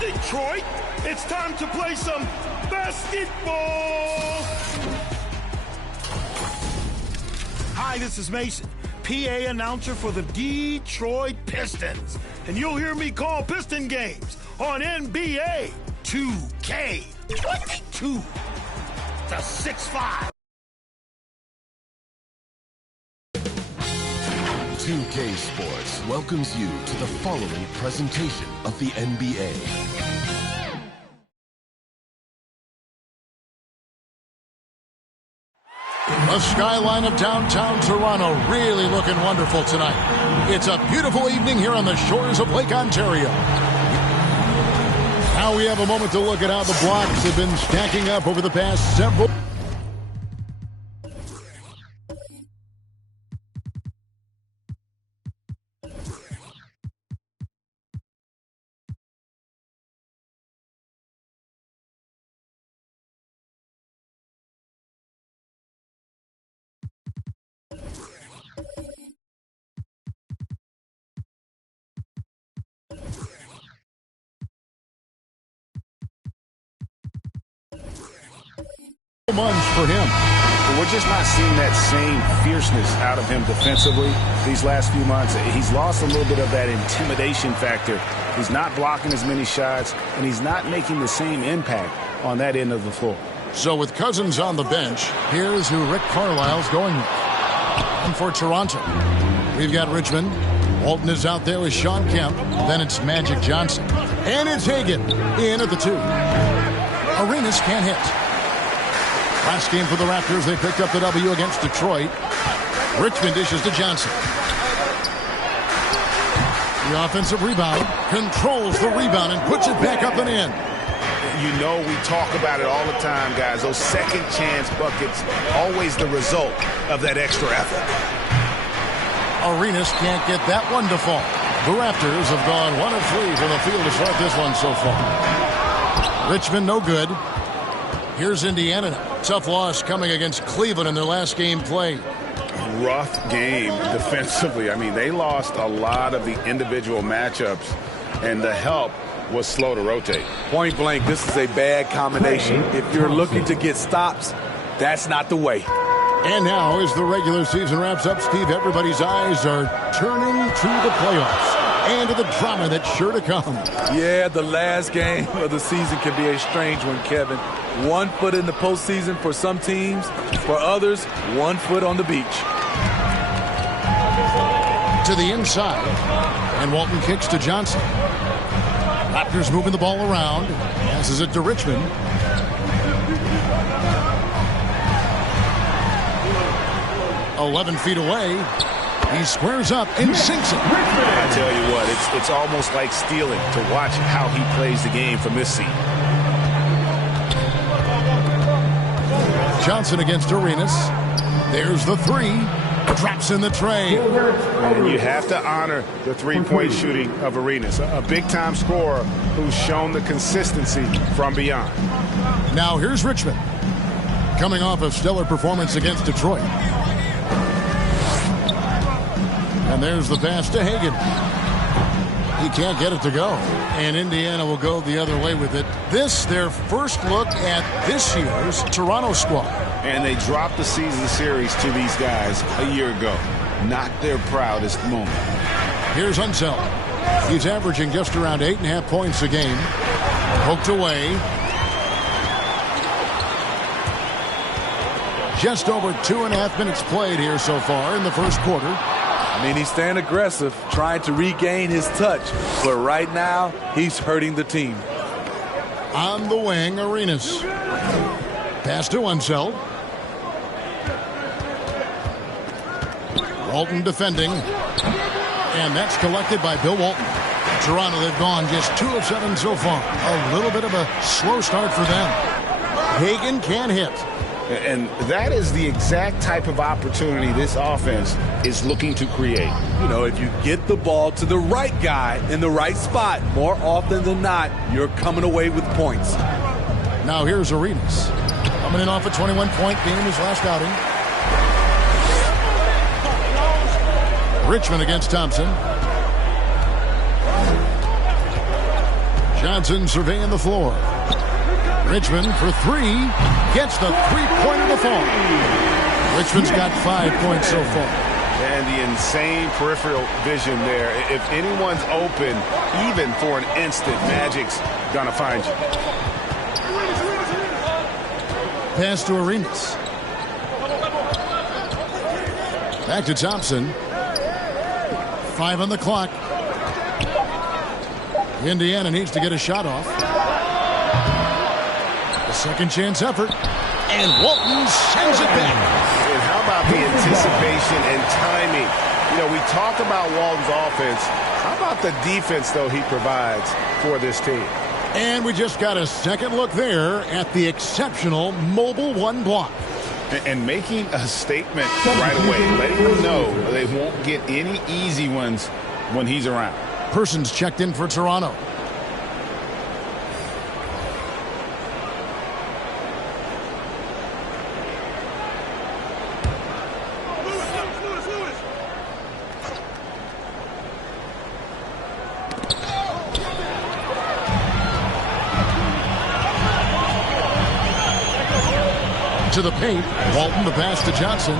Detroit, it's time to play some basketball! Hi, this is Mason, PA announcer for the Detroit Pistons. And you'll hear me call Piston games on NBA2KFL. The 6'5". 2K Sports welcomes you to the following presentation of the NBA. The skyline of downtown Toronto really looking wonderful tonight. It's a beautiful evening here on the shores of Lake Ontario. Now we have a moment to look at how the blocks have been stacking up over the past several. Months for him. We're just not seeing that same fierceness out of him defensively these last few months. He's lost a little bit of that intimidation factor. He's not blocking as many shots, and he's not making the same impact on that end of the floor. So with Cousins on the bench, here's who Rick Carlisle's going with. And for Toronto, we've got Richmond. Walton is out there with Sean Kemp. Then it's Magic Johnson. And it's Hagan in at the 2. Arenas can't hit. Last game for the Raptors, they picked up the W against Detroit. Richmond dishes to Johnson. The offensive rebound, controls the rebound and puts it back up and in. You know we talk about it all the time, guys. Those second chance buckets, always the result of that extra effort. Arenas can't get that one to fall. The Raptors have gone 1 of 3 from the field to start this one so far. Richmond no good. Here's Indiana. Tough loss coming against Cleveland in their last game played. Rough game defensively. I mean, they lost a lot of the individual matchups, and the help was slow to rotate. Point blank, this is a bad combination. If you're looking to get stops, that's not the way. And now, as the regular season wraps up, Steve, everybody's eyes are turning to the playoffs and to the drama that's sure to come. Yeah, the last game of the season can be a strange one, Kevin. 1 foot in the postseason for some teams. For others, 1 foot on the beach. To the inside. And Walton kicks to Johnson. Raptors moving the ball around. Passes it to Richmond. "11 feet away. He squares up and sinks it." I tell you what, it's almost like stealing to watch how he plays the game from this seat. Johnson against Arenas. There's the three. Drops in the tray. And you have to honor the three-point shooting of Arenas, a big-time scorer who's shown the consistency from beyond. Now here's Richmond, coming off a stellar performance against Detroit. And there's the pass to Hagan. He can't get it to go. And Indiana will go the other way with it. This, their first look at this year's Toronto squad. And they dropped the season series to these guys a year ago. Not their proudest moment. Here's Unseld. He's averaging just around 8.5 points a game. Poked away. Just over 2.5 minutes played here so far in the first quarter. I mean, he's staying aggressive, trying to regain his touch. But right now, he's hurting the team. On the wing, Arenas. Pass to Unseld. Walton defending. And that's collected by Bill Walton. Toronto, they've gone just 2 of 7 so far. A little bit of a slow start for them. Hagan can't hit. And that is the exact type of opportunity this offense is looking to create. You know, if you get the ball to the right guy in the right spot, more often than not, you're coming away with points. Now here's Arenas. Coming in off a 21-point game his last outing. Richmond against Thompson. Johnson surveying the floor. Richmond for 3. Gets the three-pointer to fall. Richmond's got 5 points so far. And the insane peripheral vision there. If anyone's open, even for an instant, Magic's gonna find you. Pass to Arenas. Back to Thompson. 5 on the clock. Indiana needs to get a shot off. A second chance effort. And Walton sends it back. And how about the anticipation and timing? You know, we talk about Walton's offense. How about the defense, though, he provides for this team? And we just got a second look there at the exceptional mobile one block. And making a statement right away, letting them know they won't get any easy ones when he's around. Persons checked in for Toronto. To the paint. Walton to pass to Johnson.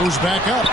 Goes back up.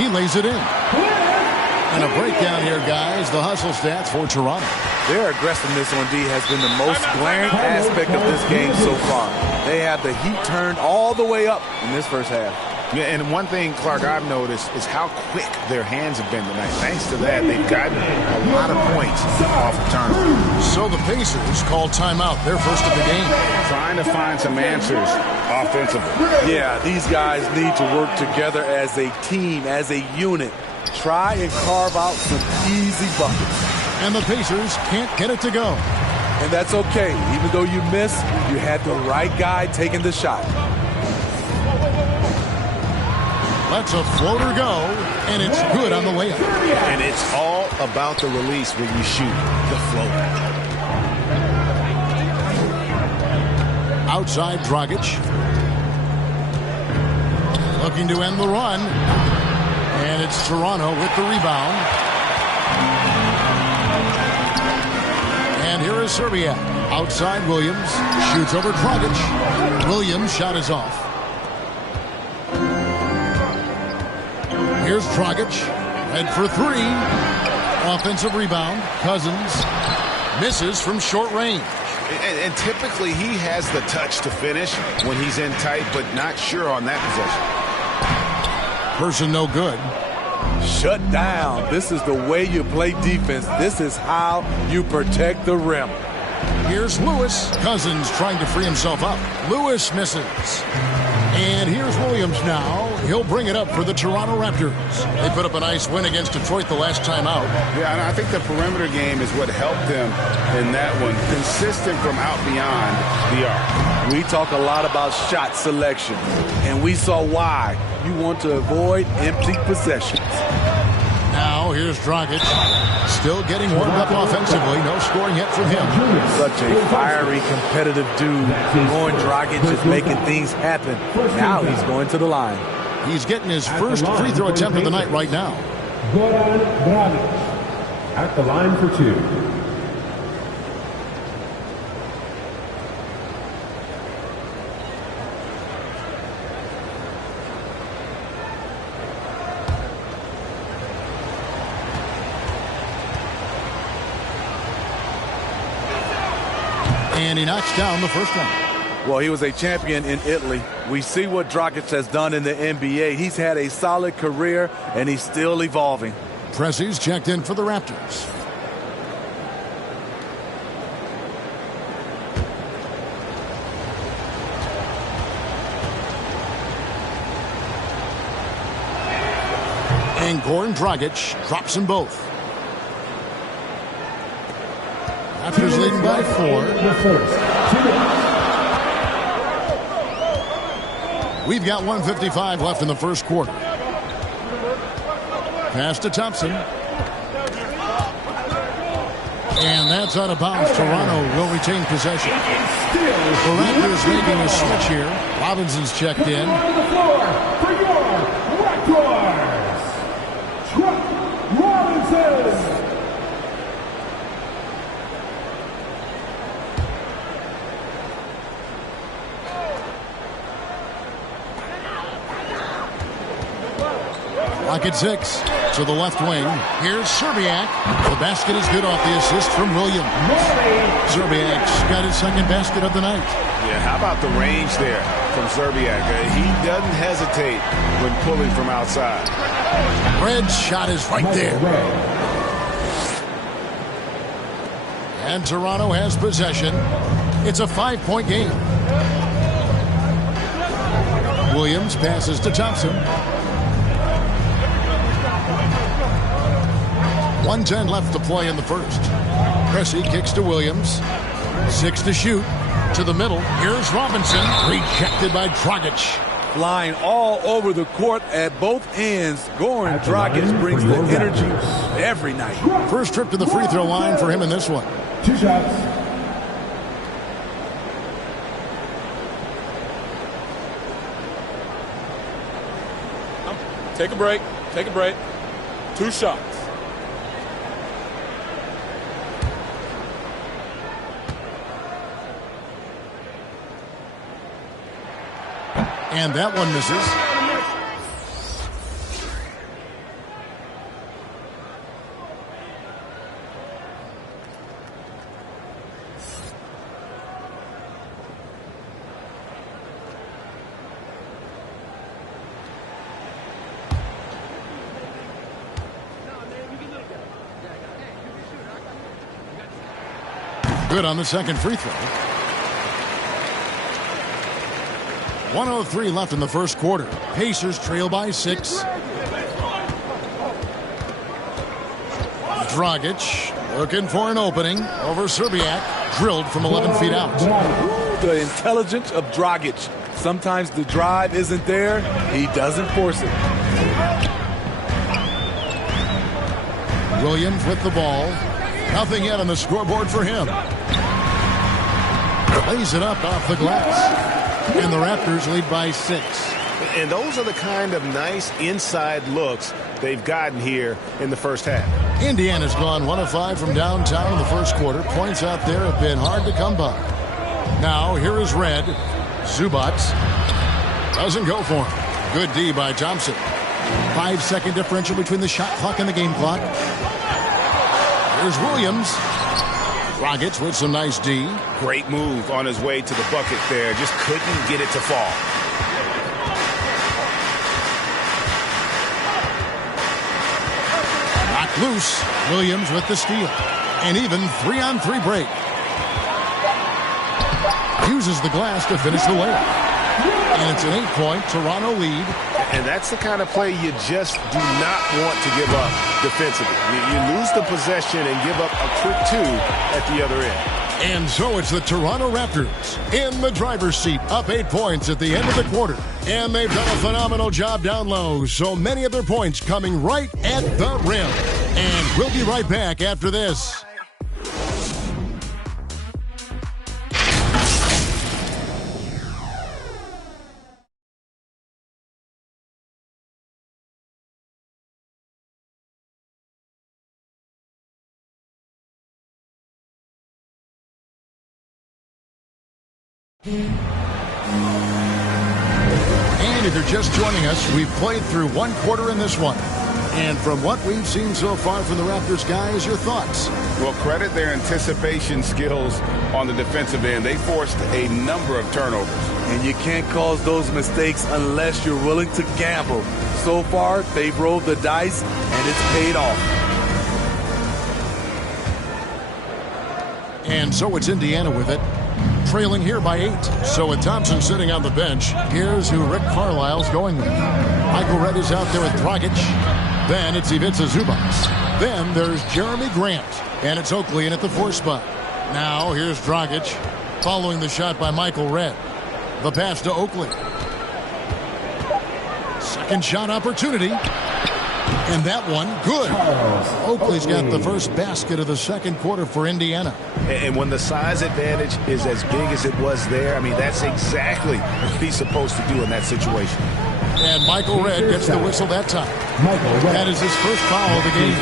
He lays it in. And a breakdown here, guys. The hustle stats for Toronto. Their aggressiveness on D has been the most glaring aspect of this game so far. They have the heat turned all the way up in this first half. Yeah, and one thing, Clark, I've noticed is how quick their hands have been tonight. Thanks to that, they've gotten a lot of points off of turnovers. So the Pacers call timeout, their first of the game. Trying to find some answers offensively. Yeah, these guys need to work together as a team, as a unit. Try and carve out some easy buckets. And the Pacers can't get it to go. And that's okay. Even though you miss, you had the right guy taking the shot. Lets a floater go, and it's good on the layup. And it's all about the release when you shoot the floater. Outside Dragic. Looking to end the run. And it's Toronto with the rebound. And here is Serbia. Outside Williams. Shoots over Dragic. Williams' shot is off. Here's Dragic. Head for 3. Offensive rebound. Cousins misses from short range. And typically he has the touch to finish when he's in tight, but not sure on that possession. Person no good. Shut down. This is the way you play defense. This is how you protect the rim. Here's Lewis. Cousins trying to free himself up. Lewis misses. And here's Williams now. He'll bring it up for the Toronto Raptors. They put up a nice win against Detroit the last time out. Yeah, and I think the perimeter game is what helped them in that one. Consistent from out beyond the arc. We talk a lot about shot selection, and we saw why. You want to avoid empty possessions. Now here's Dragic. Still getting warmed up offensively. No scoring yet from him. Such a fiery, competitive dude. Going Dragic is making things happen. Now he's going to the line. He's getting his first free throw attempt of the night right now. Goran Dragic at the line for two. And he knocks down the first one. Well, he was a champion in Italy. We see what Dragic has done in the NBA. He's had a solid career, and he's still evolving. Pressey's checked in for the Raptors. And Goran Dragic drops them both. Raptors leading by 4. We've got 1:55 left in the first quarter. Pass to Thompson. And that's out of bounds. Toronto will retain possession. The Raptors making a switch here. Robinson's checked in. Rocket 6 to the left wing. Here's Serbiak. The basket is good off the assist from Williams. Serbiak's got his second basket of the night. Yeah, how about the range there from Serbiak? He doesn't hesitate when pulling from outside. Red's shot is right there. And Toronto has possession. It's a 5-point game. Williams passes to Thompson. 1:10 left to play in the first. Pressey kicks to Williams. 6 to shoot. To the middle. Here's Robinson. Rejected by Dragic. Flying all over the court at both ends. Goran Dragic brings the energy every night. First trip to the free throw line for him in this one. 2 shots. Take a break. Take a break. 2 shots. And that one misses. Good on the second free throw. 1:03 left in the first quarter. Pacers trail by 6. Dragic looking for an opening over Serbiak. Drilled from 11 feet out. The intelligence of Dragic. Sometimes the drive isn't there. He doesn't force it. Williams with the ball. Nothing yet on the scoreboard for him. Lays it up off the glass. And the Raptors lead by 6. And those are the kind of nice inside looks they've gotten here in the first half. Indiana's gone 1 of 5 from downtown in the first quarter. Points out there have been hard to come by. Now here is Red. Zubac doesn't go for him. Good D by Thompson. 5-second differential between the shot clock and the game clock. Here's Williams. Dragic with some nice D. Great move on his way to the bucket there. Just couldn't get it to fall. Loose. Williams with the steal. An even 3-on-3 break. Uses the glass to finish the layup. And it's an 8-point Toronto lead. And that's the kind of play you just do not want to give up defensively. You lose the possession and give up a quick 2 at the other end. And so it's the Toronto Raptors in the driver's seat, up 8 points at the end of the quarter. And they've done a phenomenal job down low, so many of their points coming right at the rim. And we'll be right back after this. And if you're just joining us, we've played through one quarter in this one. And from what we've seen so far from the Raptors, guys, your thoughts? Well, credit their anticipation skills on the defensive end. They forced a number of turnovers. And you can't cause those mistakes unless you're willing to gamble. So far, they've rolled the dice, and it's paid off. And so it's Indiana with it, trailing here by 8. So with Thompson sitting on the bench, here's who Rick Carlisle's going with. Michael Redd is out there with Dragic. Then it's Ivica Zubac. Then there's Jeremy Grant. And it's Oakley in at the 4 spot. Now here's Dragic following the shot by Michael Redd. The pass to Oakley. Second shot opportunity. And that one, good. Oakley's got the first basket of the second quarter for Indiana. And when the size advantage is as big as it was there, I mean, that's exactly what he's supposed to do in that situation. And Michael Redd gets the whistle that time. That is his first foul of the game.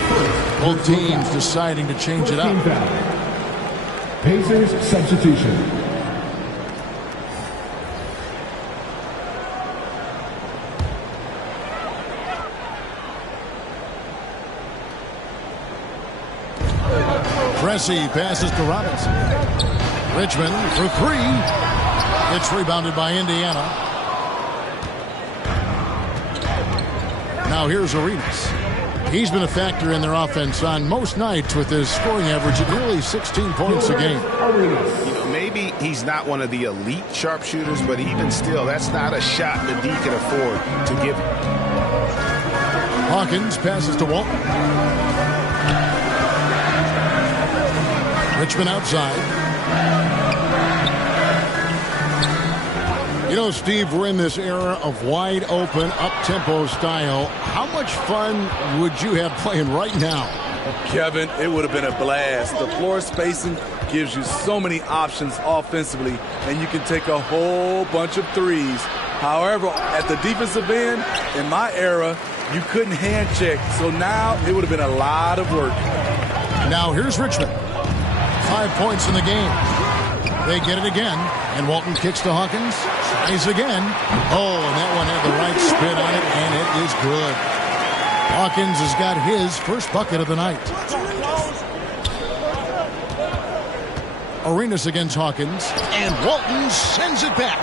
Both teams deciding to change it up. Pacers substitution. Pressey passes to Robinson. Richmond for 3. It's rebounded by Indiana. Now here's Arenas. He's been a factor in their offense on most nights with his scoring average at nearly 16 points a game. You know, maybe he's not one of the elite sharpshooters, but even still, that's not a shot that D can afford to give him. Hawkins passes to Walton. Richmond outside. You know, Steve, we're in this era of wide open, up-tempo style. How much fun would you have playing right now? Kevin, it would have been a blast. The floor spacing gives you so many options offensively, and you can take a whole bunch of threes. However, at the defensive end, in my era, you couldn't hand check. So now it would have been a lot of work. Now here's Richmond. 5 points in the game. They get it again, and Walton kicks to Hawkins. Tries again. Oh, and that one had the right spin on it, and it is good. Hawkins has got his first bucket of the night. Arenas against Hawkins, and Walton sends it back.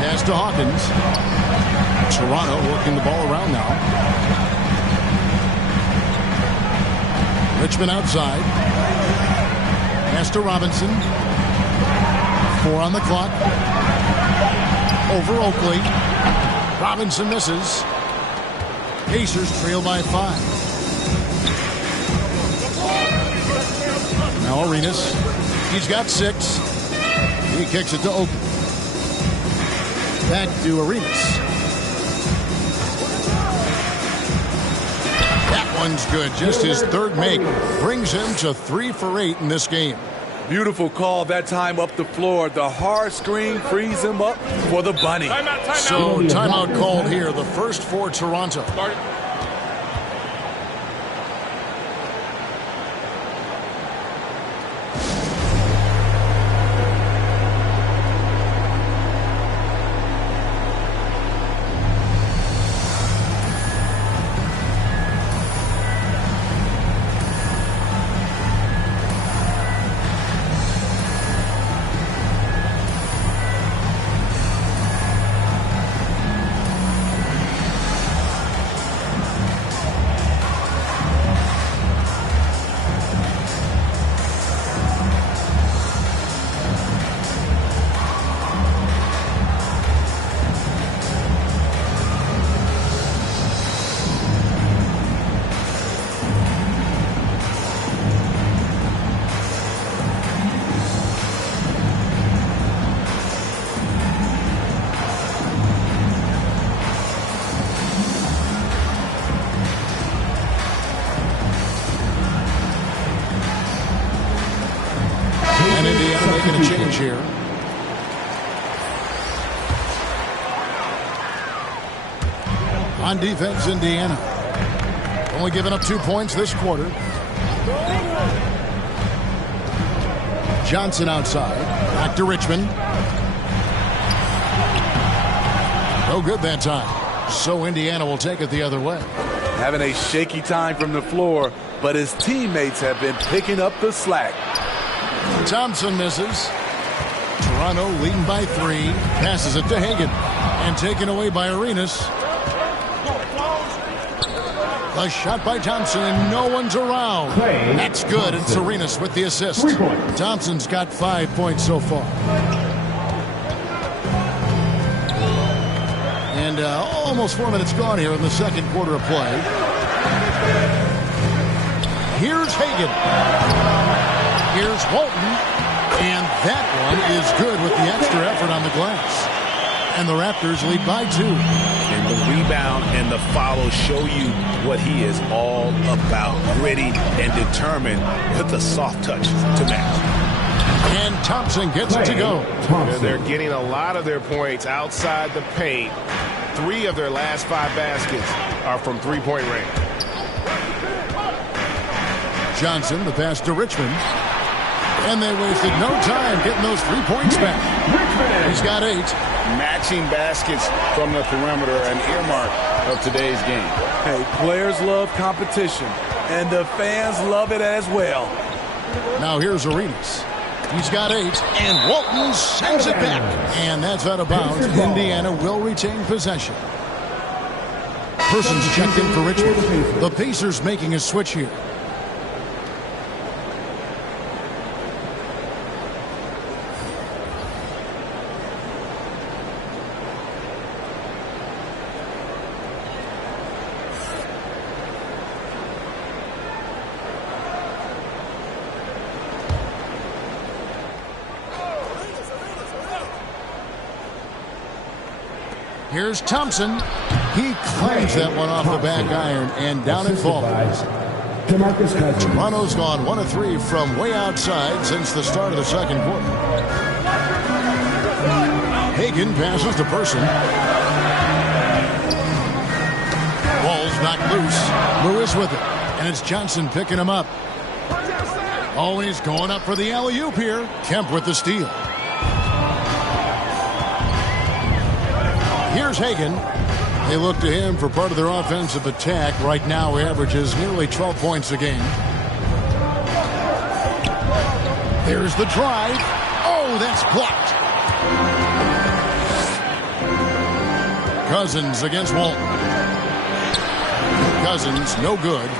Pass to Hawkins. Toronto working the ball around now. Richmond outside. Pass to Robinson. 4 on the clock. Over Oakley. Robinson misses. Pacers trail by 5. Now Arenas. He's got 6. He kicks it to Oakley. Back to Arenas. One's good. Just his third make brings him to 3 for 8 in this game. Beautiful call that time up the floor. The hard screen frees him up for the bunny. So timeout called here. The first for Toronto. a change here. On defense, Indiana. Only giving up 2 points this quarter. Johnson outside. Back to Richmond. No good that time. So Indiana will take it the other way. Having a shaky time from the floor, but his teammates have been picking up the slack. Thompson misses. Toronto leading by 3. Passes it to Hagan. And taken away by Arenas. A shot by Thompson, and no one's around. That's good. It's Arenas with the assist. Thompson's got 5 points so far. And almost 4 minutes gone here in the second quarter of play. Here's Hagan. Here's Walton. And that one is good with the extra effort on the glass. And the Raptors lead by 2. And the rebound and the follow show you what he is all about. Gritty and determined with the soft touch to match. And Thompson gets it to go. They're getting a lot of their points outside the paint. 3 of their last 5 baskets are from three-point range. Johnson, the pass to Richmond. And they wasted no time getting those 3 points back. He's got 8. Matching baskets from the perimeter, an earmark of today's game. Hey, players love competition, and the fans love it as well. Now here's Arenas. He's got 8, and Walton sends it back. And that's out of bounds. Indiana will retain possession. Persons checked in for Richmond. The Pacers making a switch here. Here's Thompson. He claims that one off the back iron, and down it falls. Toronto's gone 1 of 3 from way outside since the start of the second quarter. Hagan passes to Person. Ball's knocked loose. Lewis with it, and it's Johnson picking him up. Oh, he's going up for the alley-oop here. Kemp with the steal. Here's Hagan. They look to him for part of their offensive attack. Right now, he averages nearly 12 points a game. Here's the drive. Oh, that's blocked. Cousins against Walton. Cousins, no good.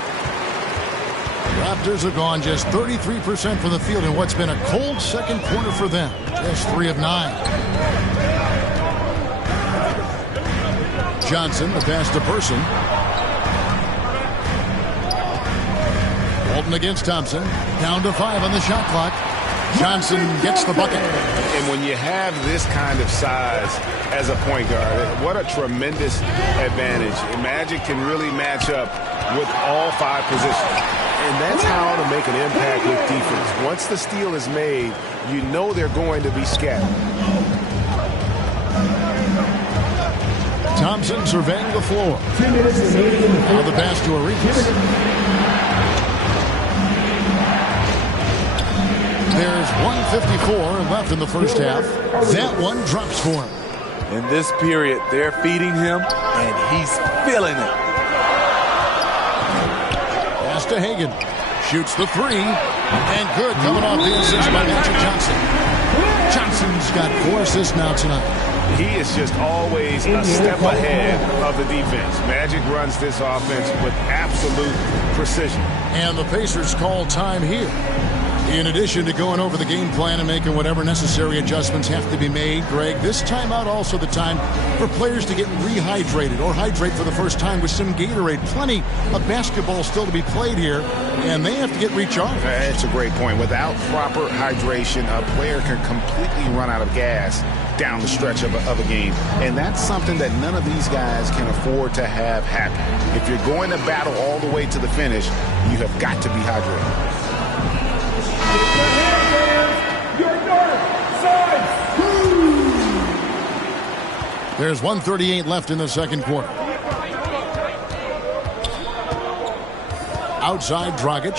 Raptors have gone just 33% from the field in what's been a cold second quarter for them. Just 3 of 9. Johnson, the pass to Person. Walton against Thompson. Down to 5 on the shot clock. Johnson gets the bucket. And when you have this kind of size as a point guard, what a tremendous advantage. Magic can really match up with all 5 positions. And that's how to make an impact with defense. Once the steal is made, you know they're going to be scattered. Thompson surveying the floor. Now the pass to Arenas. There's 1:54 left in the first half. That one drops for him. In this period, they're feeding him, and he's feeling it. Pass to Hagan. Shoots the 3. And good coming off the assist by Magic Johnson. Johnson's got 4 assists now tonight. He is just always a step ahead of the defense. Magic runs this offense with absolute precision. And the Pacers call time here. In addition to going over the game plan and making whatever necessary adjustments have to be made, Greg, this timeout also the time for players to get rehydrated or hydrate for the first time with some Gatorade. Plenty of basketball still to be played here, and they have to get recharged. That's a great point. Without proper hydration, a player can completely run out of gas down the stretch of a game. And that's something that none of these guys can afford to have happen. If you're going to battle all the way to the finish, you have got to be hydrated. Your North. There's 1:38 left in the second quarter. Outside Dragic.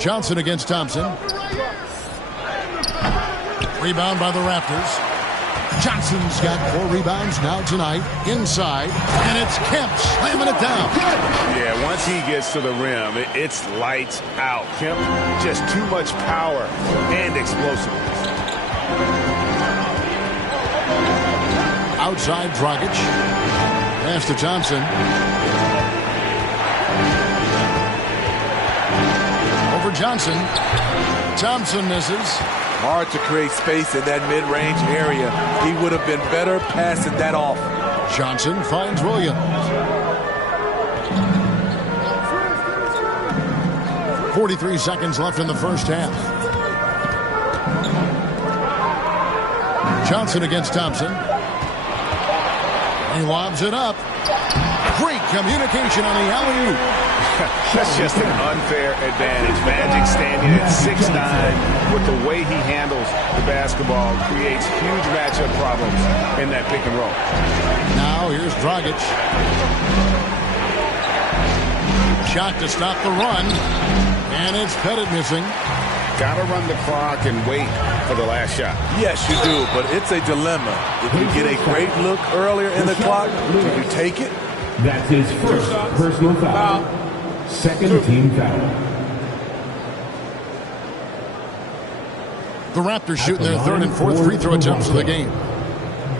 Johnson against Thompson. Rebound by the Raptors. Johnson's got 4 rebounds now tonight. Inside. And it's Kemp slamming it down. Yeah, once he gets to the rim, it's lights out. Kemp, just too much power and explosiveness. Outside Dragic. Pass to Thompson. Over Johnson. Thompson misses. Hard to create space in that mid-range area. He would have been better passing that off. Johnson finds Williams. 43 seconds left in the first half. Johnson against Thompson. He lobs it up. Great communication on the alley-oop. That's just an unfair advantage. Magic standing at 6'9", with the way he handles the basketball, creates huge matchup problems in that pick and roll. Now here's Dragic. Shot to stop the run. And it's Pettit missing. Got to run the clock and wait for the last shot. Yes, you do, but it's a dilemma. If you get a great look earlier in the clock, do you take it? That's his first personal foul. Second team foul. The Raptors shooting their third and fourth free throw attempts of the game.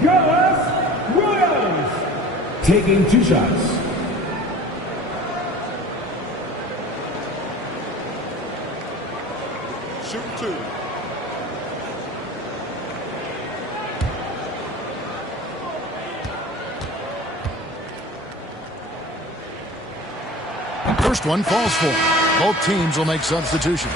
Gus Williams taking 2 shots. Shooting 2. First one falls for. Both teams will make substitutions.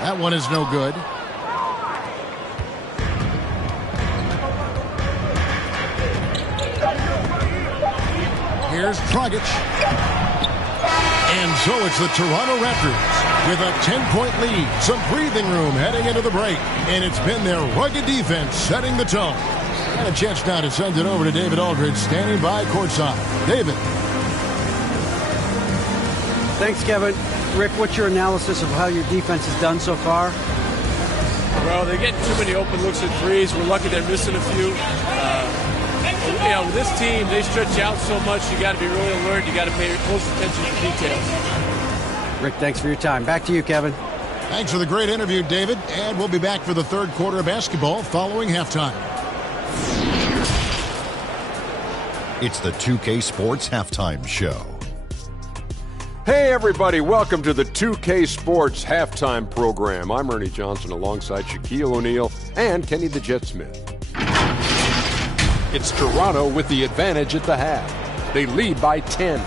That one is no good. Here's Dragic. And so it's the Toronto Raptors with a 10-point lead. Some breathing room heading into the break. And it's been their rugged defense setting the tone. And a chance now to send it over to David Aldridge, standing by courtside. David. Thanks, Kevin. Rick, what's your analysis of how your defense has done so far? Well, they're getting too many open looks at threes. We're lucky they're missing a few. You know, with this team, they stretch out so much, you got to be really alert. You got to pay close attention to details. Rick, thanks for your time. Back to you, Kevin. Thanks for the great interview, David. And we'll be back for the third quarter of basketball following halftime. It's the 2K Sports Halftime Show. Hey, everybody. Welcome to the 2K Sports Halftime Program. I'm Ernie Johnson alongside Shaquille O'Neal and Kenny the Jet Smith. It's Toronto with the advantage at the half. They lead by 10.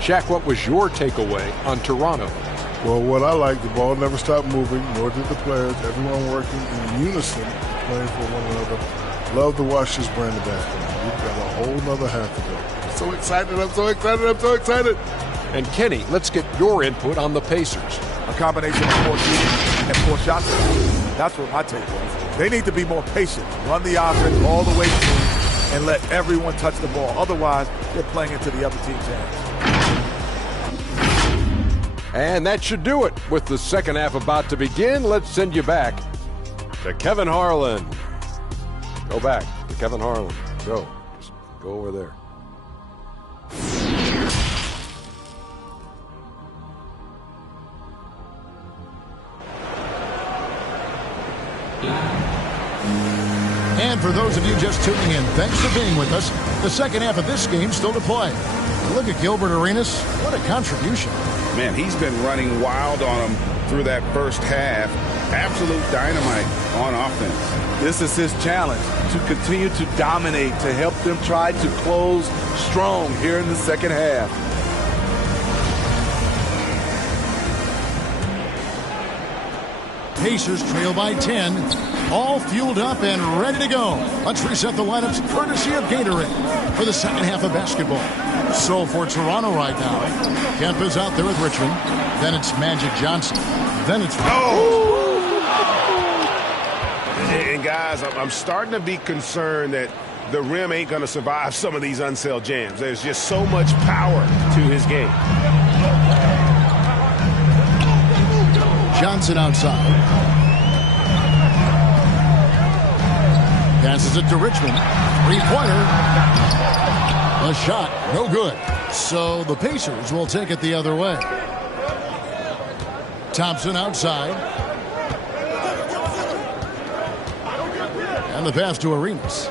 Shaq, what was your takeaway on Toronto? Well, what I like, the ball never stopped moving, nor did the players. Everyone working in unison, playing for one another. Love to watch this brand of basketball. We've got a whole nother half to go. I'm so excited, I'm so excited, I'm so excited. And Kenny, let's get your input on the Pacers. A combination of 4 shooting and 4 shots. That's what my take was. They need to be more patient. Run the offense all the way through and let everyone touch the ball. Otherwise, they're playing into the other team's hands. And that should do it. With the second half about to begin, let's send you back to Kevin Harlan. Go back to Kevin Harlan. Go. Just go over there. And for those of you just tuning in, thanks for being with us. The second half of this game still to play. Look at Gilbert Arenas. What a contribution. Man, he's been running wild on them through that first half. Absolute dynamite on offense. This is his challenge, to continue to dominate, to help them try to close strong here in the second half. Pacers trail by 10. All fueled up and ready to go. Let's reset the lineups courtesy of Gatorade for the second half of basketball. So for Toronto right now, Kemp is out there with Richmond. Then it's Magic Johnson. Then it's... And guys, I'm starting to be concerned that the rim ain't going to survive some of these unsell jams. There's just so much power to his game. Johnson outside. Passes it to Richmond. Three-pointer. A shot. No good. So the Pacers will take it the other way. Thompson outside. And the pass to Arenas.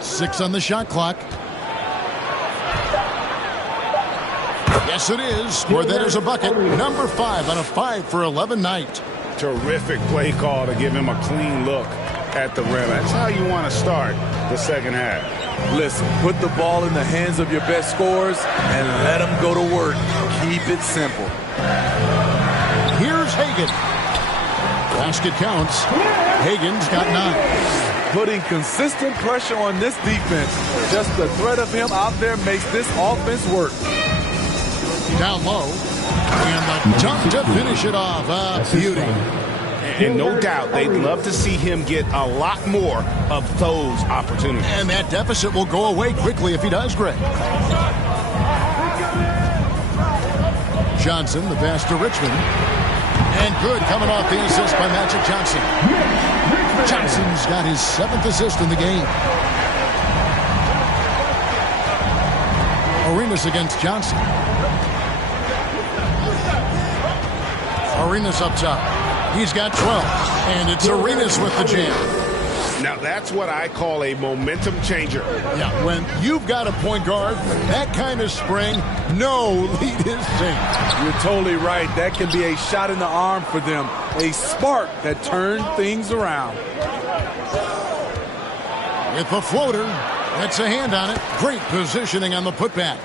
6 on the shot clock. Yes, it is. Or that is a bucket. Number 5 on a 5 for 11 night. Terrific play call to give him a clean look at the rim. That's how you want to start the second half. Listen, put the ball in the hands of your best scorers and let them go to work. Keep it simple. Here's Hagan. Basket counts. Hagan's got 9. Putting consistent pressure on this defense. Just the threat of him out there makes this offense work. Down low. And the dunk to finish it off. Beauty. And no doubt they'd love to see him get a lot more of those opportunities. And that deficit will go away quickly if he does, Greg. Johnson, the pass to Richmond. And good coming off the assist by Magic Johnson. Johnson's got his 7th assist in the game. Arenas against Johnson. Arenas up top. He's got 12. And it's Arenas with the jam. Now that's what I call a momentum changer. Yeah, when you've got a point guard, that kind of spring, no lead is safe. You're totally right. That can be a shot in the arm for them. A spark that turns things around. With the floater, that's a hand on it. Great positioning on the putback.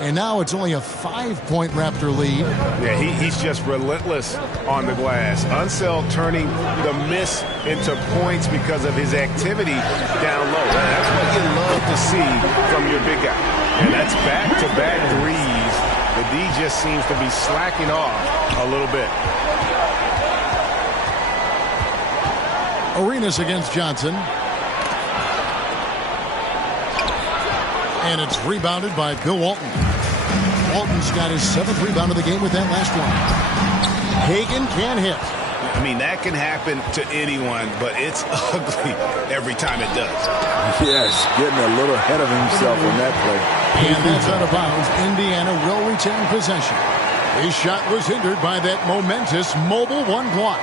And now it's only a 5-point Raptor lead. Yeah, he's just relentless on the glass. Unsell turning the miss into points because of his activity down low. That's what you love to see from your big guy. And that's back-to-back threes. The D just seems to be slacking off a little bit. Arenas against Johnson. And it's rebounded by Bill Walton. Walton's got his 7th rebound of the game with that last one. Hagan can't hit. I mean, that can happen to anyone, but it's ugly every time it does. Yes, getting a little ahead of himself on that play. And that's out of bounds. Indiana will retain possession. His shot was hindered by that momentous mobile 1 block.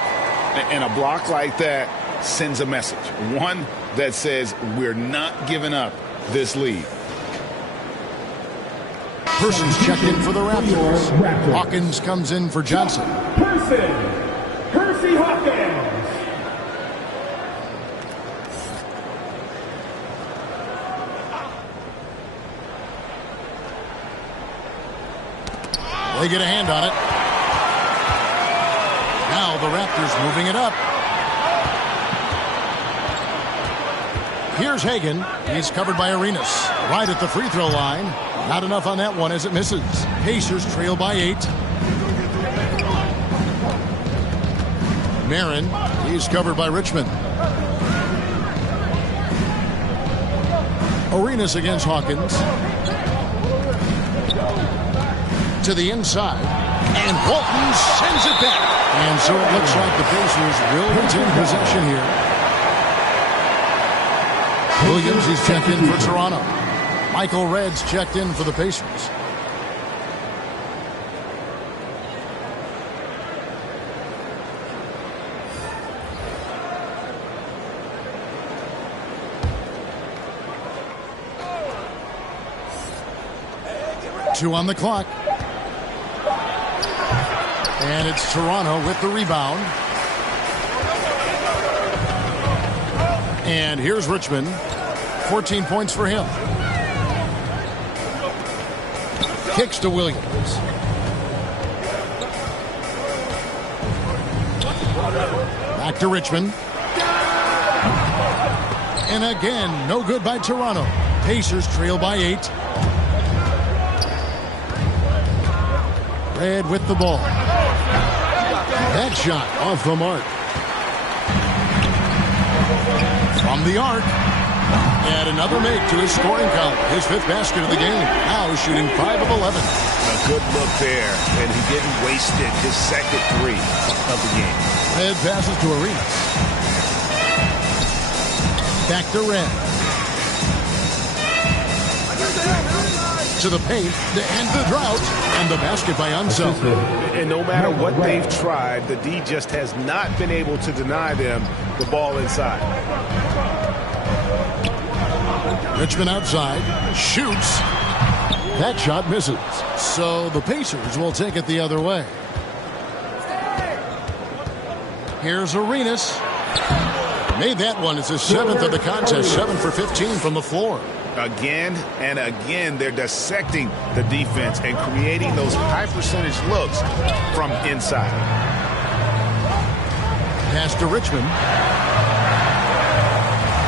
And a block like that sends a message. One that says we're not giving up this lead. Persons checked in for the Raptors. Hawkins comes in for Johnson. Percy Hawkins. They get a hand on it. Now the Raptors moving it up. Here's Hagan. He's covered by Arenas. Right at the free throw line. Not enough on that one as it misses. Pacers trail by 8. Marin, he's covered by Richmond. Arenas against Hawkins. To the inside. And Walton sends it back. And so it looks like the Pacers will retain possession here. Williams, he's checked in for Toronto. Michael Redd's checked in for the Pacers. Two on the clock. And it's Toronto with the rebound. And here's Richmond. 14 points for him. Kicks to Williams. Back to Richmond. And again, no good by Toronto. Pacers trail by 8. Red with the ball. That shot off the mark. From the arc. And another make to his scoring column. His 5th basket of the game. Now shooting 5 of 11. A good look there, and he didn't waste it. His 2nd 3 of the game. Red passes to Arenas. Back to Red. To the paint to end the drought. And the basket by Unseld. And no matter what they've tried, the D just has not been able to deny them the ball inside. Richmond outside. Shoots. That shot misses. So the Pacers will take it the other way. Here's Arenas. Made that one. It's his 7th of the contest. 7 for 15 from the floor. Again and again, they're dissecting the defense and creating those high percentage looks from inside. Pass to Richmond.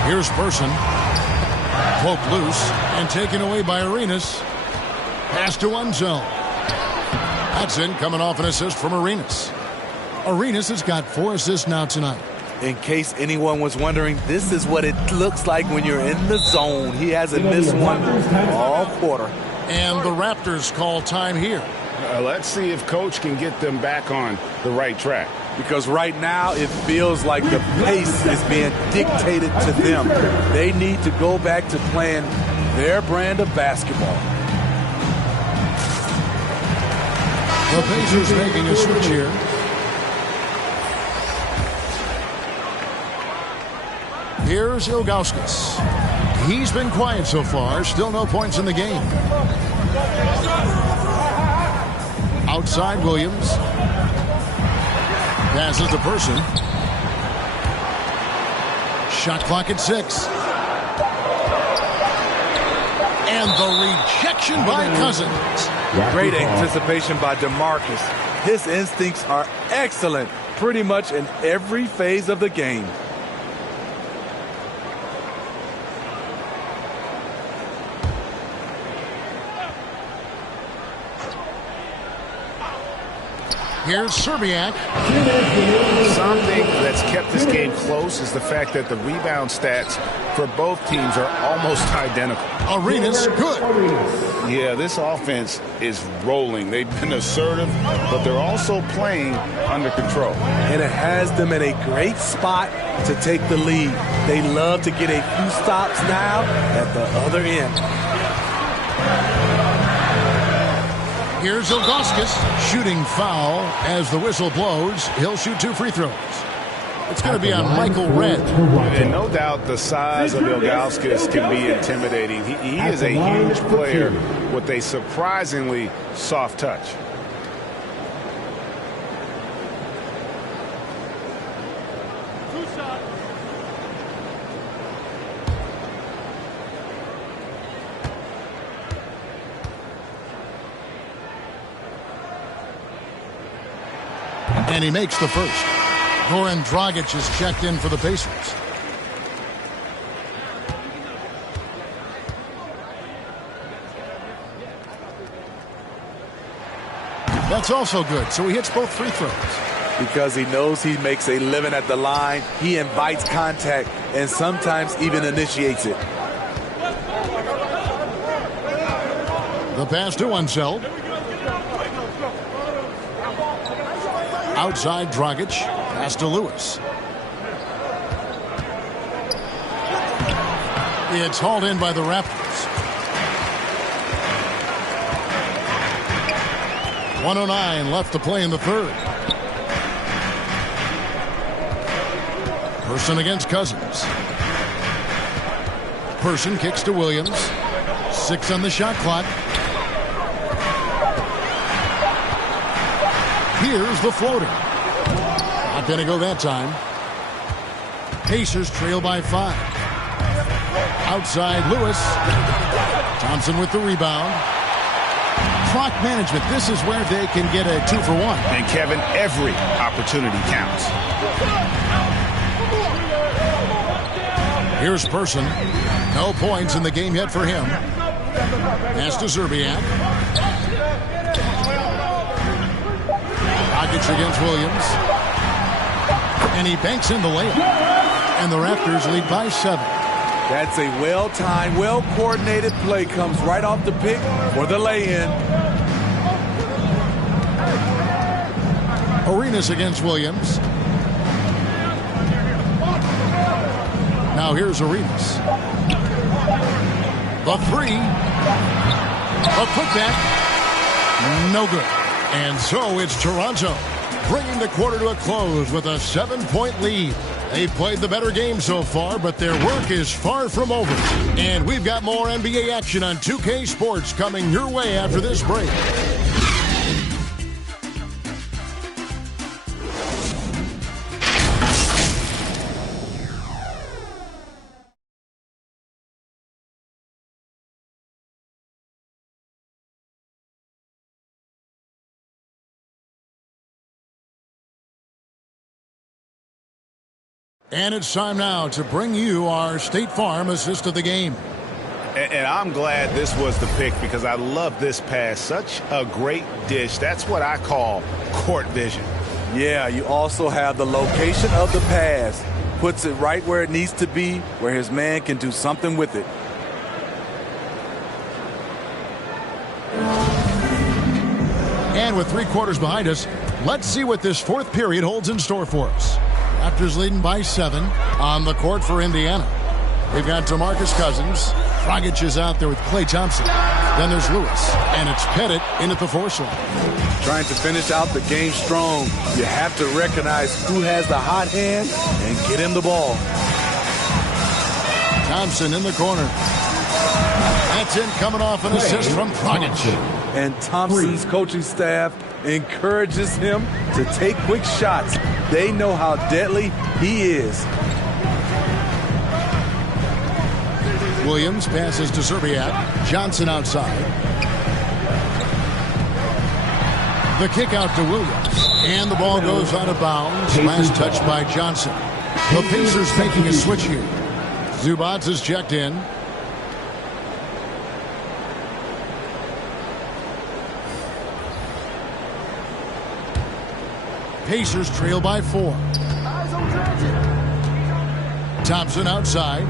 Here's Person. Poked loose and taken away by Arenas. Pass to Unseld. Hudson coming off an assist from Arenas. Arenas has got 4 assists now tonight. In case anyone was wondering, this is what it looks like when you're in the zone. He hasn't missed one all quarter. And the Raptors call time here. Let's see if Coach can get them back on the right track. Because right now it feels like the pace is being dictated to them. They need to go back to playing their brand of basketball. The Pacers making a switch here. Here's Ilgauskas. He's been quiet so far. Still no points in the game. Outside Williams. Passes to Person. Shot clock at 6. And the rejection by Cousins. Great anticipation by DeMarcus. His instincts are excellent pretty much in every phase of the game. Here's Serbiak. Something that's kept this game close is the fact that the rebound stats for both teams are almost identical. Arenas, good. Yeah, this offense is rolling. They've been assertive, but they're also playing under control. And it has them in a great spot to take the lead. They love to get a few stops now at the other end. Here's Ilgauskas shooting foul as the whistle blows. He'll shoot 2 free throws. It's going to be on Michael Red. And no doubt the size of Ilgauskas can be intimidating. He is a huge player with a surprisingly soft touch. And he makes the first. Goran Dragic is checked in for the Pacers. That's also good, so he hits both free throws. Because he knows he makes a living at the line, he invites contact and sometimes even initiates it. The pass to Unseld. Outside Dragic. Pass to Lewis. It's hauled in by the Raptors. 1:09 left to play in the third. Person against Cousins. Person kicks to Williams. 6 on the shot clock. Here's the floater. Not going to go that time. Pacers trail by 5. Outside Lewis. Thompson with the rebound. clock management. This is where they can get a 2-for-1. And, Kevin, every opportunity counts. Here's Person. No points in the game yet for him. Pass to Zerbiak. Rockets against Williams. And he banks in the layup. And the Raptors lead by 7. That's a well-timed, well-coordinated play. Comes right off the pick for the lay-in. Arenas against Williams. Now here's Arenas. The 3. A putback. No good. And so it's Toronto, bringing the quarter to a close with a 7-point lead. They've played the better game so far, but their work is far from over. And we've got more NBA action on 2K Sports coming your way after this break. And it's time now to bring you our State Farm assist of the game. And I'm glad this was the pick because I love this pass. Such a great dish. That's what I call court vision. Yeah, you also have the location of the pass. Puts it right where it needs to be, where his man can do something with it. And with 3 quarters behind us, let's see what this 4th period holds in store for us. Raptors leading by 7 on the court for Indiana. We've got DeMarcus Cousins. Dragic is out there with Klay Thompson. Then there's Lewis, and it's Pettit in at the 4 slot. Trying to finish out the game strong, you have to recognize who has the hot hand and get him the ball. Thompson in the corner. That's in, coming off an assist from Dragic. And Thompson's coaching staff encourages him to take quick shots. They know how deadly he is. Williams passes to Zerbiak. Johnson outside. The kick out to Williams. And the ball goes out of bounds. Last touch by Johnson. The Pacers making a switch here. Zubac is checked in. Pacers trail by 4. Thompson outside.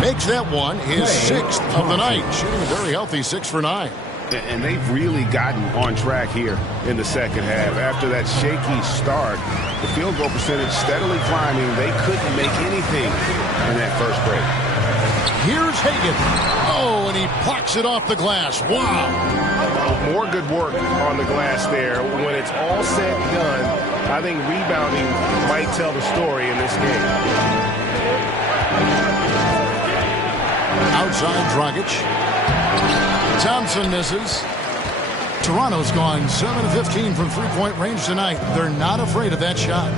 Makes that one his 6th of the night. Shooting a very healthy 6 for 9. And they've really gotten on track here in the second half. After that shaky start, the field goal percentage steadily climbing. They couldn't make anything in that first break. Here's Hagan. Oh, and he plucks it off the glass. Wow. More good work on the glass there. When it's all said and done, I think rebounding might tell the story in this game. Outside Dragic. Thompson misses. Toronto's gone 7 of 15 from 3-point range tonight. They're not afraid of that shot.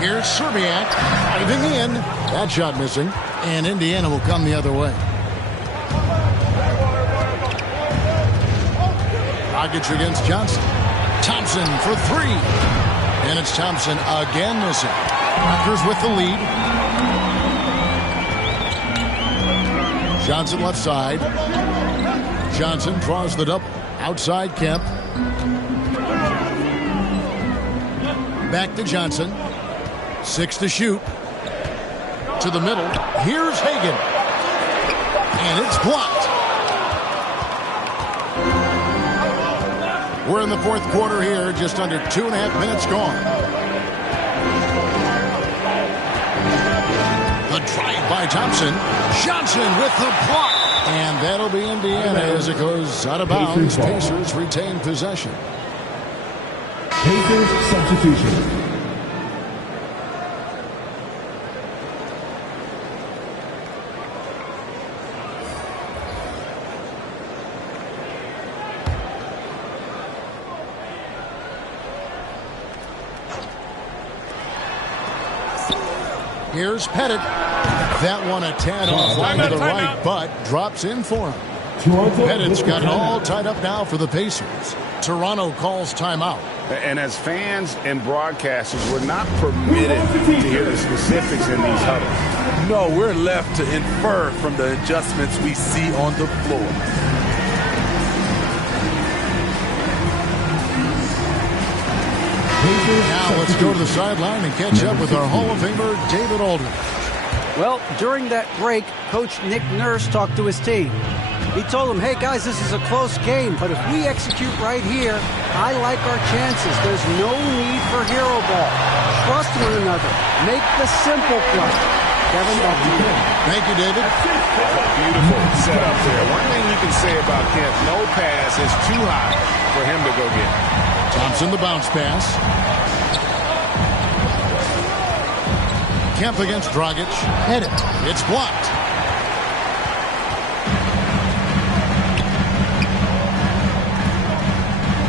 Here's Zerbiak diving in. That shot missing. And Indiana will come the other way. Dragic against Johnson. Thompson for 3. And it's Thompson again missing. Raptors with the lead. Johnson left side. Johnson draws the double. Outside Kemp. Back to Johnson. 6 to shoot. To the middle. Here's Hagan. And it's blocked. We're in the 4th quarter here. Just under 2.5 minutes gone. The drive by Thompson. Johnson with the block. And that'll be Indiana as it goes out of bounds. Pacers retain possession. Pacers substitution. Here's Pettit. That one a tad offline to the right, but drops in for him. Pettit's got it all tied up now for the Pacers. Toronto calls timeout. And as fans and broadcasters, we're not permitted to hear the specifics in these huddles. No, we're left to infer from the adjustments we see on the floor. Now let's go to the sideline and catch up with our Hall of Famer, David Aldridge. Well, during that break, Coach Nick Nurse talked to his team. He told them, hey, guys, this is a close game, but if we execute right here, I like our chances. There's no need for hero ball. Trust one another. Make the simple play. Kevin, back to you. Thank you, David. Beautiful setup there. One thing you can say about Kemp, no pass is too high for him to go get. Thompson, the bounce pass. Kemp against Dragic. Hit it. It's blocked.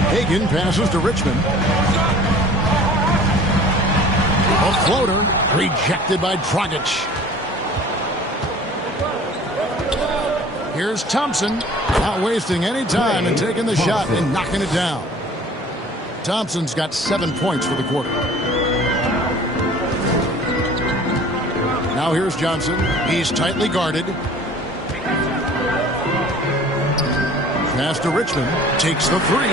Hagan passes to Richmond. A floater rejected by Dragic. Here's Thompson, not wasting any time and taking the shot and knocking it down. Thompson's got 7 points for the quarter. Now here's Johnson. He's tightly guarded. Pass to Richmond. Takes the three.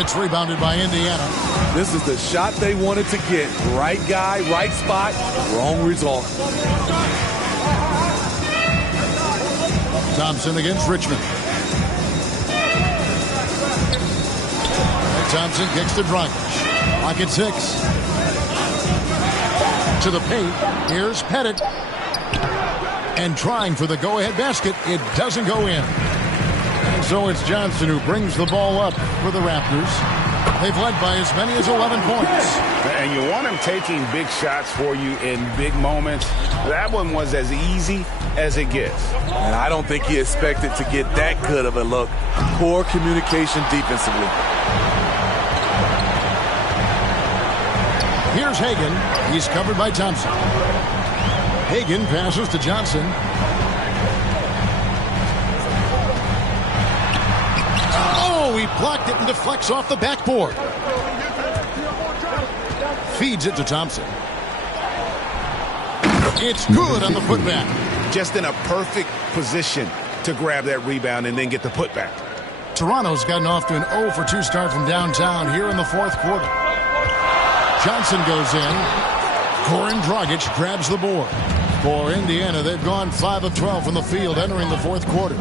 It's rebounded by Indiana. This is the shot they wanted to get. Right guy, right spot, wrong result. Thompson against Richmond. Thompson kicks to Dragic. Clock at 6. To the paint. Here's Pettit. And trying for the go-ahead basket. It doesn't go in. And so it's Johnson who brings the ball up for the Raptors. They've led by as many as 11 points. And you want him taking big shots for you in big moments. That one was as easy as it gets. And I don't think he expected to get that good of a look. Poor communication defensively. Here's Hagan. He's covered by Thompson. Hagan passes to Johnson. Oh, he blocked it and deflects off the backboard. Feeds it to Thompson. It's good on the putback. Just in a perfect position to grab that rebound and then get the putback. Toronto's gotten off to an 0 for 2 start from downtown here in the fourth quarter. Johnson goes in. Goran Dragic grabs the board. For Indiana, they've gone 5 of 12 from the field entering the fourth quarter.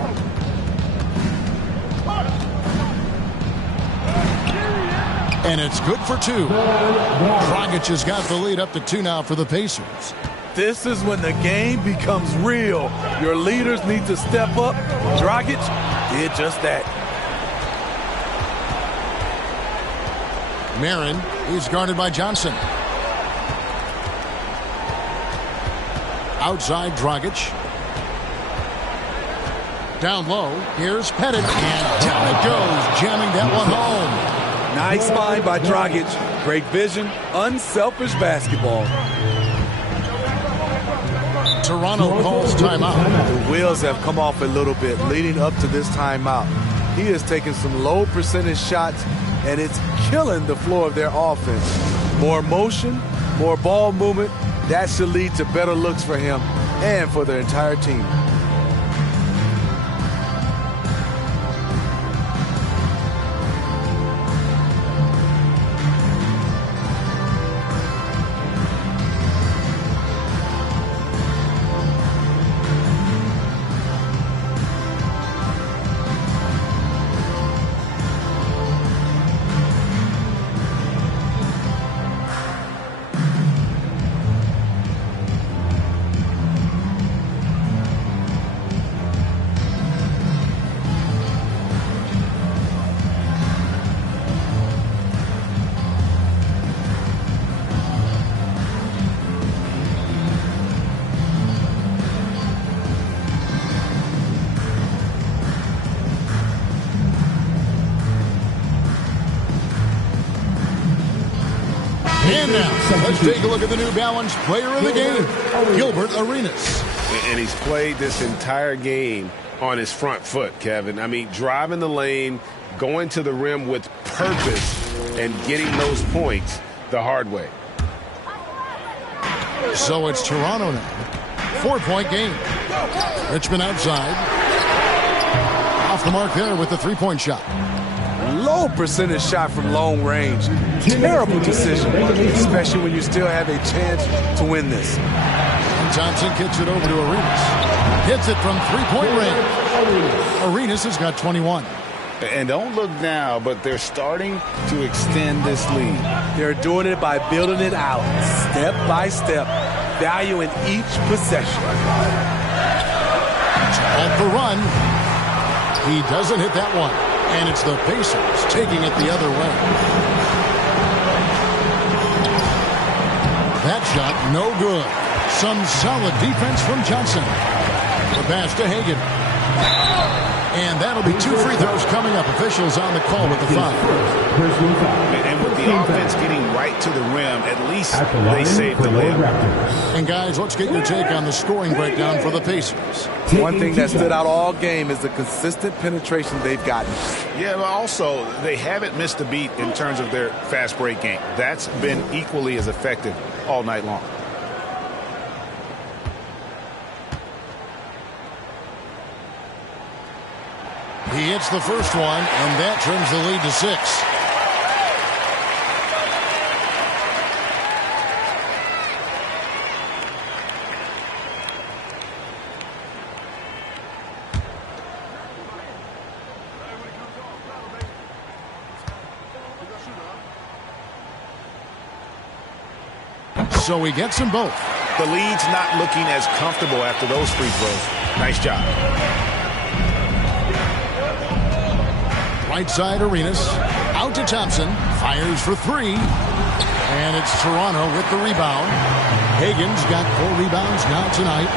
And it's good for 2. Dragic has got the lead up to 2 now for the Pacers. This is when the game becomes real. Your leaders need to step up. Dragic did just that. Marin is guarded by Johnson. Outside Dragic. Down low. Here's Pettit. And down it goes, jamming that one home. Nice find by Dragic. Great vision, unselfish basketball. Toronto calls timeout. The wheels have come off a little bit leading up to this timeout. He has taken some low percentage shots, and it's killing the flow of their offense. More motion, more ball movement. That should lead to better looks for him and for their entire team. And now, let's take a look at the New Balance player of the game, Gilbert Arenas. And he's played this entire game on his front foot, Kevin. I mean, driving the lane, going to the rim with purpose, and getting those points the hard way. So it's Toronto now. 4-point game. Richmond outside. Off the mark there with the three-point shot. Low percentage shot from long range. Terrible decision, especially when you still have a chance to win this. And Thompson kicks it over to Arenas. Hits it from three-point range. Arenas has got 21. And don't look now, but they're starting to extend this lead. They're doing it by building it out, step by step, valuing each possession. At the run. He doesn't hit that one. And it's the Pacers taking it the other way. That shot, no good. Some solid defense from Johnson. The pass to Hagan. And that'll be 2 free throws coming up. Officials on the call with the foul. And with the offense getting right to the rim, at least they saved the layup. And guys, let's get your take on the scoring breakdown for the Pacers. One thing that stood out all game is the consistent penetration they've gotten. Yeah, but also they haven't missed a beat in terms of their fast break game. That's been equally as effective all night long. He hits the first one, and that turns the lead to 6. So he gets them both. The lead's not looking as comfortable after those free throws. Nice job. Right side, Arenas. Out to Thompson. Fires for 3. And it's Toronto with the rebound. Hagan's got 4 rebounds now tonight.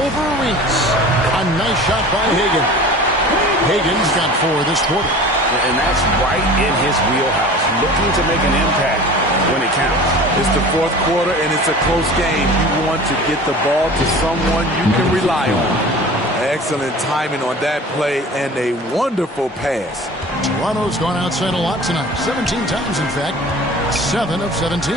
Over Arenas. A nice shot by Hagan. Hagan's got 4 this quarter. And that's right in his wheelhouse. Looking to make an impact when it counts. It's the fourth quarter, and it's a close game. You want to get the ball to someone you can rely on. Excellent timing on that play and a wonderful pass. Toronto's gone outside a lot tonight. 17 times, in fact. 7 of 17.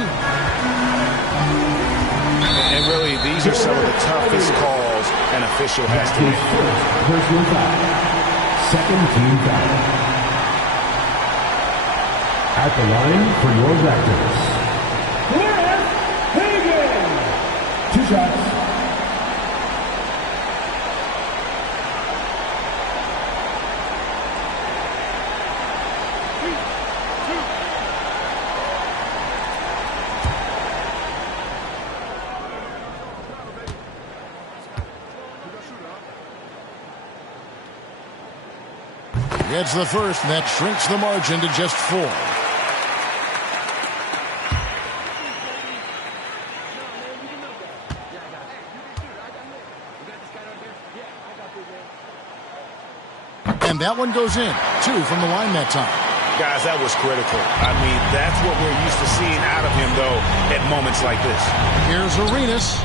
And really, these are some of the toughest calls an official has to make. Personal foul. Second team foul. At the line for your Raptors, Hagan. 2 shots. Gets the first, and that shrinks the margin to just 4. And that one goes in. 2 from the line that time. Guys, that was critical. I mean, that's what we're used to seeing out of him, though, at moments like this. Here's Arenas.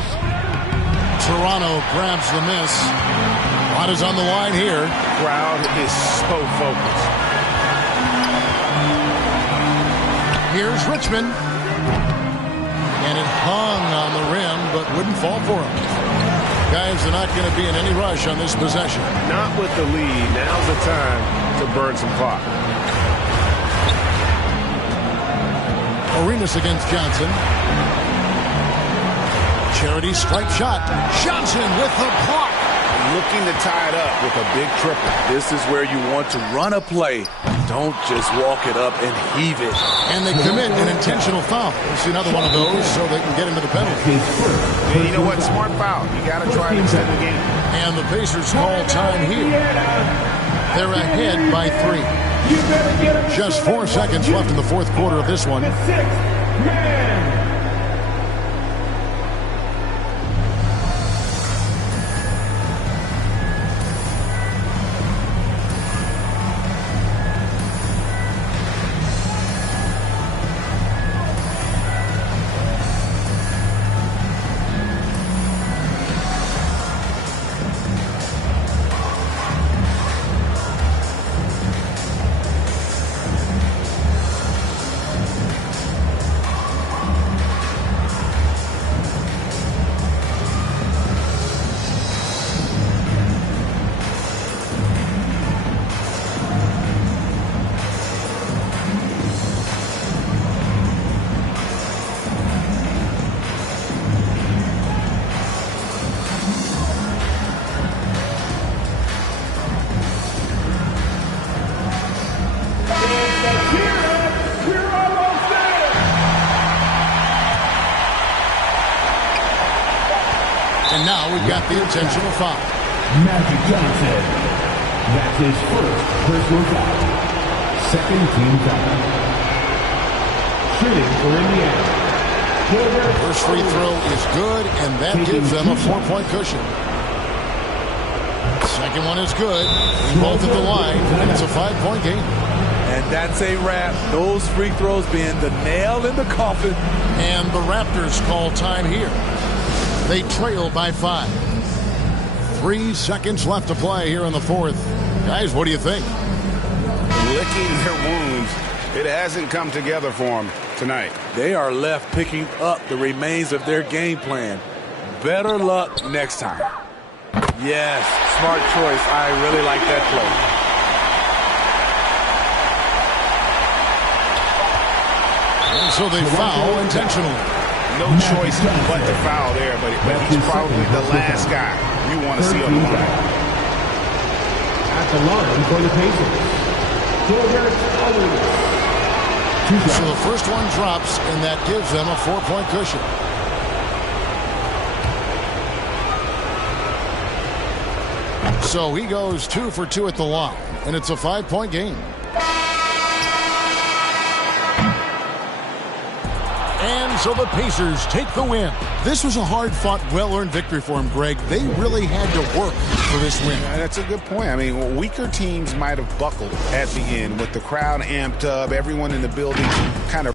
Toronto grabs the miss. Lot is on the line here. Crowd is so focused. Here's Richmond. And it hung on the rim, but wouldn't fall for him. Guys, they're not going to be in any rush on this possession. Not with the lead. Now's the time to burn some clock. Arenas against Johnson. Charity stripe shot. Johnson with the block. Looking to tie it up with a big triple. This is where you want to run a play. Don't just walk it up and heave it. And they commit an intentional foul. We'll see another one of those so they can get into the penalty. And you know what? Smart foul. You got to try to extend the game. And the Pacers call time here. They're ahead by 3. Just 4 seconds left in the fourth quarter of this one. we've got the intentional foul. Magic Johnson. That's his first personal foul. Second team foul. Shooting for Indiana. First free throw is good, and that gives them a 4-point cushion. Second one is good. Both at the line, and it's a 5-point game. And that's a wrap. Those free throws being the nail in the coffin. And the Raptors call time here. They trail by 5. 3 seconds left to play here in the fourth. Guys, what do you think? Licking their wounds. It hasn't come together for them tonight. They are left picking up the remains of their game plan. Better luck next time. Yes, smart choice. I really like that play. And so they foul intentionally. No choice but to foul there, but he's probably the last guy you want to see on the line. At the line for the Pacers. So the first one drops, and that gives them a 4-point cushion. So he goes 2 for 2 at the line, and it's a 5-point game. And so the Pacers take the win. This was a hard-fought, well-earned victory for him, Greg. They really had to work for this win. Yeah, that's a good point. I mean, weaker teams might have buckled at the end with the crowd amped up, everyone in the building kind of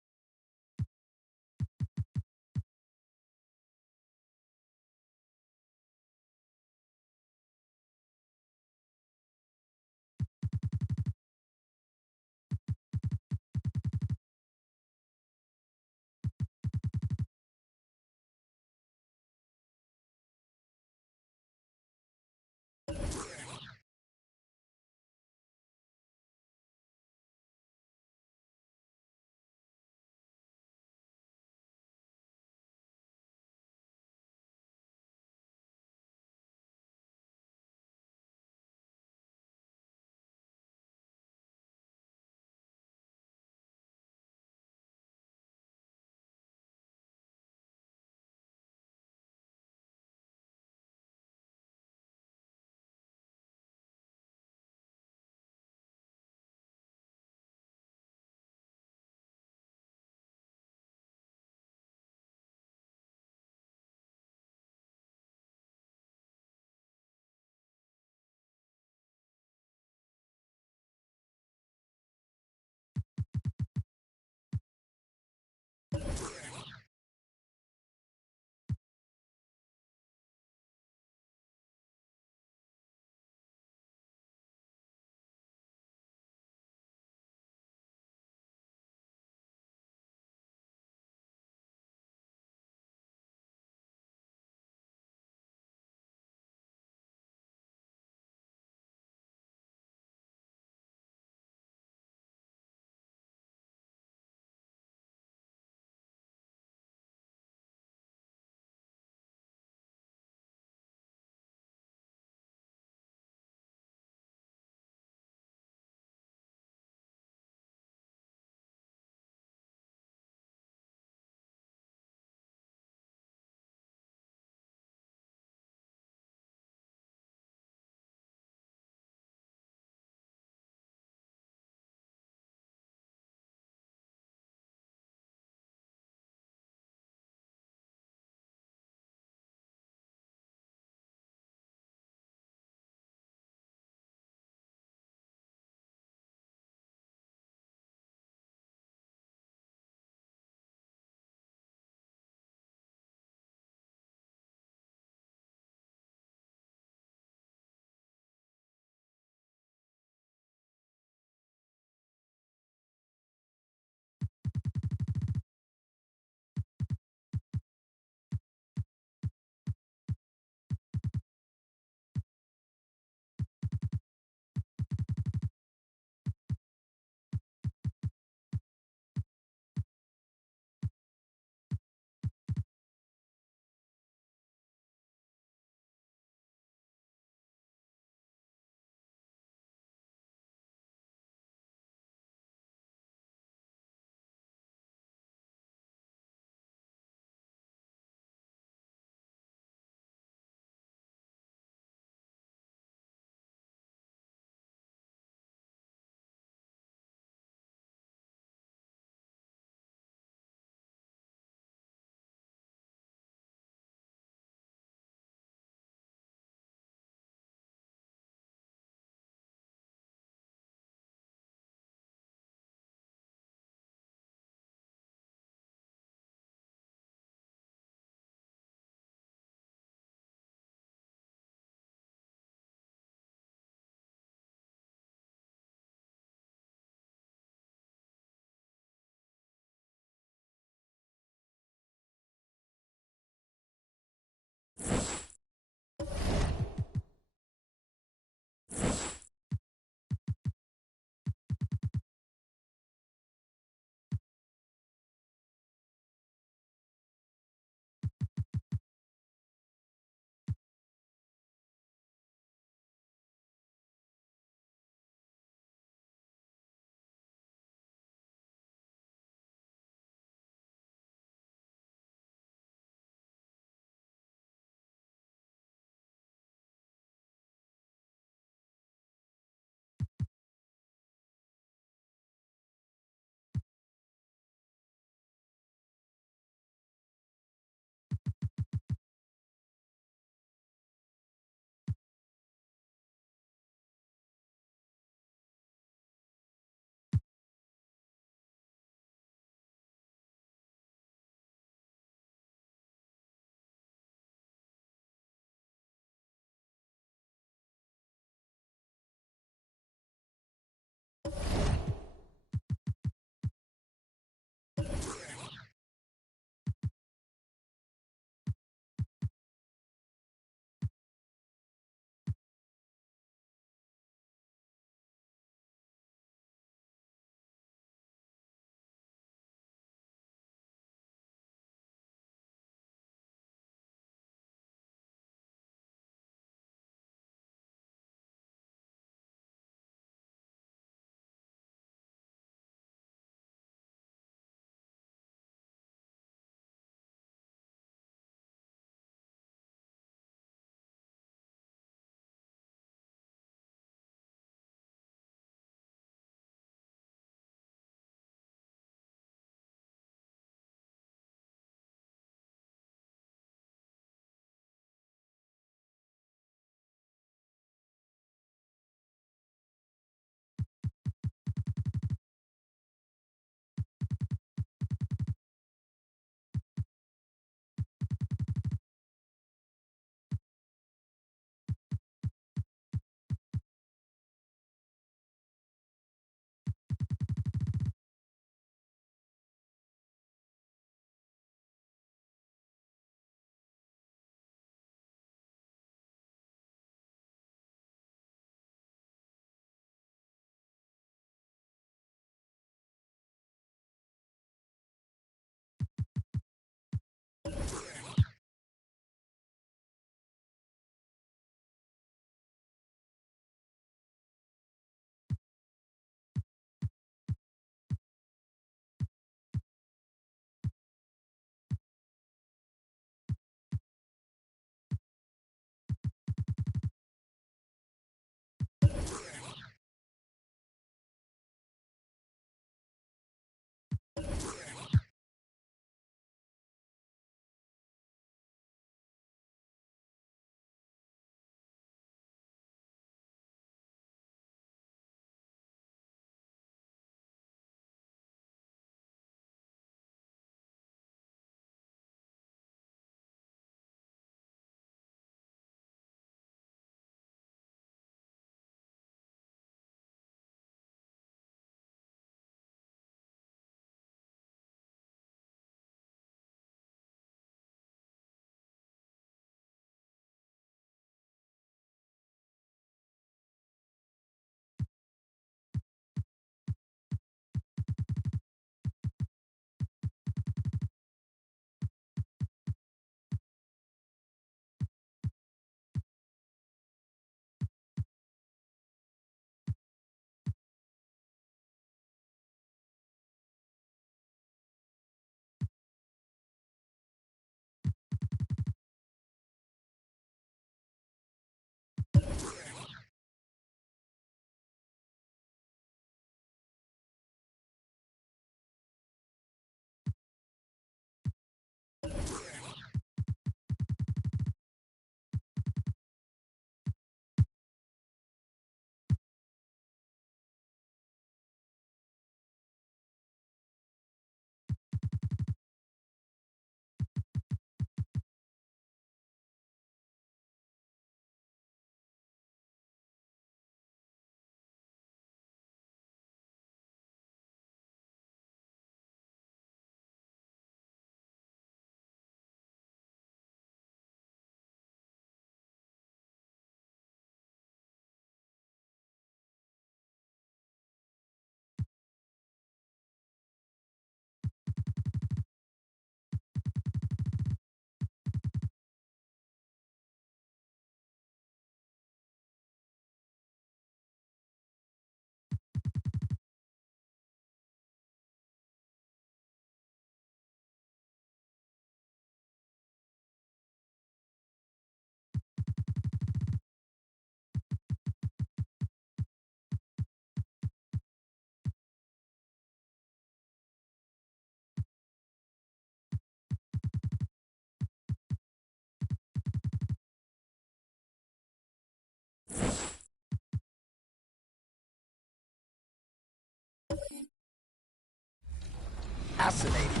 fascinating.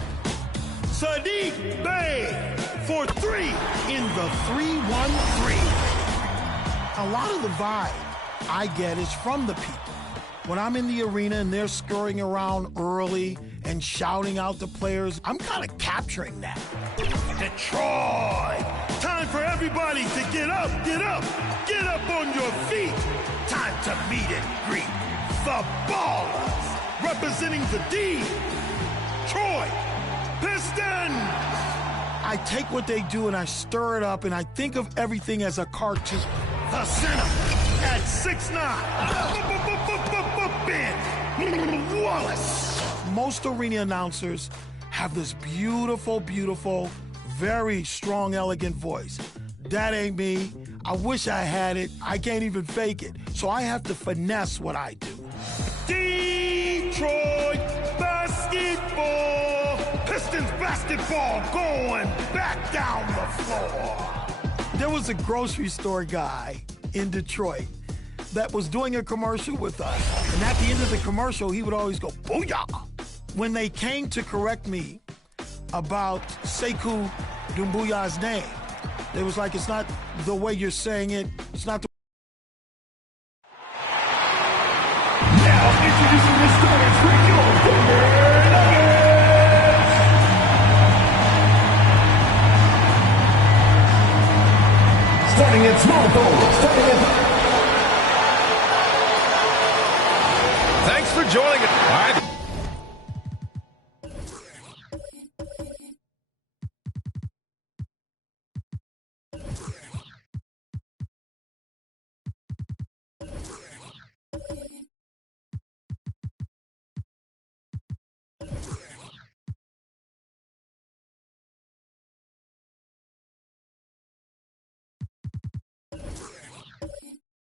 Sadiq Bey for 3 in the 3-1-3. A lot of the vibe I get is from the people. When I'm in the arena and they're scurrying around early and shouting out the players, I'm kind of capturing that. Detroit! Time for everybody to get up on your feet. Time to meet and greet the Ballers, representing the Detroit Pistons. I take what they do and I stir it up and I think of everything as a cartoon. The center at 6'9". Ben Wallace. Most arena announcers have this beautiful, beautiful, very strong, elegant voice. That ain't me. I wish I had it. I can't even fake it. So I have to finesse what I do. Detroit basketball. Pistons basketball going back down the floor. There was a grocery store guy in Detroit that was doing a commercial with us. And at the end of the commercial, he would always go, booyah. When they came to correct me about Sekou Doumbouya's name, they was like, it's not the way you're saying it. It's not the Now introducing the starters for your Denver Nuggets. Starting at small forward, Thanks for joining us. All right.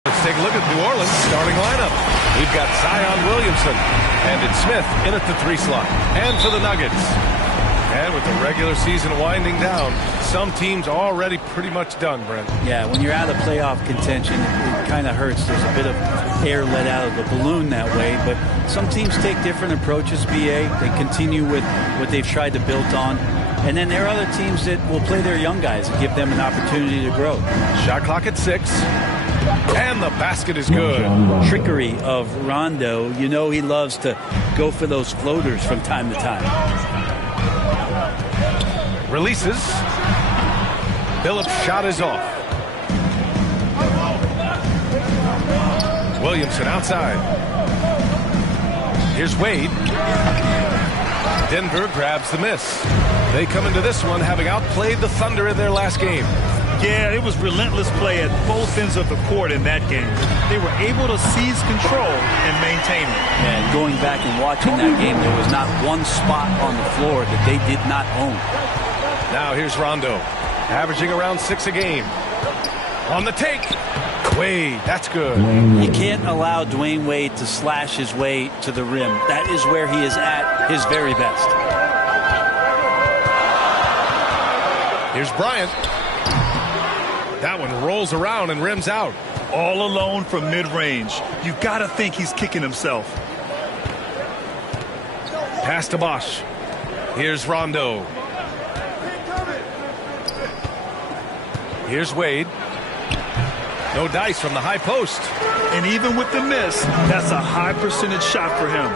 Let's take a look at New Orleans' starting lineup. We've got Zion Williamson and it's Smith in at the 3 slot. And for the Nuggets. And with the regular season winding down, some teams already pretty much done, Brent. Yeah, when you're out of playoff contention, it kind of hurts. There's a bit of air let out of the balloon that way. But some teams take different approaches, BA. They continue with what they've tried to build on. And then there are other teams that will play their young guys and give them an opportunity to grow. Shot clock at 6. And the basket is good. Trickery of Rondo. You know he loves to go for those floaters from time to time. Releases. Phillips' shot is off. Williamson outside. Here's Wade. Denver grabs the miss. They come into this one having outplayed the Thunder in their last game. Yeah, it was relentless play at both ends of the court in that game. They were able to seize control and maintain it. And going back and watching that game, there was not one spot on the floor that they did not own. Now here's Rondo, averaging around 6 a game. On the take, Wade, that's good. You can't allow Dwayne Wade to slash his way to the rim. That is where he is at his very best. Here's Bryant. That one rolls around and rims out. All alone from mid-range. You've got to think he's kicking himself. Pass to Bosch. Here's Rondo. Here's Wade. No dice from the high post. And even with the miss, that's a high percentage shot for him.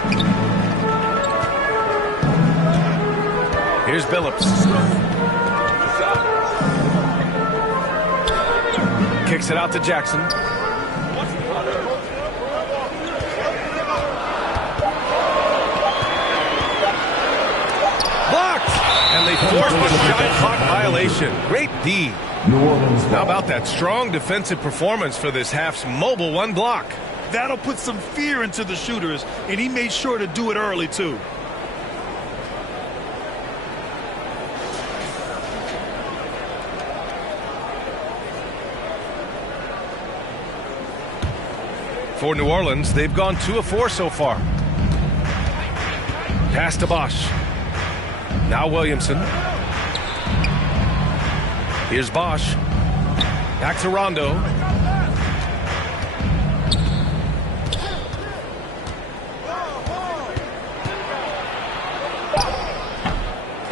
Here's Billups. Kicks it out to Jackson. Blocked! And they force the shot clock violation. Great D. How about that strong defensive performance for this half's mobile one block? That'll put some fear into the shooters, and he made sure to do it early, too. For New Orleans, they've gone 2 of 4 so far. Pass to Bosch. Now Williamson. Here's Bosch. Back to Rondo.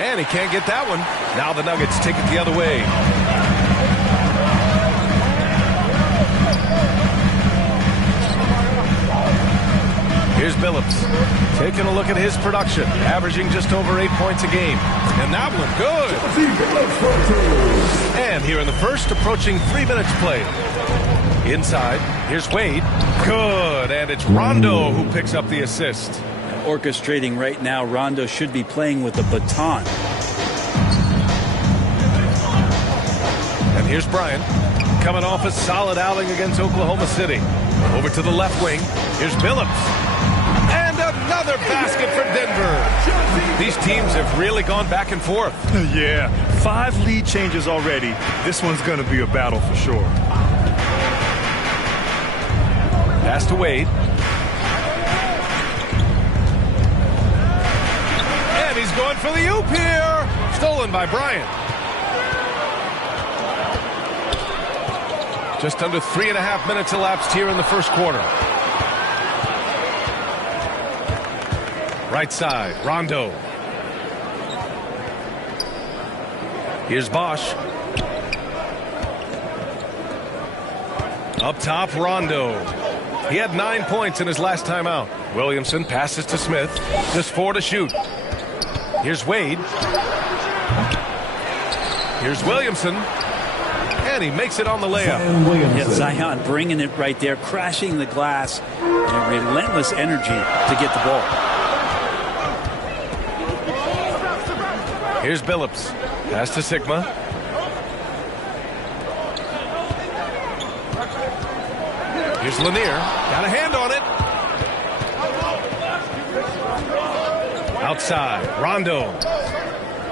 And he can't get that one. Now the Nuggets take it the other way. Here's Billups, taking a look at his production, averaging just over 8 points a game. And that one, good. And here in the first, approaching 3 minutes played. Inside, here's Wade. Good, and it's Rondo who picks up the assist. Orchestrating right now, Rondo should be playing with a baton. And here's Bryant, coming off a solid outing against Oklahoma City. Over to the left wing, here's Billups. And another basket for Denver. These teams have really gone back and forth. Yeah, 5 lead changes already. This one's going to be a battle for sure. Pass to Wade. And he's going for the oop here. Stolen by Bryant. Just under 3.5 minutes elapsed here in the first quarter. Right side, Rondo. Here's Bosch. Up top, Rondo. He had 9 points in his last time out. Williamson passes to Smith. Just 4 to shoot. Here's Wade. Here's Williamson. And he makes it on the layup. Yeah, Zion bringing it right there, crashing the glass, and relentless energy to get the ball. Here's Billups. Pass to Sigma. Here's Lanier. Got a hand on it. Outside. Rondo.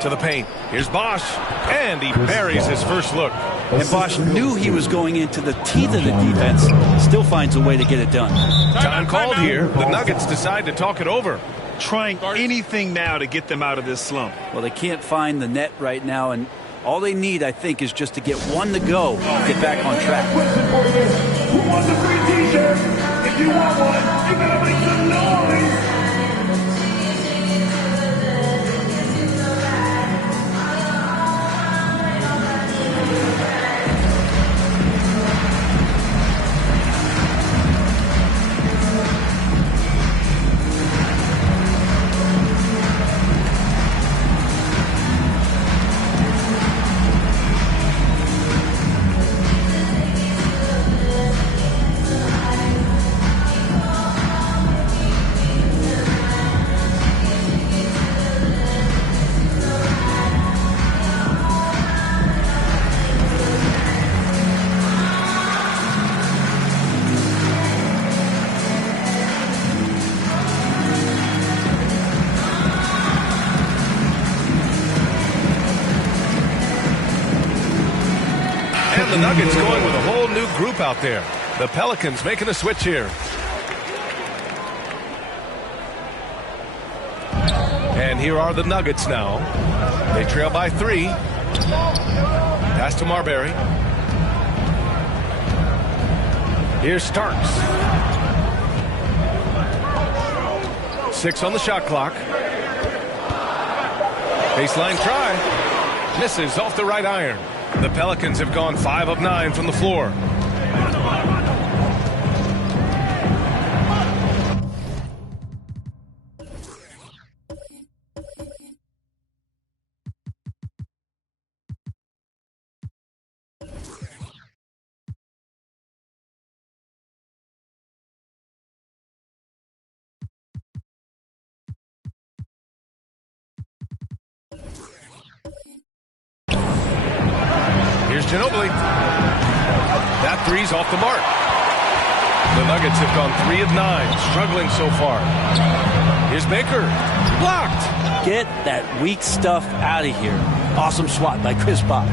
To the paint. Here's Bosch. And he buries his first look. And Bosch knew he was going into the teeth of the defense. Still finds a way to get it done. Time called here. The Nuggets decide to talk it over. Trying anything now to get them out of this slump. Well, they can't find the net right now, and all they need, I think, is just to get one to go, get back on track. Who wants a free t-shirt? If you want one, you gotta make some noise. The Nuggets going with a whole new group out there. The Pelicans making a switch here. And here are the Nuggets now. They trail by 3. Pass to Marbury. Here's Starks. 6 on the shot clock. Baseline try. Misses off the right iron. The Pelicans have gone 5 of 9 from the floor. Here's Ginobili. That three's off the mark. The Nuggets have gone 3 of 9, struggling so far. Here's Baker. Blocked. Get that weak stuff out of here. Awesome swat by Chris Bosh.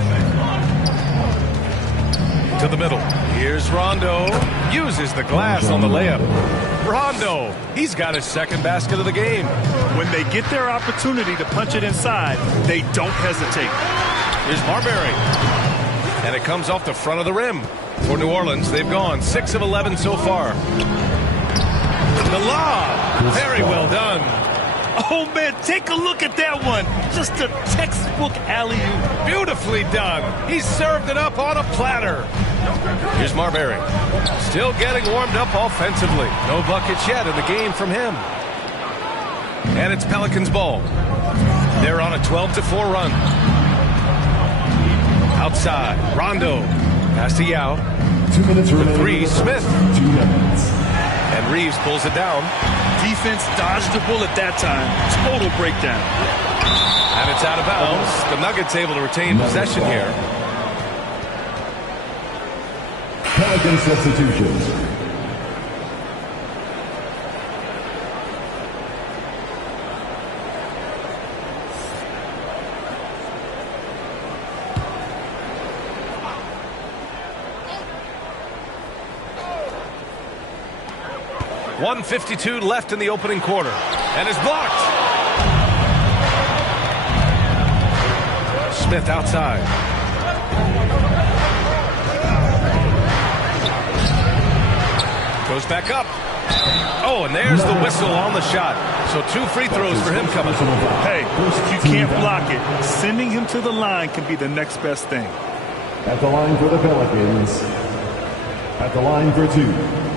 To the middle. Here's Rondo. Uses the glass on the layup. Rondo. He's got his second basket of the game. When they get their opportunity to punch it inside, they don't hesitate. Here's Marbury. And it comes off the front of the rim. For New Orleans, they've gone 6 of 11 so far. The lob. Very well done. Oh, man, take a look at that one. Just a textbook alley-oop. Beautifully done. He served it up on a platter. Here's Marbury. Still getting warmed up offensively. No buckets yet in the game from him. And it's Pelicans ball. They're on a 12-4 run. Outside, Rondo. Pass to Yao. 2 minutes remaining. 3, Smith. 2 minutes. And Reeves pulls it down. Defense dodged the bullet that time. Total breakdown. And it's out of bounds. The Nuggets able to retain possession here. Pelican substitutions. .152 left in the opening quarter. And is blocked. Smith outside. Goes back up. Oh, and there's the whistle on the shot. So 2 free throws for him coming. Hey, you can't block it. Sending him to the line can be the next best thing. At the line for the Pelicans. At the line for 2.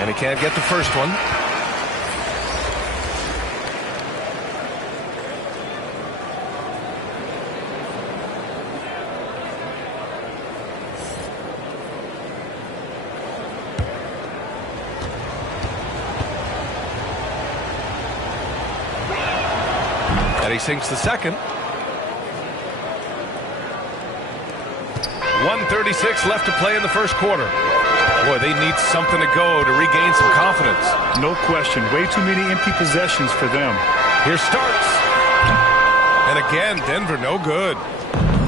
And he can't get the first one. And he sinks the second. 1:36 left to play in the first quarter. Boy, they need something to go to regain some confidence. No question. Way too many empty possessions for them. Here Starks. And again, Denver no good.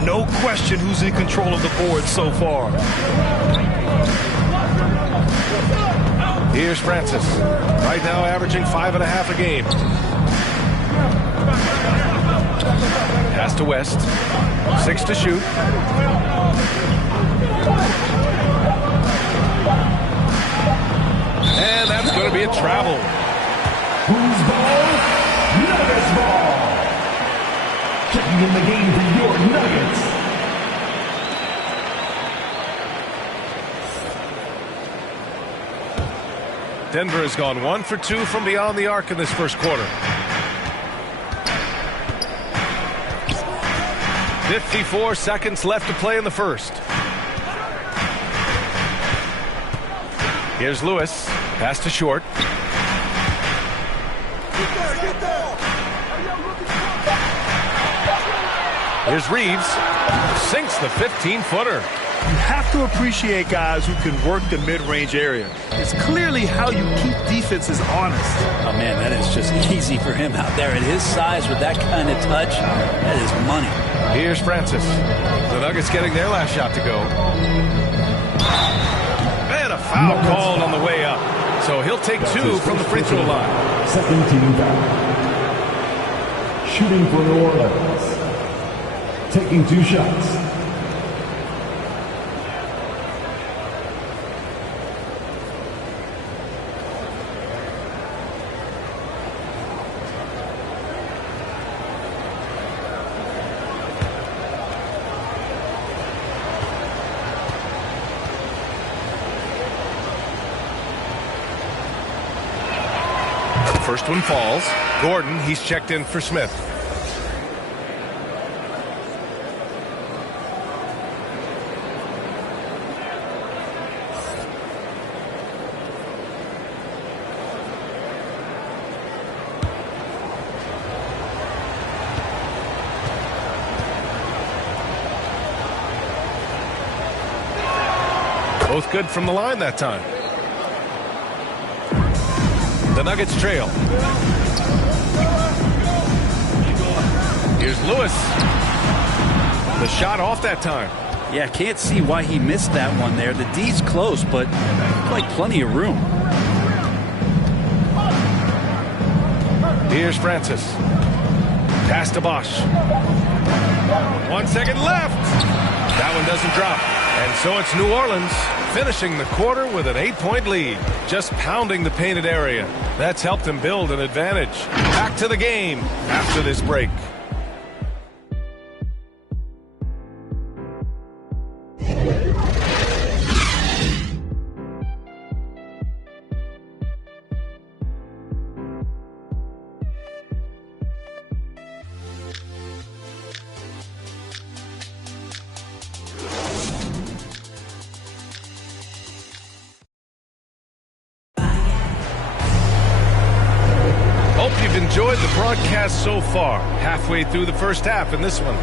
No question who's in control of the board so far. Here's Francis. Right now averaging 5.5 a game. Pass to West. 6 to shoot. And that's going to be a travel. Who's ball? Nuggets ball. Checking in the game for your Nuggets. Denver has gone 1 for 2 from beyond the arc in this first quarter. 54 seconds left to play in the first. Here's Lewis. Pass to Short. Here's Reeves. Sinks the 15-footer. You have to appreciate guys who can work the mid-range area. It's clearly how you keep defenses honest. Oh, man, that is just easy for him out there. At his size with that kind of touch, that is money. Here's Francis. The Nuggets getting their last shot to go. And a foul called on the way up. So he'll take 2 from the free throw line. Second team foul. Shooting for New Orleans. Taking 2 shots. First one falls. Gordon, he's checked in for Smith. Both good from the line that time. The Nuggets trail. Here's Lewis. The shot off that time. Yeah, can't see why he missed that one there. The D's close, but like plenty of room. Here's Francis. Pass to Bosch. 1 second left. That one doesn't drop. And so it's New Orleans finishing the quarter with an 8-point lead. Just pounding the painted area. That's helped them build an advantage. Back to the game after this break. Enjoyed the broadcast so far, halfway through the first half in this one.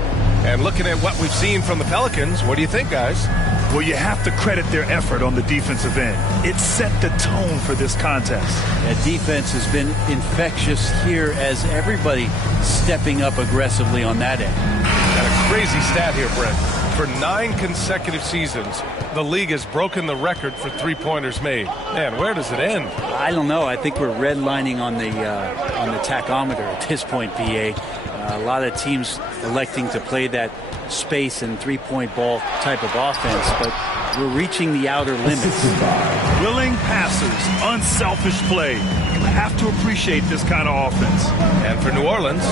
And looking at what we've seen from the Pelicans, what do you think, guys? Well, you have to credit their effort on the defensive end. It set the tone for this contest. That defense has been infectious here as everybody stepping up aggressively on that end. Got a crazy stat here, Brent. For 9 consecutive seasons, the league has broken the record for three-pointers made. Man, where does it end? I don't know. I think we're redlining on the tachometer at this point, BA. A lot of teams electing to play that space and three-point ball type of offense, but we're reaching the outer limits. Willing passes, unselfish play. You have to appreciate this kind of offense. And for New Orleans,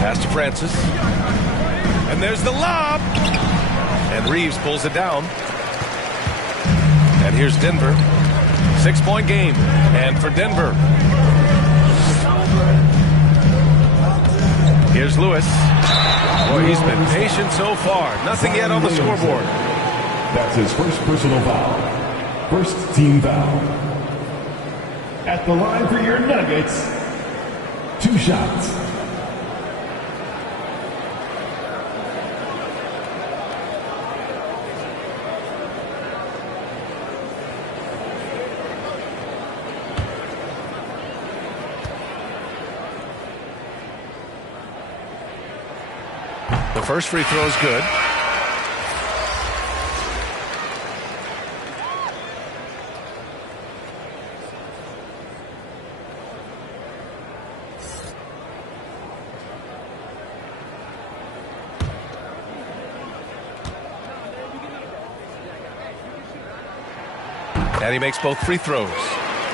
pass to Francis. And there's the lob. And Reeves pulls it down. And here's Denver. 6-point game. And for Denver, here's Lewis. Boy, he's been patient so far. Nothing yet on the scoreboard. That's his first personal foul. First team foul. At the line for your Nuggets, 2 shots. The first free throw is good. And he makes both free throws.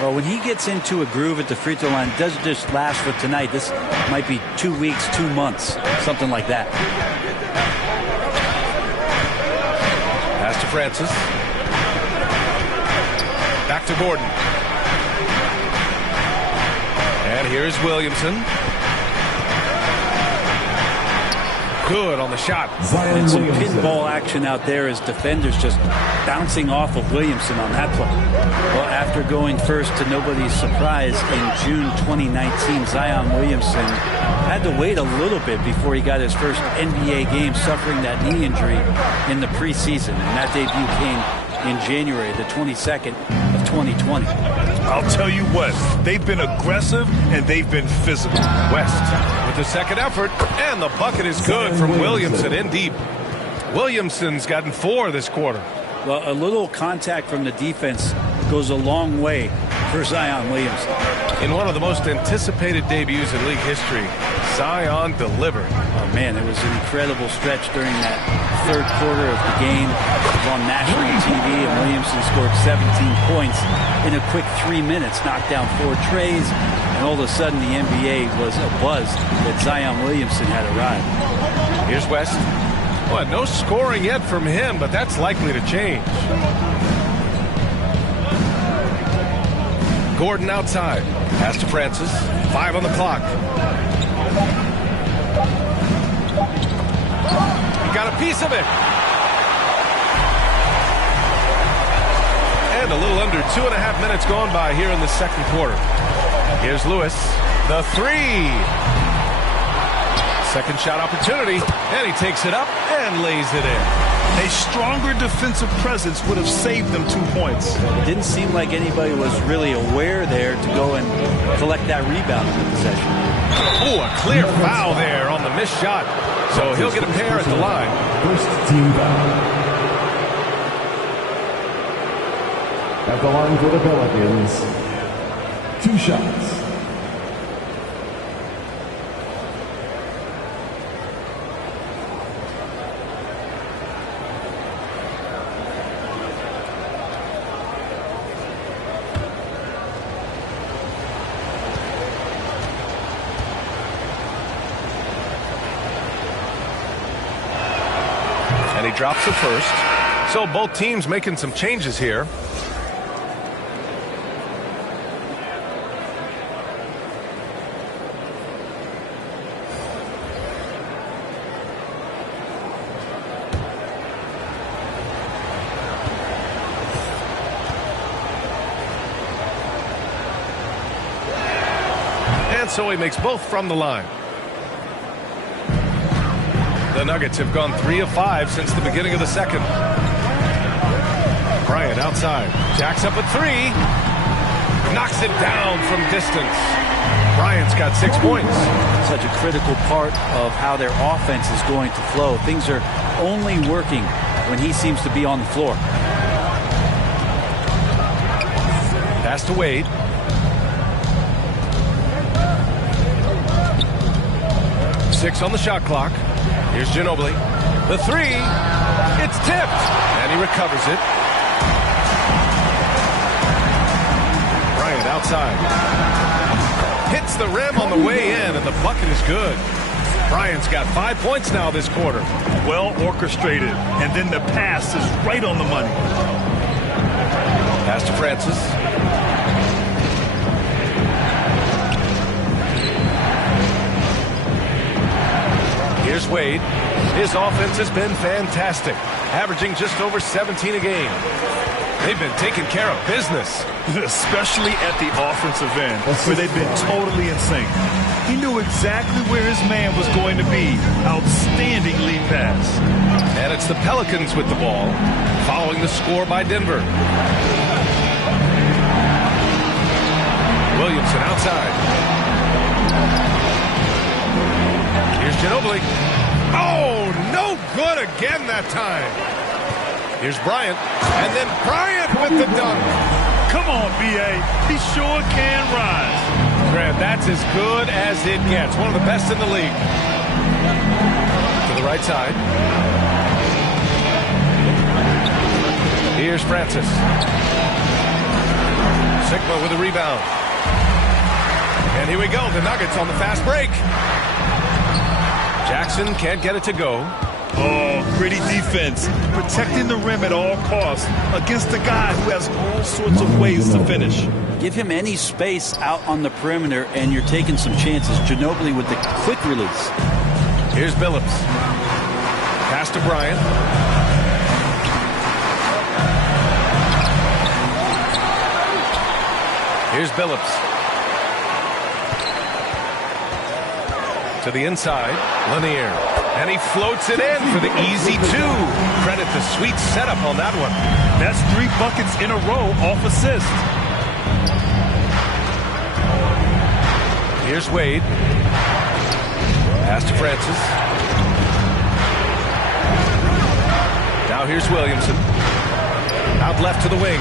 Well, when he gets into a groove at the free throw line, it doesn't just last for tonight. This might be 2 weeks, 2 months, something like that. Pass to Francis. Back to Gordon. And here's Williamson. Good on the shot. And some pinball action out there as defenders just bouncing off of Williamson on that play. Well, after going first to nobody's surprise in June 2019, Zion Williamson had to wait a little bit before he got his first NBA game, suffering that knee injury in the preseason. And that debut came in January, the 22nd of 2020. I'll tell you what, they've been aggressive and they've been physical. West with the second effort, and the bucket is good from Williamson in deep. Williamson's gotten 4 this quarter. Well, a little contact from the defense goes a long way for Zion Williamson. In one of the most anticipated debuts in league history, Zion delivered. Oh, man, it was an incredible stretch during that third quarter of the game. It was on national TV, and Williamson scored 17 points in a quick 3 minutes, knocked down 4 trays, and all of a sudden the NBA was abuzz that Zion Williamson had arrived. Here's West. Well, no scoring yet from him, but that's likely to change. Gordon outside. Pass to Francis. 5 on the clock. He got a piece of it. And a little under 2.5 minutes gone by here in the second quarter. Here's Lewis. The 3. Second shot opportunity, and he takes it up and lays it in. A stronger defensive presence would have saved them 2 points. It didn't seem like anybody was really aware there to go and collect that rebound in the possession. Oh, a clear foul there on the missed shot. So he'll get a pair at the line. First team foul. At the line for the Pelicans, 2 shots. And he drops the first. So both teams making some changes here. And so he makes both from the line. The Nuggets have gone 3 of 5 since the beginning of the second. Bryant outside. Jacks up a 3. Knocks it down from distance. Bryant's got 6 points. Such a critical part of how their offense is going to flow. Things are only working when he seems to be on the floor. Pass to Wade. Six on the shot clock. Here's Ginobili. The 3. It's tipped. And he recovers it. Bryant outside. Hits the rim on the way in, and the bucket is good. Bryant's got 5 points now this quarter. Well orchestrated. And then the pass is right on the money. Pass to Francis. Here's Wade. His offense has been fantastic, averaging just over 17 a game. They've been taking care of business. Especially at the offensive end, where they've been totally in sync. He knew exactly where his man was going to be. Outstanding lead pass. And it's the Pelicans with the ball, following the score by Denver. Williamson outside. Here's Ginobili. Oh, no good again that time. Here's Bryant. And then Bryant with the dunk. Come on, B.A. He sure can rise. Grant, that's as good as it gets. One of the best in the league. To the right side. Here's Francis. Sigma with a rebound. And here we go. The Nuggets on the fast break. Jackson can't get it to go. Oh, gritty defense. Protecting the rim at all costs against a guy who has all sorts of ways to finish. Give him any space out on the perimeter, and you're taking some chances. Ginobili with the quick release. Here's Billups. Pass to Bryant. Here's Billups. To the inside, Lanier. And he floats it in for the easy 2. Credit the sweet setup on that one. That's 3 buckets in a row off assist. Here's Wade. Pass to Francis. Now here's Williamson. Out left to the wing.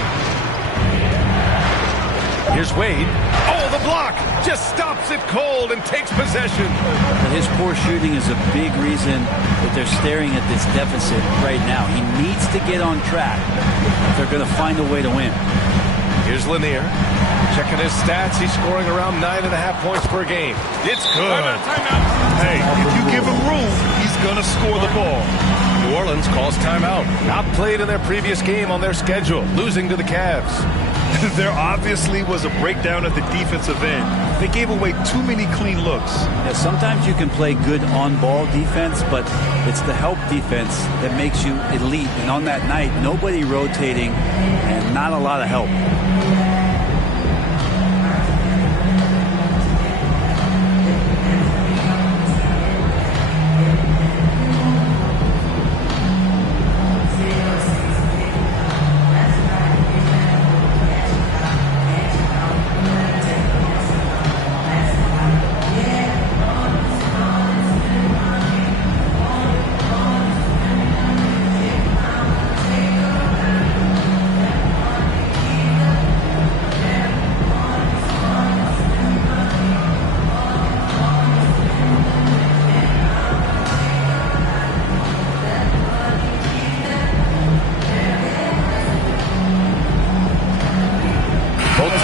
Here's Wade. Oh, the block just stops it cold and takes possession. But his poor shooting is a big reason that they're staring at this deficit right now. He needs to get on track if they're going to find a way to win. Here's Lanier. Checking his stats. He's scoring around 9.5 points per game. It's good. Hey, if you give him room, he's going to score the ball. New Orleans calls timeout. Outplayed in their previous game on their schedule, losing to the Cavs. There obviously was a breakdown at the defensive end. They gave away too many clean looks. Yeah, sometimes you can play good on-ball defense, but it's the help defense that makes you elite. And on that night, nobody rotating and not a lot of help.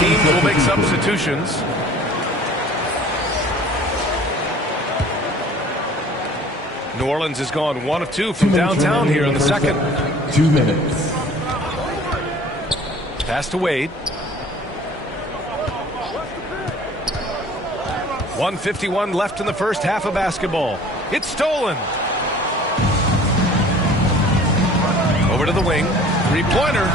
teams will make substitutions. New Orleans has gone 1 of 2 from downtown here in the second. 2 minutes. Pass to Wade. 1:51 left in the first half of basketball. It's stolen. Over to the wing. Three-pointer.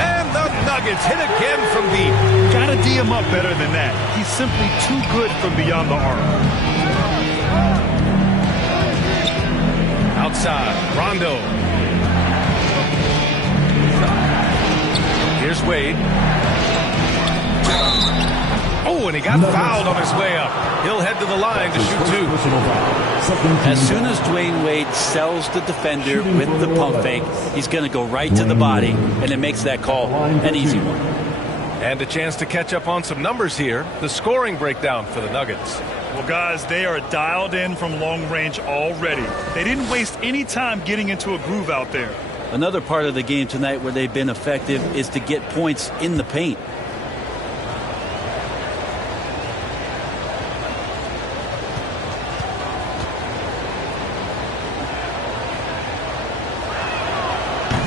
And the Nuggets hit again from deep. Gotta D him up better than that. He's simply too good from beyond the arc. Outside, Rondo. Here's Wade. Oh, and he got fouled on his way up. He'll head to the line to shoot 2. As soon as Dwayne Wade sells the defender with the pump fake, he's going to go right to the body, and it makes that call an easy one. And a chance to catch up on some numbers here. The scoring breakdown for the Nuggets. Well, guys, they are dialed in from long range already. They didn't waste any time getting into a groove out there. Another part of the game tonight where they've been effective is to get points in the paint.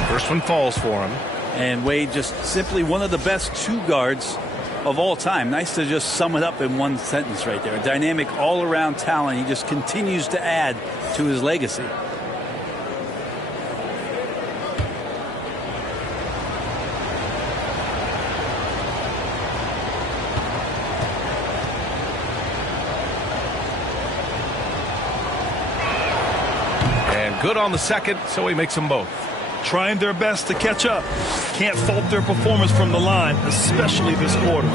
First one falls for him. And Wade just simply one of the best 2 guards of all time. Nice to just sum it up in one sentence right there. A dynamic all-around talent. He just continues to add to his legacy. And good on the second, so he makes them both. Trying their best to catch up. Can't fault their performance from the line, especially this quarter.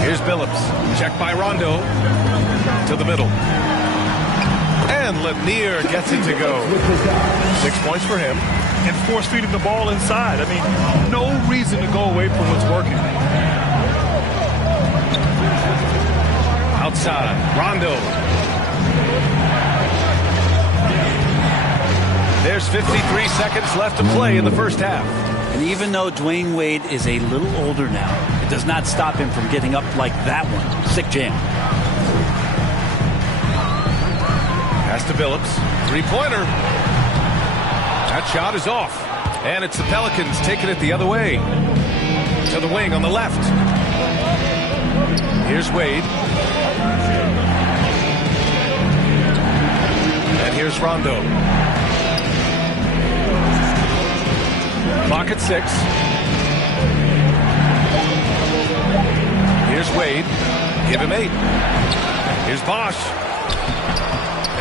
Here's Billups. Check by Rondo. To the middle. And Lanier gets it to go. 6 points for him. And force feeding the ball inside. I mean, no reason to go away from what's working. Outside. Rondo. There's 53 seconds left to play in the first half. And even though Dwayne Wade is a little older now, it does not stop him from getting up like that one. Sick jam. Pass to Billups. Three-pointer. That shot is off. And it's the Pelicans taking it the other way. To the wing on the left. Here's Wade. And here's Rondo. Clock at 6. Here's Wade. Give him 8. Here's Bosch.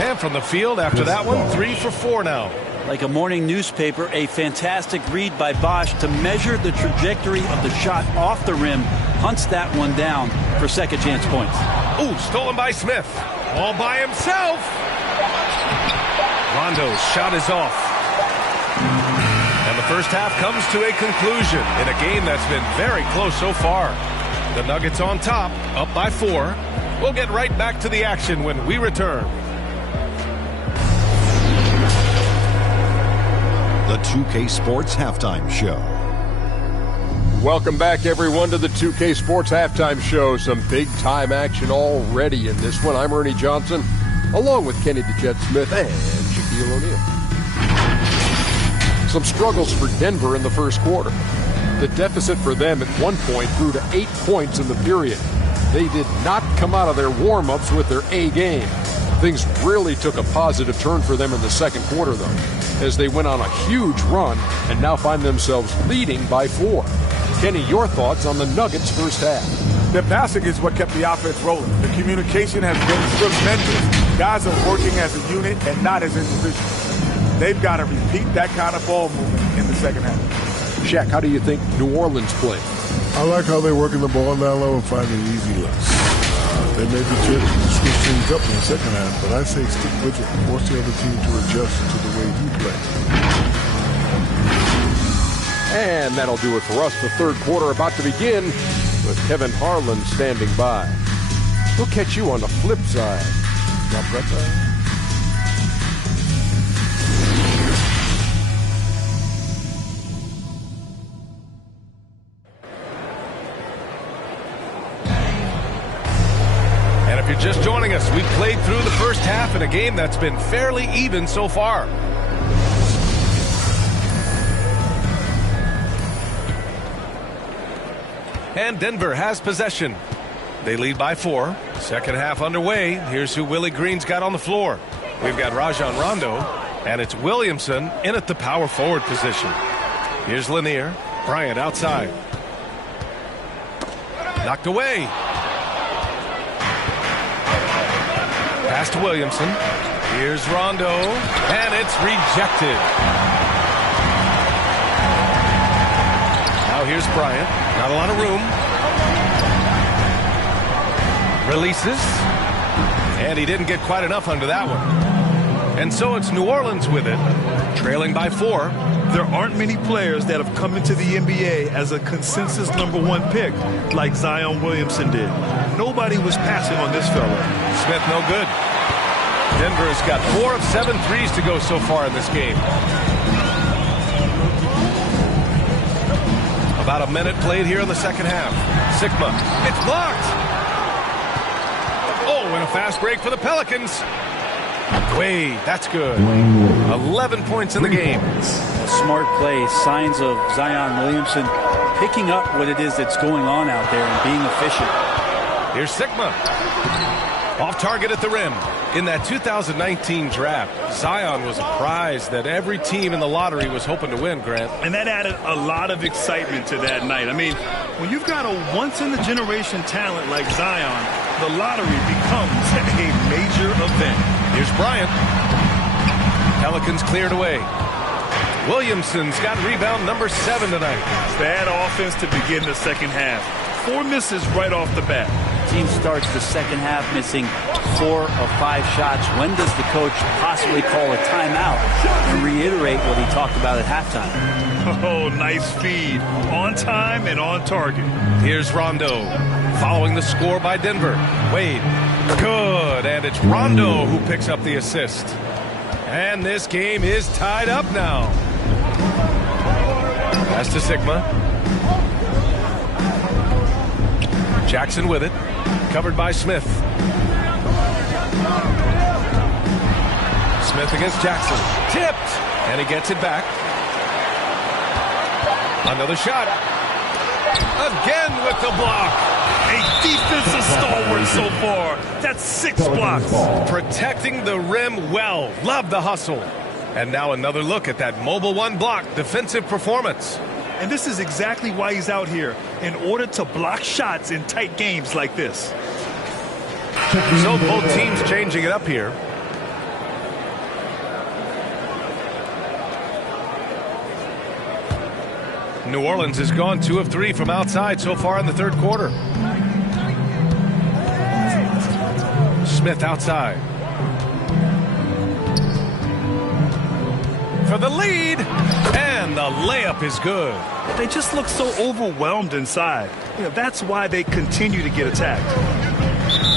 And from the field after that one, 3 for 4 now. Like a morning newspaper, a fantastic read by Bosch to measure the trajectory of the shot off the rim. Hunts that one down for second chance points. Ooh, stolen by Smith. All by himself. Rondo's shot is off. And the first half comes to a conclusion in a game that's been very close so far. The Nuggets on top, up by 4. We'll get right back to the action when we return. The 2K Sports Halftime Show. Welcome back, everyone, to the 2K Sports Halftime Show. Some big-time action already in this one. I'm Ernie Johnson, along with Kenny the Jet Smith and Shaquille O'Neal. Some struggles for Denver in the first quarter. The deficit for them at one point grew to 8 points in the period. They did not come out of their warm-ups with their A game. Things really took a positive turn for them in the second quarter, though, as they went on a huge run and now find themselves leading by 4. Kenny, your thoughts on the Nuggets' first half? The passing is what kept the offense rolling. The communication has been tremendous. Guys are working as a unit and not as individuals. They've got to repeat that kind of ball movement in the second half. Shaq, how do you think New Orleans played? I like how they're working the ball down low and finding easy looks. They may be switch things up in the second half, but I say stick with it. Force the other team to adjust to the way you play. And that'll do it for us. The third quarter about to begin with Kevin Harlan standing by. We'll catch you on the flip side. Not right there. we've played through the first half in a game that's been fairly even so far. And Denver has possession. They lead by 4. Second half underway. Here's who Willie Green's got on the floor. We've got Rajon Rondo, and it's Williamson in at the power forward position. Here's Lanier. Bryant outside. Knocked away. Pass to Williamson. Here's Rondo, and it's rejected. Now here's Bryant. Not a lot of room. Releases. And he didn't get quite enough under that one. And so it's New Orleans with it, trailing by 4. There aren't many players that have come into the NBA as a consensus #1 pick like Zion Williamson did. Nobody was passing on this fella. Smith no good. Denver has got 4 of 7 threes to go so far in this game. About a minute played here in the second half. Sigma, it's blocked. Oh, and a fast break for the Pelicans. Wade, that's good. 11 points in the game. A smart play, signs of Zion Williamson picking up what it is that's going on out there and being efficient. Here's Sigma. Off target at the rim. In that 2019 draft, Zion was a prize that every team in the lottery was hoping to win, Grant. And that added a lot of excitement to that night. I mean, when you've got a once-in-a-generation talent like Zion, the lottery becomes a major event. Here's Bryant. Pelicans cleared away. Williamson's got rebound number 7 tonight. Bad offense to begin the second half. 4 misses right off the bat. Team starts the second half missing 4 of 5 shots. When does the coach possibly call a timeout and reiterate what he talked about at halftime? Oh, nice feed. On time and on target. Here's Rondo. Following the score by Denver. Wade. Good. And it's Rondo who picks up the assist. And this game is tied up now. Pass to Sigma. Jackson with it. Covered by Smith. Smith against Jackson. Tipped. And he gets it back. Another shot. Again with the block. A defensive stalwart so far. That's 6 blocks. Protecting the rim well. Love the hustle. And now another look at that mobile 1 block defensive performance. And this is exactly why he's out here, in order to block shots in tight games like this. So both teams changing it up here. New Orleans has gone 2 of 3 from outside so far in the third quarter. Smith outside. For the lead, and the layup is good. They just look so overwhelmed inside. You know, that's why they continue to get attacked.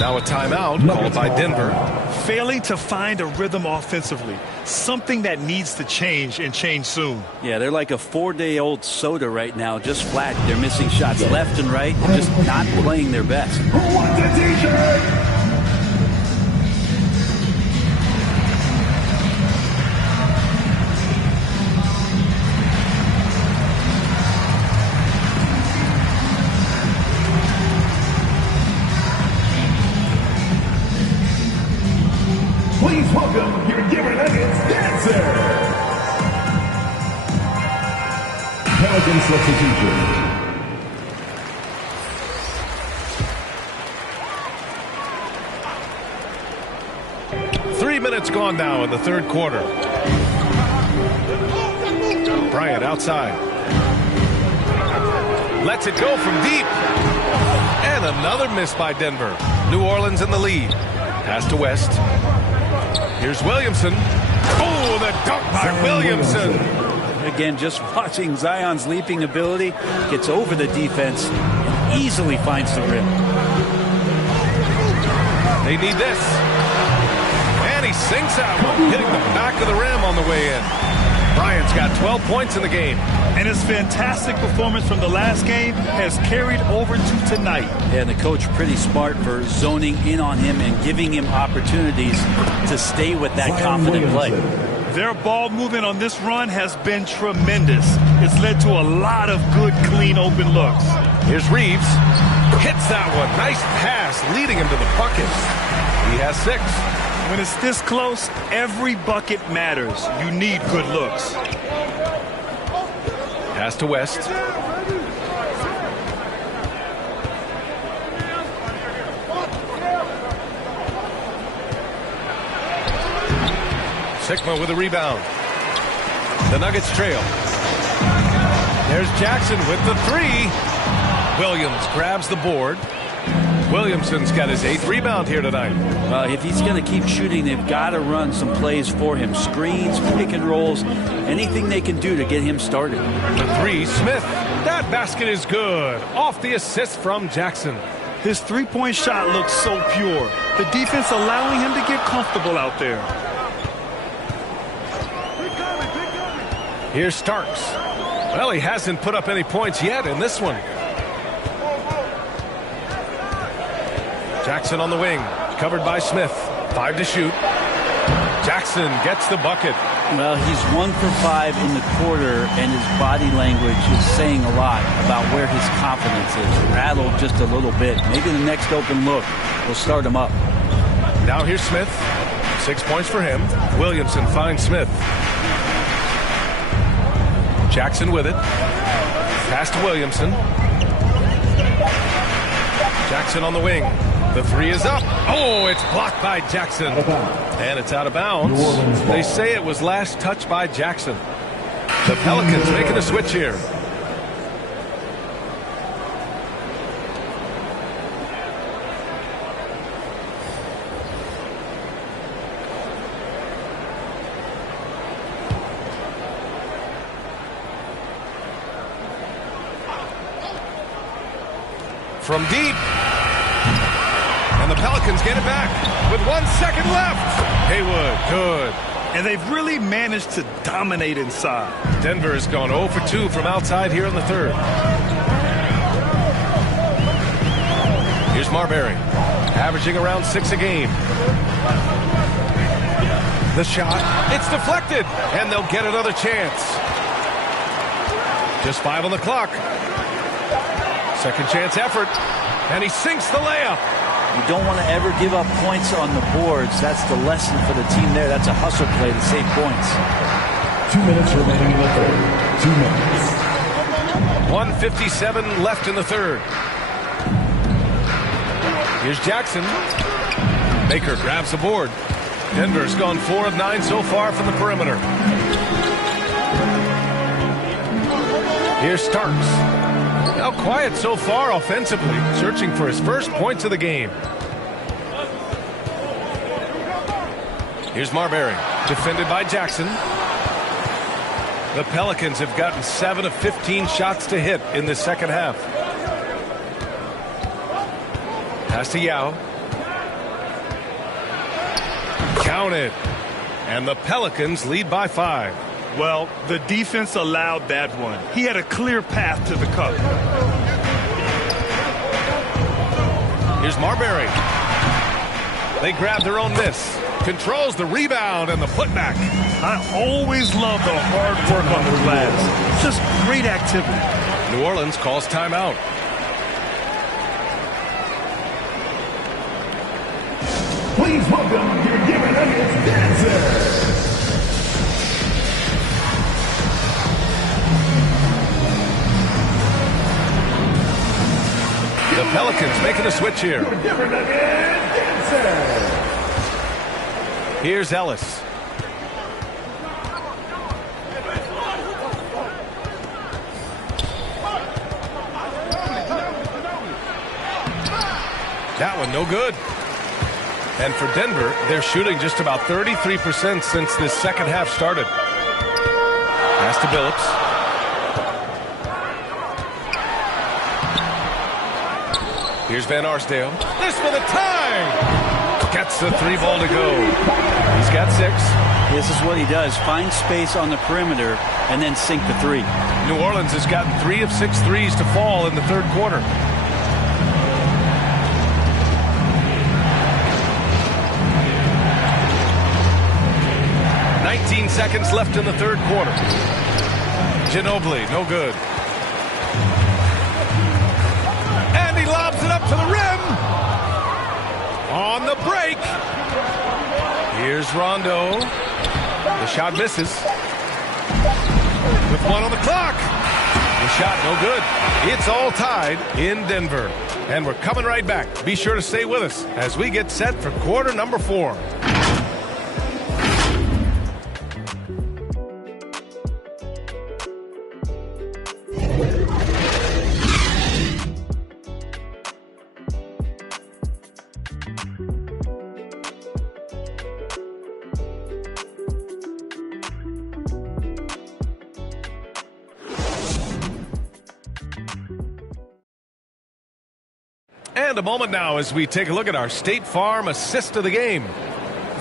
Now a timeout called by Denver. Failing to find a rhythm offensively. Something that needs to change and change soon. Yeah, they're like a 4-day-old soda right now, just flat. They're missing shots left and right and just not playing their best. Who wants a t-shirt? Please welcome your Denver Nuggets dancer. Pelican substitution. Three minutes gone now in the third quarter. Bryant outside. Lets it go from deep. And another miss by Denver. New Orleans in the lead. Pass to West. Here's Williamson. Oh, the dunk by Williamson. Again, just watching Zion's leaping ability. Gets over the defense and easily finds the rim. They need this. And he sinks that one, hitting the back of the rim on the way in. Bryant's got 12 points in the game. And his fantastic performance from the last game has carried over to tonight. And the coach pretty smart for zoning in on him and giving him opportunities to stay with that confident play. Their ball movement on this run has been tremendous. It's led to a lot of good, clean, open looks. Here's Reeves. Hits that one. Nice pass leading him to the bucket. He has 6. When it's this close, every bucket matters. You need good looks. Pass to West. Sigma with a rebound. The Nuggets trail. There's Jackson with the 3. Williams grabs the board. Williamson's got his 8th rebound here tonight. If he's going to keep shooting, they've got to run some plays for him. Screens, pick and rolls, anything they can do to get him started. The 3, Smith. That basket is good. Off the assist from Jackson. His three-point shot looks so pure. The defense allowing him to get comfortable out there. Here's Starks. Well, he hasn't put up any points yet in this one. Jackson on the wing, covered by Smith. 5 to shoot. Jackson gets the bucket. Well, he's 1 for 5 in the quarter, and his body language is saying a lot about where his confidence is. Rattled just a little bit. Maybe the next open look will start him up. Now here's Smith. 6 points for him. Williamson finds Smith. Jackson with it. Pass to Williamson. Jackson on the wing. The 3 is up. Oh, it's blocked by Jackson. And it's out of bounds. They say it was last touched by Jackson. The Pelicans making a switch here. From deep. And the Pelicans get it back with 1 second left. Haywood, good. And they've really managed to dominate inside. Denver has gone 0 for 2 from outside here in the 3rd. Here's Marbury, averaging around 6 a game. The shot, it's deflected, and they'll get another chance. Just 5 on the clock. Second chance effort, and he sinks the layup. You don't want to ever give up points on the boards. That's the lesson for the team there. That's a hustle play to save points. 2 minutes remaining in the 3rd. 2 minutes. 1:57 left in the 3rd. Here's Jackson. Baker grabs the board. Denver's gone 4 of 9 so far from the perimeter. Here's Starks. Now quiet so far offensively, searching for his first points of the game. Here's Marbury, defended by Jackson. The Pelicans have gotten 7 of 15 shots to hit in the second half. Pass to Yao. Counted. And the Pelicans lead by 5. Well, the defense allowed that one. He had a clear path to the cup. Here's Marbury. They grab their own miss. Controls the rebound and the putback. I always love the hard work on the glass. Just great activity. New Orleans calls timeout. Please welcome your Denver Nuggets dancers. The Pelicans making a switch here. Here's Ellis. That one no good. And for Denver, they're shooting just about 33% since this second half started. Pass to Billups. Here's Van Arsdale. This for the time. Gets the 3 ball to go. He's got 6. This is what he does. Find space on the perimeter and then sink the three. New Orleans has gotten 3 of 6 threes to fall in the third quarter. Seconds left in the third quarter. Ginobili, no good. And he lobs it up to the rim. On the break. Here's Rondo. The shot misses. With 1 on the clock. The shot no good. It's all tied in Denver. And we're coming right back. Be sure to stay with us as we get set for quarter number 4. And a moment now as we take a look at our State Farm assist of the game.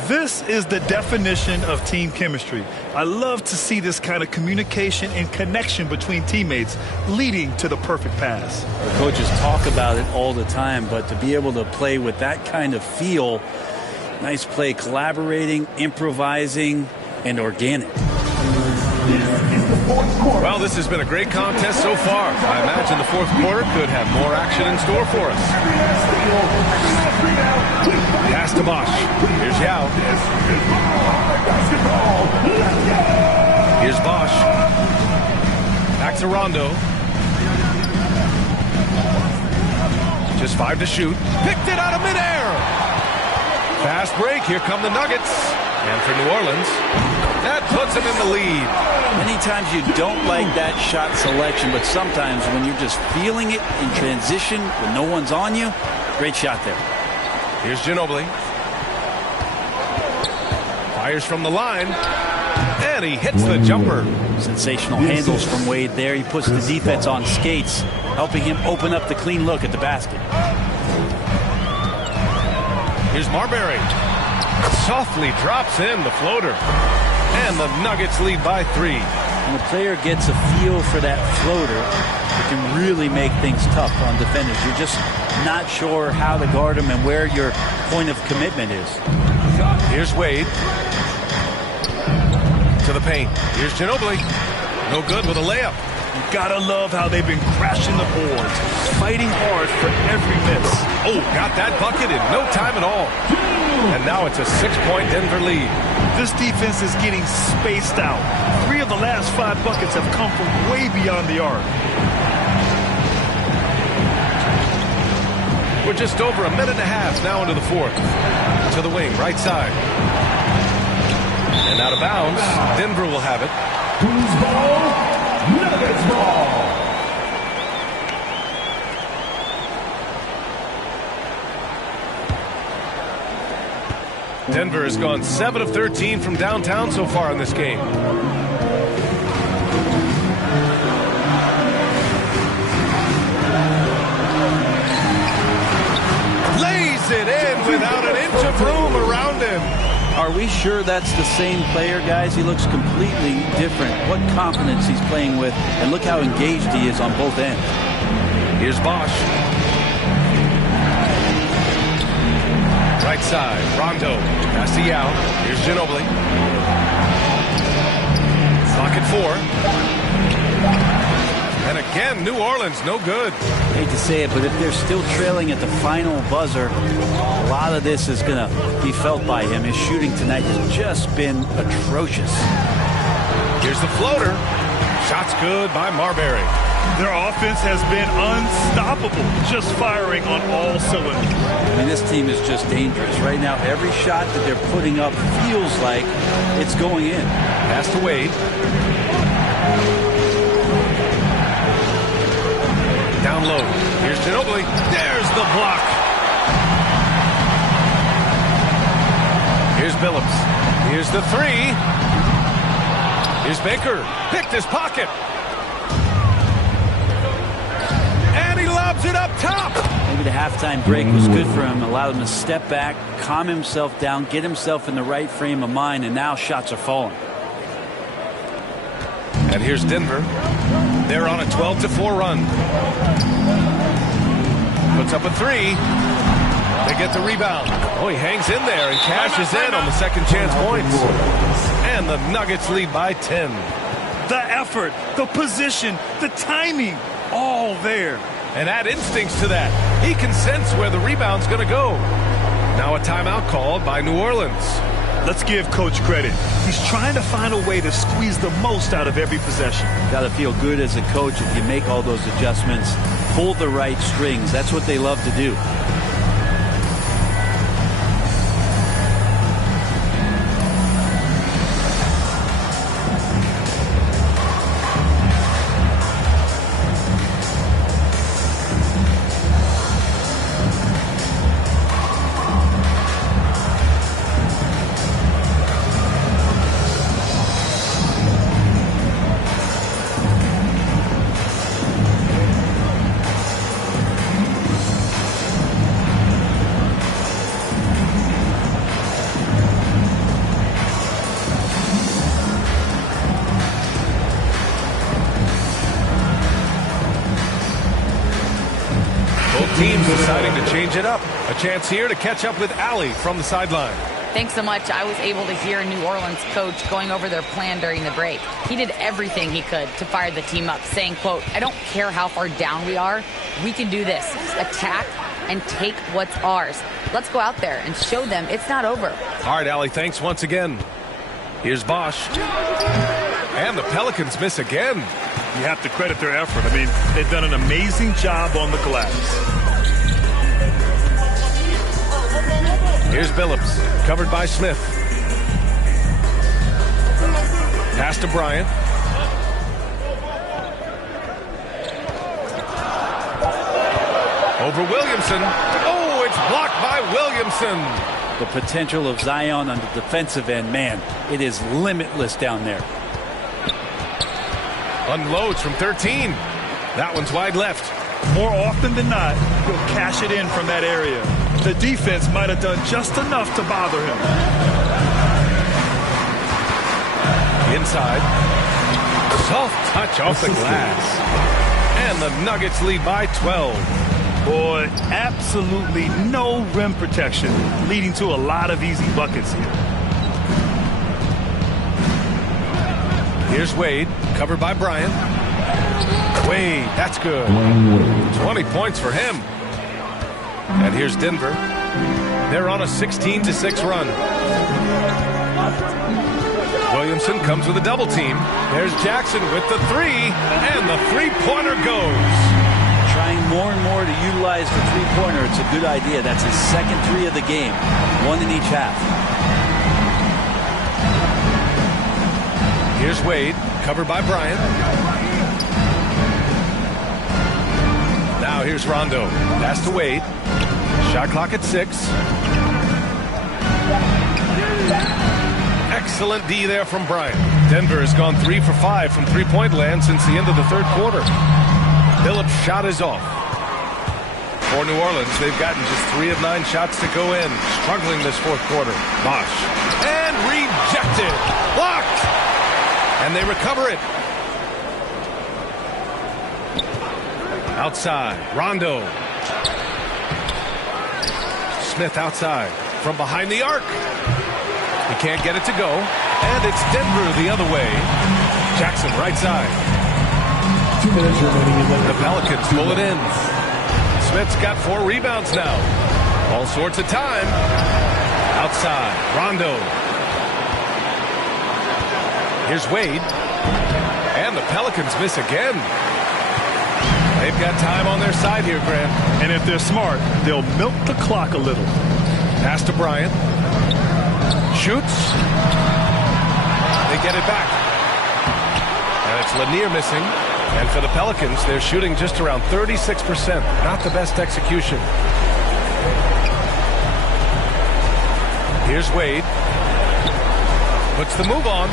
This is the definition of team chemistry. I love to see this kind of communication and connection between teammates leading to the perfect pass. The coaches talk about it all the time, but to be able to play with that kind of feel, nice play, collaborating, improvising, and organic. Well, this has been a great contest so far. I imagine the fourth quarter could have more action in store for us. Pass to Bosch. Here's Yao. Here's Bosch. Back to Rondo. Just 5 to shoot. Picked it out of midair. Fast break. Here come the Nuggets. And for New Orleans, that puts them in the lead. Many times you don't like that shot selection, but sometimes when you're just feeling it in transition, when no one's on you, great shot there. Here's Ginobili. Fires from the line, and he hits the jumper. Sensational handles from Wade there. He puts the defense on skates, helping him open up the clean look at the basket. Here's Marbury. Softly drops in the floater. And the Nuggets lead by 3. When a player gets a feel for that floater, it can really make things tough on defenders. You're just not sure how to guard them and where your point of commitment is. Here's Wade. To the paint. Here's Ginobili. No good with a layup. You gotta love how they've been crashing the boards, fighting hard for every miss. Oh, got that bucket in no time at all. And now it's a 6-point Denver lead. This defense is getting spaced out. 3 of the last 5 buckets have come from way beyond the arc. We're just over a minute and a half now into the fourth. To the wing, right side. And out of bounds, Denver will have it. Who's ball? Nuggets ball. Denver has gone 7 of 13 from downtown so far in this game. Lays it in without an inch of room around him. Are we sure that's the same player, guys? He looks completely different. What confidence he's playing with, and look how engaged he is on both ends. Here's Bosch. Right side, Rondo. Pass to Yao. Here's Ginobili. Clock at 4. And again, New Orleans, no good. I hate to say it, but if they're still trailing at the final buzzer, a lot of this is going to be felt by him. His shooting tonight has just been atrocious. Here's the floater. Shot's good by Marbury. Their offense has been unstoppable, just firing on all cylinders. I mean, this team is just dangerous. Right now, every shot that they're putting up feels like it's going in. Pass to Wade. Down low. Here's Ginobili. There's the block. Here's Billups. Here's the 3. Here's Baker. Picked his pocket. And he lobs it up top. Maybe the halftime break was good for him. Allowed him to step back, calm himself down, get himself in the right frame of mind, and now shots are falling. And here's Denver. They're on a 12-4 run. Puts up a three. They get the rebound. Oh, he hangs in there and cashes in on the second chance points. And the Nuggets lead by 10. The effort, the position, the timing, all there. And add instincts to that. He can sense where the rebound's going to go. Now a timeout called by New Orleans. Let's give Coach credit. He's trying to find a way to squeeze the most out of every possession. Got to feel good as a coach if you make all those adjustments, pull the right strings. That's what they love to do. Teams deciding to change it up. A chance here to catch up with Allie from the sideline. Thanks so much. I was able to hear New Orleans coach going over their plan during the break. He did everything he could to fire the team up, saying, quote, "I don't care how far down we are. We can do this. Just attack and take what's ours. Let's go out there and show them it's not over." All right, Allie, thanks once again. Here's Bosch. And the Pelicans miss again. You have to credit their effort. I mean, they've done an amazing job on the glass. Here's Billups, covered by Smith. Pass to Bryant. Over Williamson. Oh, it's blocked by Williamson. The potential of Zion on the defensive end, man, it is limitless down there. Unloads from 13. That one's wide left. More often than not, he'll cash it in from that area. The defense might have done just enough to bother him. Inside. Soft touch off the glass. And the Nuggets lead by 12. Boy, absolutely no rim protection, leading to a lot of easy buckets here. Here's Wade, covered by Bryant. Wade, that's good. 20 points for him. And here's Denver. They're on a 16-6 run. Williamson comes with a double team. There's Jackson with the three, and the three-pointer goes. Trying more and more to utilize the three-pointer. It's a good idea. That's his second three of the game. One in each half. Here's Wade, covered by Bryant. Now here's Rondo. Pass to Wade. Shot clock at 6. Excellent D there from Bryant. Denver has gone 3 for 5 from three-point land since the end of the third quarter. Phillips' shot is off. For New Orleans, they've gotten just 3 of 9 shots to go in. Struggling this fourth quarter. Bosch. And rejected. Blocked. And they recover it. Outside. Rondo. Smith outside. From behind the arc. He can't get it to go. And it's Denver the other way. Jackson right side. 2 minutes remaining. The Pelicans pull it in. Smith's got 4 rebounds now. All sorts of time. Outside. Rondo. Here's Wade. And the Pelicans miss again. They've got time on their side here, Grant. And if they're smart, they'll milk the clock a little. Pass to Bryant. Shoots. They get it back. And it's Lanier missing. And for the Pelicans, they're shooting just around 36%. Not the best execution. Here's Wade. Puts the move on.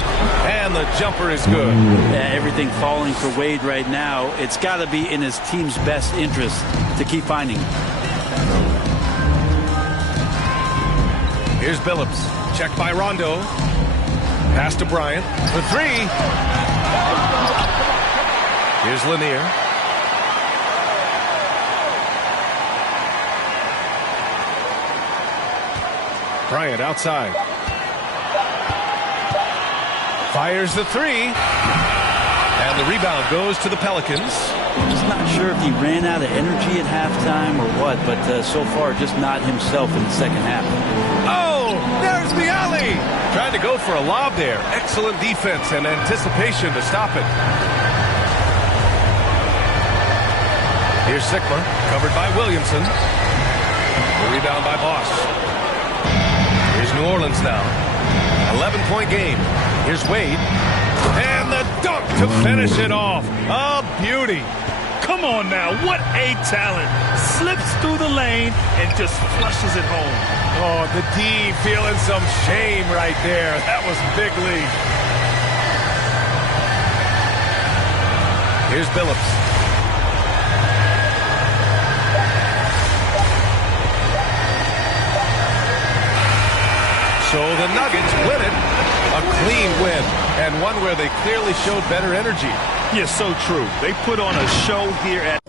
And the jumper is good. Yeah, everything falling for Wade right now. It's got to be in his team's best interest to keep finding him. Here's Billups. Checked by Rondo. Pass to Bryant. For three. Here's Lanier. Bryant outside. Fires the three. And the rebound goes to the Pelicans. Just not sure if he ran out of energy at halftime or what, but so far just not himself in the second half. Oh, there's the alley. Trying to go for a lob there. Excellent defense and anticipation to stop it. Here's Sigma, covered by Williamson. The rebound by Boss. Here's New Orleans now. 11-point game. Here's Wade. And the dunk to finish it off. A beauty. Come on now, what a talent. Slips through the lane and just flushes it home. Oh, the D feeling some shame right there. That was big league. Here's Billups. So the Nuggets win it. A clean win, and one where they clearly showed better energy. Yeah, so true. They put on a show here at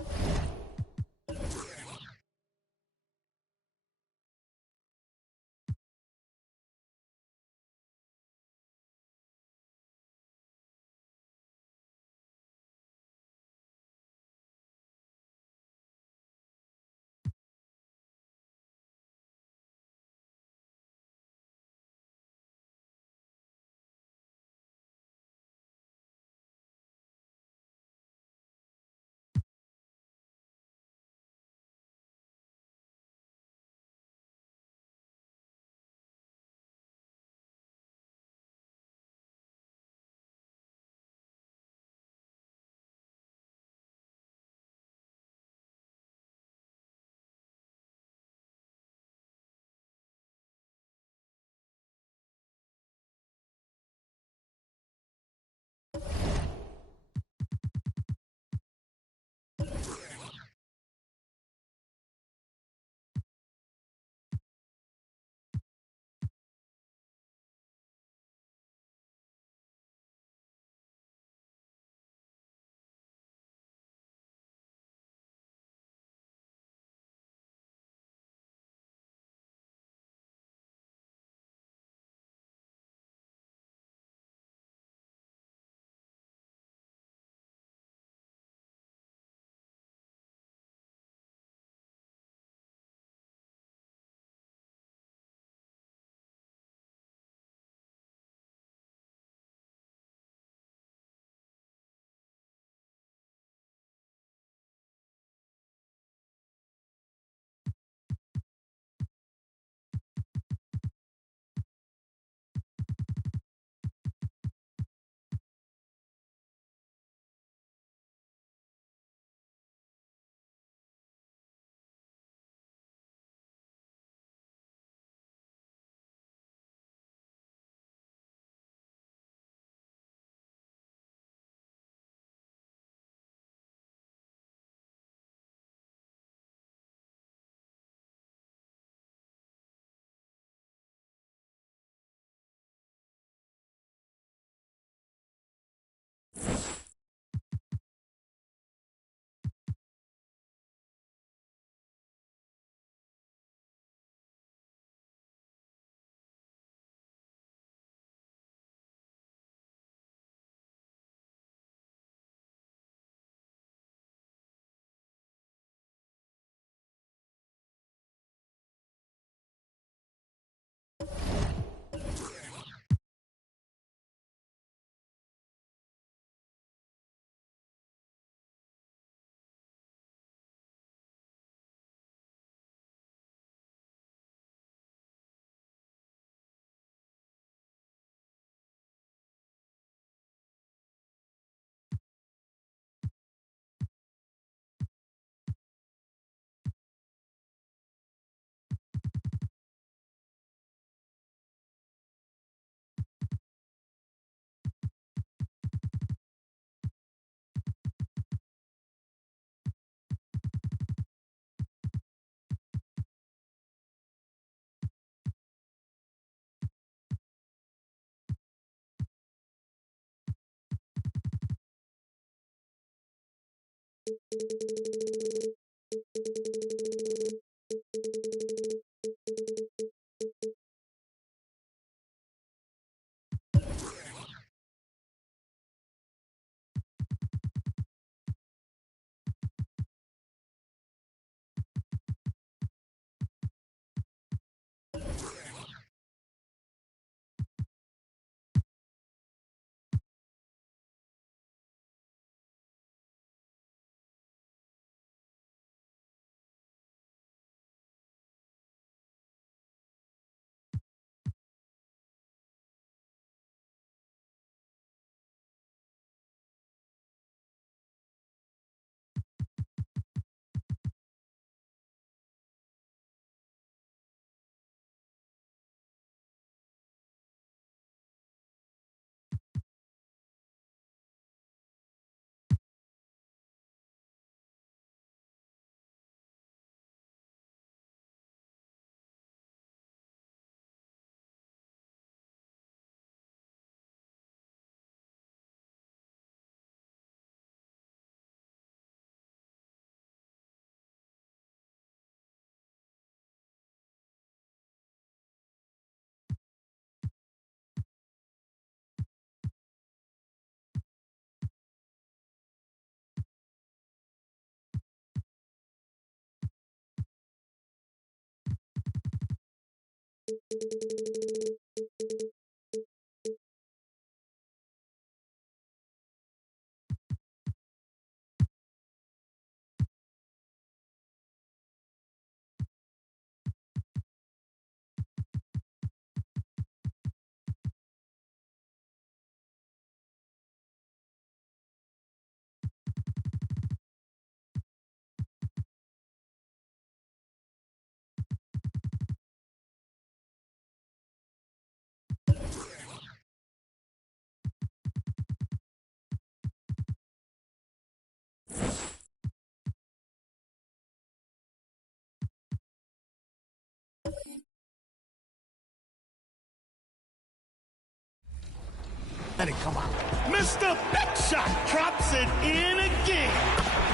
Let it come out. Mr. Big Shot drops it in again.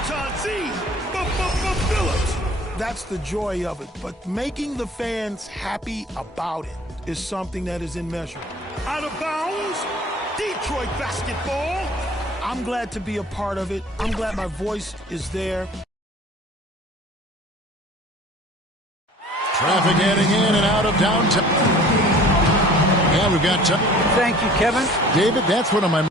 Chauncey Phillips. That's the joy of it. But making the fans happy about it is something that is immeasurable. Out of bounds, Detroit basketball. I'm glad to be a part of it. I'm glad my voice is there. Traffic heading in and out of downtown. And we've got... Thank you, Kevin. David, that's one of my...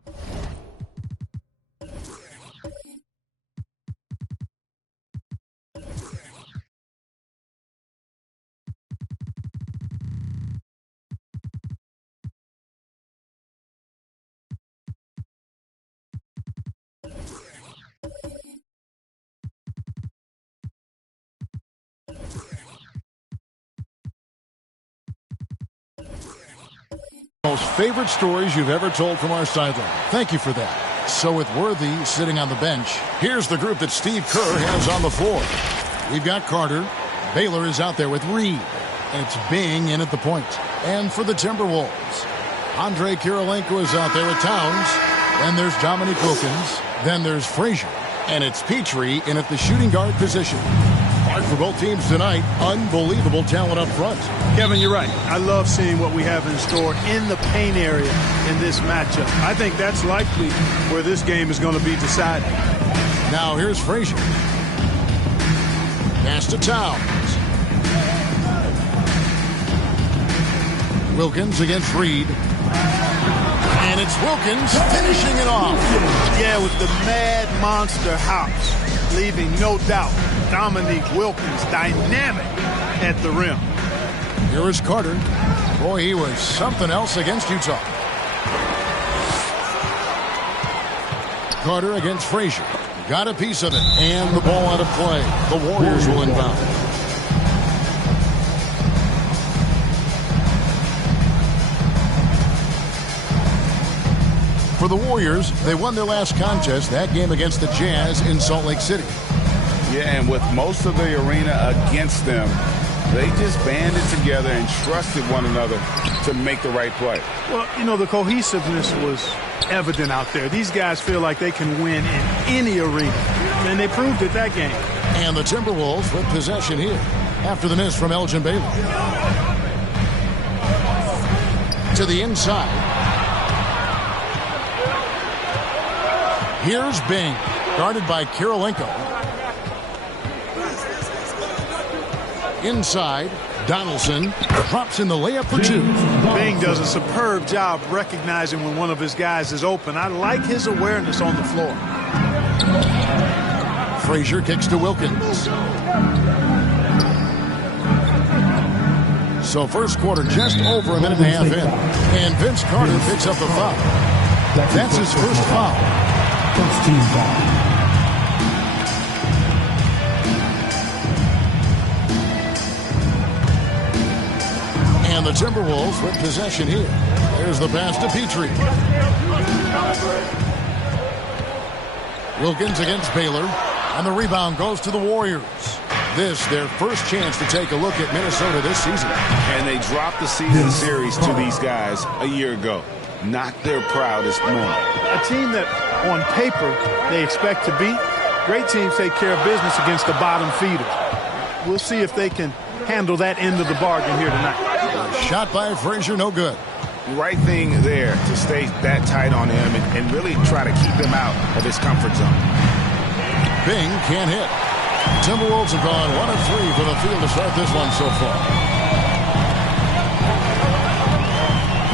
most favorite stories you've ever told from our sideline. Thank you for that. So with Worthy sitting on the bench, here's the group that Steve Kerr has on the floor. We've got Carter. Baylor is out there with Reed. And it's Bing in at the point. And for the Timberwolves, Andre Kirilenko is out there with Towns. Then there's Dominique Wilkins. Then there's Frazier. And it's Petrie in at the shooting guard position. Hard for both teams tonight. Unbelievable talent up front. Kevin, you're right. I love seeing what we have in store in the paint area in this matchup. I think that's likely where this game is going to be decided. Now here's Frazier. Pass to Towns. Wilkins against Reed. And it's Wilkins finishing it off. Yeah, with the mad monster hops, leaving no doubt Dominique Wilkins dynamic at the rim. Here is Carter. Boy, he was something else against Utah. Carter against Frazier. Got a piece of it. And the ball out of play. The Warriors will inbound. For the Warriors, they won their last contest, that game against the Jazz in Salt Lake City. Yeah, and with most of the arena against them, They just banded together and trusted one another to make the right play. Well, you know, the cohesiveness was evident out there. These guys feel like they can win in any arena, and they proved it that game. And the Timberwolves with possession here after the miss from Elgin Baylor. To the inside. Here's Bing, guarded by Kirilenko. Inside, Donaldson drops in the layup for two. Bing does a superb job recognizing when one of his guys is open. I like his awareness on the floor. Frazier kicks to Wilkins. So first quarter just over a minute and a half in. And Vince Carter picks up the foul. That's his first foul. First team foul. And the Timberwolves with possession here. There's the pass to Petrie. Wilkins against Baylor. And the rebound goes to the Warriors. This, their first chance to take a look at Minnesota this season. And they dropped the season series to these guys a year ago. Not their proudest moment. A team that, on paper, they expect to beat. Great teams take care of business against the bottom feeders. We'll see if they can handle that end of the bargain here tonight. Shot by Frazier, no good. Right thing there to stay that tight on him and really try to keep him out of his comfort zone. Bing can't hit. Timberwolves have gone 1 of 3 from the field to start this one so far.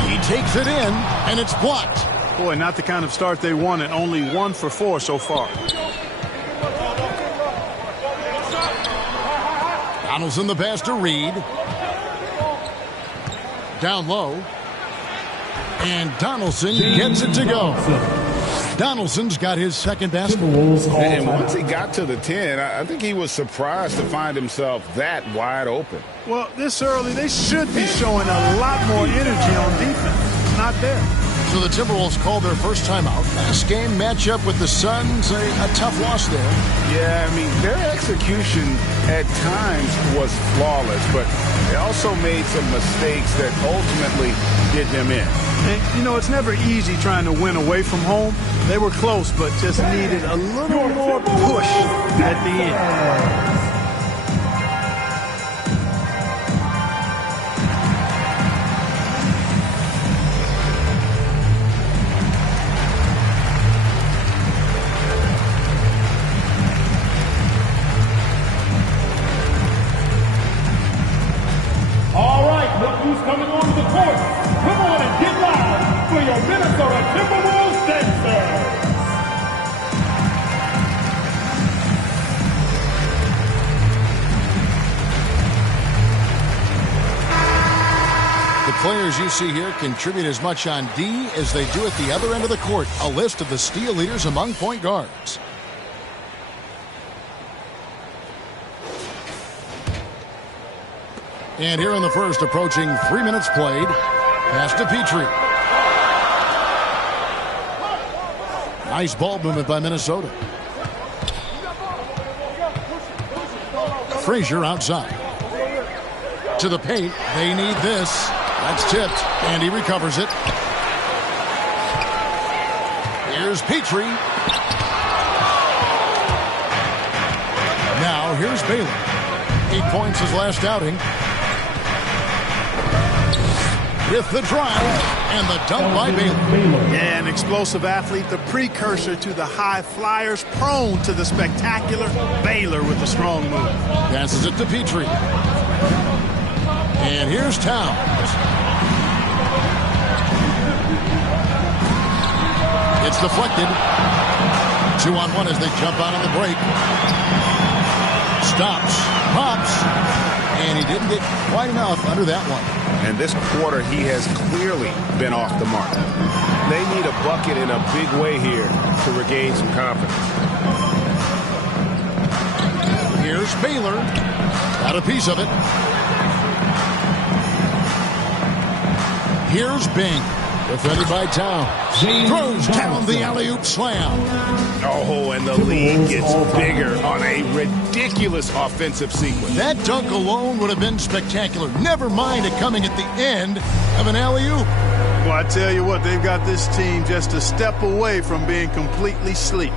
He takes it in, and it's blocked. Boy, not the kind of start they wanted. Only 1 for 4 so far. Donaldson the pass to Reed. Down low. And Donaldson gets it to go. Donaldson's got his second basket. And once he got to the 10, I think he was surprised to find himself that wide open. Well, this early, they should be showing a lot more energy on defense. Not there. So the Timberwolves called their first timeout. Last game matchup with the Suns, a tough loss there. Yeah, I mean, their execution at times was flawless, but they also made some mistakes that ultimately did them in. And, you know, it's never easy trying to win away from home. They were close, but just needed a little more push at the end. All right, look who's coming onto the court. Come on and get loud for your Minnesota Timberwolves dancers. The players you see here contribute as much on D as they do at the other end of the court. A list of the steal leaders among point guards. And here in the first, approaching 3 minutes played. Pass to Petrie. Nice ball movement by Minnesota. Frazier outside. To the paint. They need this. That's tipped. And he recovers it. Here's Petrie. Now here's Baylor. 8 points his last outing. With the drive and the dunk by Baylor. Yeah, an explosive athlete, the precursor to the high flyers, prone to the spectacular. Baylor with a strong move. Passes it to Petrie. And here's Towns. It's deflected. 2-on-1 as they jump out on the break. Stops. Pops. And he didn't get quite enough under that one. And this quarter, he has clearly been off the mark. They need a bucket in a big way here to regain some confidence. Here's Baylor. Got a piece of it. Here's Bing. Defended by Towns. Throws down the alley-oop slam. Oh, and the lead gets bigger on a ridiculous offensive sequence. That dunk alone would have been spectacular. Never mind it coming at the end of an alley-oop. Well, I tell you what, they've got this team just a step away from being completely asleep.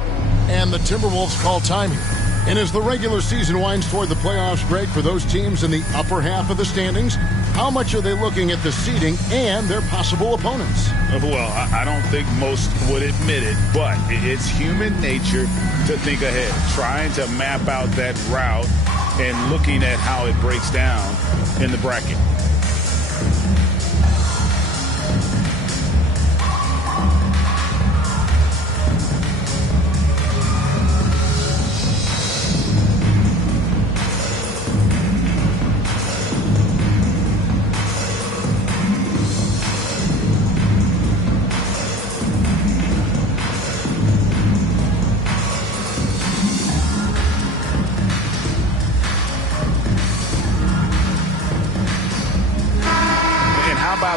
And the Timberwolves call time here. And as the regular season winds toward the playoffs, Greg, for those teams in the upper half of the standings, how much are they looking at the seeding and their possible opponents? Well, I don't think most would admit it, but it's human nature to think ahead, trying to map out that route and looking at how it breaks down in the bracket.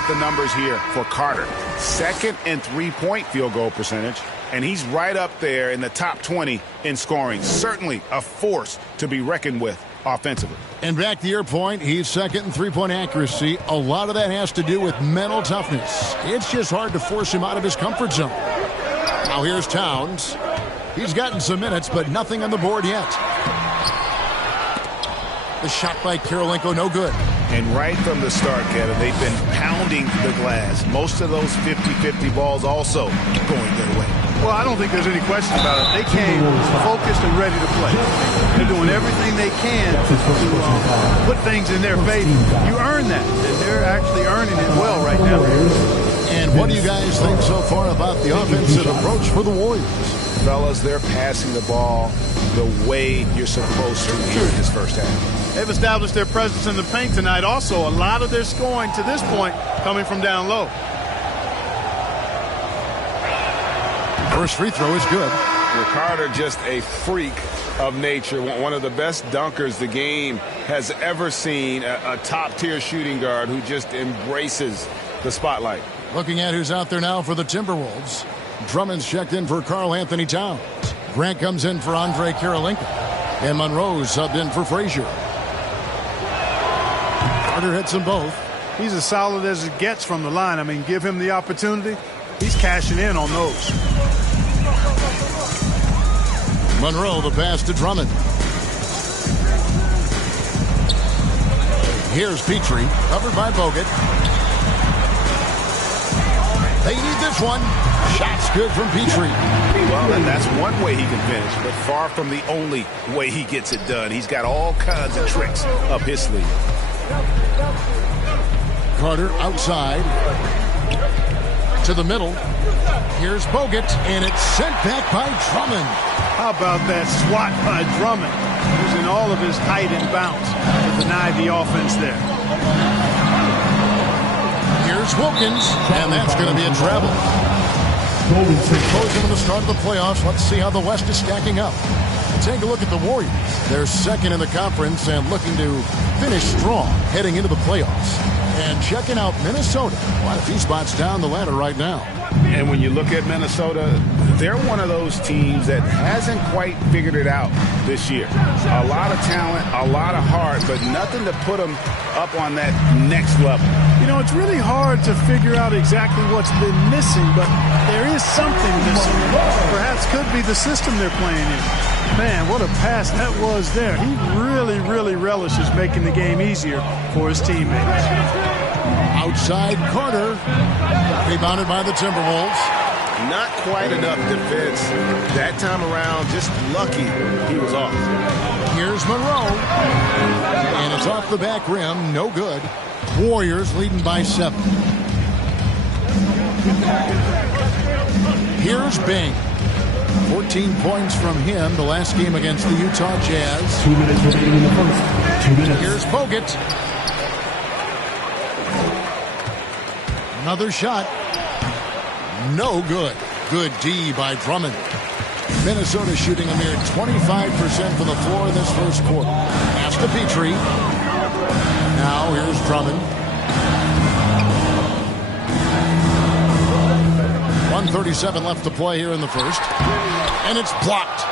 The numbers here for Carter. Second in three-point field goal percentage, and he's right up there in the top 20 in scoring. Certainly a force to be reckoned with offensively. And back to your point, he's second in three-point accuracy. A lot of that has to do with mental toughness. It's just hard to force him out of his comfort zone. Now here's Towns. He's gotten some minutes, but nothing on the board yet. The shot by Kirilenko, no good. And right from the start, Kevin, they've been pounding the glass. Most of those 50-50 balls also going their way. Well, I don't think there's any question about it. They came focused and ready to play. They're doing everything they can to put things in their favor. You earn that, and they're actually earning it well right now. And what do you guys think so far about the offensive approach for the Warriors? Fellas, they're passing the ball the way you're supposed to here in this first half. They've established their presence in the paint tonight. Also, a lot of their scoring to this point coming from down low. First free throw is good. Carter, just a freak of nature. One of the best dunkers the game has ever seen. A top-tier shooting guard who just embraces the spotlight. Looking at who's out there now for the Timberwolves. Drummond's checked in for Karl Anthony Towns. Grant comes in for Andre Kirilenko. And Monroe's subbed in for Frazier. Carter hits them both. He's as solid as it gets from the line. I mean, give him the opportunity. He's cashing in on those. Monroe, the pass to Drummond. Here's Petrie, covered by Bogut. They need this one. Shot's good from Petrie. Well, and that's one way he can finish, but far from the only way he gets it done. He's got all kinds of tricks up his sleeve. Carter outside. To the middle. Here's Bogut, and it's sent back by Drummond. How about that swat by Drummond? Using all of his height and bounce to deny the offense there. Here's Wilkins, and that's going to be a travel. Closing to the start of the playoffs. Let's see how the West is stacking up. Take a look at the Warriors. They're second in the conference and looking to finish strong heading into the playoffs. And checking out Minnesota. Quite a few spots down the ladder right now. And when you look at Minnesota, they're one of those teams that hasn't quite figured it out this year. A lot of talent, a lot of heart, but nothing to put them up on that next level. You know, it's really hard to figure out exactly what's been missing, but there is something missing. Perhaps could be the system they're playing in. Man, what a pass that was there. He really, really relishes making the game easier for his teammates. Outside Carter. Rebounded by the Timberwolves. Not quite enough defense. That time around, just lucky he was off. Here's Monroe. And it's off the back rim. No good. Warriors leading by 7. Here's Bing. 14 points from him the last game against the Utah Jazz. 2 minutes remaining in the first. 2 minutes. Here's Bogut. Another shot. No good. Good D by Drummond. Minnesota shooting a mere 25% from the floor in this first quarter. Pass to Petrie. Now here's Drummond. 1:37 left to play here in the first. And it's blocked.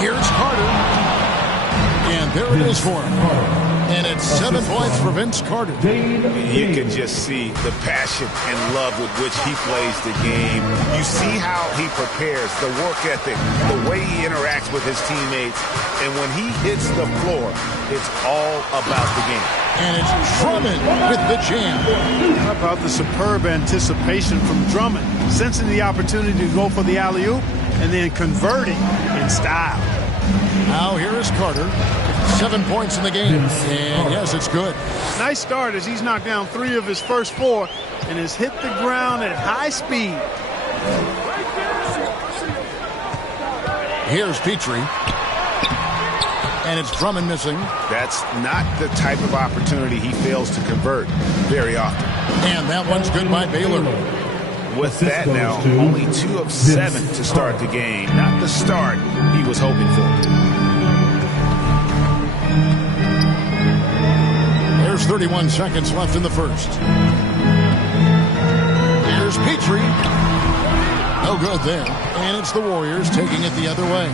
Here's Carter. And there it is for him. And it's 7 points for Vince Carter. You can just see the passion and love with which he plays the game. You see how he prepares, the work ethic, the way he interacts with his teammates. And when he hits the floor, it's all about the game. And it's Drummond with the jam. How about the superb anticipation from Drummond, sensing the opportunity to go for the alley-oop and then converting in style. Now here is Carter. 7 points in the game. And yes, it's good. Nice start as he's knocked down 3 of his first 4 and has hit the ground at high speed. Here's Petrie. And it's Drummond missing. That's not the type of opportunity he fails to convert very often. And that one's good by Baylor. With that now, only 2 of 7 to start the game. Not the start he was hoping for. There's 31 seconds left in the first. Here's Petrie. No good there. And it's the Warriors taking it the other way.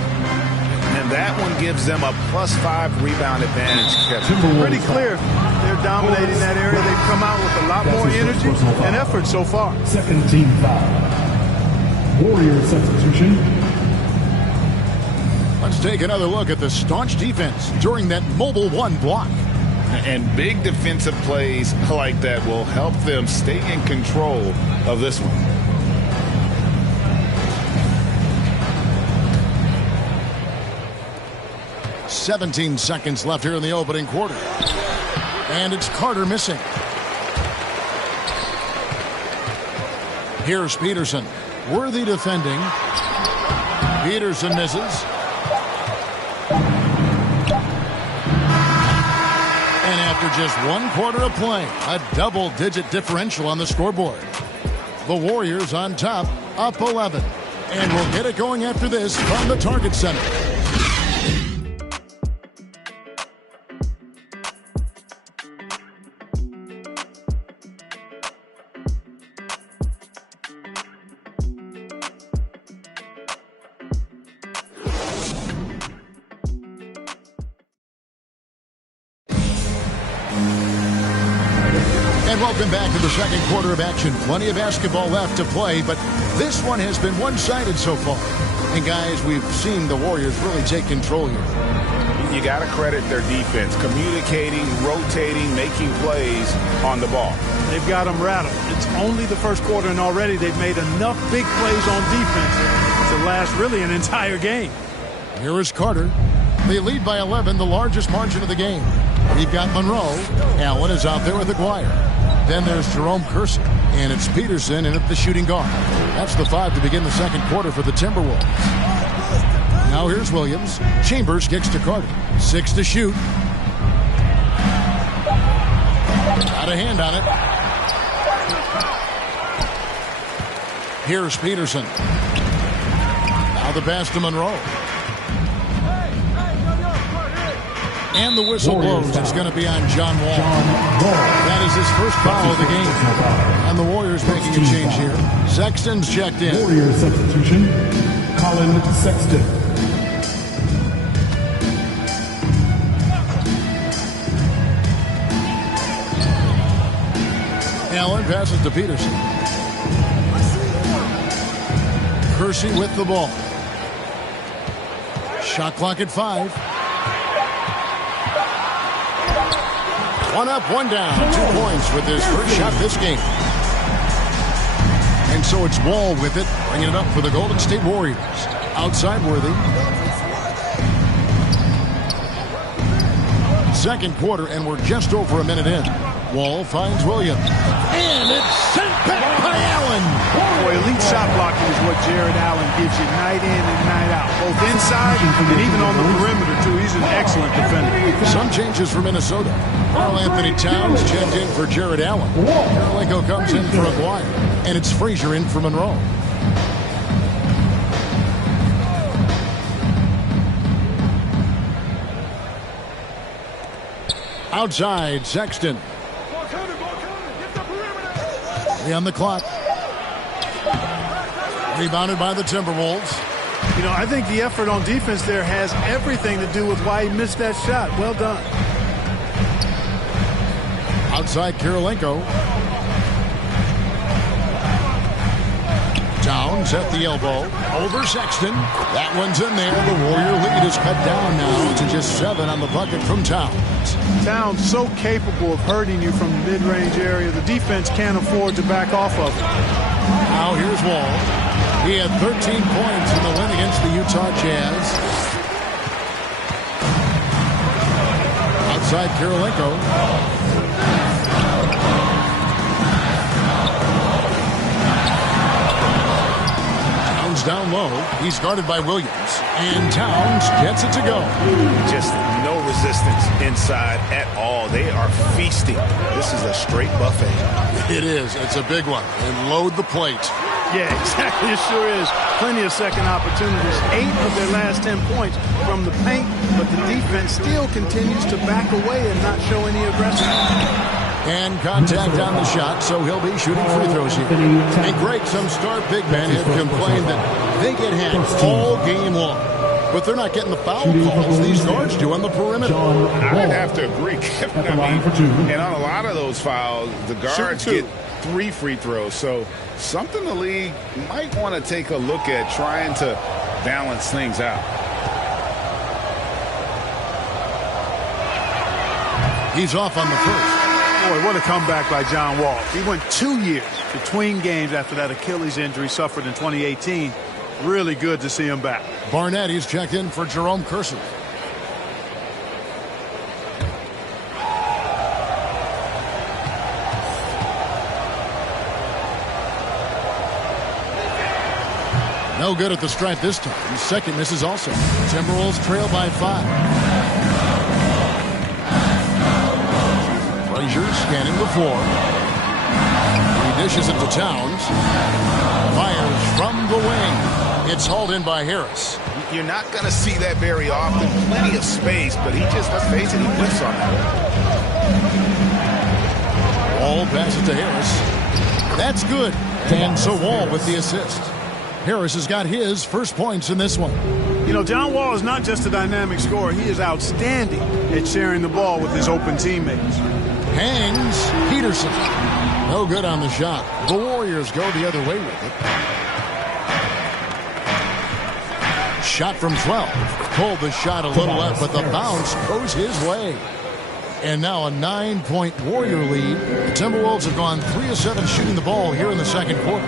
And that one gives them a +5 rebound advantage, Kevin. Pretty clear. They're dominating that area. They've come out with a lot more energy and effort so far. Second team foul. Warrior substitution. Let's take another look at the staunch defense during that mobile 1 block. And big defensive plays like that will help them stay in control of this one. "17 seconds left here in the opening quarter. And it's Carter missing. Here's Peterson. Worthy defending. Peterson misses. And after just 1 quarter of play, a double-digit differential on the scoreboard. The Warriors on top, up 11. And we'll get it going after this from the Target Center. And welcome back to the second quarter of action. Plenty of basketball left to play, but this one has been one-sided so far. And guys, we've seen the Warriors really take control here. You got to credit their defense, communicating, rotating, making plays on the ball. They've got them rattled. It's only the first quarter, and already they've made enough big plays on defense to last really an entire game. Here is Carter. They lead by 11, the largest margin of the game. We've got Monroe. Allen is out there with Aguirre. Then there's Jerome Kersey, and it's Peterson in at the shooting guard. That's the 5 to begin the second quarter for the Timberwolves. Now here's Williams. Chambers kicks to Carter. 6 to shoot. Got a hand on it. Here's Peterson. Now the pass to Monroe. And the whistle blows. It's going to be on John Wall. That is his first foul of the game. And the Warriors making a change here. Sexton's checked in. Warrior substitution. Colin Sexton. Allen passes to Peterson. Kersey with the ball. Shot clock at 5. 1 up, 1 down. 2 points with his first shot this game. And so it's Wall with it, bringing it up for the Golden State Warriors. Outside Worthy. Second quarter, and we're just over a minute in. Wall finds Williams. And it's sent back by Allen. Boy, elite shot blocking is what Jared Allen gives you night in and night out. Both inside and even on the perimeter, too. He's an excellent defender. Some changes for Minnesota. Karl Anthony Towns checked in for Jared Allen. Karolinko comes in for Aguirre. And it's Frazier in for Monroe. Outside, Sexton. 3 on the clock. Rebounded by the Timberwolves. You know, I think the effort on defense there has everything to do with why he missed that shot. Well done. Outside Kirilenko. Towns at the elbow. Over Sexton. That one's in there. The Warrior lead is cut down now to just 7 on the bucket from Towns. Towns so capable of hurting you from the mid-range area. The defense can't afford to back off of it. Now here's Wall. He had 13 points in the win against the Utah Jazz. Outside Kirilenko. Towns down low. He's guarded by Williams. And Towns gets it to go. Just no resistance inside at all. They are feasting. This is a straight buffet. It is. It's a big one. And load the plate. Yeah, exactly. It sure is. Plenty of second opportunities. 8 of their last 10 points from the paint, but the defense still continues to back away and not show any aggression. And contact on the shot, so he'll be shooting free throws here. And Greg, some star big men have complained that they get hacked all game long. But they're not getting the foul calls these guards do on the perimeter. I'd have to agree, Kevin. And on a lot of those fouls, the guards get 3 free throws. So something the league might want to take a look at, trying to balance things out. He's off on the first. Boy, what a comeback by John Wall. He went 2 years between games after that Achilles injury suffered in 2018. Really good to see him back. Barnett, he's checked in for Jerome Kersey. No good at the stripe this time. His second misses also. Timberwolves trail by 5. Frazier scanning the floor. He dishes it to Towns. Fires from the wing. It's hauled in by Harris. You're not going to see that very often. Plenty of space, but he just, let's face it, he whiffs on that. Wall passes to Harris. That's good. And so Wall with the assist. Harris has got his first points in this one. You know, John Wall is not just a dynamic scorer. He is outstanding at sharing the ball with his open teammates. Hangs Peterson. No good on the shot. The Warriors go the other way with it. Shot from 12. Pulled the shot a little left, but the bounce goes his way. And now a 9-point Warrior lead. The Timberwolves have gone 3 of 7 shooting the ball here in the second quarter.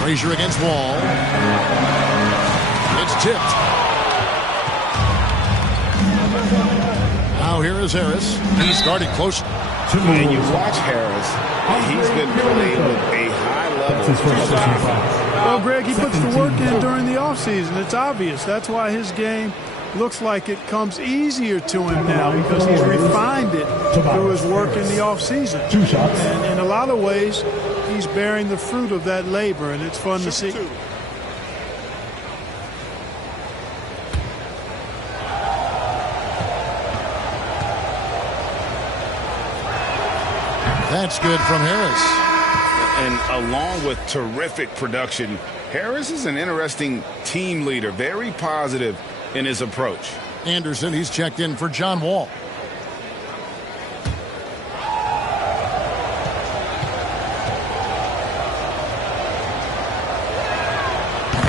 Frazier against Wall. It's tipped. Now here is Harris. He's guarded close. And you watch Harris. He's been playing with a high level of confidence. Well, Greg, he puts the work in during the offseason. It's obvious. That's why his game looks like it comes easier to him now, because he's refined it through his work in the offseason. And in a lot of ways, he's bearing the fruit of that labor, and it's fun to see. That's good from Harris. And along with terrific production, Harris is an interesting team leader, very positive in his approach. Anderson, he's checked in for John Wall.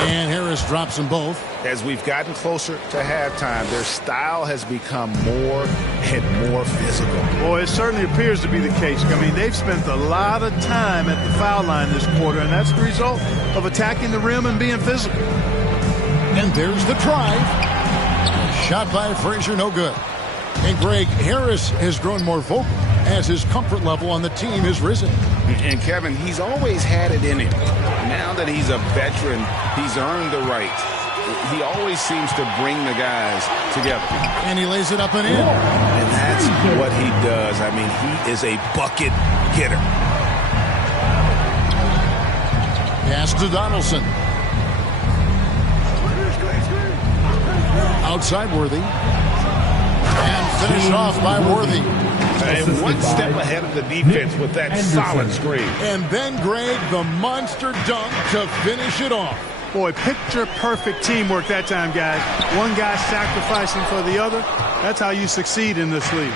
And Harris drops them both. As we've gotten closer to halftime, their style has become more and more physical. Boy, it certainly appears to be the case. I mean, they've spent a lot of time at the foul line this quarter, and that's the result of attacking the rim and being physical. And there's the drive. Shot by Frazier, no good. And Greg, Harris has grown more vocal as his comfort level on the team has risen. And Kevin, he's always had it in him. Now that he's a veteran, he's earned the right. He always seems to bring the guys together. And he lays it up and in. And that's what he does. I mean, he is a bucket getter. Pass to Donaldson. Outside Worthy. And finished off by Worthy. And one step ahead of the defense with that solid screen. And then, Greg, the monster dunk to finish it off. Boy, picture-perfect teamwork that time, guys. One guy sacrificing for the other. That's how you succeed in this league.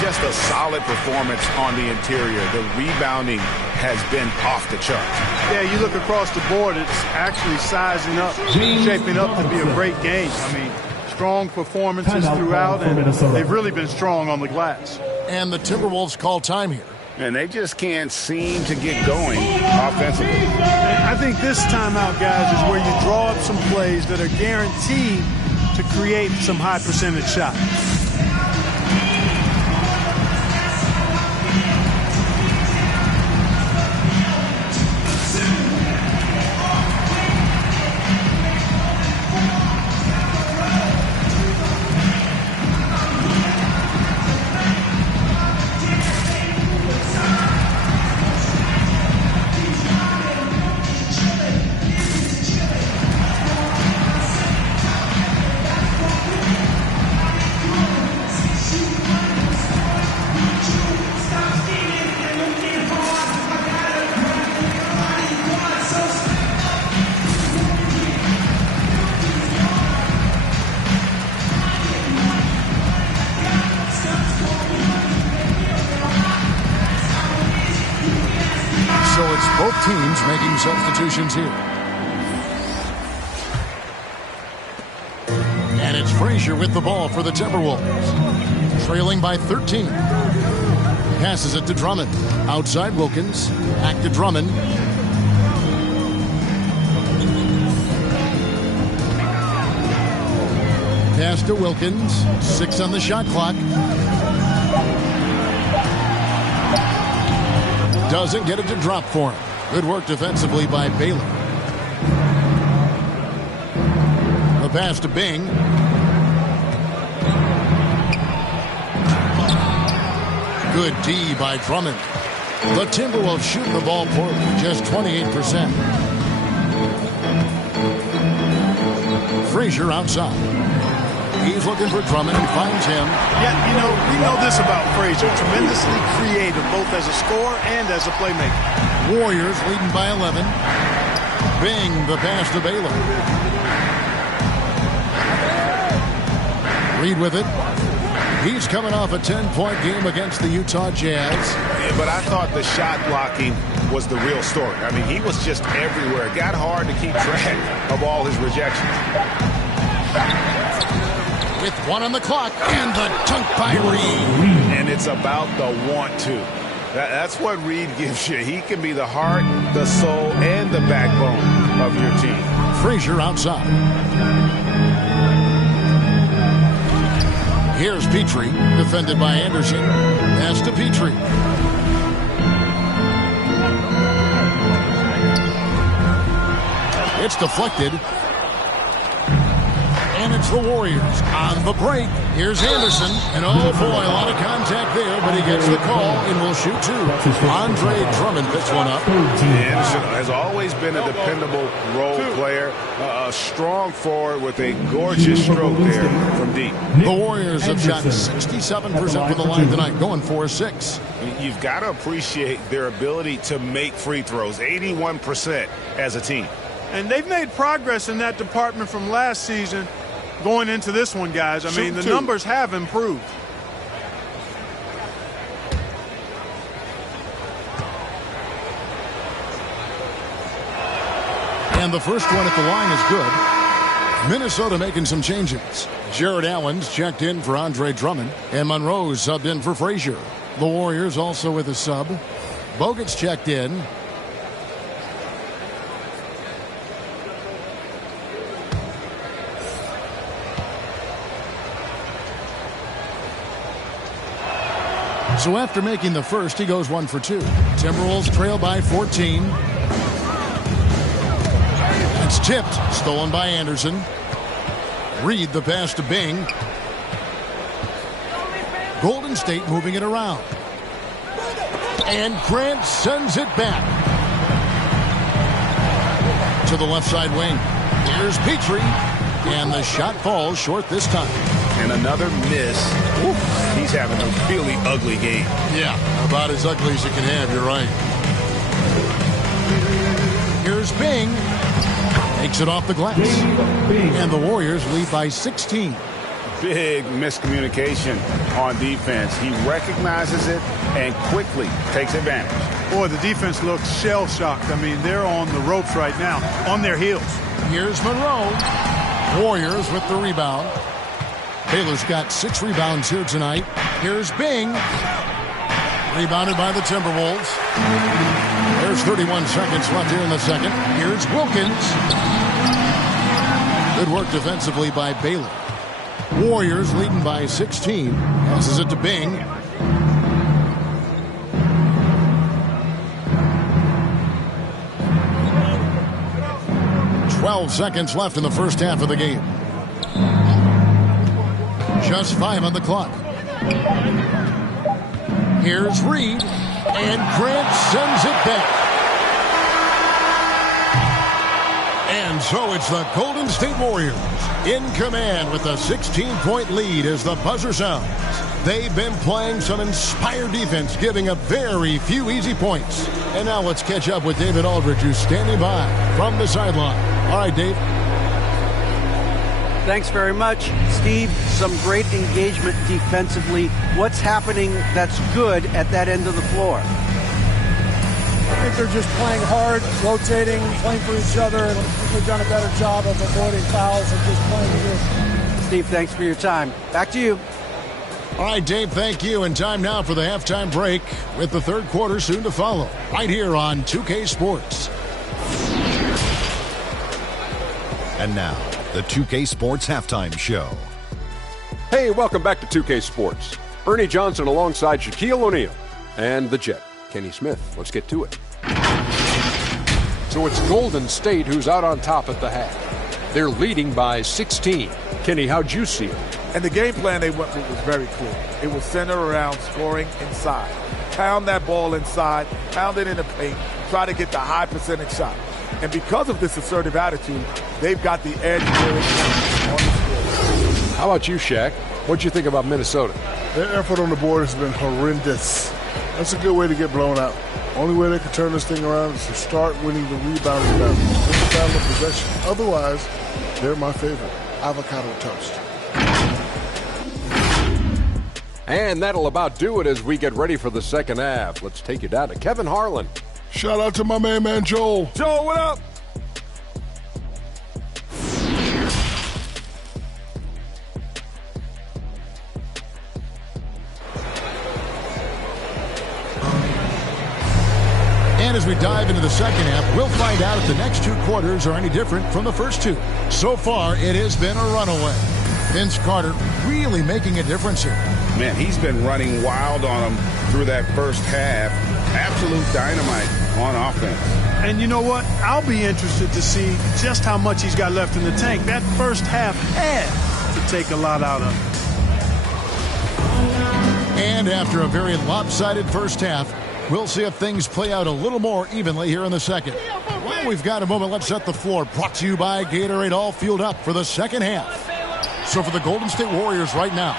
Just a solid performance on the interior. The rebounding has been off the charts. Yeah, you look across the board, it's actually sizing up, shaping up to be a great game. I mean, strong performances throughout, and they've really been strong on the glass. And the Timberwolves call time here. And they just can't seem to get going offensively. And I think this timeout, guys, is where you draw up some plays that are guaranteed to create some high percentage shots. Both teams making substitutions here. And it's Frazier with the ball for the Timberwolves. Trailing by 13. Passes it to Drummond. Outside Wilkins. Back to Drummond. Pass to Wilkins. 6 on the shot clock. Doesn't get it to drop for him. Good work defensively by Baylor. The pass to Bing. Good D by Drummond. The Timberwolves shooting the ball poorly, just 28%. Frazier outside. He's looking for Drummond and finds him. Yeah, you know, we know this about Frazier. Tremendously creative, both as a scorer and as a playmaker. Warriors leading by 11. Bing, the pass to Baylor. Reed with it. He's coming off a 10-point game against the Utah Jazz. Yeah, but I thought the shot blocking was the real story. I mean, he was just everywhere. It got hard to keep track of all his rejections. With 1 on the clock, and the dunk by Reed. And it's about the want to. That's what Reed gives you. He can be the heart, the soul, and the backbone of your team. Frazier outside. Here's Petrie, defended by Anderson. Pass to Petrie. It's deflected. And it's the Warriors on the break. Here's Anderson. And oh boy, a lot of contact there, but he gets the call and will shoot 2. Andre Drummond picks one up. Anderson has always been a dependable role player, a strong forward with a gorgeous stroke there from deep. The Warriors have shot 67% from the line tonight, going 4-6. You've got to appreciate their ability to make free throws, 81% as a team. And they've made progress in that department from last season. Going into this one, guys, I mean, the numbers have improved. And the first one at the line is good. Minnesota making some changes. Jared Allen's checked in for Andre Drummond, and Monroe's subbed in for Frazier. The Warriors also with a sub. Bogut's checked in. So after making the first, he goes 1 for 2. Timberwolves trail by 14. It's tipped, stolen by Anderson. Reed the pass to Bing. Golden State moving it around. And Grant sends it back to the left side wing. Here's Petrie. And the shot falls short this time. and another miss. Oof, he's having a really ugly game. Yeah, about as ugly as you can have, you're right. Here's Bing. Takes it off the glass. And the Warriors lead by 16. Big miscommunication on defense. He recognizes it and quickly takes advantage. Boy, the defense looks shell-shocked. I mean, they're on the ropes right now, on their heels. Here's Monroe. Warriors with the rebound. Baylor's got 6 rebounds here tonight. Here's Bing. Rebounded by the Timberwolves. There's 31 seconds left here in the second. Here's Wilkins. Good work defensively by Baylor. Warriors leading by 16. Passes it to Bing. Seconds left in the first half of the game. Just 5 on the clock. Here's Reed, and Grant sends it back. And so it's the Golden State Warriors in command with a 16-point lead as the buzzer sounds. They've been playing some inspired defense, giving up very few easy points. And now let's catch up with David Aldridge, who's standing by from the sideline. All right, Dave. Thanks very much, Steve. Some great engagement defensively. What's happening that's good at that end of the floor? I think they're just playing hard, rotating, playing for each other, and they've done a better job of avoiding fouls and just playing good. Steve, thanks for your time. Back to you. All right, Dave, thank you. And time now for the halftime break with the third quarter soon to follow. Right here on 2K Sports. And now, the 2K Sports Halftime Show. Hey, welcome back to 2K Sports. Ernie Johnson alongside Shaquille O'Neal and the Jet, Kenny Smith. Let's get to it. So it's Golden State who's out on top at the half. They're leading by 16. Kenny, how'd you see it? And the game plan they went with was very clear. It was centered around scoring inside. Pound that ball inside, pound it in the paint, try to get the high percentage shot. And because of this assertive attitude, they've got the edge really on the score. How about you, Shaq? What'd you think about Minnesota? Their effort on the board has been horrendous. That's a good way to get blown out. Only way they can turn this thing around is to start winning the rebounding battle. It's a battle of possession. Otherwise, they're my favorite. Avocado toast. And that'll about do it as we get ready for the second half. Let's take you down to Kevin Harlan. Shout out to my man Joel. Joel, what up? And as we dive into the second half, we'll find out if the next 2 quarters are any different from the first 2. So far, it has been a runaway. Vince Carter really making a difference here. Man, he's been running wild on them through that first half. Absolute dynamite on offense. And you know what? I'll be interested to see just how much he's got left in the tank. That first half had to take a lot out of him. And after a very lopsided first half, we'll see if things play out a little more evenly here in the second. While we've got a moment, let's set the floor. Brought to you by Gatorade, all fueled up for the second half. So for the Golden State Warriors right now,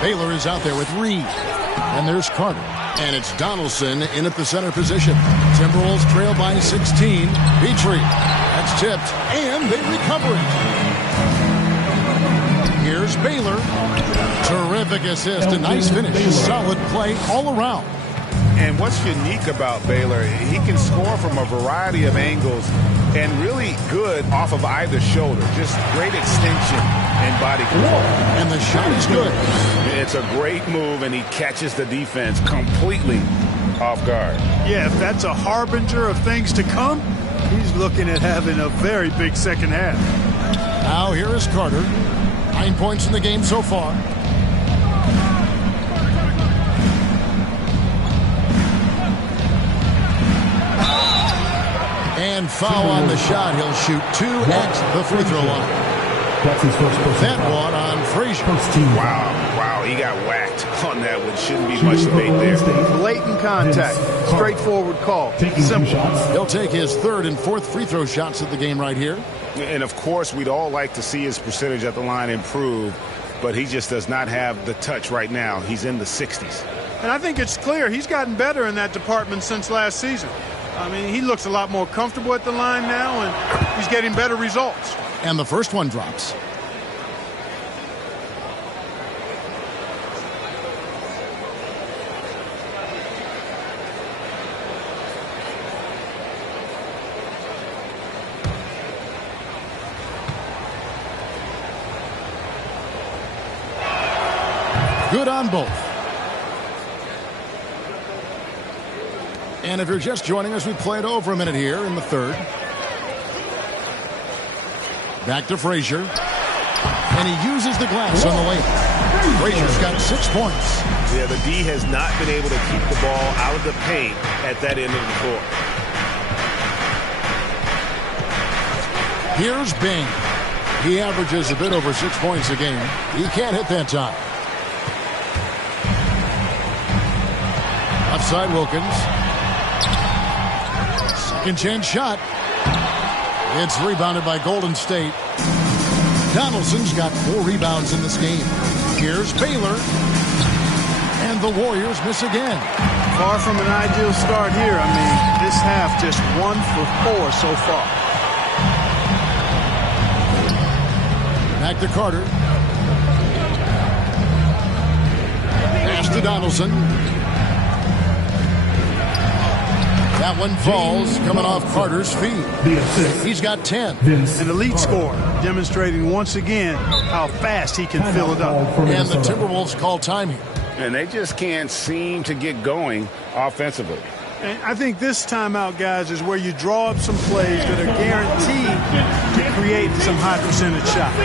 Baylor is out there with Reed. And there's Carter. And it's Donaldson in at the center position. Timberwolves trail by 16. Petrie. That's tipped. And they recover it. Here's Baylor. Terrific assist. A nice finish. Solid play all around. And what's unique about Baylor, he can score from a variety of angles and really good off of either shoulder. Just great extension and body control. And the shot is good. It's a great move, and he catches the defense completely off guard. Yeah, if that's a harbinger of things to come, he's looking at having a very big second half. Now here is Carter. 9 points in the game so far. And foul on the shot. He'll shoot 2 at the free throw line. That's his first personal. That one on Frazier. Wow, he got whacked on that one. Shouldn't be much debate there. Blatant contact. Straightforward call. Simple. He'll take his 3rd and 4th free throw shots of the game right here. And, of course, we'd all like to see his percentage at the line improve. but he just does not have the touch right now. He's in the 60s. And I think it's clear he's gotten better in that department since last season. I mean, he looks a lot more comfortable at the line now, and he's getting better results. And the first one drops. Good on both. And if you're just joining us, we played over a minute here in the third. Back to Frazier. And he uses the glass on the layup. Frazier's got 6 points. Yeah, the D has not been able to keep the ball out of the paint at that end of the floor. Here's Bing. He averages a bit over 6 points a game. He can't hit that time. Outside Wilkins. Second chance shot. It's rebounded by Golden State. Donaldson's got 4 rebounds in this game. Here's Baylor. And the Warriors miss again. Far from an ideal start here. I mean, this half just 1 for 4 so far. Back to Carter. Pass to Donaldson. That one falls, coming off Carter's feet. He's got 10. An elite scorer, demonstrating once again how fast he can fill it up. And the Timberwolves call time here. And they just can't seem to get going offensively. And I think this timeout, guys, is where you draw up some plays that are guaranteed to create some high percentage shots.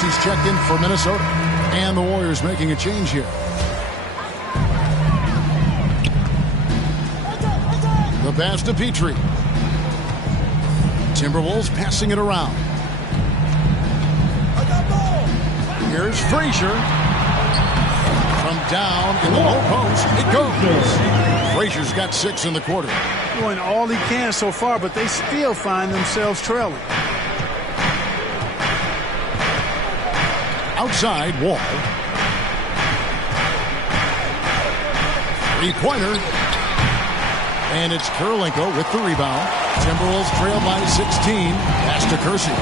He's checked in for Minnesota. And the Warriors making a change here. The pass to Petrie. Timberwolves passing it around. Here's Frazier. From down in the low post, it goes. Frazier's got 6 in the quarter. Doing all he can so far, but they still find themselves trailing. Outside Wall. 3-pointer. And it's Kurylenko with the rebound. Timberwolves trail by 16. Pass to Kersey.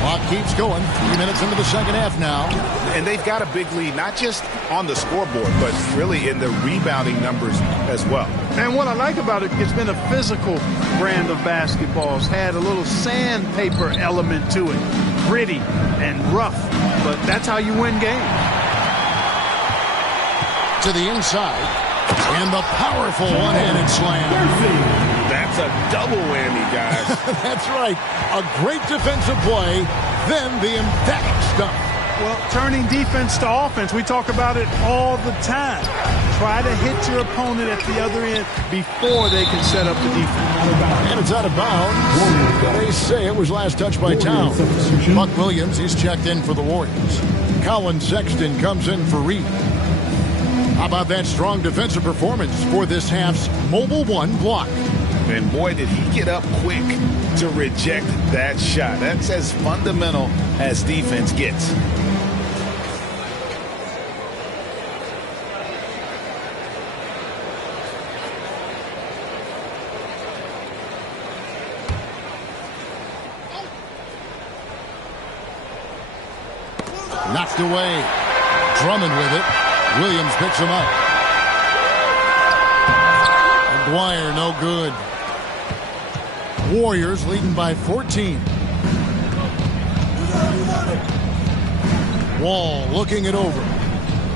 Clock keeps going. 3 minutes into the second half now. And they've got a big lead, not just on the scoreboard, but really in the rebounding numbers as well. And what I like about it, it's been a physical brand of basketball. It's had a little sandpaper element to it. Gritty and rough, but that's how you win games. To the inside, and the powerful one-handed slam. That's a double whammy, guys. That's right. A great defensive play, then the emphatic stuff. Well, turning defense to offense, we talk about it all the time. Try to hit your opponent at the other end before they can set up the defense. And it's out of bounds. They say it was last touched by Towns. Buck Williams, he's checked in for the Warriors. Colin Sexton comes in for Reed. How about that strong defensive performance for this half's Mobile One block? And boy, did he get up quick to reject that shot. That's as fundamental as defense gets. Knocked away. Drummond with it. Williams picks him up. McGuire, no good. Warriors leading by 14. Wall looking it over.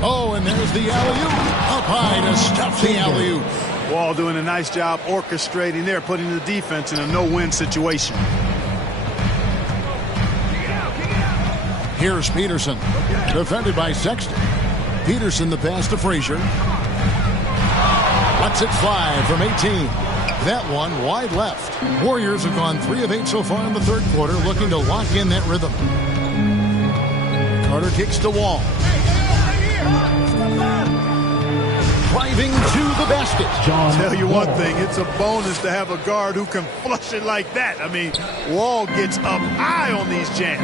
Oh, and there's the alley-oop. Up high to stuff the alley-oop. Wall doing a nice job orchestrating there, putting the defense in a no-win situation. Here's Peterson, defended by Sexton. Peterson the pass to Frazier. Lets it fly from 18. That one wide left. Warriors have gone 3 of 8 so far in the third quarter, looking to lock in that rhythm. Carter kicks to Wall. Driving to the basket. Tell you one thing, it's a bonus to have a guard who can flush it like that. I mean, Wall gets up high on these jams.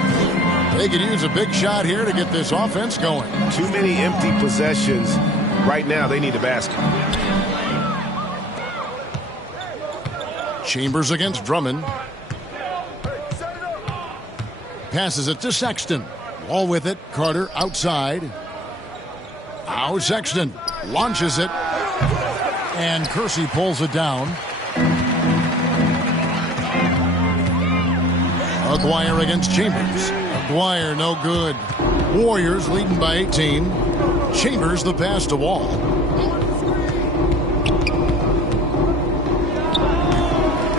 They could use a big shot here to get this offense going. Too many empty possessions. Right now, they need a basket. Chambers against Drummond. Passes it to Sexton. Wall with it. Carter outside. Now Sexton launches it. And Kersey pulls it down. McGuire against Chambers. McGuire no good. Warriors leading by 18. Chambers the pass to Wall.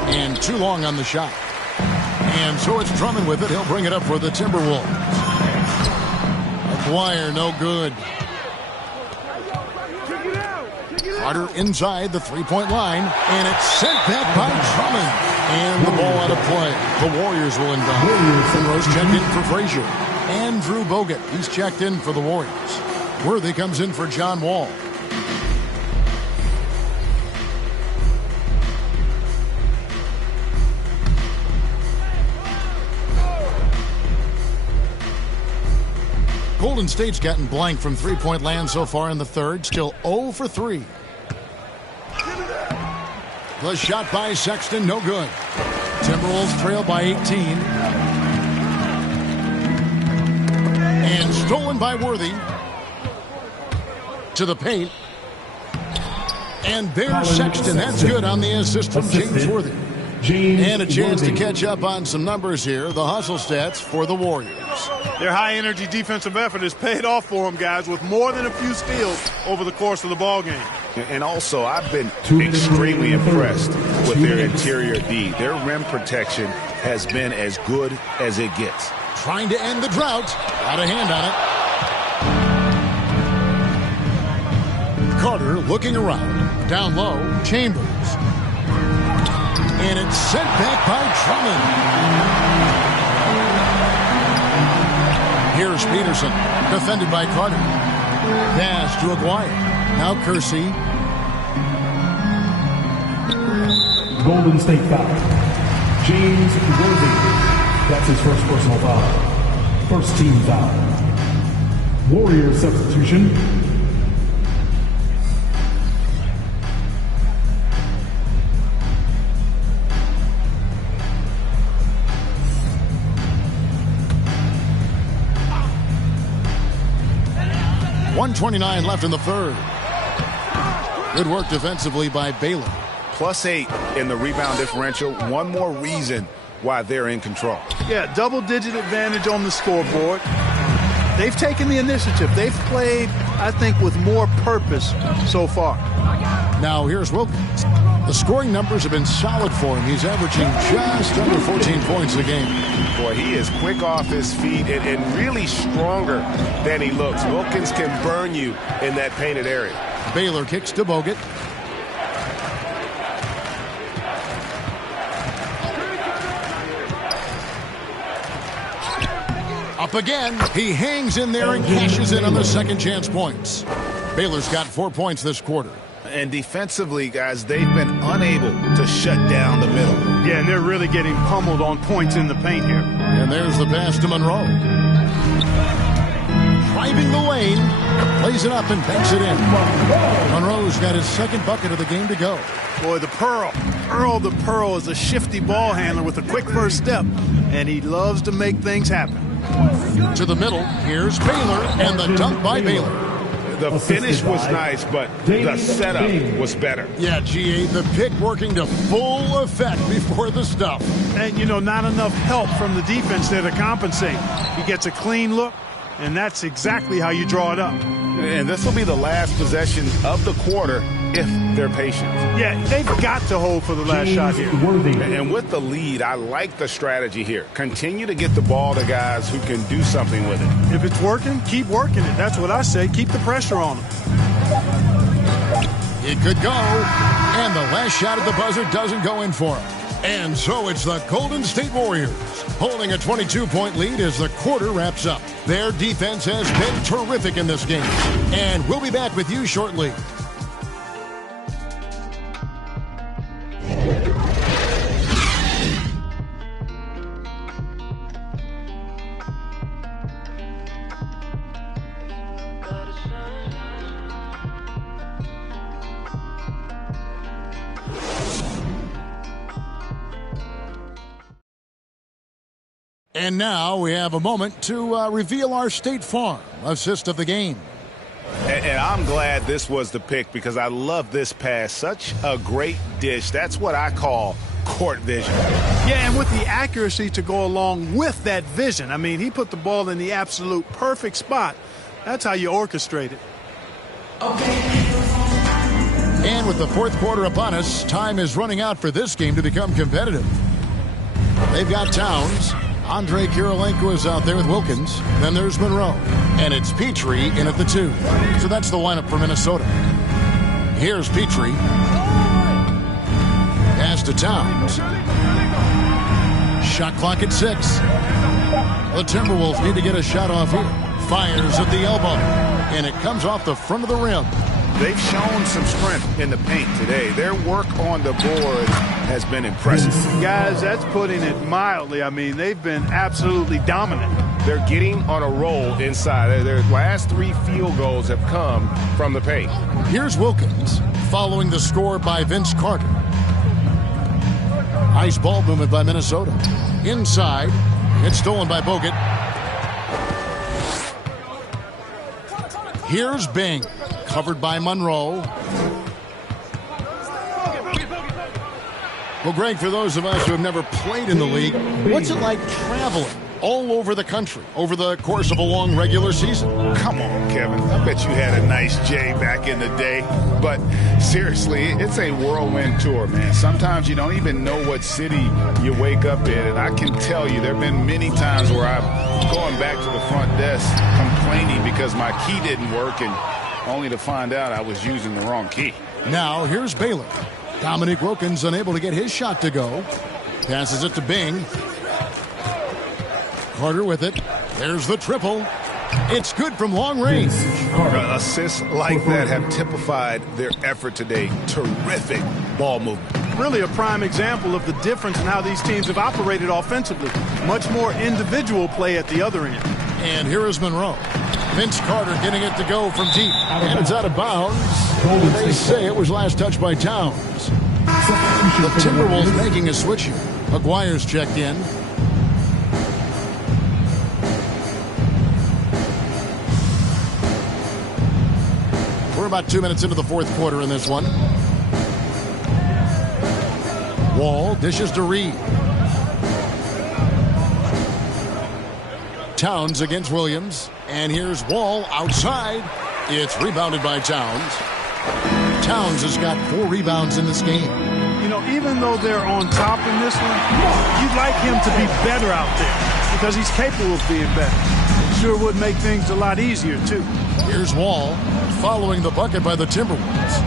And too long on the shot. And so it's Drummond with it. He'll bring it up for the Timberwolves. McGuire no good. Carter inside the three-point line. And it's sent back by Drummond. And the ball out of play. The Warriors will inbound. Rose checked in for Frazier. And Drew Bogut. He's checked in for the Warriors. Worthy comes in for John Wall. Golden State's gotten blank from three-point land so far in the third. Still 0 for 3. The shot by Sexton, no good. Timberwolves trail by 18. And stolen by Worthy. To the paint. And there's Sexton. That's good on the assist from James Worthy. And a chance to catch up on some numbers here. The hustle stats for the Warriors. Their high-energy defensive effort has paid off for them, guys, with more than a few steals over the course of the ballgame. And also, I've been extremely impressed with their interior D. Their rim protection has been as good as it gets. Trying to end the drought. Got a hand on it. Carter looking around. Down low, Chambers. And it's sent back by Drummond. Here's Peterson, defended by Carter. Pass to Aguirre. Now Kersey. Golden State foul. James Worthy. That's his first personal foul. First team foul. Warrior substitution. .129 left in the third. Good work defensively by Baylor. +8 in the rebound differential. One more reason why they're in control. Yeah, double-digit advantage on the scoreboard. They've taken the initiative. They've played, I think, with more purpose so far. Now here's Wilkins. The scoring numbers have been solid for him. He's averaging just under 14 points a game. Boy, he is quick off his feet and really stronger than he looks. Wilkins can burn you in that painted area. Baylor kicks to Bogut. Up again. He hangs in there and cashes in on the second chance points. Baylor's got 4 points this quarter. And defensively, guys, they've been unable to shut down the middle. Yeah, and they're really getting pummeled on points in the paint here. And there's the pass to Monroe. Driving the lane, plays it up and banks it in. Monroe's got his second bucket of the game to go. Boy, the Pearl. Earl the Pearl is a shifty ball handler with a quick first step, and he loves to make things happen. To the middle, here's Baylor, and the dunk by Baylor. The finish was nice, but the setup was better. Yeah, GA, the pick working to full effect before the stuff. And, not enough help from the defense there to compensate. He gets a clean look, and that's exactly how you draw it up. And this will be the last possession of the quarter if they're patient. Yeah, they've got to hold for the last shot here. And with the lead, I like the strategy here. Continue to get the ball to guys who can do something with it. If it's working, keep working it. That's what I say. Keep the pressure on them. It could go, and the last shot at the buzzer doesn't go in for him. And so it's the Golden State Warriors holding a 22-point lead as the quarter wraps up. Their defense has been terrific in this game. And we'll be back with you shortly. And now we have a moment to reveal our State Farm assist of the game. And I'm glad this was the pick because I love this pass. Such a great dish. That's what I call court vision. Yeah, and with the accuracy to go along with that vision. I mean, he put the ball in the absolute perfect spot. That's how you orchestrate it. And with the fourth quarter upon us, time is running out for this game to become competitive. They've got Towns. Andre Kirilenko is out there with Wilkins. Then there's Monroe. And it's Petrie in at the 2. So that's the lineup for Minnesota. Here's Petrie. Pass to Towns. Shot clock at 6. The Timberwolves need to get a shot off here. Fires at the elbow. And it comes off the front of the rim. They've shown some strength in the paint today. Their work on the board has been impressive. Guys, that's putting it mildly. I mean, they've been absolutely dominant. They're getting on a roll inside. Their last 3 field goals have come from the paint. Here's Wilkins following the score by Vince Carter. Nice ball movement by Minnesota. Inside, it's stolen by Bogut. Here's Bing. Covered by Monroe. Well, Greg, for those of us who have never played in the league, what's it like traveling all over the country over the course of a long regular season? Come on, Kevin. I bet you had a nice J back in the day. But seriously, it's a whirlwind tour, man. Sometimes you don't even know what city you wake up in. And I can tell you there have been many times where I'm going back to the front desk complaining because my key didn't work and only to find out I was using the wrong key. Now here's Baylor. Dominique Wilkins unable to get his shot to go. Passes it to Bing. Carter with it. There's the triple. It's good from long range. Assists like that have typified their effort today. Terrific ball movement. Really a prime example of the difference in how these teams have operated offensively. Much more individual play at the other end. And here is Monroe. Vince Carter getting it to go from deep. And it's out of bounds. They say it was last touched by Towns. The Timberwolves making a switch here. McGuire's checked in. We're about 2 minutes into the fourth quarter in this one. Wall dishes to Reed. Towns against Williams. And here's Wall outside. It's rebounded by Towns. Towns has got 4 rebounds in this game. You know, even though they're on top in this one, you'd like him to be better out there because he's capable of being better. Sure would make things a lot easier, too. Here's Wall following the bucket by the Timberwolves.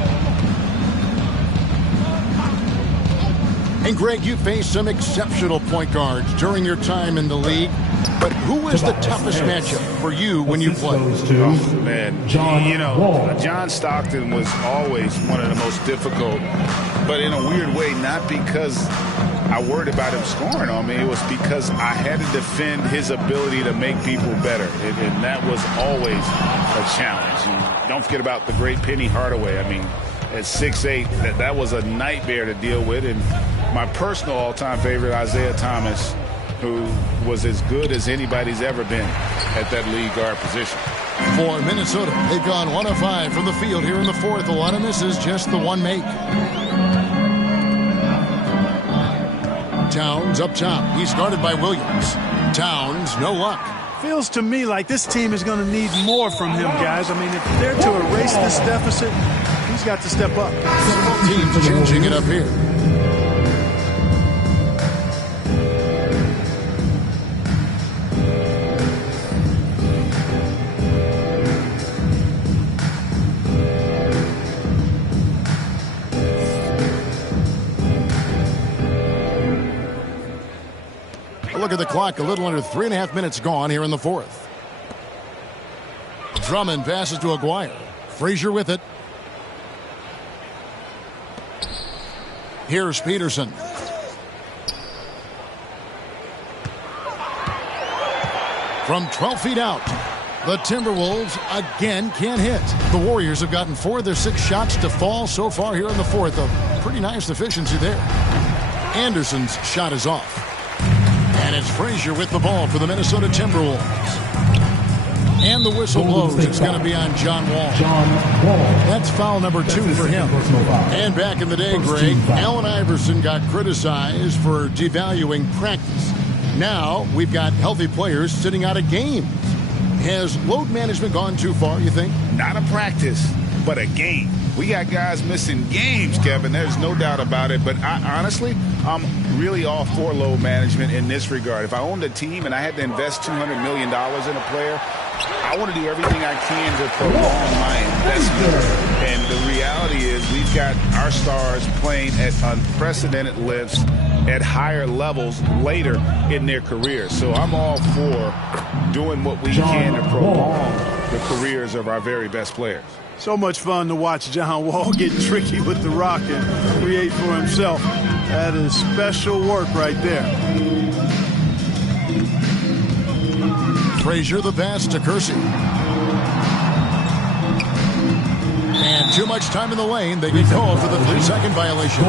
And Greg, you faced some exceptional point guards during your time in the league. But who was the toughest matchup for you when you played? Oh, man. John Stockton was always one of the most difficult, but in a weird way, not because I worried about him scoring on me. It was because I had to defend his ability to make people better, and that was always a challenge. And don't forget about the great Penny Hardaway. I mean, at 6'8", that was a nightmare to deal with. And my personal all-time favorite, Isaiah Thomas, who was as good as anybody's ever been at that lead guard position. For Minnesota, they've gone 1 of 5 from the field here in the fourth. A lot of misses, just the one make. Towns up top. He's guarded by Williams. Towns, no luck. Feels to me like this team is going to need more from him, guys. I mean, if they're to erase this deficit, he's got to step up. Both teams changing it up here. Look at the clock, a little under 3.5 minutes gone here in the fourth. Drummond passes to Aguirre. Frazier with it. Here's Peterson. From 12 feet out, the Timberwolves again can't hit. The Warriors have gotten 4 of their 6 shots to fall so far here in the fourth. A pretty nice efficiency there. Anderson's shot is off. And it's Frazier with the ball for the Minnesota Timberwolves. And the whistle blows. It's going to be on John Wall. That's foul number 2 for him. And back in the day, Greg, Allen Iverson got criticized for devaluing practice. Now we've got healthy players sitting out of games. Has load management gone too far, you think? Not a practice, but a game. We got guys missing games, Kevin. There's no doubt about it. But honestly, I'm really all for load management in this regard. If I owned a team and I had to invest $200 million in a player, I want to do everything I can to prolong my investment. And the reality is we've got our stars playing at unprecedented lifts at higher levels later in their careers. So I'm all for doing what we can to prolong the careers of our very best players. So much fun to watch John Wall get tricky with the rock and create for himself. That is special work right there. Frazier the pass to Kersey. And too much time in the lane. They get called for the 3-second violation.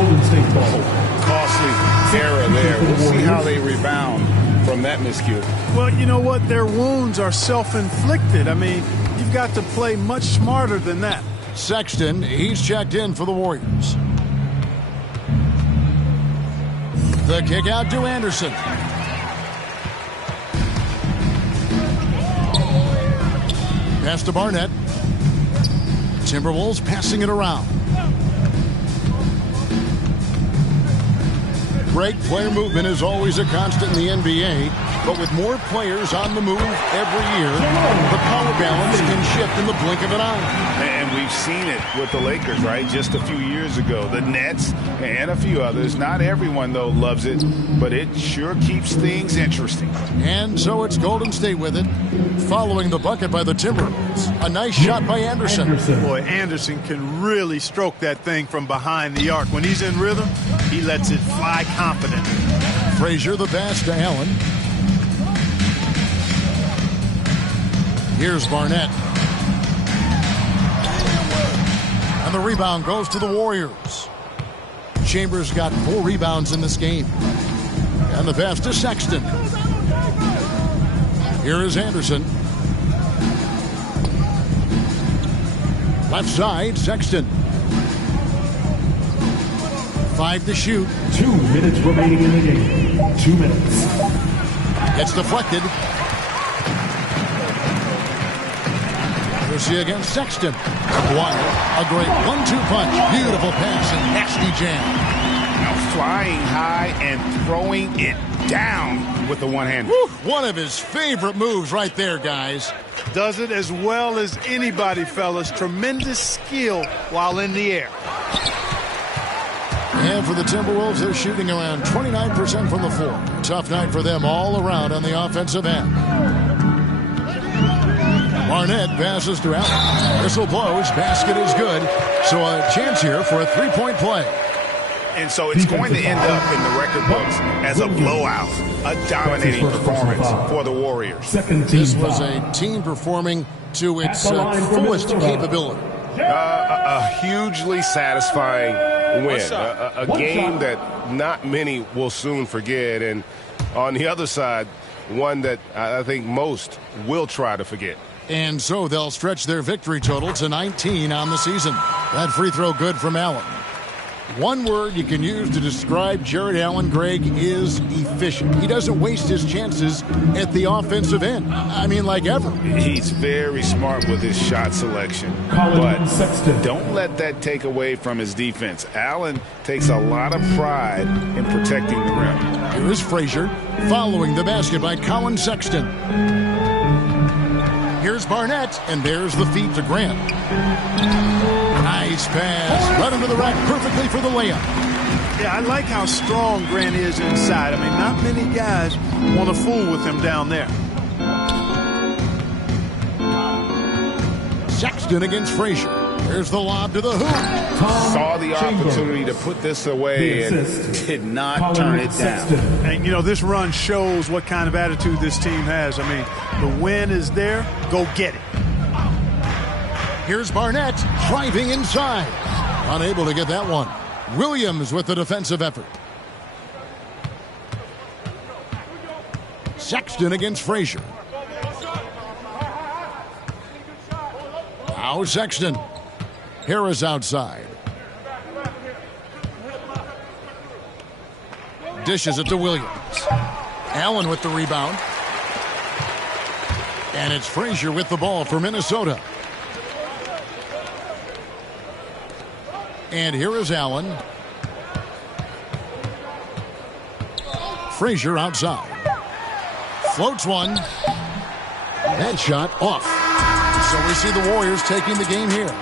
Costly error there. We'll see how they rebound from that miscue. Well, you know what? Their wounds are self-inflicted. I mean, you've got to play much smarter than that. Sexton, he's checked in for the Warriors. The kick out to Anderson. Pass to Barnett. Timberwolves passing it around. Great player movement is always a constant in the NBA, but with more players on the move every year, the power balance can shift in the blink of an eye. And we've seen it with the Lakers, right? Just a few years ago. The Nets and a few others. Not everyone, though, loves it, but it sure keeps things interesting. And so it's Golden State with it, following the bucket by the Timberwolves. A nice shot by Anderson. Boy, Anderson can really stroke that thing from behind the arc. When he's in rhythm, he lets it fly confidently. Frazier the pass to Allen. Here's Barnett. And the rebound goes to the Warriors. Chambers got 4 rebounds in this game. And the pass to Sexton. Here is Anderson. Left side, Sexton. 5 to shoot. 2 minutes remaining in the game. 2 minutes. It's deflected. Kersey against Sexton. Aguirre, a great 1-2 punch. Beautiful pass and nasty jam. Now flying high and throwing it down with the one hand. One of his favorite moves right there, guys. Does it as well as anybody, fellas. Tremendous skill while in the air. And for the Timberwolves, they're shooting around 29% from the floor. Tough night for them all around on the offensive end. Barnett passes to Allen. Whistle blows. Basket is good. So a chance here for a 3-point play. And so it's going to end up in the record books as a blowout, a dominating performance for the Warriors. This was a team performing to its fullest capability. A hugely satisfying win. A game that not many will soon forget. And On the other side, one that I think most will try to forget. And so they'll stretch their victory total to 19 on the season. That free throw good from Allen. One word you can use to describe Jared Allen, Greg, is efficient. He doesn't waste his chances at the offensive end. I mean, like ever. He's very smart with his shot selection. But don't let that take away from his defense. Allen takes a lot of pride in protecting the rim. Here is Frazier following the basket by Colin Sexton. Here's Barnett, and there's the feed to Grant. Nice pass. Right into the rack perfectly for the layup. Yeah, I like how strong Grant is inside. I mean, not many guys want to fool with him down there. Sexton against Frazier. There's the lob to the hoop. Saw the opportunity to put this away and did not turn it down. And, you know, this run shows what kind of attitude this team has. I mean, the win is there. Go get it. Here's Barnett driving inside. Unable to get that one. Williams with the defensive effort. Sexton against Frazier. Now Sexton. Harris outside. Dishes it to Williams. Allen with the rebound. And it's Frazier with the ball for Minnesota. And here is Allen. Frazier outside. Floats one. That shot off. So we see the Warriors taking the game here.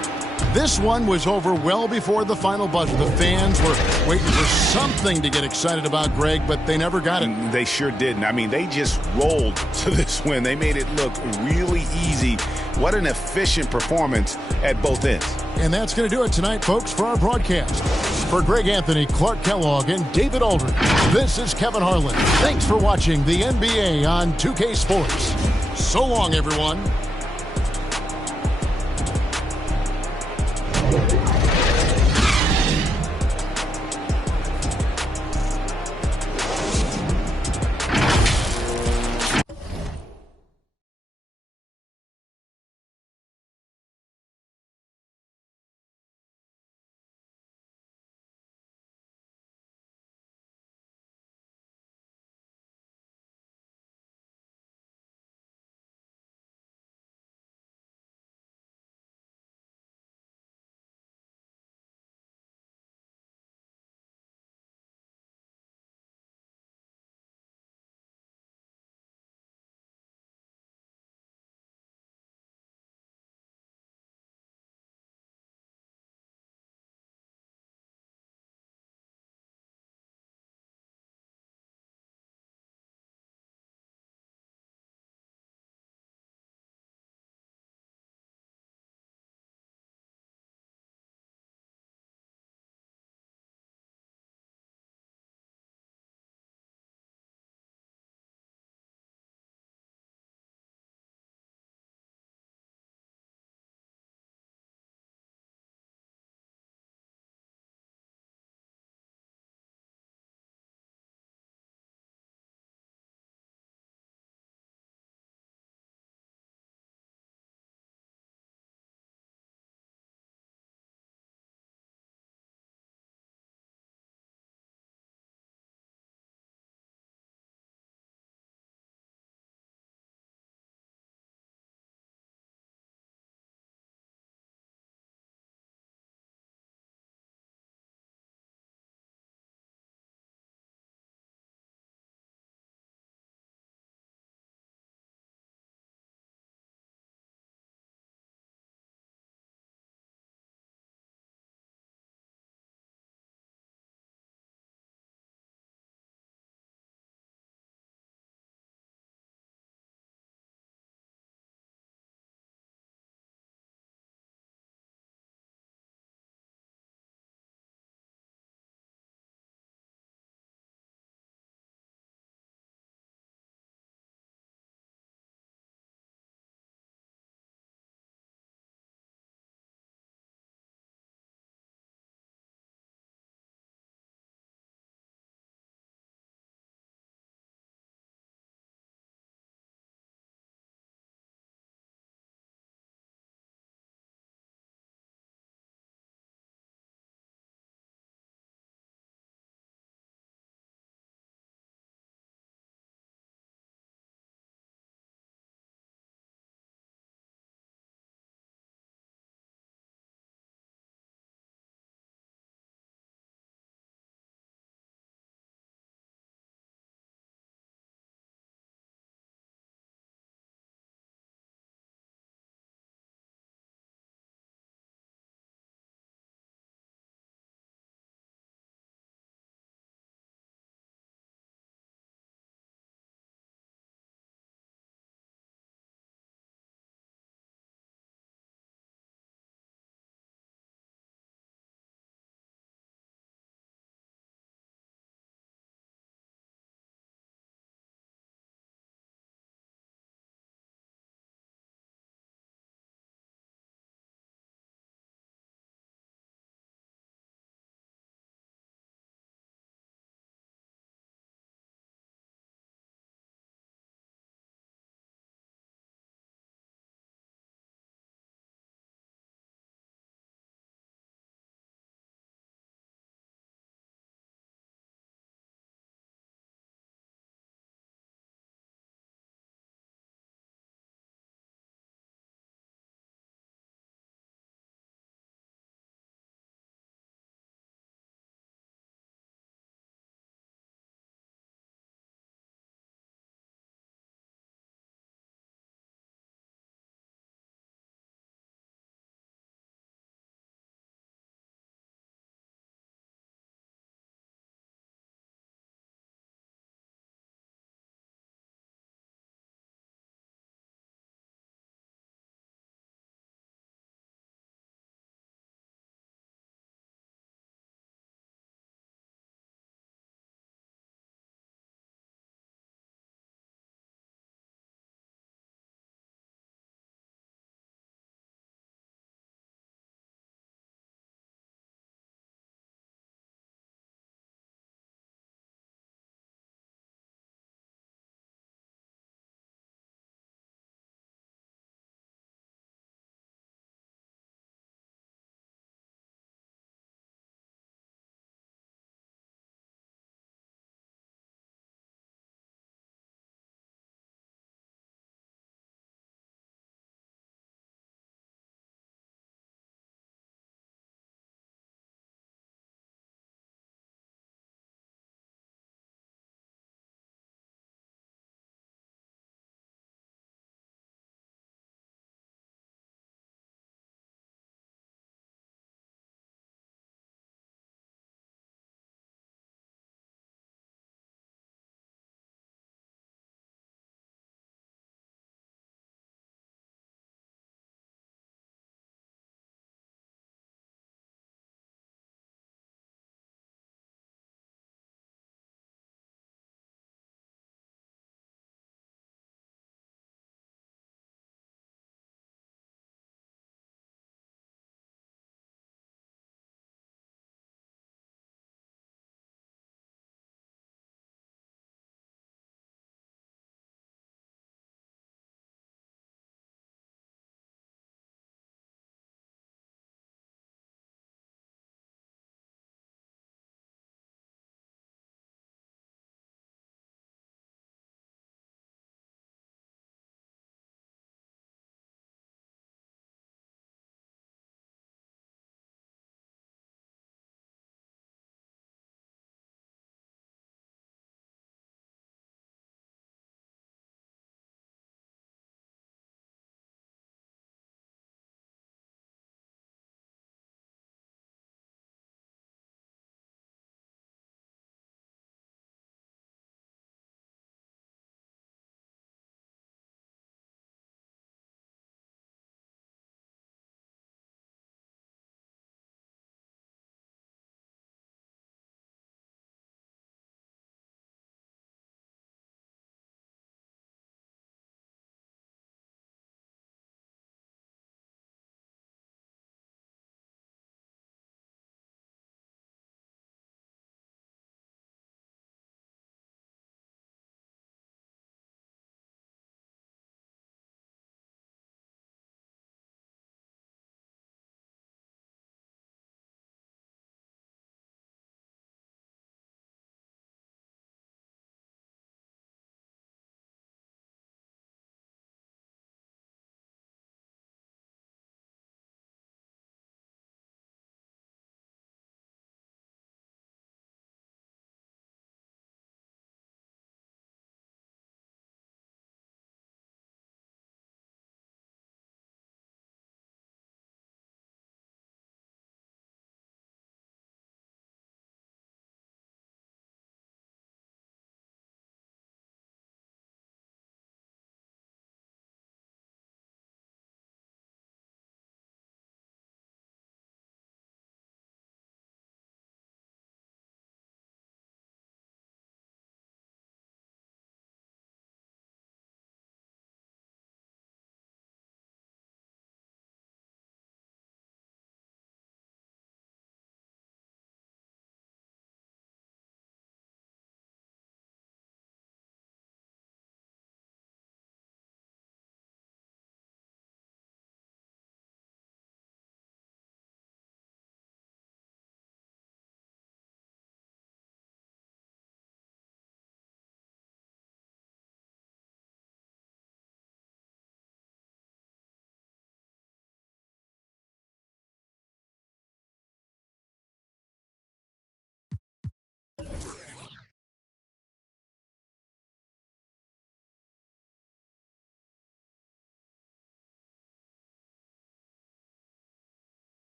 This one was over well before the final buzzer. The fans were waiting for something to get excited about, Greg, but they never got it. They sure didn't. I mean, they just rolled to this win. They made it look really easy. What an efficient performance at both ends. And that's going to do it tonight, folks, for our broadcast. For Greg Anthony, Clark Kellogg, and David Aldridge, this is Kevin Harlan. Thanks for watching the NBA on 2K Sports. So long, everyone.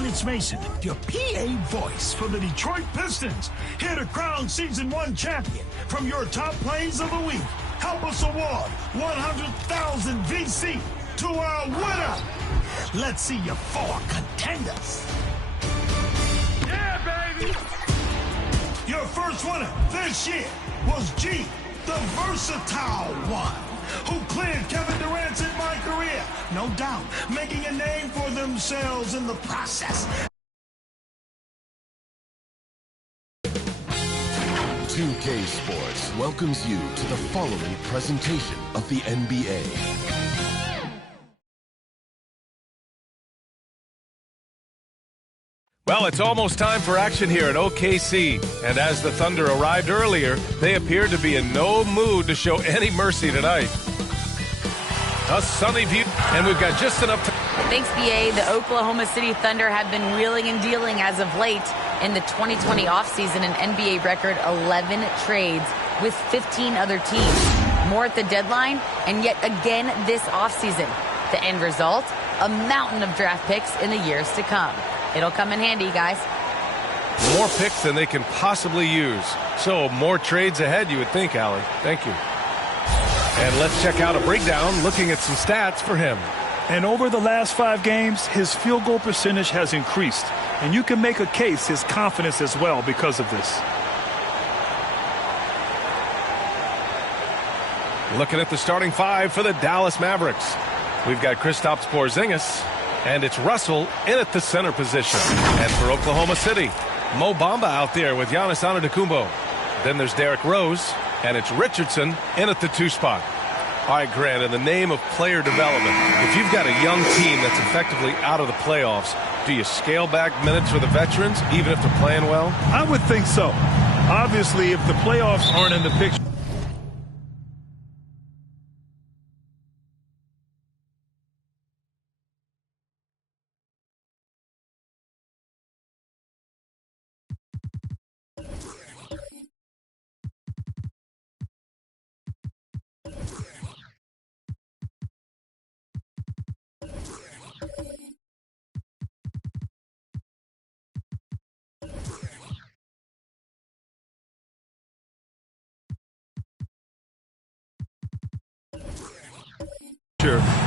everyone, it's Mason, your PA voice for the Detroit Pistons, here to crown Season 1 champion from your top plays of the week. Help us award 100,000 VC to our winner. Let's see your 4 contenders. Yeah, baby! Your first winner this year was G, the versatile one, who cleared Kevin Durant's in my career. No doubt, making a name for themselves in the process. 2K Sports welcomes you to the following presentation of the NBA. Well, it's almost time for action here at OKC. And as the Thunder arrived earlier, they appeared to be in no mood to show any mercy tonight. A sunny view, and we've got just enough time. Thanks, BA. The Oklahoma City Thunder have been wheeling and dealing as of late in the 2020 offseason, an NBA record 11 trades with 15 other teams. More at the deadline, and yet again this offseason. The end result, a mountain of draft picks in the years to come. It'll come in handy, guys. More picks than they can possibly use. So more trades ahead, you would think, Allie. Thank you. And let's check out a breakdown looking at some stats for him. And over the last 5 games, his field goal percentage has increased. And you can make a case his confidence as well because of this. Looking at the starting 5 for the Dallas Mavericks. We've got Kristaps Porzingis, and it's Russell in at the center position. And for Oklahoma City, Mo Bamba out there with Giannis Antetokounmpo. Then there's Derrick Rose, and it's Richardson in at the 2 spot. All right, Grant, in the name of player development, if you've got a young team that's effectively out of the playoffs, do you scale back minutes for the veterans, even if they're playing well? I would think so. Obviously, if the playoffs aren't in the picture.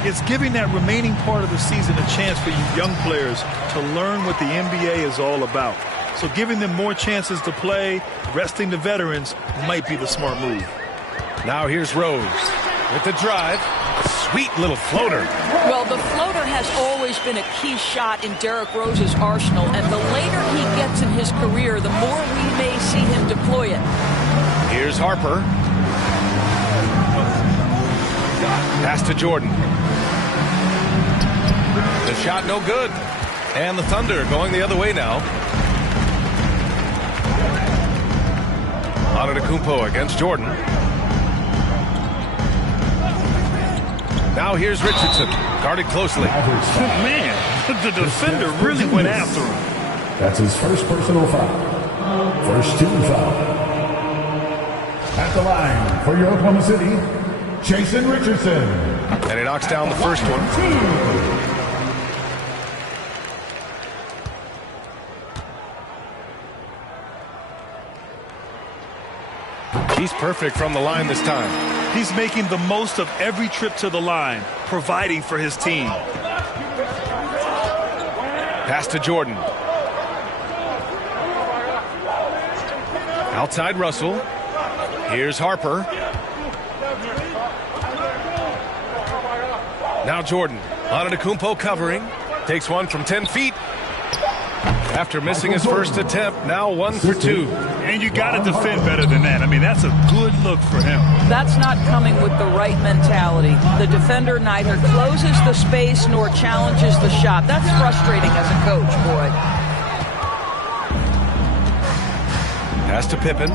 It's giving that remaining part of the season a chance for you young players to learn what the NBA is all about. So giving them more chances to play, resting the veterans, might be the smart move. Now here's Rose with the drive. Sweet little floater. Well, the floater has always been a key shot in Derrick Rose's arsenal, and the later he gets in his career, the more we may see him deploy it. Here's Harper. Pass to Jordan. The shot no good. And the Thunder going the other way now. Antetokounmpo against Jordan. Now here's Richardson, guarded closely. Man, the defender really went after him. That's his first personal foul. First team foul. At the line for your Oklahoma City, Jason Richardson. And he knocks down the first one. He's perfect from the line this time. He's making the most of every trip to the line, providing for his team. Pass to Jordan. Outside Russell. Here's Harper. Now Jordan. Antetokounmpo covering. Takes one from 10 feet. After missing his first attempt, now 1 for 2. And you got to defend better than that. I mean, that's a good look for him. That's not coming with the right mentality. The defender neither closes the space nor challenges the shot. That's frustrating as a coach, boy. Pass to Pippen.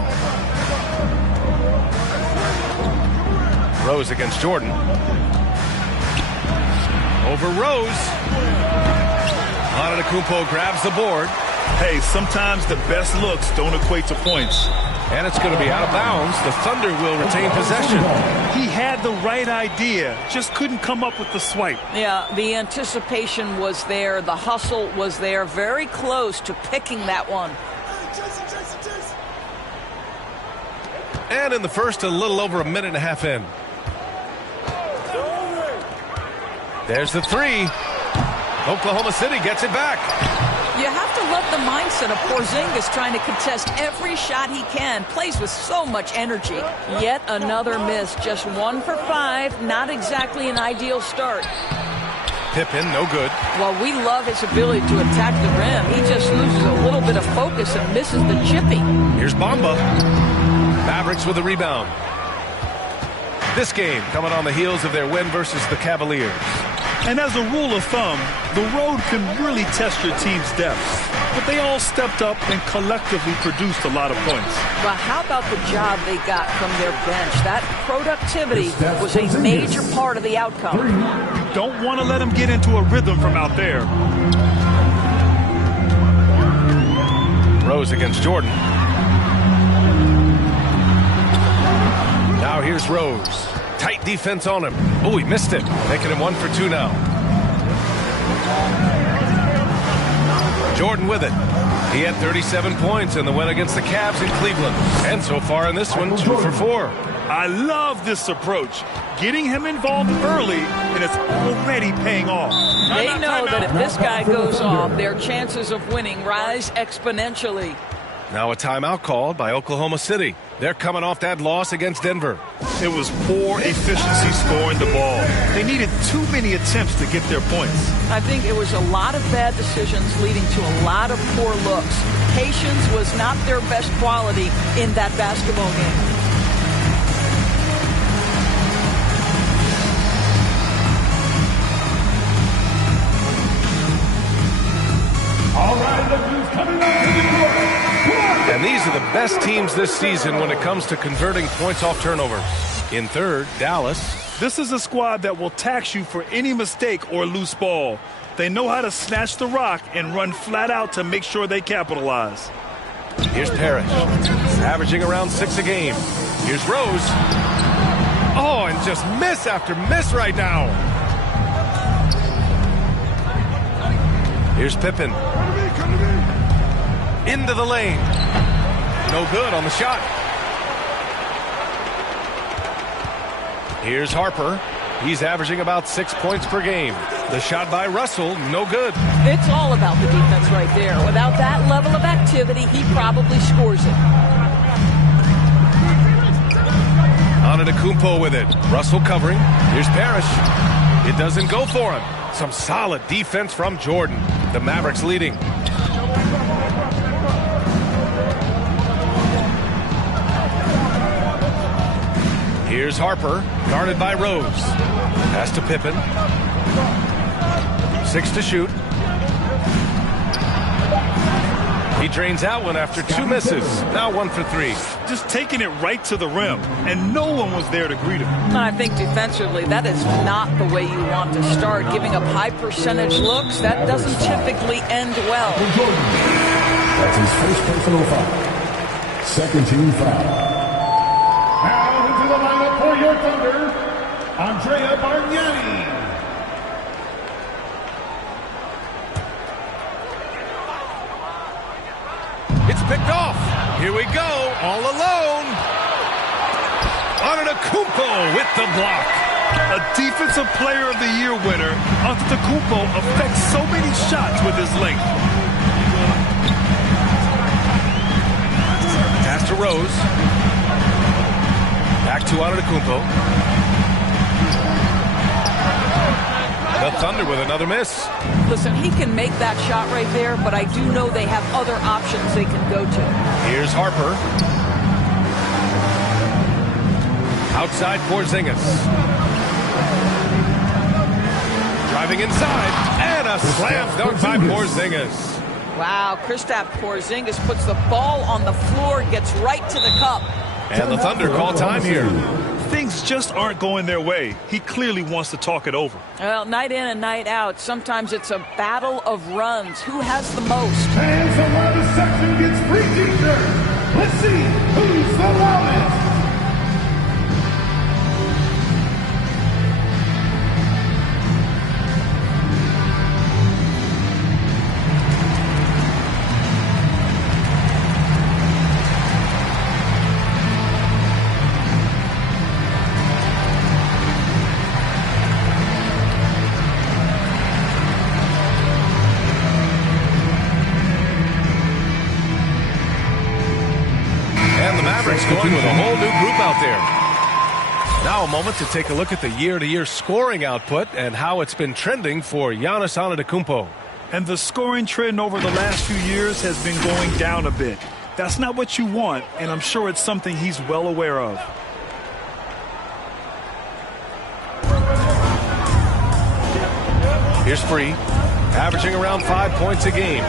Rose against Jordan. Over Rose. Antetokounmpo grabs the board. Hey, sometimes the best looks don't equate to points. And it's going to be out of bounds. The Thunder will retain possession. He had the right idea, just couldn't come up with the swipe. Yeah, the anticipation was there. The hustle was there. Very close to picking that one. And in the first, a little over a minute and a half in. There's the three. Oklahoma City gets it back. You have to love the mindset of Porzingis trying to contest every shot he can. Plays with so much energy. Yet another miss. Just 1 for 5. Not exactly an ideal start. Pippen, no good. Well, we love his ability to attack the rim. He just loses a little bit of focus and misses the chippy. Here's Bamba. Mavericks with a rebound. This game coming on the heels of their win versus the Cavaliers. And as a rule of thumb, the road can really test your team's depth. But they all stepped up and collectively produced a lot of points. Well, how about the job they got from their bench? That productivity was a major part of the outcome. You don't want to let them get into a rhythm from out there. Rose against Jordan. Now here's Rose. Tight defense on him. Oh, he missed it. Making him 1 for 2 now. Jordan with it. He had 37 points in the win against the Cavs in Cleveland. And so far in this one, 2 for 4. I love this approach. Getting him involved early, and it's already paying off. They know that if this guy goes off, their chances of winning rise exponentially. Now a timeout called by Oklahoma City. They're coming off that loss against Denver. It was poor efficiency scoring the ball. They needed too many attempts to get their points. I think it was a lot of bad decisions leading to a lot of poor looks. Patience was not their best quality in that basketball game. All right, look who's coming out to the court. And these are the best teams this season when it comes to converting points off turnovers. In third, Dallas. This is a squad that will tax you for any mistake or loose ball. They know how to snatch the rock and run flat out to make sure they capitalize. Here's Parrish, averaging around 6 a game. Here's Rose. Oh, and just miss after miss right now. Here's Pippen. Into the lane. No good on the shot. Here's Harper. He's averaging about 6 points per game. The shot by Russell, no good. It's all about the defense right there. Without that level of activity, he probably scores it. Antetokounmpo with it. Russell covering. Here's Parrish. It doesn't go for him. Some solid defense from Jordan. The Mavericks leading. Here's Harper, guarded by Rose. Pass to Pippen. 6 to shoot. He drains out one after 2 misses. Now 1 for 3. Just taking it right to the rim, and no one was there to greet him. I think defensively, that is not the way you want to start. Giving up high percentage looks, that doesn't typically end well. That's his first personal foul. Second team foul. Now into the lineup for your Thunder, Andrea Bargnani. It's picked off. Here we go, all alone. Antetokounmpo with the block. A Defensive Player of the Year winner, Antetokounmpo affects so many shots with his length. Pass to Rose. Back to Antetokounmpo. The Thunder with another miss. Listen, he can make that shot right there, but I do know they have other options they can go to. Here's Harper. Outside Porzingis. Driving inside. And a slam dunk by Porzingis. Wow, Kristaps Porzingis puts the ball on the floor, gets right to the cup. And the Thunder call time here. Things just aren't going their way. He clearly wants to talk it over. Well, night in and night out, sometimes it's a battle of runs. Who has the most? And so while the section gets free t-shirts, let's see who's Mavericks going with a whole new group out there. Now a moment to take a look at the year-to-year scoring output and how it's been trending for Giannis Antetokounmpo. And the scoring trend over the last few years has been going down a bit. That's not what you want, and I'm sure it's something he's well aware of. Here's Free, averaging around 5 points a game.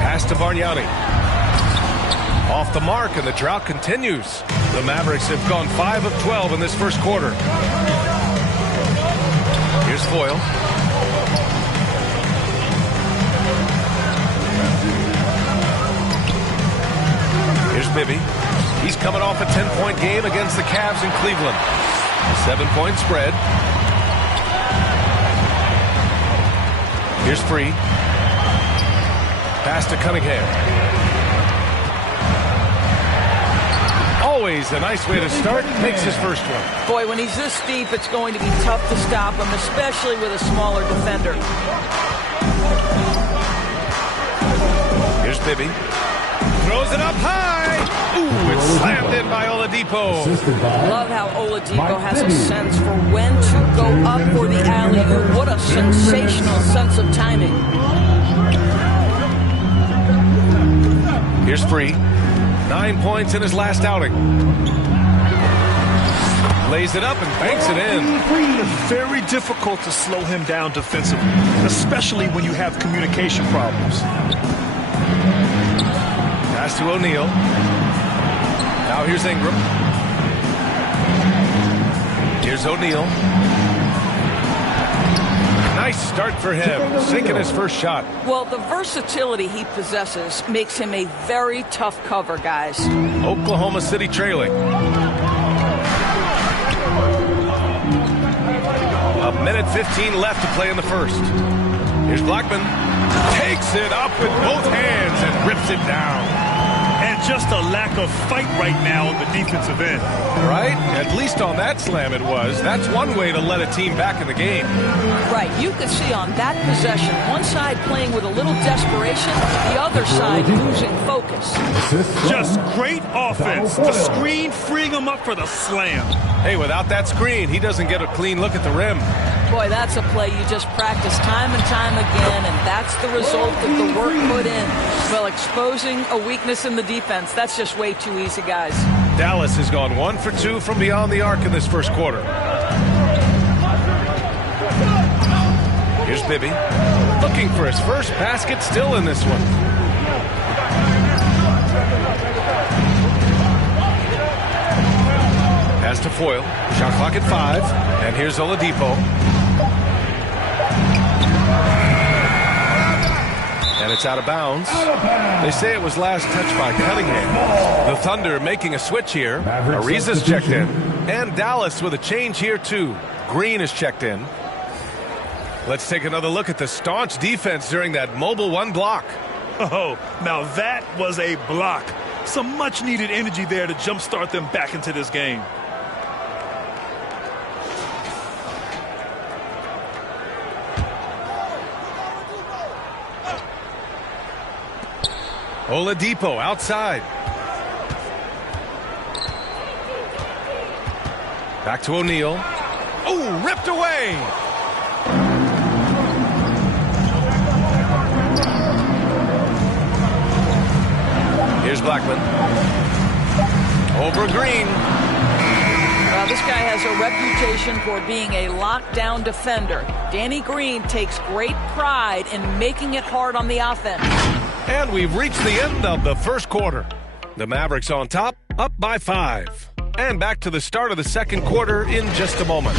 Pass to Bargnani. Off the mark, and the drought continues. The Mavericks have gone 5 of 12 in this first quarter. Here's Foyle. Here's Bibby. He's coming off a 10-point game against the Cavs in Cleveland. A 7-point spread. Here's Free. Pass to Cunningham. Always a nice way to start. Makes his first one. Boy, when he's this deep, it's going to be tough to stop him, especially with a smaller defender. Here's Bibby. Throws it up high. Ooh, it's slammed in by Oladipo. Love how Oladipo has a sense for when to go up for the alley-oop. What a sensational sense of timing. Here's Free. 9 points in his last outing. Lays it up and banks it in. It's very difficult to slow him down defensively, especially when you have communication problems. Pass to O'Neal. Now here's Ingram. Here's O'Neal. Nice start for him, sinking his first shot. Well, the versatility he possesses makes him a very tough cover, guys. Oklahoma City trailing. A minute 15 left to play in the first. Here's Blackman. Takes it up with both hands and rips it down. And just a lack of fight right now on the defensive end. Right? At least on that slam it was. That's one way to let a team back in the game. Right. You could see on that possession, one side playing with a little desperation, the other side losing focus. Just great offense. The screen freeing him up for the slam. Hey, without that screen, he doesn't get a clean look at the rim. Boy, that's a play you just practice time and time again, and that's the result of the work put in. Well, exposing a weakness in the defense, that's just way too easy, guys. Dallas has gone 1 for 2 from beyond the arc in this first quarter. Here's Bibby, looking for his first basket, still in this one. Pass to Foyle, shot clock at 5, and here's Oladipo. And it's out of bounds. They say it was last touched by Cunningham. The Thunder making a switch here. Ariza's checked in. And Dallas with a change here too. Green is checked in. Let's take another look at the staunch defense during that mobile 1 block. Oh, now that was a block. Some much needed energy there to jumpstart them back into this game. Oladipo outside. Back to O'Neal. Oh, ripped away. Here's Blackman. Over Green. Well, this guy has a reputation for being a lockdown defender. Danny Green takes great pride in making it hard on the offense. And we've reached the end of the first quarter. The Mavericks on top, up by 5. And back to the start of the second quarter in just a moment.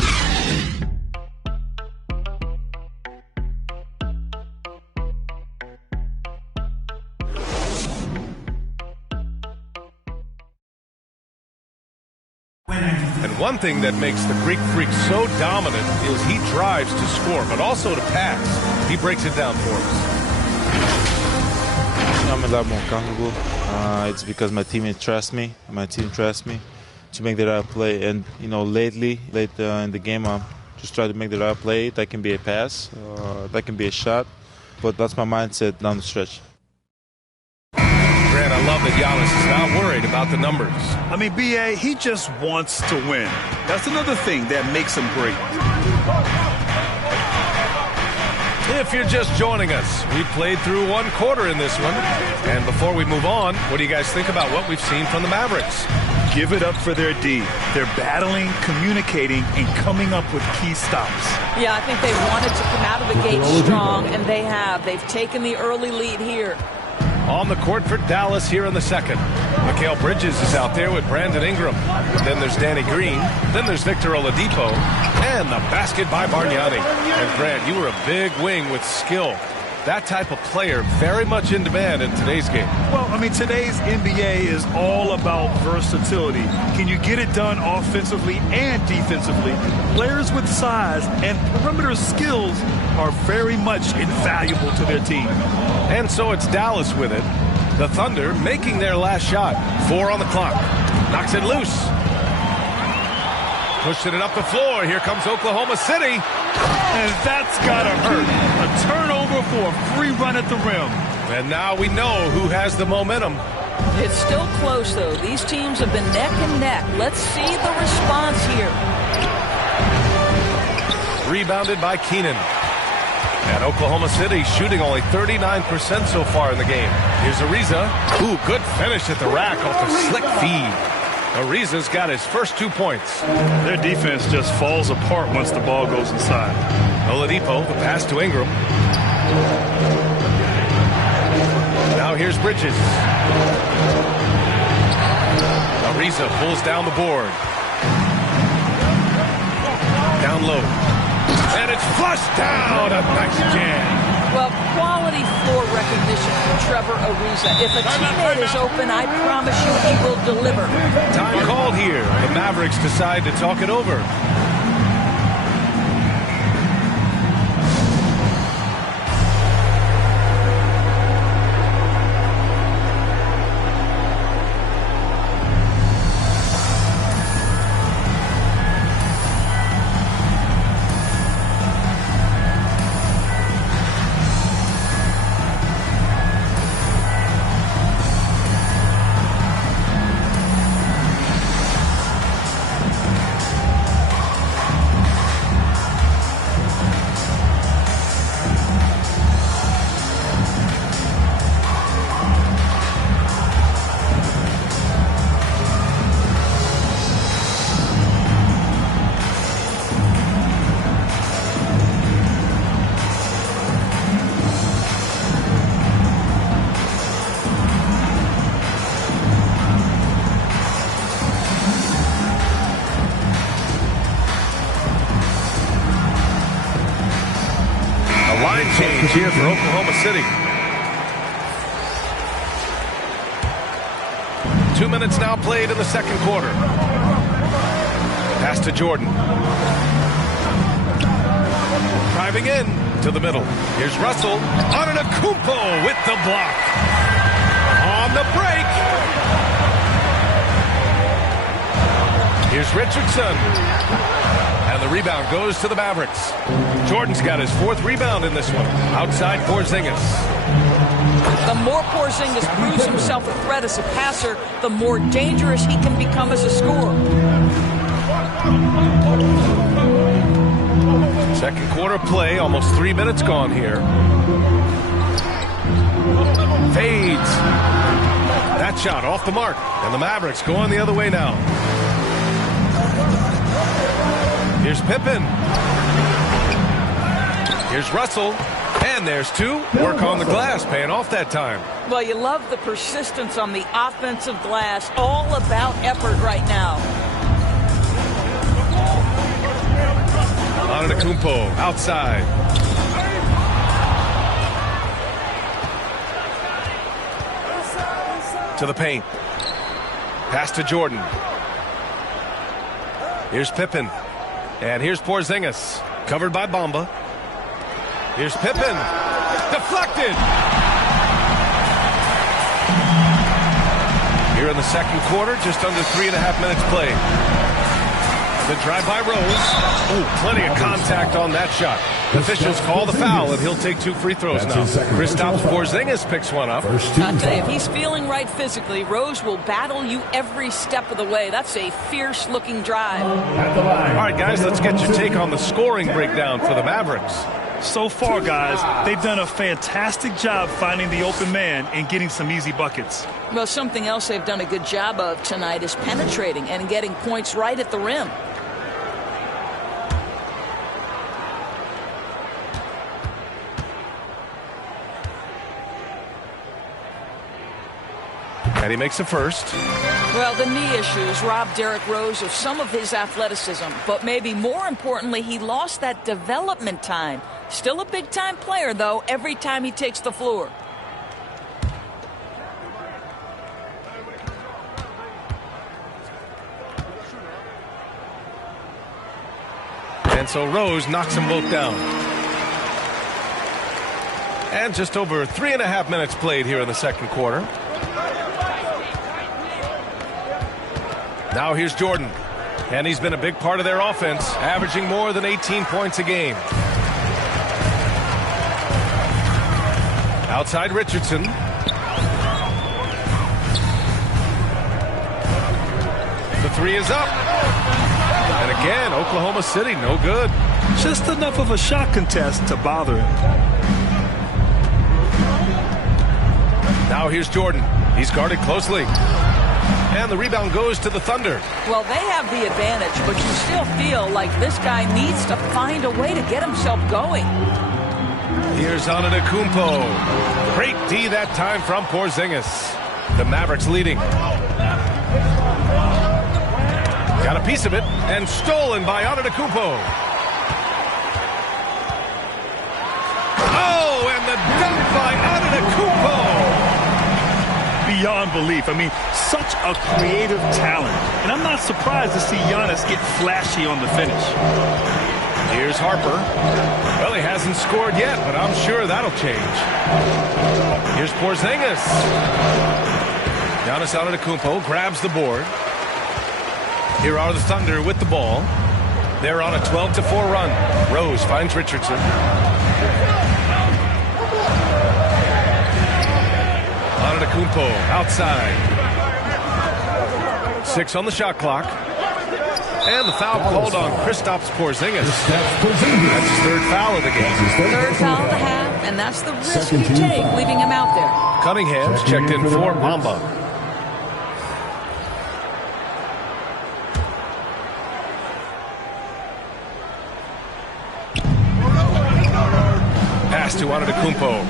And one thing that makes the Greek Freak so dominant is he drives to score, but also to pass. He breaks it down for us. I'm a lot more comfortable. It's because my teammates trust me. My team trusts me to make the right play. And, you know, late in the game, I'm just trying to make the right play. That can be a pass. That can be a shot. But that's my mindset down the stretch. And I love that Giannis is not worried about the numbers. I mean, B.A., he just wants to win. That's another thing that makes him great. If you're just joining us, we played through one quarter in this one. And before we move on, what do you guys think about what we've seen from the Mavericks? Give it up for their D. They're battling, communicating, and coming up with key stops. Yeah, I think they wanted to come out of the gate strong, and they have. They've taken the early lead here. On the court for Dallas here in the second. Mikal Bridges is out there with Brandon Ingram. Then there's Danny Green. Then there's Victor Oladipo. And the basket by Bargnani. And Grant, you were a big wing with skill. That type of player very much in demand in today's game. Well, I mean, today's NBA is all about versatility. Can you get it done offensively and defensively? Players with size and perimeter skills are very much invaluable to their team. And so it's Dallas with it. The Thunder making their last shot. 4 on the clock. Knocks it loose. Pushing it up the floor. Here comes Oklahoma City. And that's got to hurt. A turnover for a free run at the rim. And now we know who has the momentum. It's still close, though. These teams have been neck and neck. Let's see the response here. Rebounded by Keenan. And Oklahoma City shooting only 39% so far in the game. Here's Ariza. Ooh, good finish at the rack off a slick feed. Ariza's got his first 2 points. Their defense just falls apart once the ball goes inside. Oladipo, the pass to Ingram. Now here's Bridges. Ariza pulls down the board. Down low. And it's flushed down. A nice jam. Well, quality floor recognition from Trevor Ariza. If a teammate is open, I promise you he will deliver. Time called here. The Mavericks decide to talk it over. Change here for Oklahoma City. 2 minutes now played in the second quarter. Pass to Jordan. Driving in to the middle. Here's Russell. Antetokounmpo with the block. On the break. Here's Richardson. And the rebound goes to the Mavericks. Jordan's got his 4th rebound in this one. Outside Porzingis. The more Porzingis proves himself a threat as a passer, the more dangerous he can become as a scorer. Second quarter play, almost 3 minutes gone here. Fades. That shot off the mark. And the Mavericks going the other way now. Here's Pippen. Here's Russell. And there's 2. Work on the glass, paying off that time. Well, you love the persistence on the offensive glass. All about effort right now. Antetokounmpo outside. To the paint. Pass to Jordan. Here's Pippen. And here's Porzingis. Covered by Bamba. Here's Pippen. Deflected. Here in the second quarter, just under 3.5 minutes played. The drive by Rose. Oh, plenty of contact on that shot. Officials call the foul, and he'll take 2 free throws now. Kristaps Porzingis picks one up. I'll tell you, if he's feeling right physically, Rose will battle you every step of the way. That's a fierce-looking drive. All right, guys, let's get your take on the scoring breakdown for the Mavericks. So far, guys, they've done a fantastic job finding the open man and getting some easy buckets. Well, something else they've done a good job of tonight is penetrating and getting points right at the rim. And he makes a first. Well, the knee issues robbed Derrick Rose of some of his athleticism, but maybe more importantly, he lost that development time. Still a big-time player, though, every time he takes the floor. And so Rose knocks them both down. And just over 3.5 minutes played here in the second quarter. Now here's Jordan. And he's been a big part of their offense, averaging more than 18 points a game. Outside Richardson. The 3 is up. And again, Oklahoma City, no good. Just enough of a shot contest to bother him. Now here's Jordan. He's guarded closely. And the rebound goes to the Thunder. Well, they have the advantage, but you still feel like this guy needs to find a way to get himself going. Here's Antetokounmpo. Great D that time from Porzingis. The Mavericks leading. Got a piece of it and stolen by Antetokounmpo. Oh, and the dunk by Antetokounmpo. Beyond belief. I mean, such a creative talent. And I'm not surprised to see Giannis get flashy on the finish. Here's Harper. Well, he hasn't scored yet, but I'm sure that'll change. Here's Porzingis. Giannis Antetokounmpo grabs the board. Here are the Thunder with the ball. They're on a 12-4 run. Rose finds Richardson. Antetokounmpo outside. 6 on the shot clock. And the foul called on Kristaps Porzingis. That's his 3rd foul of the game. 3rd foul of the half, and that's the risk you take leaving him out there. Cunningham's checked in for Bamba. Pass to Antetokounmpo.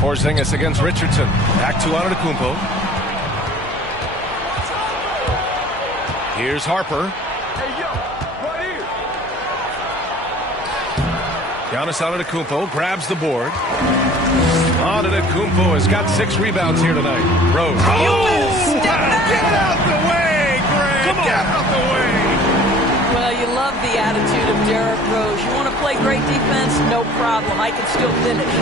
Porzingis against Richardson. Back to Antetokounmpo. Here's Harper. Giannis Antetokounmpo grabs the board. Antetokounmpo has got 6 rebounds here tonight. Rose. Oh! Get out the way, Greg! Get out the way! Well, you love the attitude of Derrick Rose. You want to play great defense? No problem. I can still finish.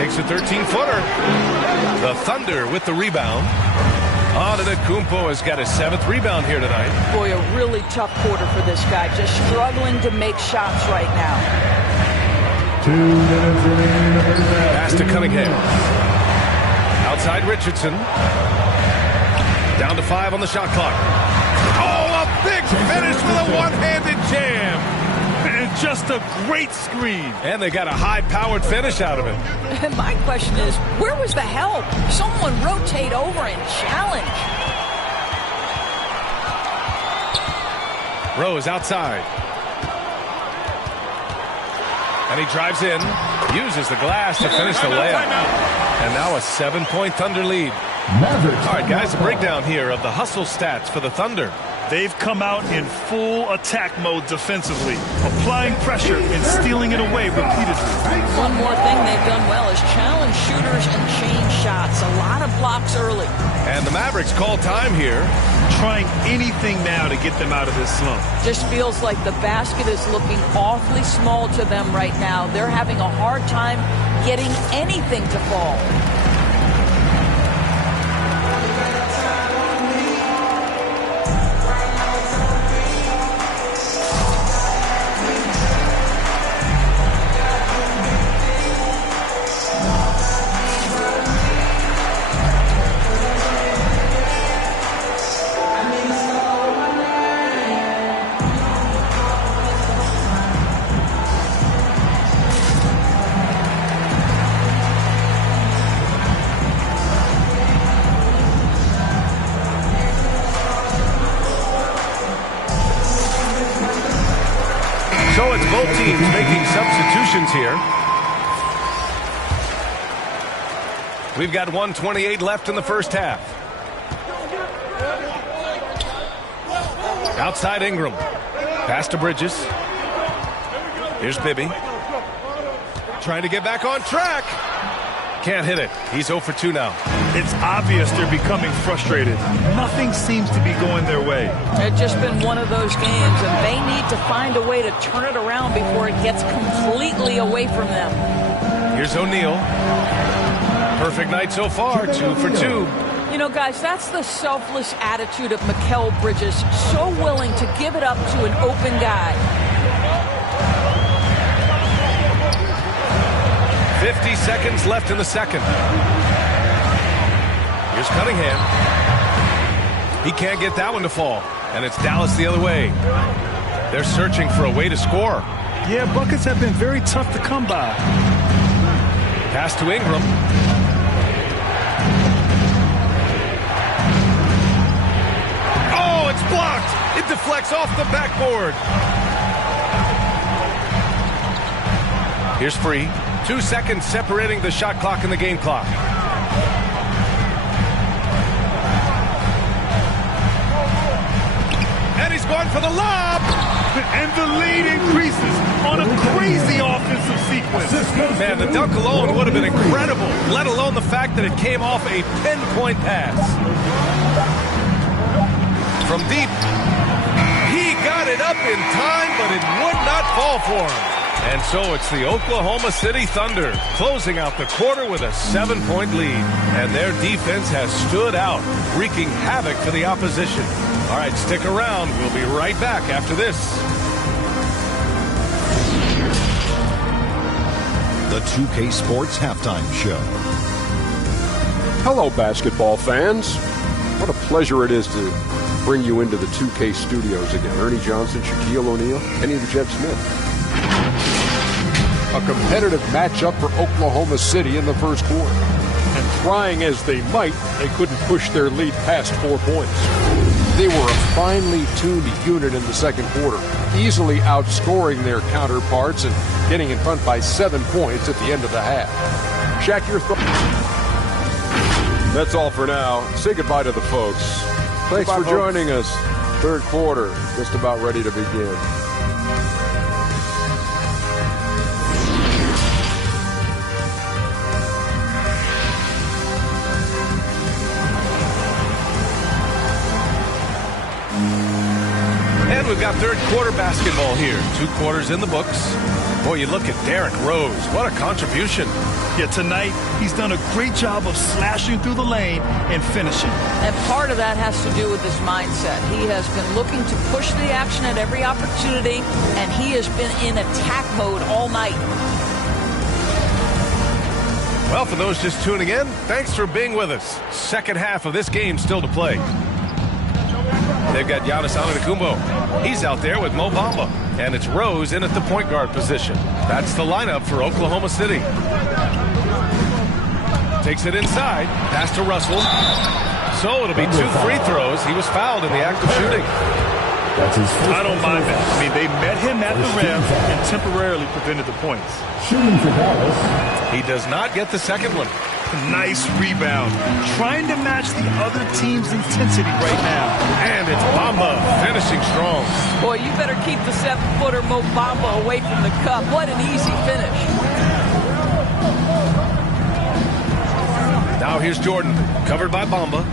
Takes a 13-footer. The Thunder with the rebound. Antetokounmpo has got his 7th rebound here tonight. Boy, a really tough quarter for this guy. Just struggling to make shots right now. 2 minutes remaining. Pass to Cunningham. Outside Richardson. Down to 5 on the shot clock. Oh, a big finish with a one-handed jam. And just a great screen. And they got a high-powered finish out of it. My question is, where was the help? Someone rotate over and challenge. Rose outside. And he drives in, uses the glass to finish the layup. And now a 7-point Thunder lead. All right, guys, a breakdown here of the hustle stats for the Thunder. They've come out in full attack mode defensively, applying pressure and stealing it away repeatedly. One more thing they've done well is challenge shooters and change shots. A lot of blocks early. And the Mavericks call time here. Trying anything now to get them out of this slump. Just feels like the basket is looking awfully small to them right now. They're having a hard time getting anything to fall. So it's both teams making substitutions here. We've got 1:28 left in the first half. Outside Ingram. Pass to Bridges. Here's Bibby. Trying to get back on track. Can't hit it. He's 0 for 2 now. It's obvious they're becoming frustrated. Nothing seems to be going their way. It's just been one of those games, and they need to find a way to turn it around before it gets completely away from them. Here's O'Neal. Perfect night so far, 2 for 2. You know, guys, that's the selfless attitude of Mikal Bridges, so willing to give it up to an open guy. 50 seconds left in the second. Here's Cunningham. He can't get that one to fall, and it's Dallas the other way. They're searching for a way to score. Yeah, buckets have been very tough to come by. Pass to Ingram. Oh, it's blocked. It deflects off the backboard. Here's Free. 2 seconds separating the shot clock and the game clock. And he's going for the lob. And the lead increases on a crazy offensive sequence. Man, the dunk alone would have been incredible, let alone the fact that it came off a pinpoint pass. From deep. He got it up in time, but it would not fall for him. And so it's the Oklahoma City Thunder closing out the quarter with a 7-point lead. And their defense has stood out, wreaking havoc for the opposition. All right, stick around. We'll be right back after this. The 2K Sports Halftime Show. Hello, basketball fans. What a pleasure it is to bring you into the 2K studios again. Ernie Johnson, Shaquille O'Neal, and even Jeb Smith. A competitive matchup for Oklahoma City in the first quarter. And trying as they might, they couldn't push their lead past 4 points. They were a finely tuned unit in the second quarter, easily outscoring their counterparts and getting in front by 7 points at the end of the half. Shaq, your thoughts? That's all for now. Say goodbye to the folks. Thanks for joining us. Third quarter, just about ready to begin. And we've got third quarter basketball here. 2 quarters in the books. Boy, you look at Derrick Rose. What a contribution. Yeah, tonight he's done a great job of slashing through the lane and finishing. And part of that has to do with his mindset. He has been looking to push the action at every opportunity, and he has been in attack mode all night. Well, for those just tuning in, thanks for being with us. Second half of this game still to play. They've got Giannis Antetokounmpo. He's out there with Mo Bamba. And it's Rose in at the point guard position. That's the lineup for Oklahoma City. Takes it inside. Pass to Russell. So it'll be 2 free throws. He was fouled in the act of shooting. I don't mind that. I mean, they met him at the rim and temporarily prevented the points. Shooting for Dallas. He does not get the second one. Nice rebound. Trying to match the other team's intensity right now. And it's Bamba finishing strong. Boy, you better keep the 7-footer Mo Bamba away from the cup. What an easy finish. Now here's Jordan, covered by Bamba.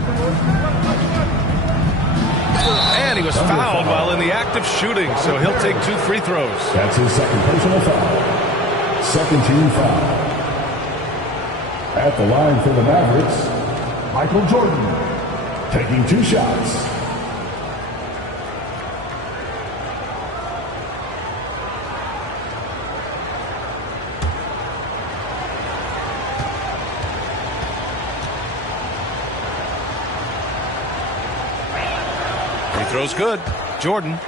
And he was fouled while in the act of shooting, so he'll take 2 free throws. That's his second personal foul. Second team foul. At the line for the Mavericks, Michael Jordan, taking 2 shots. Free throw's good. Jordan.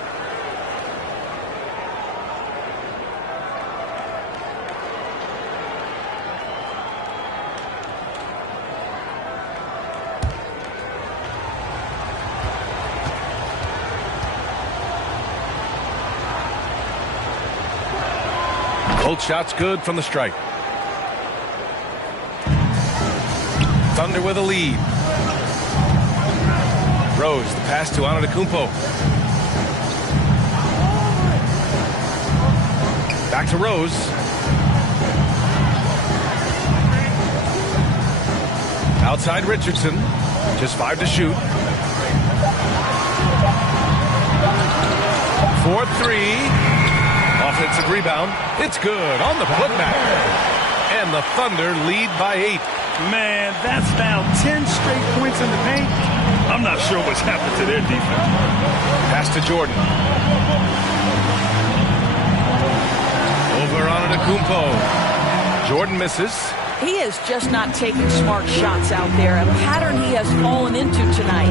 Both shots good from the stripe. Thunder with a lead. Rose, the pass to Antetokounmpo. Back to Rose. Outside Richardson. Just 5 to shoot. 4-3. Offensive rebound. It's good on the putback. And the Thunder lead by 8. Man, that's now 10 straight points in the paint. I'm not sure what's happened to their defense. Pass to Jordan. Over on Antetokounmpo. Jordan misses. He is just not taking smart shots out there, a pattern he has fallen into tonight.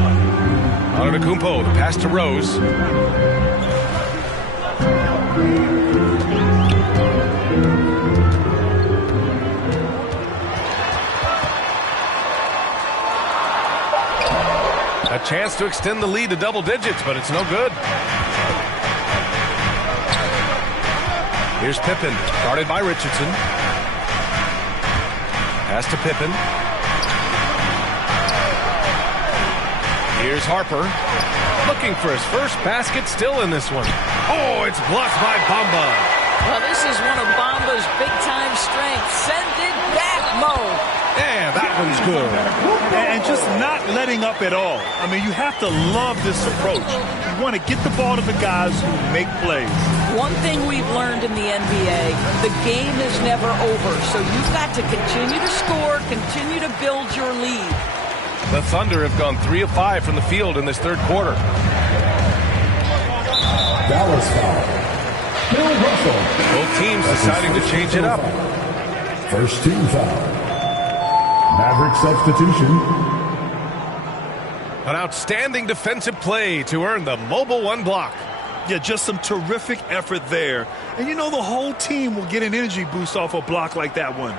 Antetokounmpo, the pass to Rose. A chance to extend the lead to double digits, but it's no good. Here's Pippen, guarded by Richardson. Pass to Pippen. Here's Harper, looking for his first basket, still in this one. Oh, it's blocked by Bamba. Well, this is one of Bamba's big-time strengths. Send it back mode. Yeah, that one's good. And just not letting up at all. I mean, you have to love this approach. You want to get the ball to the guys who make plays. One thing we've learned in the NBA, the game is never over. So you've got to continue to score, continue to build your lead. The Thunder have gone 3 of 5 from the field in this third quarter. Dallas foul. Bill Russell. Both teams deciding to change it up. First team foul. Maverick substitution. An outstanding defensive play to earn the mobile 1 block. Yeah, just some terrific effort there. And you know the whole team will get an energy boost off a block like that one.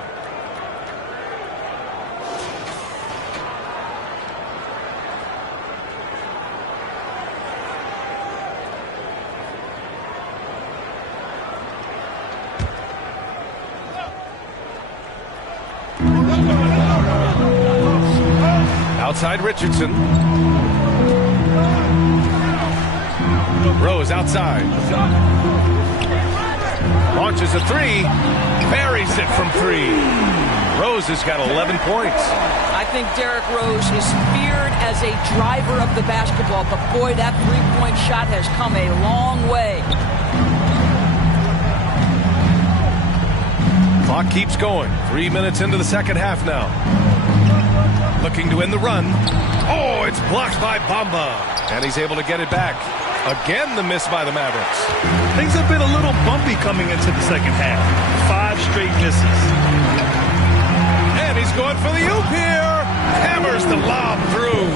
Outside Richardson. Rose outside. Launches a 3. Buries it from 3. Rose has got 11 points. I think Derrick Rose is feared as a driver of the basketball, but boy, that three-point shot has come a long way. Clock keeps going. 3 minutes into the second half now. Looking to end the run. Oh, it's blocked by Bamba. And he's able to get it back. Again, the miss by the Mavericks. Things have been a little bumpy coming into the second half. 5 straight misses. And he's going for the oop here. Hammers the lob through.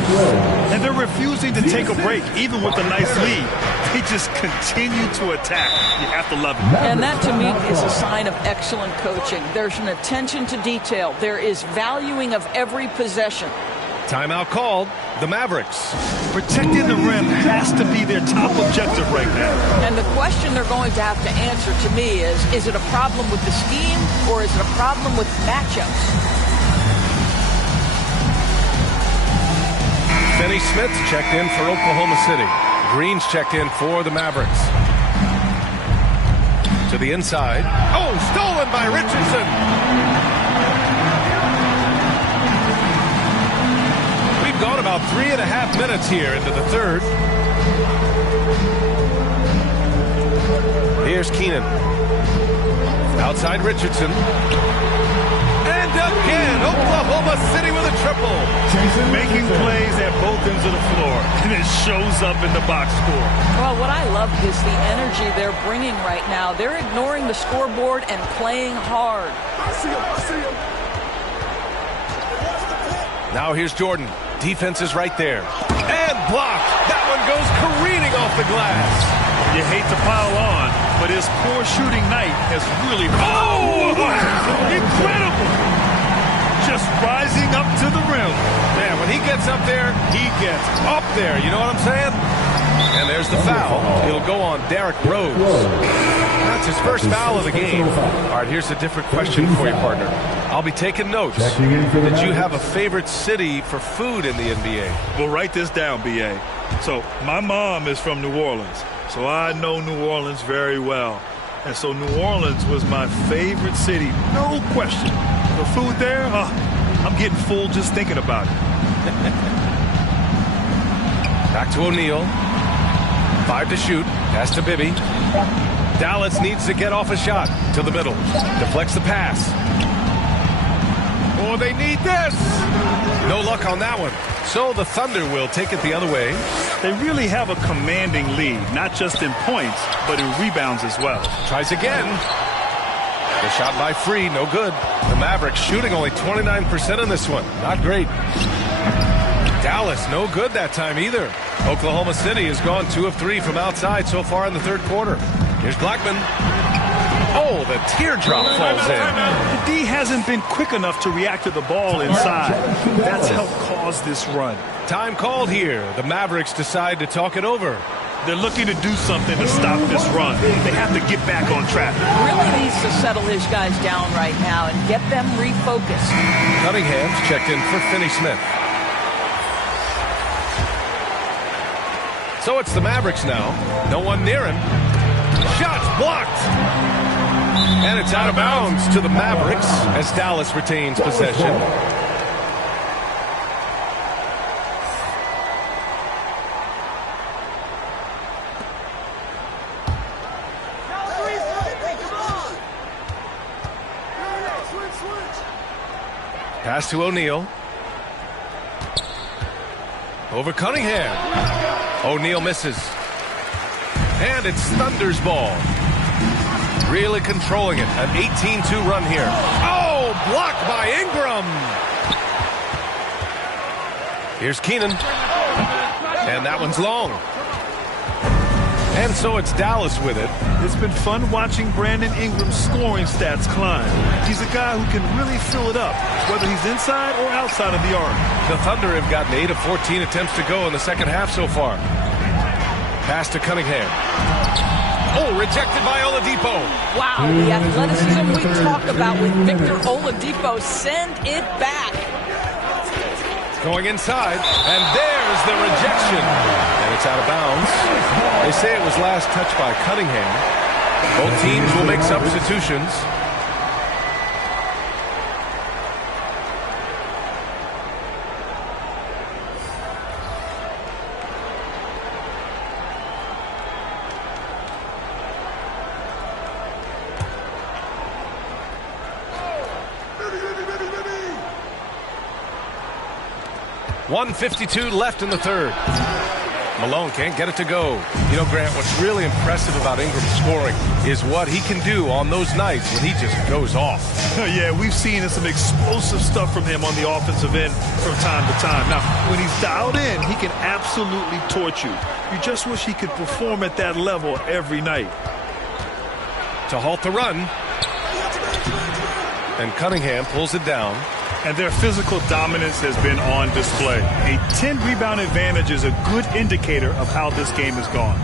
And they're refusing to take a break, even with a nice lead. They just continue to attack. You have to love it. And that, to me, is a sign of excellent coaching. There's an attention to detail. There is valuing of every possession. Timeout called. The Mavericks. Protecting the rim has to be their top objective right now. And the question they're going to have to answer to me is it a problem with the scheme or is it a problem with matchups? Finney Smith checked in for Oklahoma City. Green's checked in for the Mavericks. To the inside. Oh, stolen by Richardson. We've gone about 3.5 minutes here into the third. Here's Keenan. Outside Richardson. And again, Oklahoma City with a triple. Making plays at both ends of the floor. And it shows up in the box score. Well, what I love is the energy they're bringing right now. They're ignoring the scoreboard and playing hard. I see him. Now here's Jordan. Defense is right there. And blocked. That one goes careening off the glass. You hate to pile on, but his poor shooting night has really... Oh! Incredible! Just rising up to the rim. Man, when he gets up there, he gets up there. You know what I'm saying? And there's the foul. It'll go on Derrick Rose. That's It's his first foul of the game. All right, here's a different question for you, partner. I'll be taking notes. Did you have a favorite city for food in the NBA? Well, write this down, B.A. So my mom is from New Orleans, so I know New Orleans very well. And so New Orleans was my favorite city, no question. The food there, I'm getting full just thinking about it. Back to O'Neal. 5 to shoot. Pass to Bibby. Dallas needs to get off a shot to the middle. Deflects the pass. Oh, they need this. No luck on that one. So the Thunder will take it the other way. They really have a commanding lead, not just in points, but in rebounds as well. Tries again. The shot by Free, no good. The Mavericks shooting only 29% in this one. Not great. Dallas, no good that time either. Oklahoma City has gone 2 of 3 from outside so far in the third quarter. Here's Blackman. Oh, the teardrop falls in. The D hasn't been quick enough to react to the ball inside. That's helped cause this run. Time called here. The Mavericks decide to talk it over. They're looking to do something to stop this run. They have to get back on track. Really needs to settle his guys down right now and get them refocused. Cunningham's checked in for Finney-Smith. So it's the Mavericks now. No one near him. Shots blocked. And it's out of bounds to the Mavericks as Dallas retains possession. Pass to O'Neal. Over Cunningham. O'Neal misses. And it's Thunder's ball. Really controlling it. An 18-2 run here. Oh, blocked by Ingram. Here's Keenan. And that one's long. And so it's Dallas with it. It's been fun watching Brandon Ingram's scoring stats climb. He's a guy who can really fill it up, whether he's inside or outside of the arc. The Thunder have gotten 8 of 14 attempts to go in the second half so far. Pass to Cunningham. Oh, rejected by Oladipo. Wow, the athleticism we talk about with Victor Oladipo. Send it back. Going inside, and there's the rejection. And it's out of bounds. They say it was last touched by Cunningham. Both teams will make substitutions. .152 left in the third. Malone can't get it to go. You know, Grant, what's really impressive about Ingram's scoring is what he can do on those nights when he just goes off. Yeah, we've seen some explosive stuff from him on the offensive end from time to time. Now, when he's dialed in, he can absolutely torch you. You just wish he could perform at that level every night. To halt the run. And Cunningham pulls it down. And their physical dominance has been on display. A 10-rebound advantage is a good indicator of how this game has gone.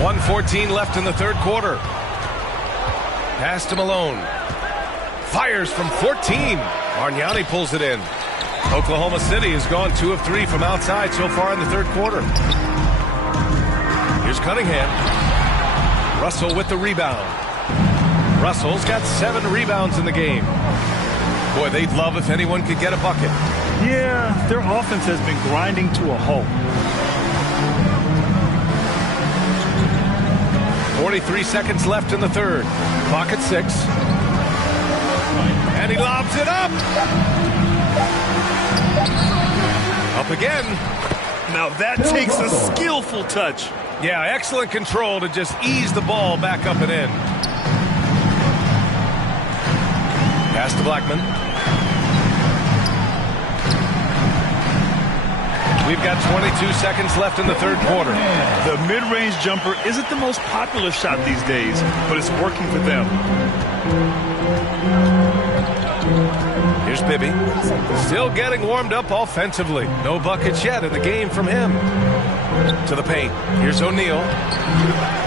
1:14 left in the third quarter. Pass to Malone. Fires from 14. Bargnani pulls it in. Oklahoma City has gone 2 of 3 from outside so far in the third quarter. Here's Cunningham. Russell with the rebound. Russell's got 7 rebounds in the game. Boy, they'd love if anyone could get a bucket. Yeah, their offense has been grinding to a halt. 43 seconds left in the third. Clock at 6. And he lobs it up. Up again. Now that takes a skillful touch. Yeah, excellent control to just ease the ball back up and in. Pass to Blackman. We've got 22 seconds left in the third quarter. The mid-range jumper isn't the most popular shot these days, but it's working for them. Here's Bibby. Still getting warmed up offensively. No buckets yet in the game from him. To the paint. Here's O'Neal.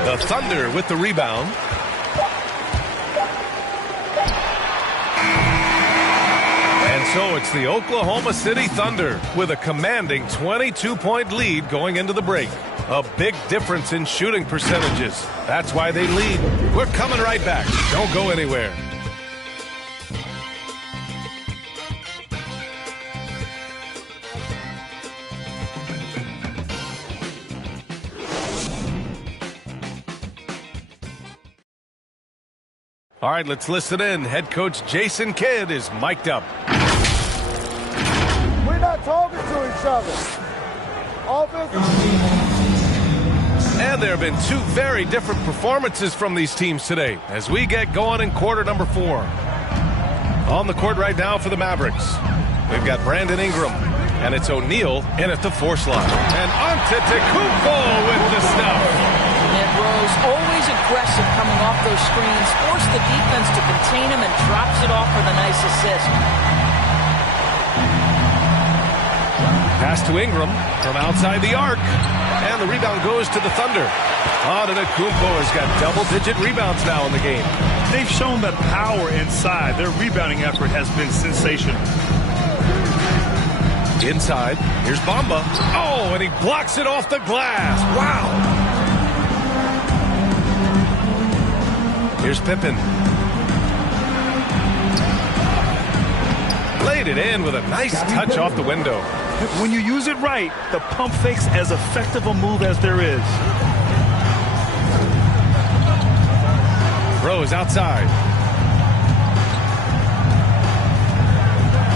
The Thunder with the rebound. And so it's the Oklahoma City Thunder with a commanding 22-point lead going into the break. A big difference in shooting percentages. That's why they lead. We're coming right back. Don't go anywhere. All right, let's listen in. Head coach Jason Kidd is mic'd up. We're not talking to each other. And there have been two very different performances from these teams today as we get going in quarter number 4. On the court right now for the Mavericks, we've got Brandon Ingram, and it's O'Neal in at the 4 slot. And Antetokounmpo with the stuff. And Rose, always aggressive coming off those screens, forced the defense to contain him and drops it off for the nice assist. Pass to Ingram from outside the arc. And the rebound goes to the Thunder. Antetokounmpo has got double-digit rebounds now in the game. They've shown that power inside. Their rebounding effort has been sensational. Inside, here's Bamba. Oh, and he blocks it off the glass. Wow. Here's Pippen. Laid it in with a nice touch off the window. When you use it right, the pump fake's as effective a move as there is. Rose outside.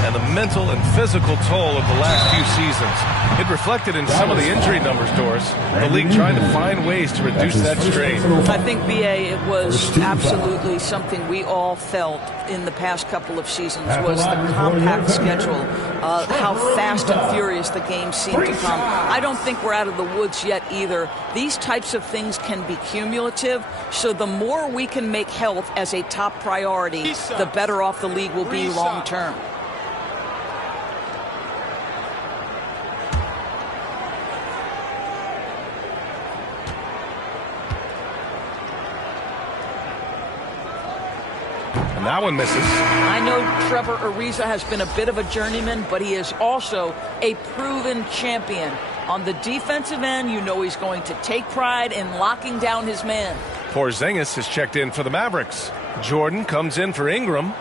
And the mental and physical toll of the last few seasons. It reflected in some of the injury numbers, Doris. The league trying to find ways to reduce that strain. I think, B.A., it was absolutely something we all felt in the past couple of seasons was the compact schedule, how fast and furious the games seem to come. I don't think we're out of the woods yet either. These types of things can be cumulative, so the more we can make health as a top priority, the better off the league will be long term. And that one misses. I know Trevor Ariza has been a bit of a journeyman, but he is also a proven champion. On the defensive end, you know he's going to take pride in locking down his man. Porzingis has checked in for the Mavericks. Jordan comes in for Ingram.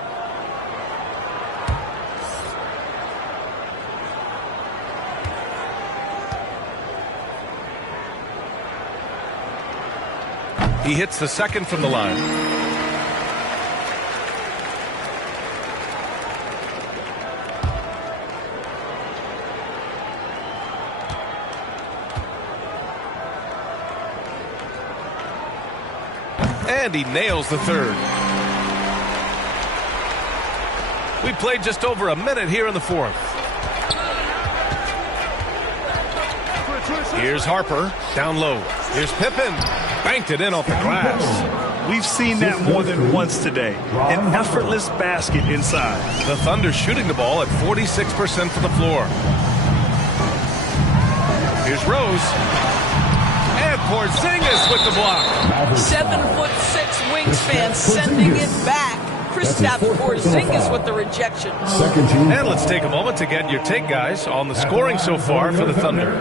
He hits the second from the line. And he nails the third. We played just over a minute here in the 4th. Here's Harper, down low. Here's Pippen, banked it in off the glass. We've seen that more than once today. An effortless basket inside. The Thunder shooting the ball at 46% from the floor. Here's Rose. And Porzingis with the block. 7'6" wingspan sending it back. Kristaps Porzingis with the rejection. And let's take a moment to get your take, guys, on the scoring so far for the Thunder.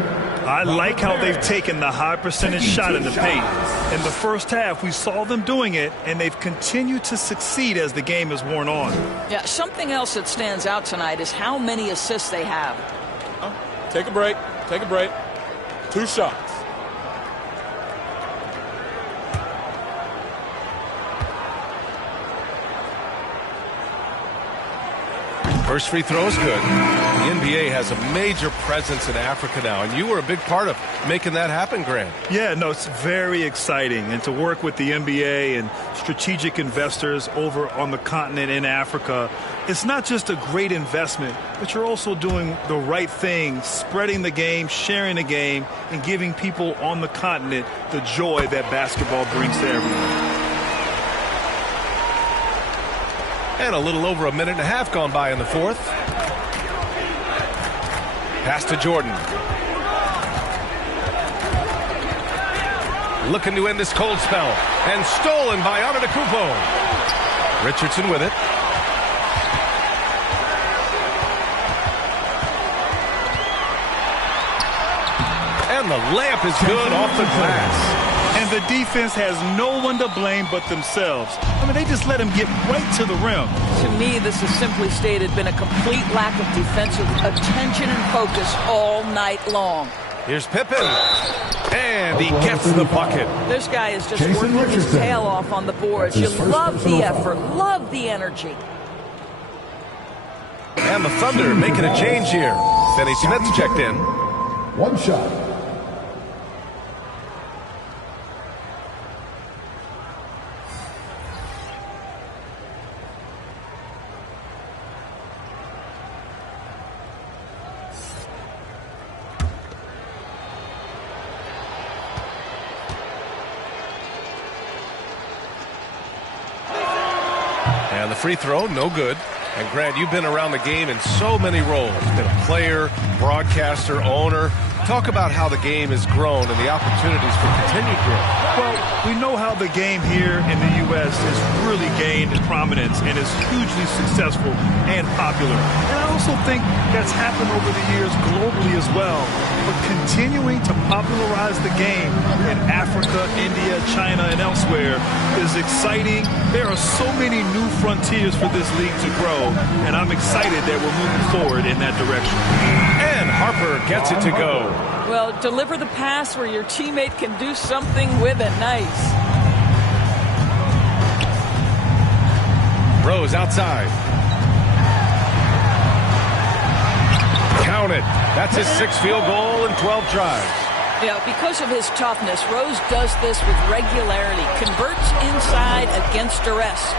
I like how they've taken the high percentage shot in the paint. In the first half, we saw them doing it, and they've continued to succeed as the game has worn on. Yeah, something else that stands out tonight is how many assists they have. Take a break. Take a break. 2 shots. First free throw is good. The NBA has a major presence in Africa now, and you were a big part of making that happen, Grant. Yeah, no, it's very exciting. And to work with the NBA and strategic investors over on the continent in Africa, it's not just a great investment, but you're also doing the right thing, spreading the game, sharing the game, and giving people on the continent the joy that basketball brings to everyone. And a little over a minute and a half gone by in the 4th. Pass to Jordan. looking to end this cold spell. And stolen by Antetokounmpo. Richardson with it. And the layup is good off the glass. And the defense has no one to blame but themselves. I mean, they just let him get right to the rim. To me, this has simply stated been a complete lack of defensive attention and focus all night long. Here's Pippen. And he gets the bucket. This guy is just working his tail off on the boards. You love the effort, love the energy. And the Thunder making a change here. Finney Smith's checked in. One shot. And the free throw, no good. And Grant, you've been around the game in so many roles. Been a player, broadcaster, owner. Talk about how the game has grown and the opportunities for continued growth. Well, we know how the game here in the U.S. has really gained prominence and is hugely successful and popular. And I also think that's happened over the years globally as well. But continuing to popularize the game in Africa, India, China, and elsewhere is exciting. There are so many new frontiers for this league to grow, and I'm excited that we're moving forward in that direction. And Harper gets it to go. Well, deliver the pass where your teammate can do something with it. Nice. Rose outside. Count it. That's his 6th field goal in 12 tries. Yeah, because of his toughness, Rose does this with regularity. Converts inside against duress.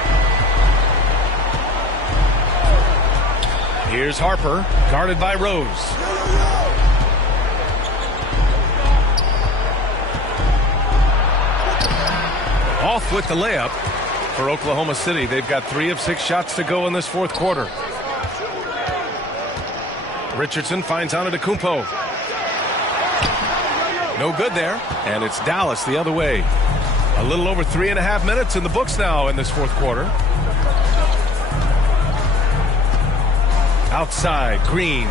Here's Harper, guarded by Rose. Off with the layup for Oklahoma City. They've got 3 of 6 shots to go in this 4th quarter. Richardson finds Antetokounmpo. No good there. And it's Dallas the other way. A little over 3.5 minutes in the books now in this 4th quarter. Outside, Green.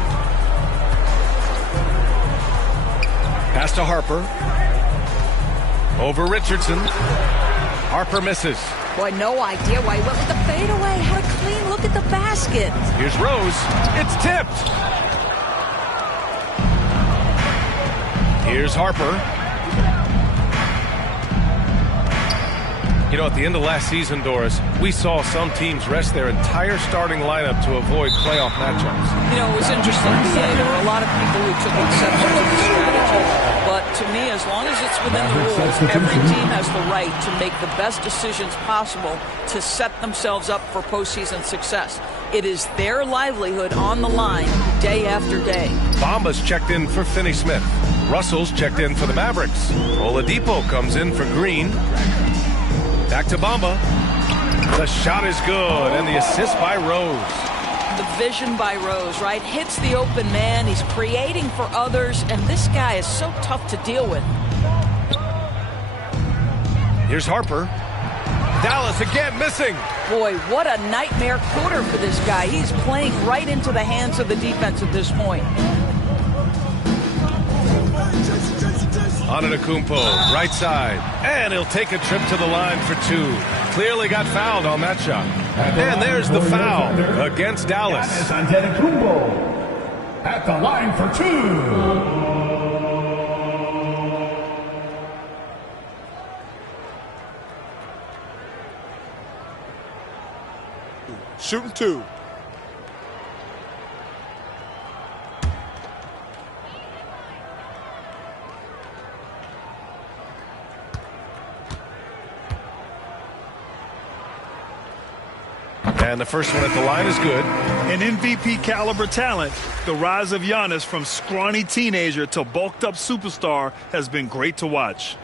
Pass to Harper. Over Richardson. Harper misses. Boy, no idea why he went with the fadeaway. Had a clean look at the basket. Here's Rose. It's tipped. Here's Harper. You know, at the end of last season, Doris, we saw some teams rest their entire starting lineup to avoid playoff matchups. You know, it was interesting to say there were a lot of people who took exception to the strategy. But to me, as long as it's within the rules, every team has the right to make the best decisions possible to set themselves up for postseason success. It is their livelihood on the line day after day. Bamba's checked in for Finney Smith. Russell's checked in for the Mavericks. Oladipo comes in for Green. Back to Bamba. The shot is good, and the assist by Rose. The vision by Rose, right? Hits the open man. He's creating for others, and this guy is so tough to deal with. Here's Harper. Dallas again missing. Boy, what a nightmare quarter for this guy. He's playing right into the hands of the defense at this point. Antetokounmpo, right side, and he'll take a trip to the line for 2. Clearly got fouled on that shot. And there's the foul against Dallas. Antetokounmpo at the line for 2. Shooting 2. And the first one at the line is good. An MVP caliber talent. The rise of Giannis from scrawny teenager to bulked up superstar has been great to watch.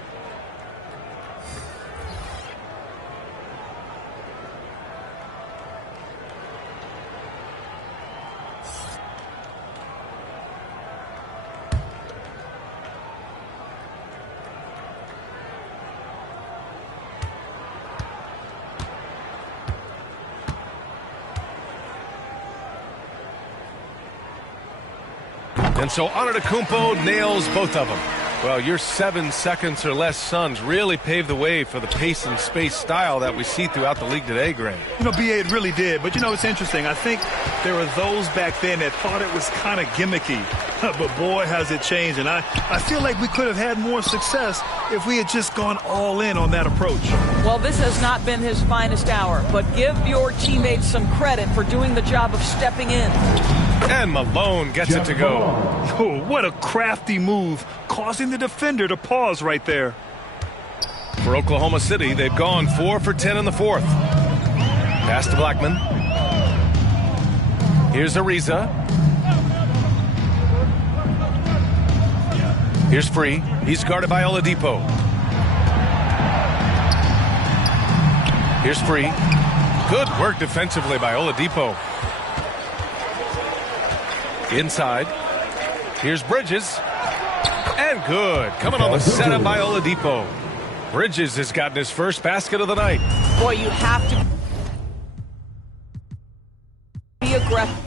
And so Antetokounmpo nails both of them. Well, your 7 seconds or less Suns really paved the way for the pace and space style that we see throughout the league today, Grant. BA, it really did. But, it's interesting. I think there were those back then that thought it was kind of gimmicky. But, boy, has it changed. And I feel like we could have had more success if we had just gone all in on that approach. Well, this has not been his finest hour. But give your teammates some credit for doing the job of stepping in. And Malone gets it to go. Oh, what a crafty move, causing the defender to pause right there. For Oklahoma City, they've gone 4 for 10 in the fourth. Pass to Blackman. Here's Ariza. Here's Free. He's guarded by Oladipo. Here's Free. Good work defensively by Oladipo. Inside. Here's Bridges. And good. Coming on the setup by Oladipo. Bridges has gotten his first basket of the night. Boy, you have to be aggressive.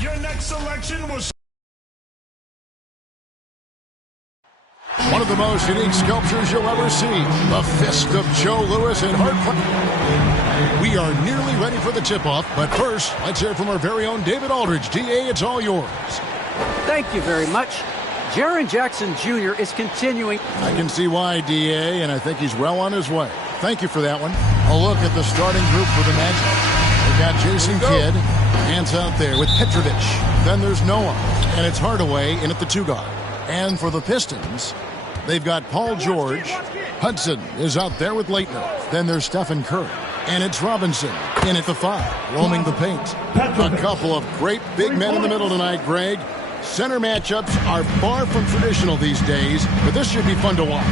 Your next selection was one of the most unique sculptures you'll ever see. The fist of Joe Louis in Hartford. We are nearly ready for the tip-off, but first, let's hear from our very own David Aldridge. D.A., it's all yours. Thank you very much. Jaren Jackson Jr. is continuing. I can see why, D.A., and I think he's well on his way. Thank you for that one. A look at the starting group for the Magic. We've got Jason Kidd, hands out there with Petrovic. Then there's Noah, and it's Hardaway in at the 2-guard. And for the Pistons, they've got Paul George. Hudson is out there with Leitner. Then there's Stephen Curry. And it's Robinson in at the 5, roaming the paint. A couple of great big men in the middle tonight, Greg. Center matchups are far from traditional these days, but this should be fun to watch.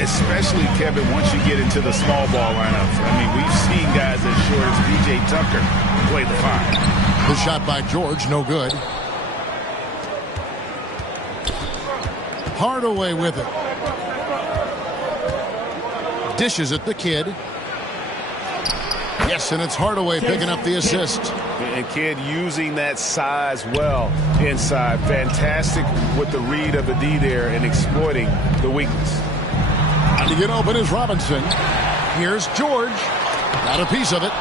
Especially, Kevin, once you get into the small ball lineups. I mean, we've seen guys as short as P.J. Tucker play the 5. The shot by George, no good. Hardaway with it. Dishes at the kid. Yes, and it's Hardaway picking up the assist. And Kid using that size well inside. Fantastic with the read of the D there and exploiting the weakness. And to get open is Robinson. Here's George. Got a piece of it.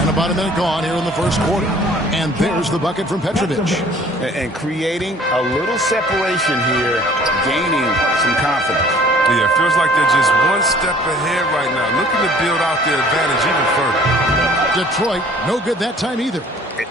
And about a minute gone here in the first quarter. And there's the bucket from Petrovic. And creating a little separation here, gaining some confidence. Yeah, it feels like they're just one step ahead right now, looking to build out their advantage even further. Detroit, no good that time either.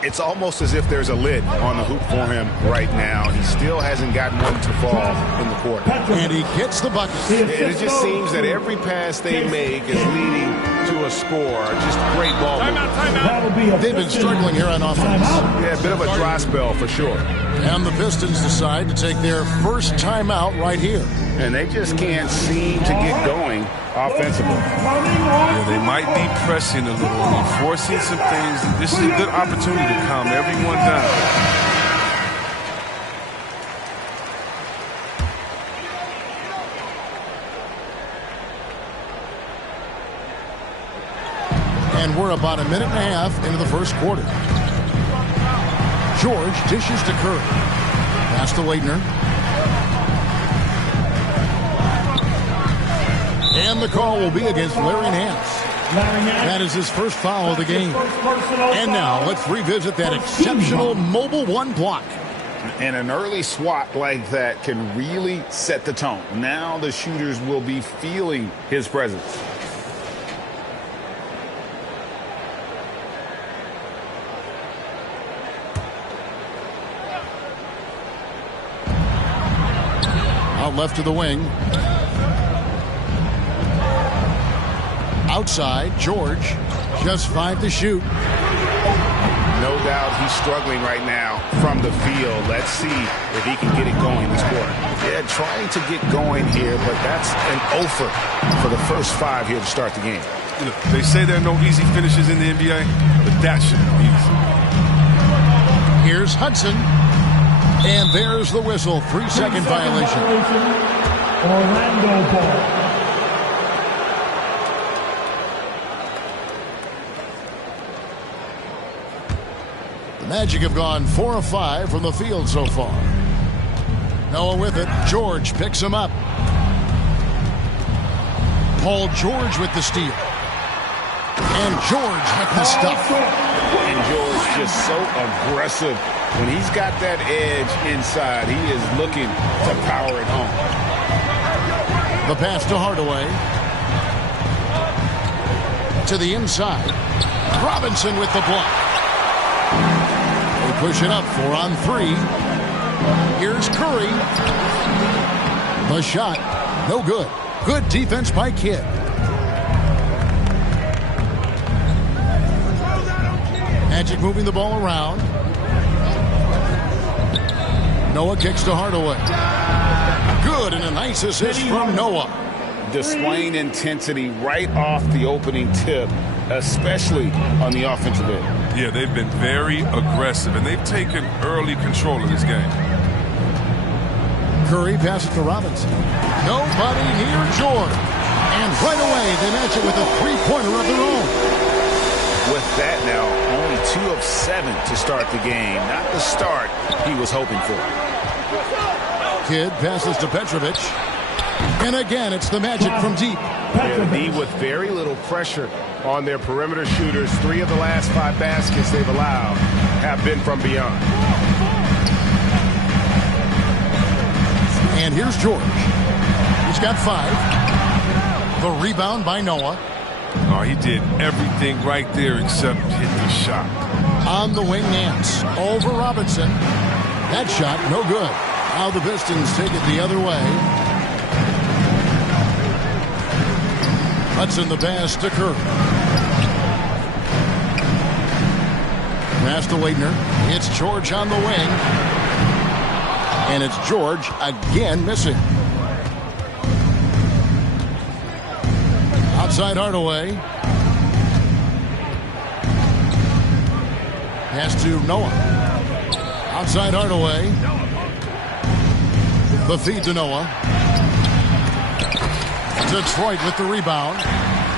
It's almost as if there's a lid on the hoop for him right now. He still hasn't gotten one to fall in the quarter. And he gets the bucket. It just seems that every pass they make is leading to a score. Just great ball movement. They've been struggling here on offense. Yeah, a bit of a dry spell for sure. And the Pistons decide to take their first timeout right here. And they just can't seem to get going offensively. Yeah, they might be pressing a little, forcing some things. This is a good opportunity to calm everyone down. And we're about a minute and a half into the first quarter. George dishes to Curry. Pass to Waitner. And the call will be against Larry Nance. That is his first foul of the game. And now let's revisit that exceptional mobile 1 block. And an early swat like that can really set the tone. Now the shooters will be feeling his presence. Out left to the wing. Outside, George, just 5 to shoot. No doubt he's struggling right now from the field. Let's see if he can get it going this quarter. Yeah, trying to get going here, but that's an offer for the first 5 here to start the game. You know, they say there are no easy finishes in the NBA, but that should be easy. Here's Hudson. And there's the whistle. 3-second violation. Orlando ball. The Magic have gone 4 of 5 from the field so far. Noah with it. George picks him up. Paul George with the steal. And George with the stuff. And George just so aggressive. When he's got that edge inside, he is looking to power it home. The pass to Hardaway. To the inside. Robinson with the block. They push it up 4 on 3. Here's Curry. The shot. No good. Good defense by Kidd. Magic moving the ball around. Noah kicks to Hardaway. Good, and a nice assist from Noah. Displaying intensity right off the opening tip, especially on the offensive end. Yeah, they've been very aggressive, and they've taken early control of this game. Curry passes to Robinson. Nobody near George. And right away, they match it with a three-pointer of their own. With that now, only 2 of 7 to start the game. Not the start he was hoping for. Kidd passes to Petrovic. And again, it's the Magic from deep. The D with very little pressure on their perimeter shooters. 3 of the last 5 baskets they've allowed have been from beyond. And here's George. He's got 5. The rebound by Noah. Oh, he did everything right there except hit the shot. On the wing, Nance. Over Robinson. That shot, no good. Now the Pistons take it the other way. Hudson the pass to Curry. Pass to Leitner. It's George on the wing. And it's George again missing. Outside Hardaway. Pass to Noah. Outside Hardaway. The feed to Noah. Detroit with the rebound.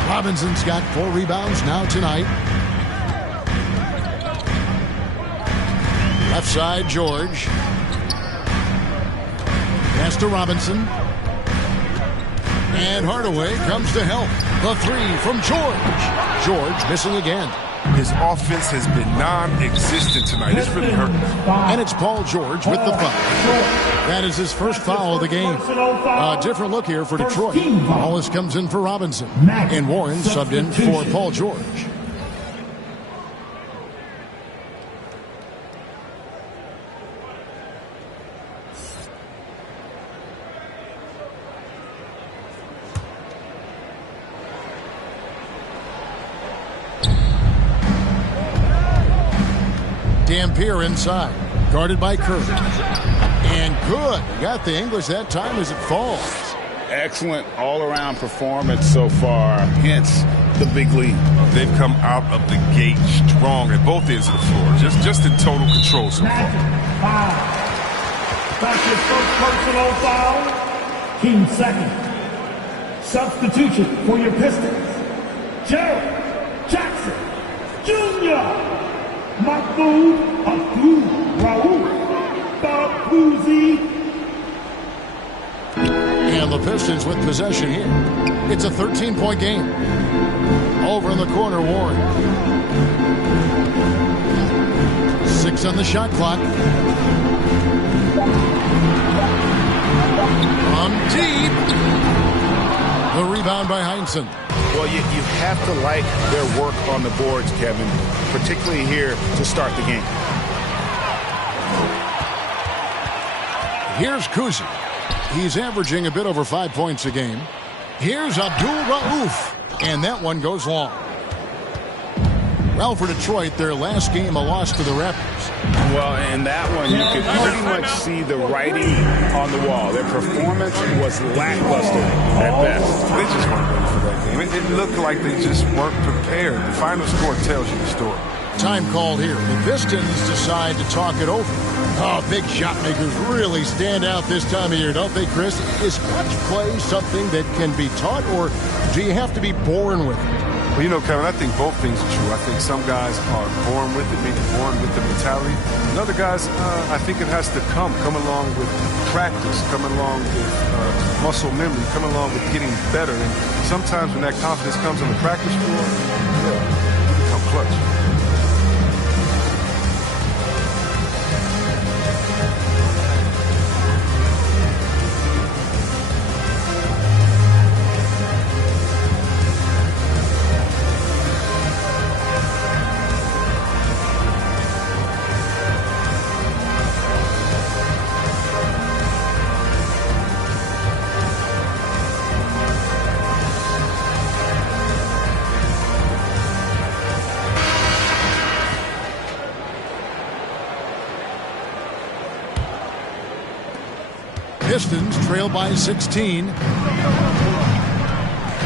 Robinson's got 4 rebounds now tonight. Left side, George. Pass to Robinson. And Hardaway comes to help. The 3 from George. George missing again. His offense has been non-existent tonight. It's really hurting. And it's Paul George with the foul. That is his first foul of the game. A different look here for Detroit. Wallace comes in for Robinson. And Warren subbed in for Paul George. Dampier inside, guarded by Curry. And good. Got the English that time as it falls. Excellent all-around performance so far, hence the big lead. They've come out of the gate strong at both ends of the floor, just in total control so far. That's your first personal foul. Team second. Substitution for your Pistons. Gerald Jackson Jr. Mahmoud Abdul-Rauf Babuzi. And the Pistons with possession here. It's a 13-point game. Over in the corner, Warren. 6 on the shot clock. From deep. The rebound by Heinsohn. Well, you have to like their work on the boards, Kevin, particularly here to start the game. Here's Kuzi. He's averaging a bit over 5 points a game. Here's Abdul-Rauf. And that one goes long. Well, for Detroit, their last game a loss to the Raptors. Well, in that one, you could pretty much see the writing on the wall. Their performance was lackluster at best. They just weren't ready for that game. It looked like they just weren't prepared. The final score tells you the story. Time called here. The Pistons decide to talk it over. Oh, big shot makers really stand out this time of year, don't they, Chris? Is clutch play something that can be taught, or do you have to be born with it? Well, you know, Kevin, I think both things are true. I think some guys are born with it, meaning born with the mentality. And other guys, I think it has to come along with practice, come along with muscle memory, come along with getting better. And sometimes when that confidence comes on the practice floor, you become clutch. Pistons trail by 16.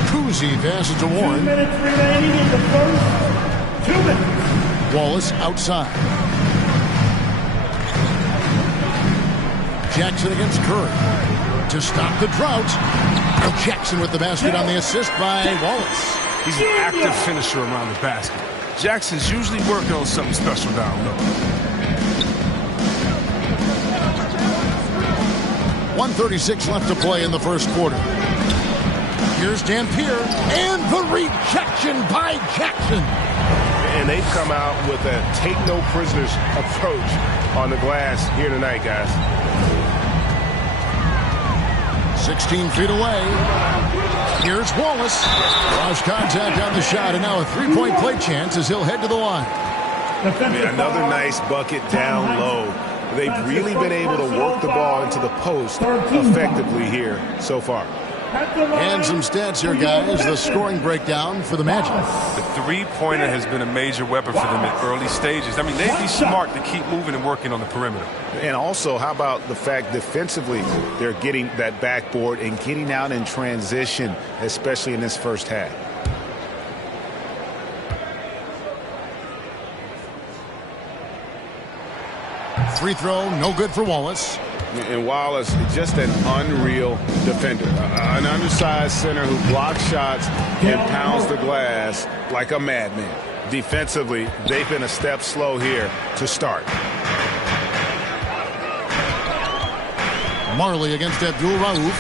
Kuzi passes to Warren. 2 minutes remaining in the first. 2 minutes. Wallace outside. Jackson against Curry. To stop the drought. Jackson with the basket on the assist by Wallace. He's an active finisher around the basket. Jackson's usually working on something special down low. 1:36 left to play in the first quarter. Here's Dampier, and the rejection by Jackson. And they've come out with a take-no-prisoners approach on the glass here tonight, guys. 16 feet away. Here's Wallace. Lost contact on the shot, and now a three-point play chance as he'll head to the line. Another nice bucket down low. They've really been able to work the ball into the post effectively here so far. And some stats here, guys. The scoring breakdown for the Magic. The three-pointer has been a major weapon for them at early stages. I mean, they'd be smart to keep moving and working on the perimeter. And also, how about the fact defensively they're getting that backboard and getting out in transition, especially in this first half. Free throw, no good for Wallace. And Wallace, just an unreal defender. An undersized center who blocks shots and pounds the glass like a madman. Defensively, they've been a step slow here to start. Marley against Abdul Rauf.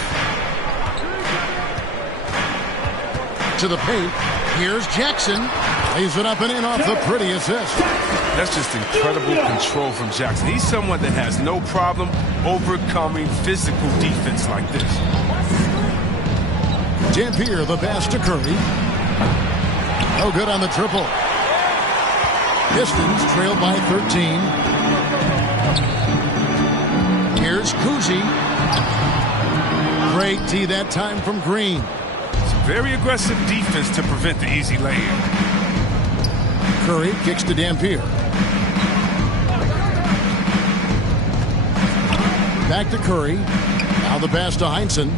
To the paint. Here's Jackson. Lays it up and in off the pretty assist. That's just incredible control from Jackson. He's someone that has no problem overcoming physical defense like this. Dampier, the pass to Curry. No good on the triple. Pistons trailed by 13. Here's Kuzi. Great D that time from Green. Some very aggressive defense to prevent the easy layup. Curry kicks to Dampier. Back to Curry. Now the pass to Heinsohn.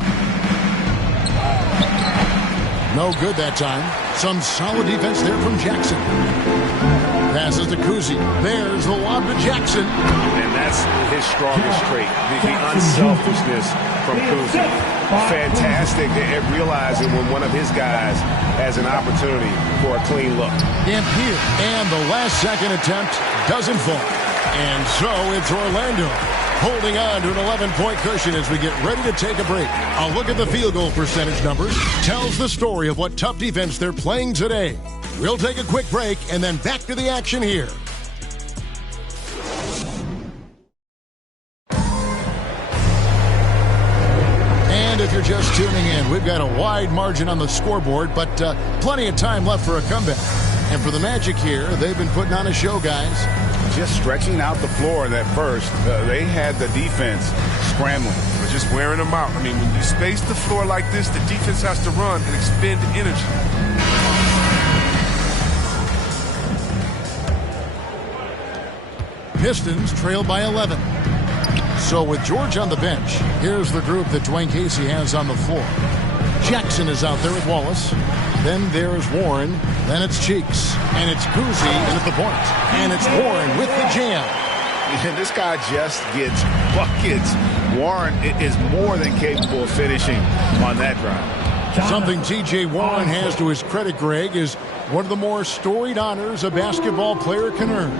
No good that time. Some solid defense there from Jackson. Passes to Kuzi. There's the lob to Jackson. And that's his strongest trait, the unselfishness from Kuzi. Fantastic at realizing when one of his guys has an opportunity for a clean look. Dampier, and the last second attempt doesn't fall. And so it's Orlando holding on to an 11-point cushion as we get ready to take a break. A look at the field goal percentage numbers tells the story of what tough defense they're playing today. We'll take a quick break and then back to the action here. And if you're just tuning in, we've got a wide margin on the scoreboard, but plenty of time left for a comeback. And for the Magic here, they've been putting on a show, guys. Just stretching out the floor that first. They had the defense scrambling. But just wearing them out. I mean, when you space the floor like this, the defense has to run and expend energy. Pistons trail by 11. So with George on the bench, here's the group that Dwayne Casey has on the floor. Jackson is out there with Wallace. Then there's Warren. Then it's Cheeks. And it's Kuzi in at the point. And it's Warren with the jam. And this guy just gets buckets. Warren is more than capable of finishing on that drive. Something T.J. Warren has to his credit, Greg, is one of the more storied honors a basketball player can earn.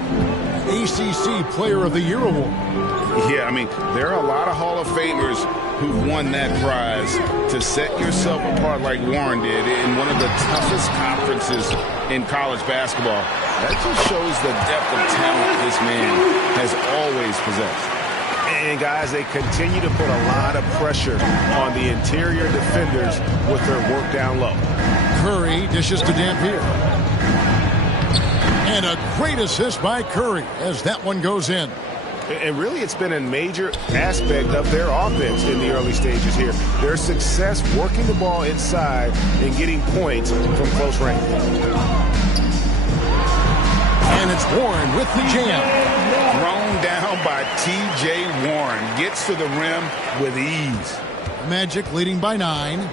ACC Player of the Year award. Yeah, I mean, there are a lot of Hall of Famers who've won that prize. To set yourself apart like Warren did in one of the toughest conferences in college basketball, that just shows the depth of talent this man has always possessed. And guys, they continue to put a lot of pressure on the interior defenders with their work down low. Curry dishes to Dampier. And a great assist by Curry as that one goes in. And really, it's been a major aspect of their offense in the early stages here. Their success working the ball inside and getting points from close range. And it's Warren with the jam. Thrown down by T.J. Warren. Gets to the rim with ease. Magic leading by 9.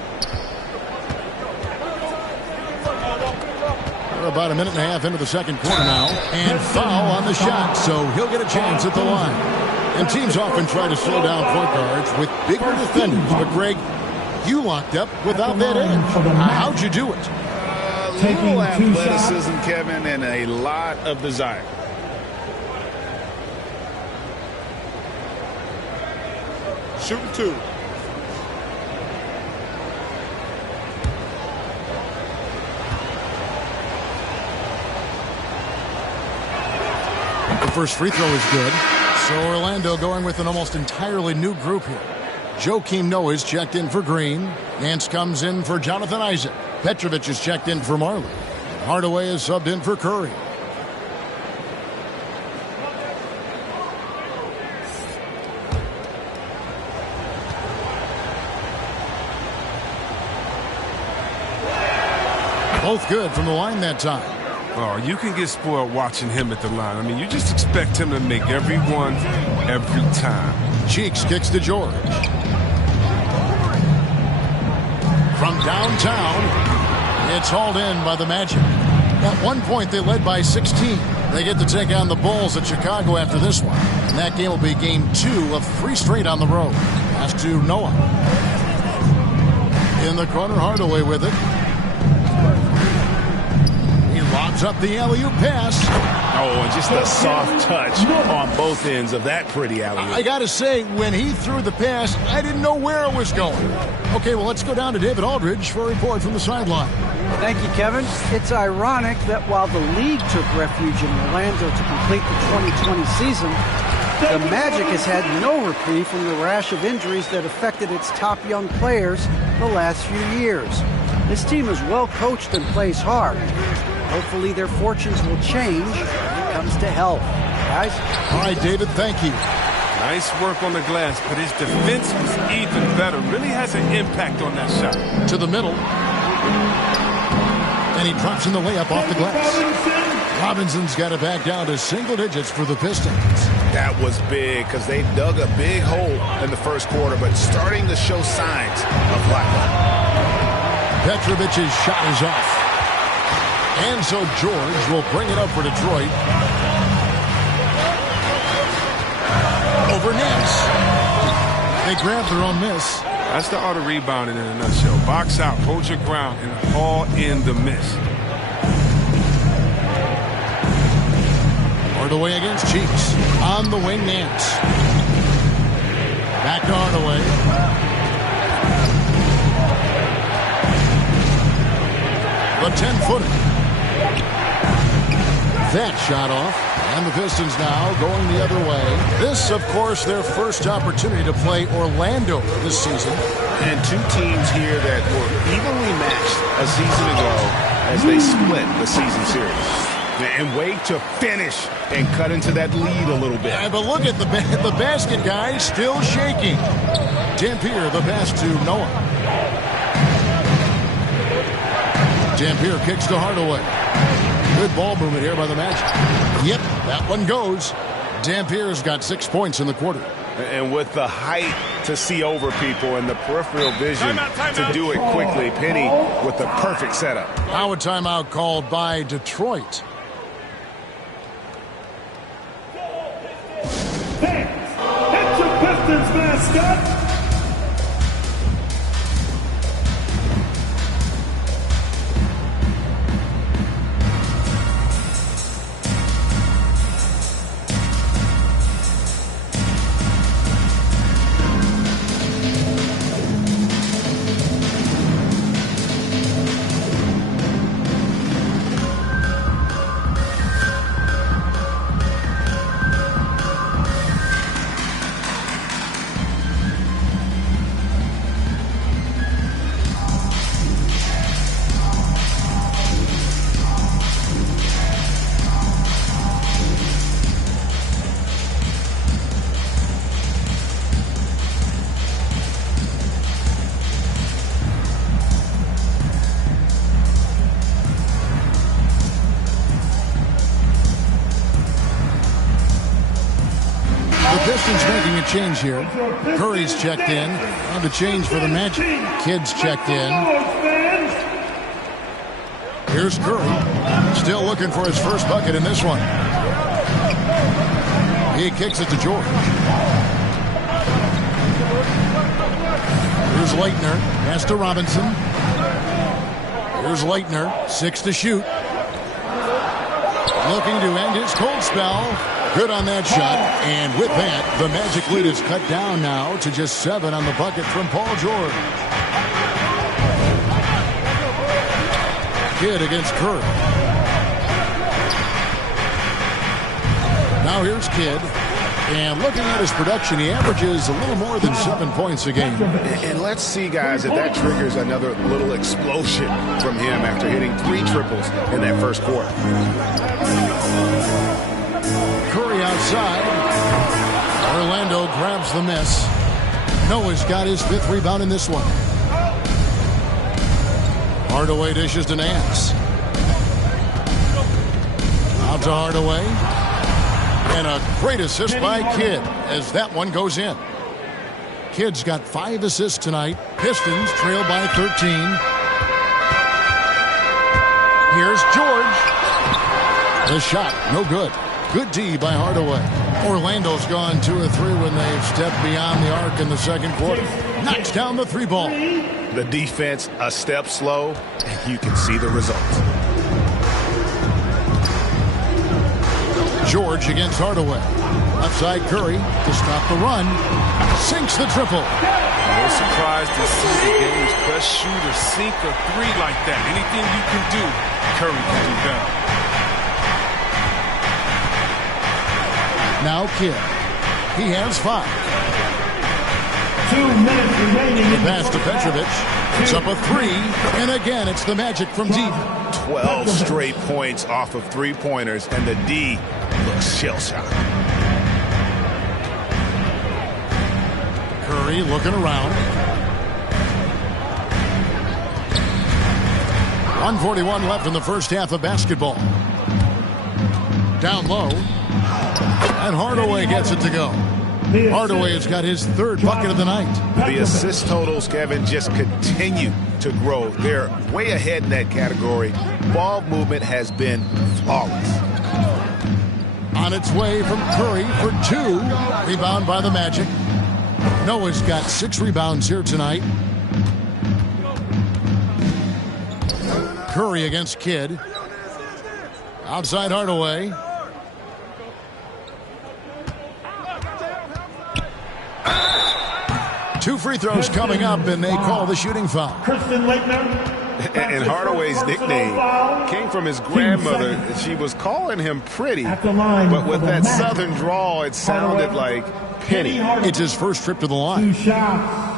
We're about a minute and a half into the second quarter now. And foul on the shot, so he'll get a chance at the line. And teams often try to slow down point guards with bigger defenders. But, Greg, you locked up without that edge. How'd you do it? A little athleticism, Kevin, and a lot of desire. Shooting 2. The first free throw is good. So Orlando going with an almost entirely new group here. Joakim Noah is checked in for Green. Nance comes in for Jonathan Isaac. Petrovic is checked in for Marley. Hardaway is subbed in for Curry. Both good from the line that time. Oh, you can get spoiled watching him at the line. I mean, you just expect him to make every one, every time. Cheeks kicks to George. From downtown, it's hauled in by the Magic. At one point, they led by 16. They get to take on the Bulls at Chicago after this one. And that game will be game 2 of 3 straight on the road. Pass to Noah. In the corner, Hardaway with it. He lobs up the alley-oop pass. Oh, and just a soft touch on both ends of that pretty alley-oop. I got to say, when he threw the pass, I didn't know where it was going. Okay, well, let's go down to David Aldridge for a report from the sideline. Thank you, Kevin. It's ironic that while the league took refuge in Orlando to complete the 2020 season, the Magic has had no reprieve from the rash of injuries that affected its top young players the last few years. This team is well coached and plays hard. Hopefully their fortunes will change when it comes to health. Guys? All right, David, thank you. Nice work on the glass, but his defense was even better. Really has an impact on that shot. To the middle. And he drops in the layup off the glass. Robinson's got it back down to single digits for the Pistons. That was big because they dug a big hole in the first quarter, but starting to show signs of life. Petrovic's shot is off. And so George will bring it up for Detroit. Over Nance. They grab their own miss. That's the art of rebounding in a nutshell. Box out, hold your ground, and haul in the miss. Hardaway against Cheeks. On the wing, Nance. Back to Hardaway. The 10-footer. That shot off. And the Pistons now going the other way. This, of course, their first opportunity to play Orlando this season. And 2 teams here that were evenly matched a season ago as they split the season series. And wait to finish and cut into that lead a little bit. But look at the basket, guys, still shaking. Dampier, the pass to Noah. Dampier kicks to Hardaway. Good ball movement here by the Magic. Yep, that one goes. Dampier's got 6 points in the quarter. And with the height to see over people and the peripheral vision to do it quickly, Penny with the perfect setup. Now a timeout called by Detroit. Thanks. It's your Pistons mascot. Change here. Curry's checked in. And the change for the Magic. Kidd's checked in. Here's Curry. Still looking for his first bucket in this one. He kicks it to George. Here's Leitner. Pass to Robinson. Here's Leitner. 6 to shoot. Looking to end his cold spell. Good on that shot, and with that, the Magic lead is cut down now to just 7 on the bucket from Paul George. Kidd against Curry. Now here's Kidd, and looking at his production, he averages a little more than 7 points a game. And let's see, guys, if that triggers another little explosion from him after hitting 3 triples in that first quarter. Curry outside. Orlando grabs the miss. Noah's got his 5th rebound in this one. Hardaway dishes to Nance. Out to Hardaway. And a great assist by Kidd as that one goes in. Kidd's got 5 assists tonight. Pistons trail by 13. Here's George. The shot, no good. Good D by Hardaway. Orlando's gone 2 of 3 when they've stepped beyond the arc in the second quarter. Knocks down the 3 ball. The defense a step slow, and you can see the results. George against Hardaway. Left side Curry to stop the run. Sinks the triple. No surprise to see the game's best shooter sink a 3 like that. Anything you can do, Curry can do better. Now Kidd. He has 5. 2 minutes remaining. The pass to Petrovic. It's up a 3. And again, it's the Magic from deep. 12 straight points off of 3-pointers, and the D looks shell-shocked. Curry looking around. 1:41 left in the first half of basketball. Down low. And Hardaway gets it to go. Hardaway has got his 3rd bucket of the night. The assist totals, Kevin, just continue to grow. They're way ahead in that category. Ball movement has been flawless. On its way from Curry for 2. Rebound by the Magic. Noah's got 6 rebounds here tonight. Curry against Kidd. Outside Hardaway. Two free throws coming up, and they call the shooting foul. And Hardaway's nickname came from his grandmother. She was calling him Pretty, but with that southern drawl, it sounded like Penny. It's his first trip to the line. 2 shots.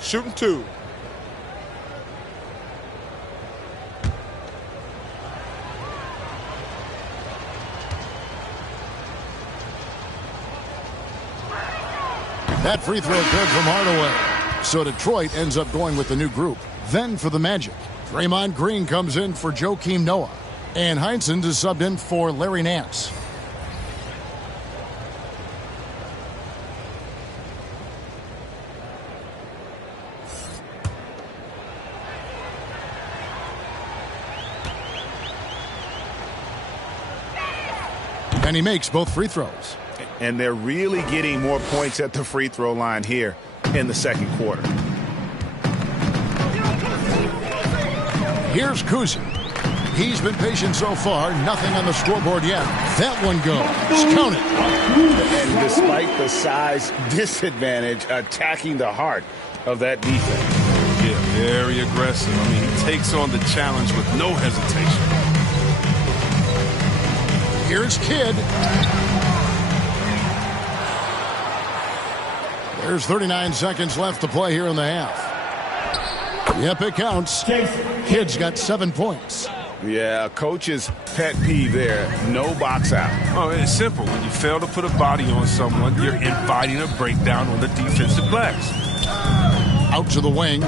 Shooting 2. That free throw good from Hardaway. So Detroit ends up going with the new group. Then for the Magic, Draymond Green comes in for Joakim Noah. And Heinsohn is subbed in for Larry Nance. And he makes both free throws. And they're really getting more points at the free throw line here in the second quarter. Here's Kuzi. He's been patient so far. Nothing on the scoreboard yet. That one goes. Count it. And despite the size disadvantage, attacking the heart of that defense. Yeah, very aggressive. I mean, he takes on the challenge with no hesitation. Here's Kidd. There's 39 seconds left to play here in the half. Yep, it counts. Kidd's got 7 points. Yeah, coach's pet peeve there. No box out. Oh, it's simple. When you fail to put a body on someone, you're inviting a breakdown on the defensive glass. Out to the wing.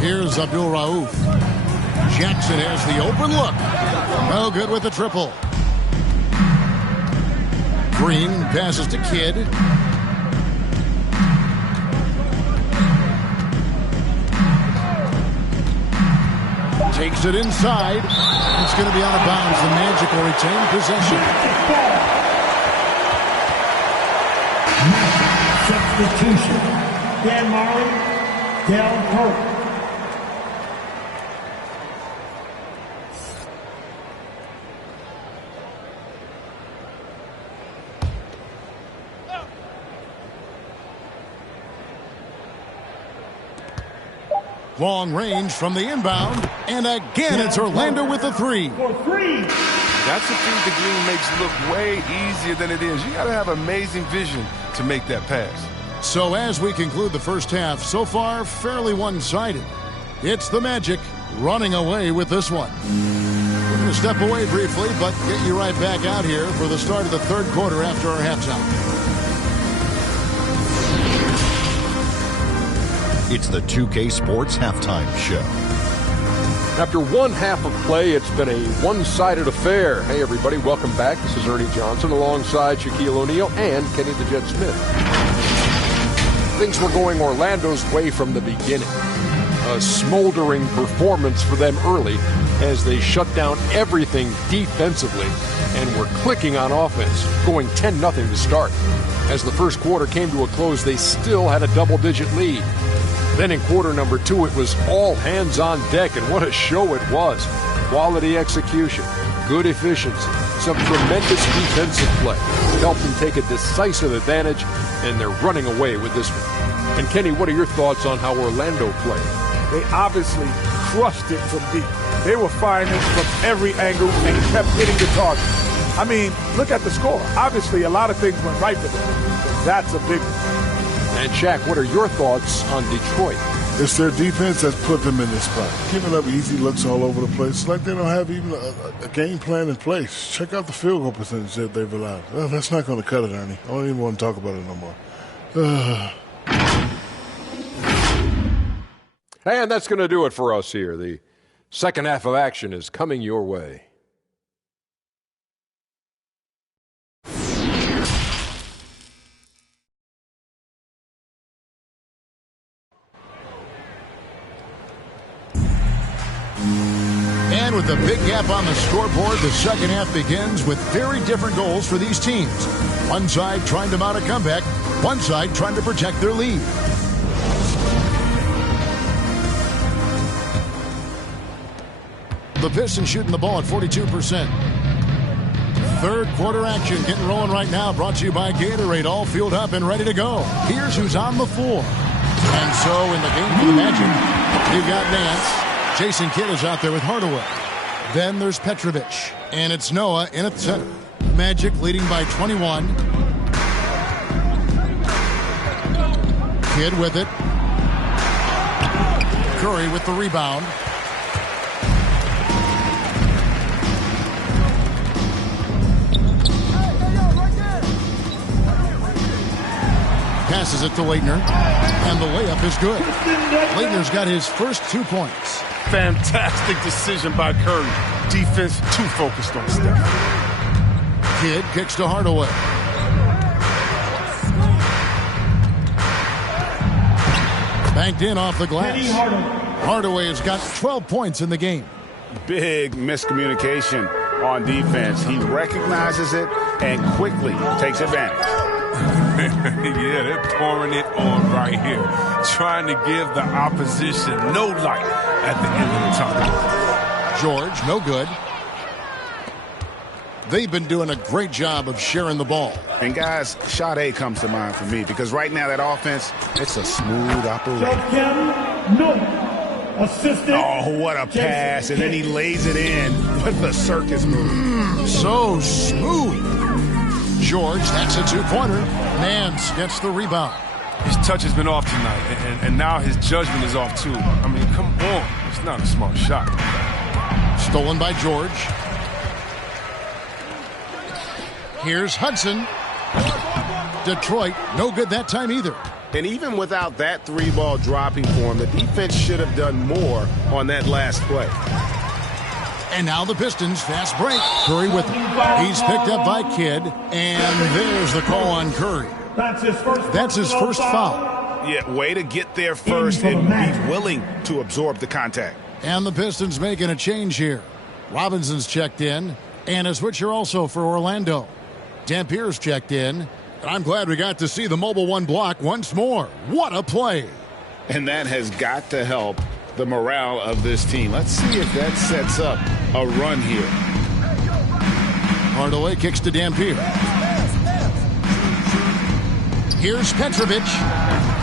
Here's Abdul Rauf. Jackson has the open look. No good with the triple. Green passes to Kidd. Takes it inside. It's going to be out of bounds. The Magic will retain possession. Substitution. Dan Marley, Del Hope. Long range from the inbound. And again, it's Orlando with the 3. That's a feed the Green makes look way easier than it is. You got to have amazing vision to make that pass. So as we conclude the first half, so far fairly one-sided. It's the Magic running away with this one. We're going to step away briefly, but get you right back out here for the start of the third quarter after our halftime. It's the 2K Sports Halftime Show. After one half of play, it's been a one-sided affair. Hey, everybody, welcome back. This is Ernie Johnson alongside Shaquille O'Neal and Kenny the Jet Smith. Things were going Orlando's way from the beginning. A smoldering performance for them early as they shut down everything defensively and were clicking on offense, going 10-0 to start. As the first quarter came to a close, they still had a double-digit lead. Then in quarter number 2, it was all hands on deck, and what a show it was. Quality execution, good efficiency, some tremendous defensive play helped them take a decisive advantage, and they're running away with this one. And Kenny, what are your thoughts on how Orlando played? They obviously crushed it from deep. They were firing it from every angle and kept hitting the target. I mean, look at the score. Obviously, a lot of things went right for them, but that's a big one. And Shaq, what are your thoughts on Detroit? It's their defense that's put them in this spot. Giving up easy looks all over the place. It's like they don't have even a game plan in place. Check out the field goal percentage that they've allowed. Well, that's not going to cut it, Ernie. I don't even want to talk about it no more. And that's going to do it for us here. The second half of action is coming your way. And with a big gap on the scoreboard, the second half begins with very different goals for these teams. One side trying to mount a comeback, one side trying to protect their lead. The Pistons shooting the ball at 42%. Third quarter action getting rolling right now, brought to you by Gatorade, all fueled up and ready to go. Here's who's on the floor. And so in the game for the Magic, you've got Nance. Jason Kidd is out there with Hardaway. Then there's Petrovic. And it's Noah in at the center. Magic leading by 21. Kidd with it. Curry with the rebound. Passes it to Leitner. And the layup is good. Leitner's got his first 2 points. Fantastic decision by Curry. Defense too focused on Steph. Kidd kicks to Hardaway. Banked in off the glass. Hardaway has got 12 points in the game. Big miscommunication on defense. He recognizes it and quickly takes advantage. Yeah, they're pouring it on right here. Trying to give the opposition no light at the end of the tunnel. George, no good. They've been doing a great job of sharing the ball. And guys, shot A comes to mind for me because right now that offense, it's a smooth operation. Assistant. Oh, what a pass. And then he lays it in with the circus move. So smooth. George, that's a 2-pointer. Nance gets the rebound. His touch has been off tonight, and now his judgment is off too. I mean, come on. It's not a smart shot. Stolen by George. Here's Hudson. Detroit, no good that time either. And even without that 3-ball dropping for him, the defense should have done more on that last play. And now the Pistons, fast break. Curry with it. He's picked up by Kidd, and there's the call on Curry. That's his first foul. Yeah, way to get there first and be willing to absorb the contact. And the Pistons making a change here. Robinson's checked in, and a switcher also for Orlando. Dampier's checked in. I'm glad we got to see the Mobile One block once more. What a play. And that has got to help the morale of this team. Let's see if that sets up a run here. Hardaway kicks to Dampier. Here's Petrovic.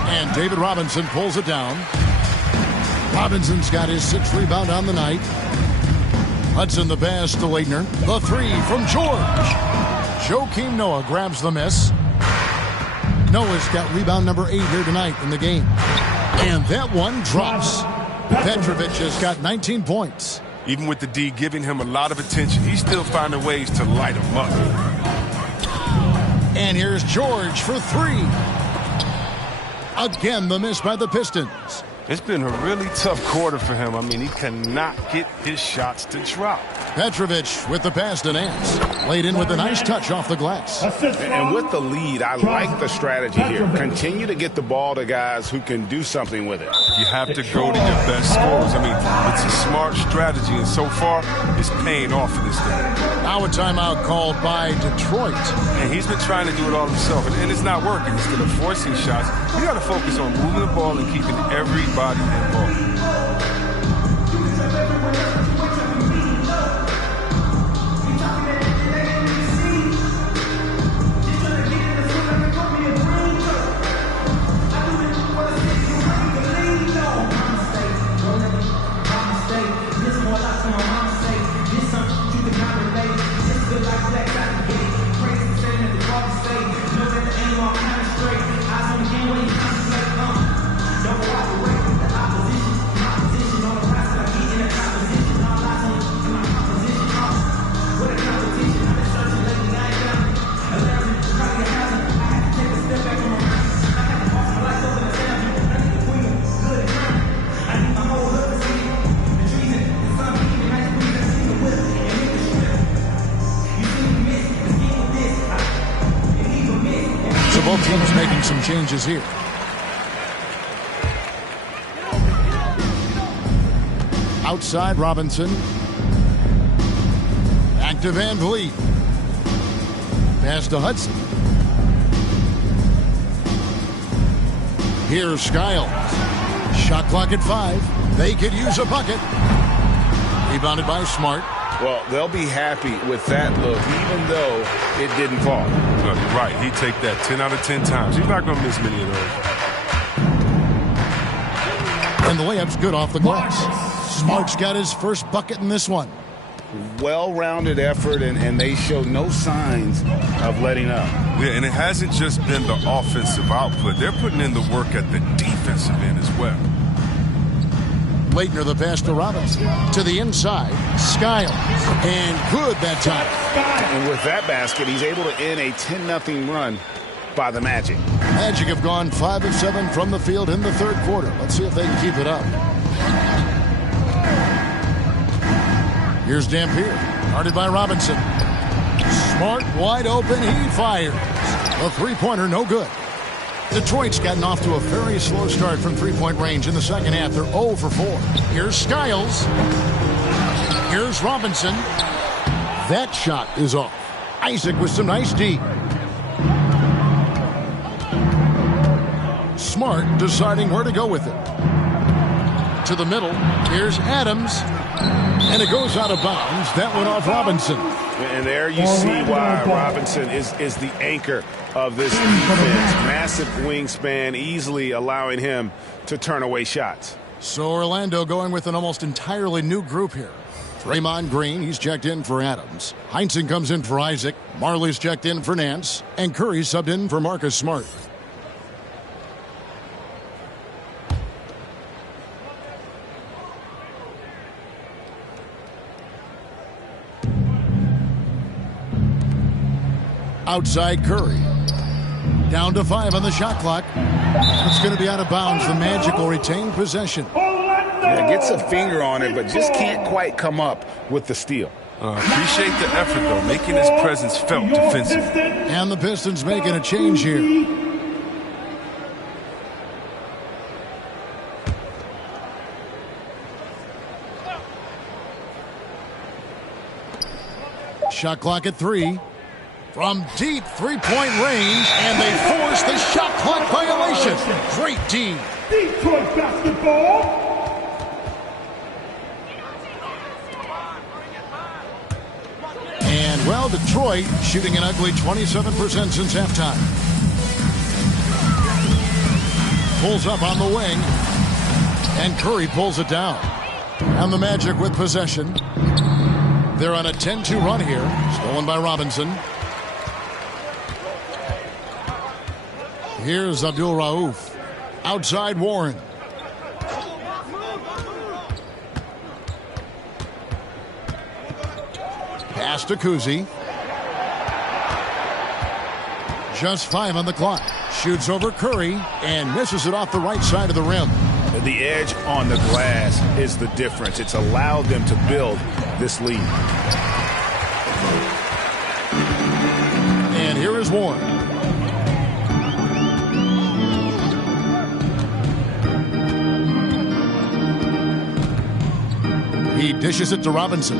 And David Robinson pulls it down. Robinson's got his 6th rebound on the night. Hudson the pass to Leitner. The 3 from George. Joakim Noah grabs the miss. Noah's got rebound number 8 here tonight in the game. And that one drops. Petrovic has got 19 points. Even with the D giving him a lot of attention, he's still finding ways to light him up. And here's George for 3. Again, the miss by the Pistons. It's been a really tough quarter for him. I mean, he cannot get his shots to drop. Petrovic with the pass to Nance. Laid in with a nice touch off the glass. And with the lead, I like the strategy here. Continue to get the ball to guys who can do something with it. You have to go to your best scorers. I mean, it's a smart strategy, and so far, it's paying off for this guy. Now a timeout called by Detroit. And he's been trying to do it all himself, and it's not working. Instead of forcing shots, you got to focus on moving the ball and keeping everybody involved. Both teams making some changes here. Outside Robinson. Back to Van Vliet. Pass to Hudson. Here's Skiles. Shot clock at 5. They could use a bucket. Rebounded by Smart. Well, they'll be happy with that look, even though it didn't fall. No, you're right. He'd take that 10 out of 10 times. He's not going to miss many of those. And the layup's good off the glass. Smart's got his first bucket in this one. Well-rounded effort, and they show no signs of letting up. Yeah, and it hasn't just been the offensive output. They're putting in the work at the defensive end as well. Leitner the pass to Robinson. To the inside, Skiles. And good that time. And with that basket, he's able to end a 10-0 run by the Magic. Magic have gone 5 of 7 from the field in the third quarter. Let's see if they can keep it up. Here's Dampier. Guarded by Robinson. Smart wide open. He fires. A three-pointer, no good. Detroit's gotten off to a very slow start from three-point range in the second half. They're 0 for 4. Here's Skiles. Here's Robinson. That shot is off. Isaac with some nice D. Smart deciding where to go with it. To the middle. Here's Adams. And it goes out of bounds. That went off Robinson. And there you see why Robinson is the anchor of this defense. Massive wingspan, easily allowing him to turn away shots. So Orlando going with an almost entirely new group here. Draymond Green, he's checked in for Adams. Heinsohn comes in for Isaac. Marley's checked in for Nance. And Curry subbed in for Marcus Smart. Outside Curry. Down to 5 on the shot clock. It's going to be out of bounds. The Magic will retain possession. Yeah, gets a finger on it, but just can't quite come up with the steal. Appreciate the effort, though, making his presence felt defensively. And the Pistons making a change here. Shot clock at 3. From deep three-point range, and they force the shot clock violation. Great team. Detroit basketball. And, well, Detroit shooting an ugly 27% since halftime. Pulls up on the wing, and Curry pulls it down. And the Magic with possession. They're on a 10-2 run here, stolen by Robinson. Here's Abdul Rauf. Outside Warren. Pass to Kuzi. Just 5 on the clock. Shoots over Curry and misses it off the right side of the rim. The edge on the glass is the difference. It's allowed them to build this lead. And here is Warren. He dishes it to Robinson.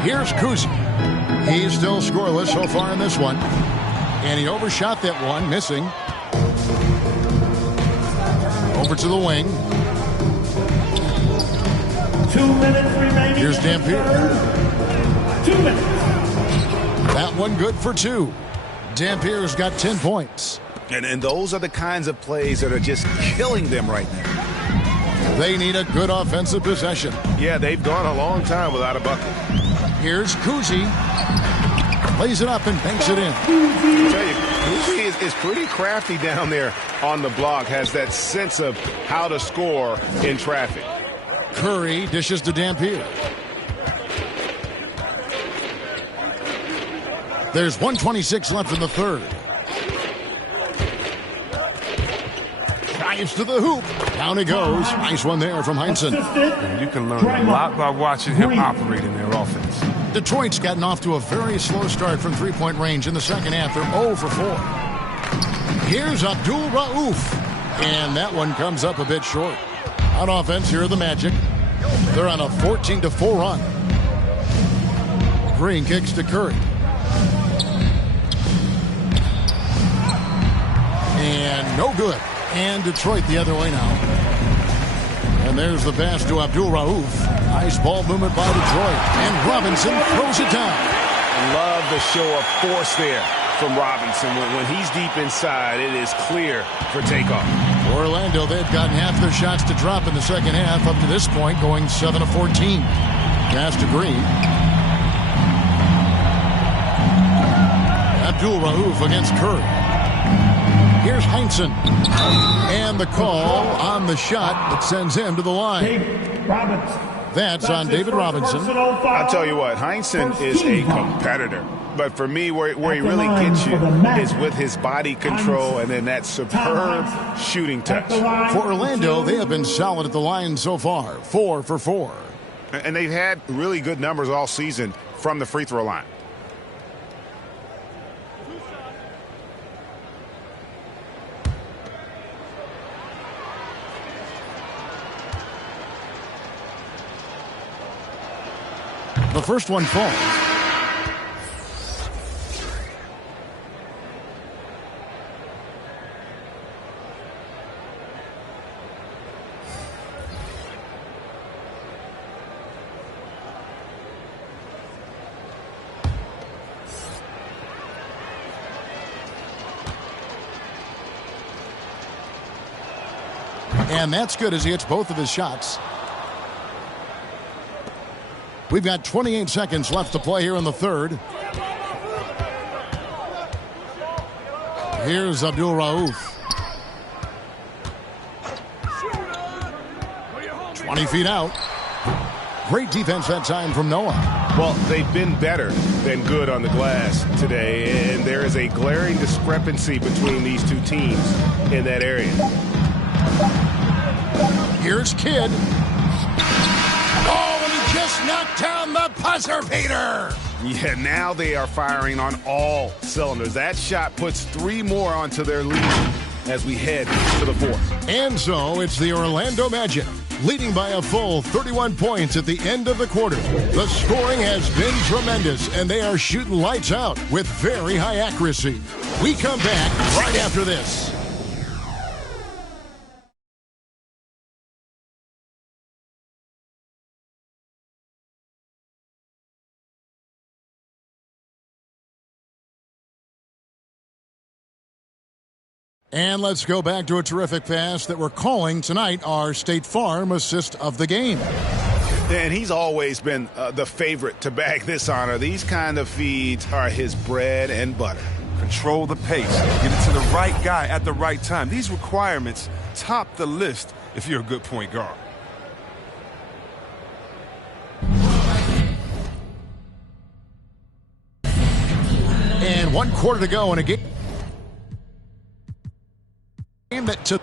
Here's Kuzi. He's still scoreless so far in this one. And he overshot that one, missing. Over to the wing. 2 minutes remaining. Here's Dampier. 2 minutes. That one good for 2. Dampier's got 10 points. And those are the kinds of plays that are just killing them right now. They need a good offensive possession. Yeah, they've gone a long time without a bucket. Here's Kuzi. Plays it up and banks it in. I tell you, Kuzi is pretty crafty down there on the block. Has that sense of how to score in traffic. Curry dishes to Dampier. There's 1:26 left in the third. Drives to the hoop. Down it goes. Nice one there from Heinsohn. You can learn a lot by watching him operate in their offense. Detroit's gotten off to a very slow start from three-point range in the second half. They're 0 for 4. Here's Abdul Rauf. And that one comes up a bit short. On offense, here are the Magic. They're on a 14-4 run. Green kicks to Curry. And no good. And Detroit the other way now. And there's the pass to Abdul Rauf. Nice ball movement by Detroit. And Robinson throws it down. Love the show of force there from Robinson. When he's deep inside, it is clear for takeoff. Orlando, they've gotten half their shots to drop in the second half. Up to this point, going 7 of 14. Pass to Green. Abdul Rauf against Curry. Here's Heinsohn. And the call on the shot that sends him to the line. That's on David Robinson. I'll tell you what, Heinsohn is a competitor. But for me, where he really gets you is with his body control and then that superb shooting touch. For Orlando, they have been solid at the line so far. 4 for 4. And they've had really good numbers all season from the free throw line. The first one falls. And that's good as he hits both of his shots. We've got 28 seconds left to play here in the third. Here's Abdul Rauf. 20 feet out. Great defense that time from Noah. Well, they've been better than good on the glass today, and there is a glaring discrepancy between these two teams in that area. Here's Kidd. Oh, and he just knocked down the buzzer beater. Yeah, now they are firing on all cylinders. That shot puts 3 more onto their lead as we head to the fourth. And so it's the Orlando Magic leading by a full 31 points at the end of the quarter. The scoring has been tremendous, and they are shooting lights out with very high accuracy. We come back right after this. And let's go back to a terrific pass that we're calling tonight our State Farm assist of the game. And he's always been the favorite to bag this honor. These kind of feeds are his bread and butter. Control the pace. Get it to the right guy at the right time. These requirements top the list if you're a good point guard. And 1 quarter to go in a game that took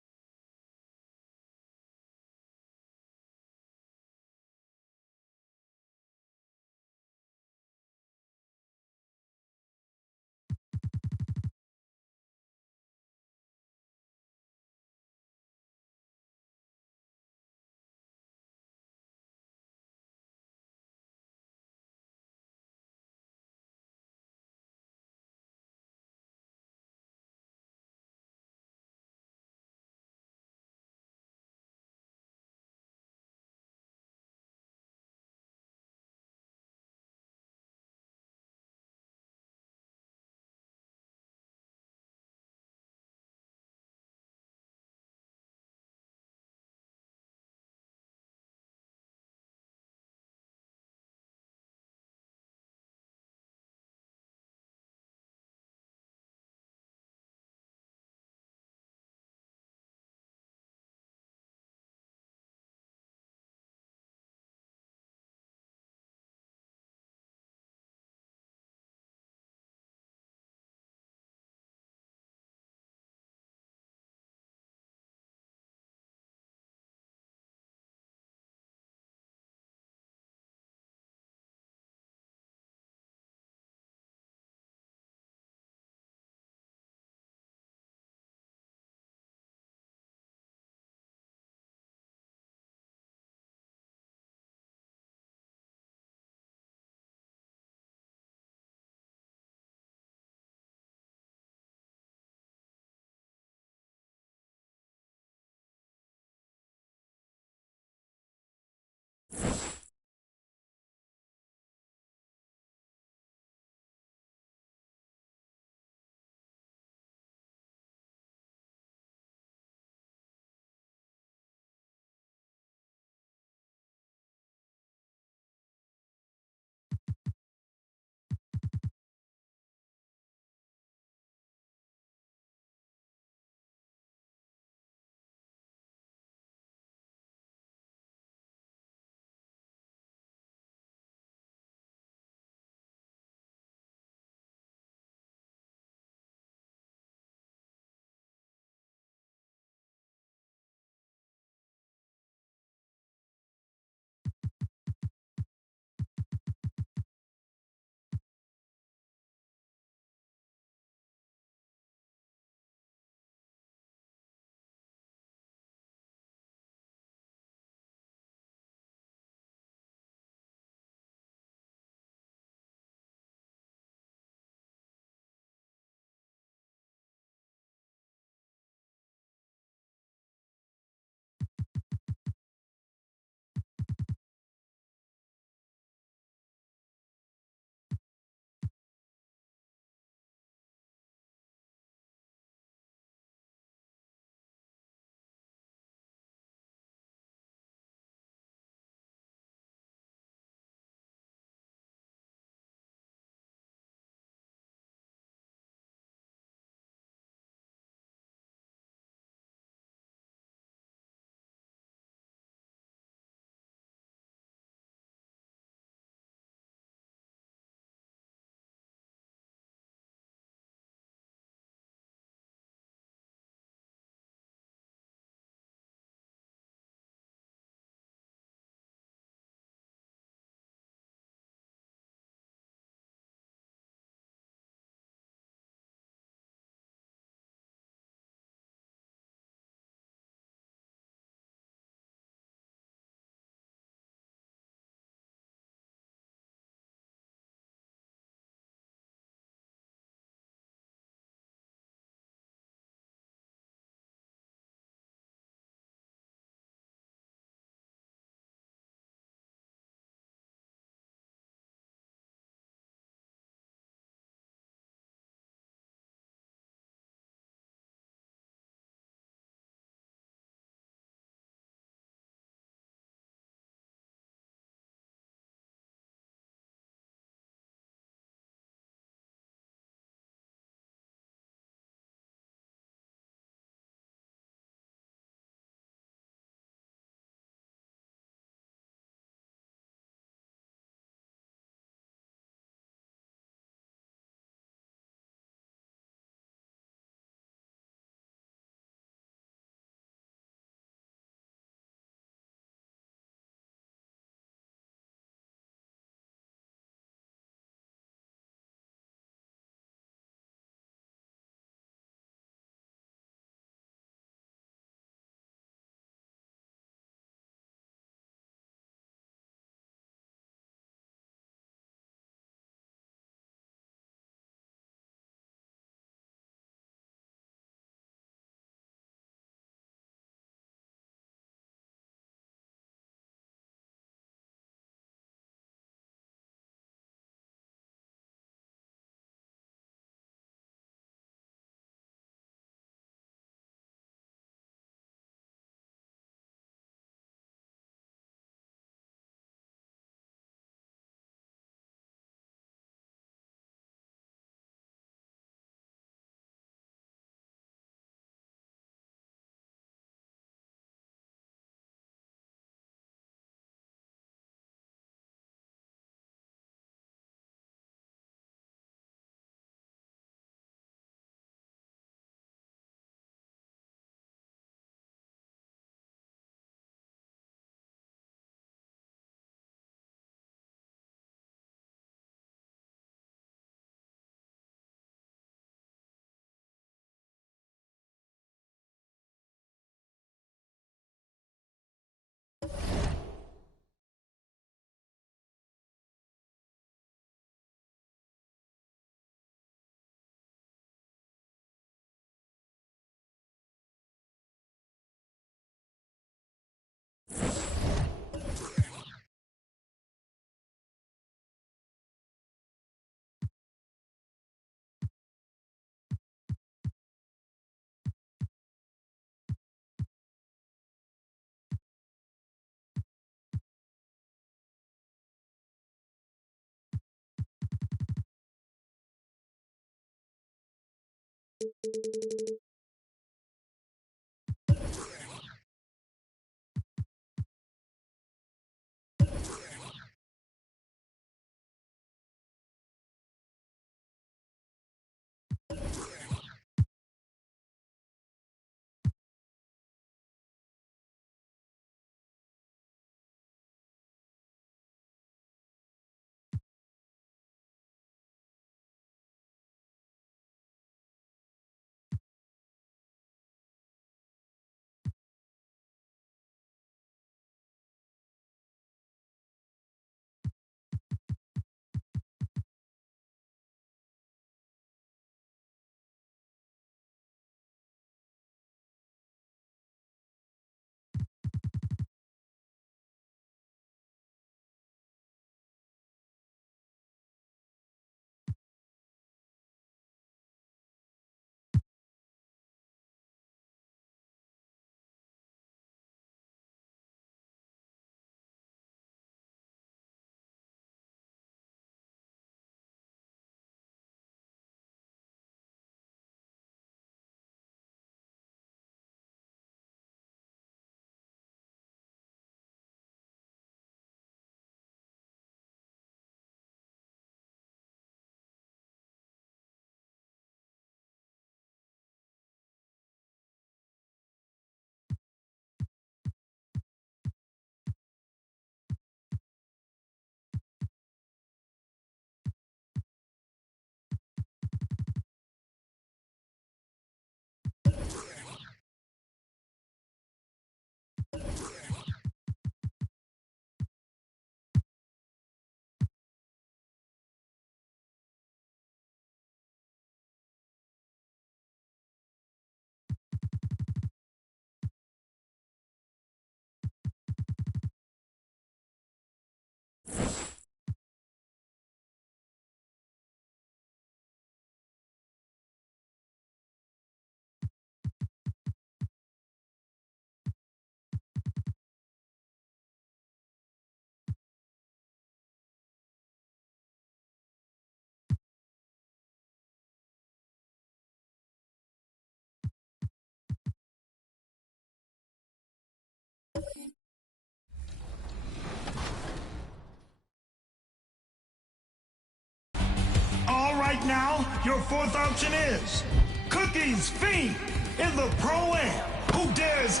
All right now, your fourth option is Cookie's Fiend in the Pro-Am, who dares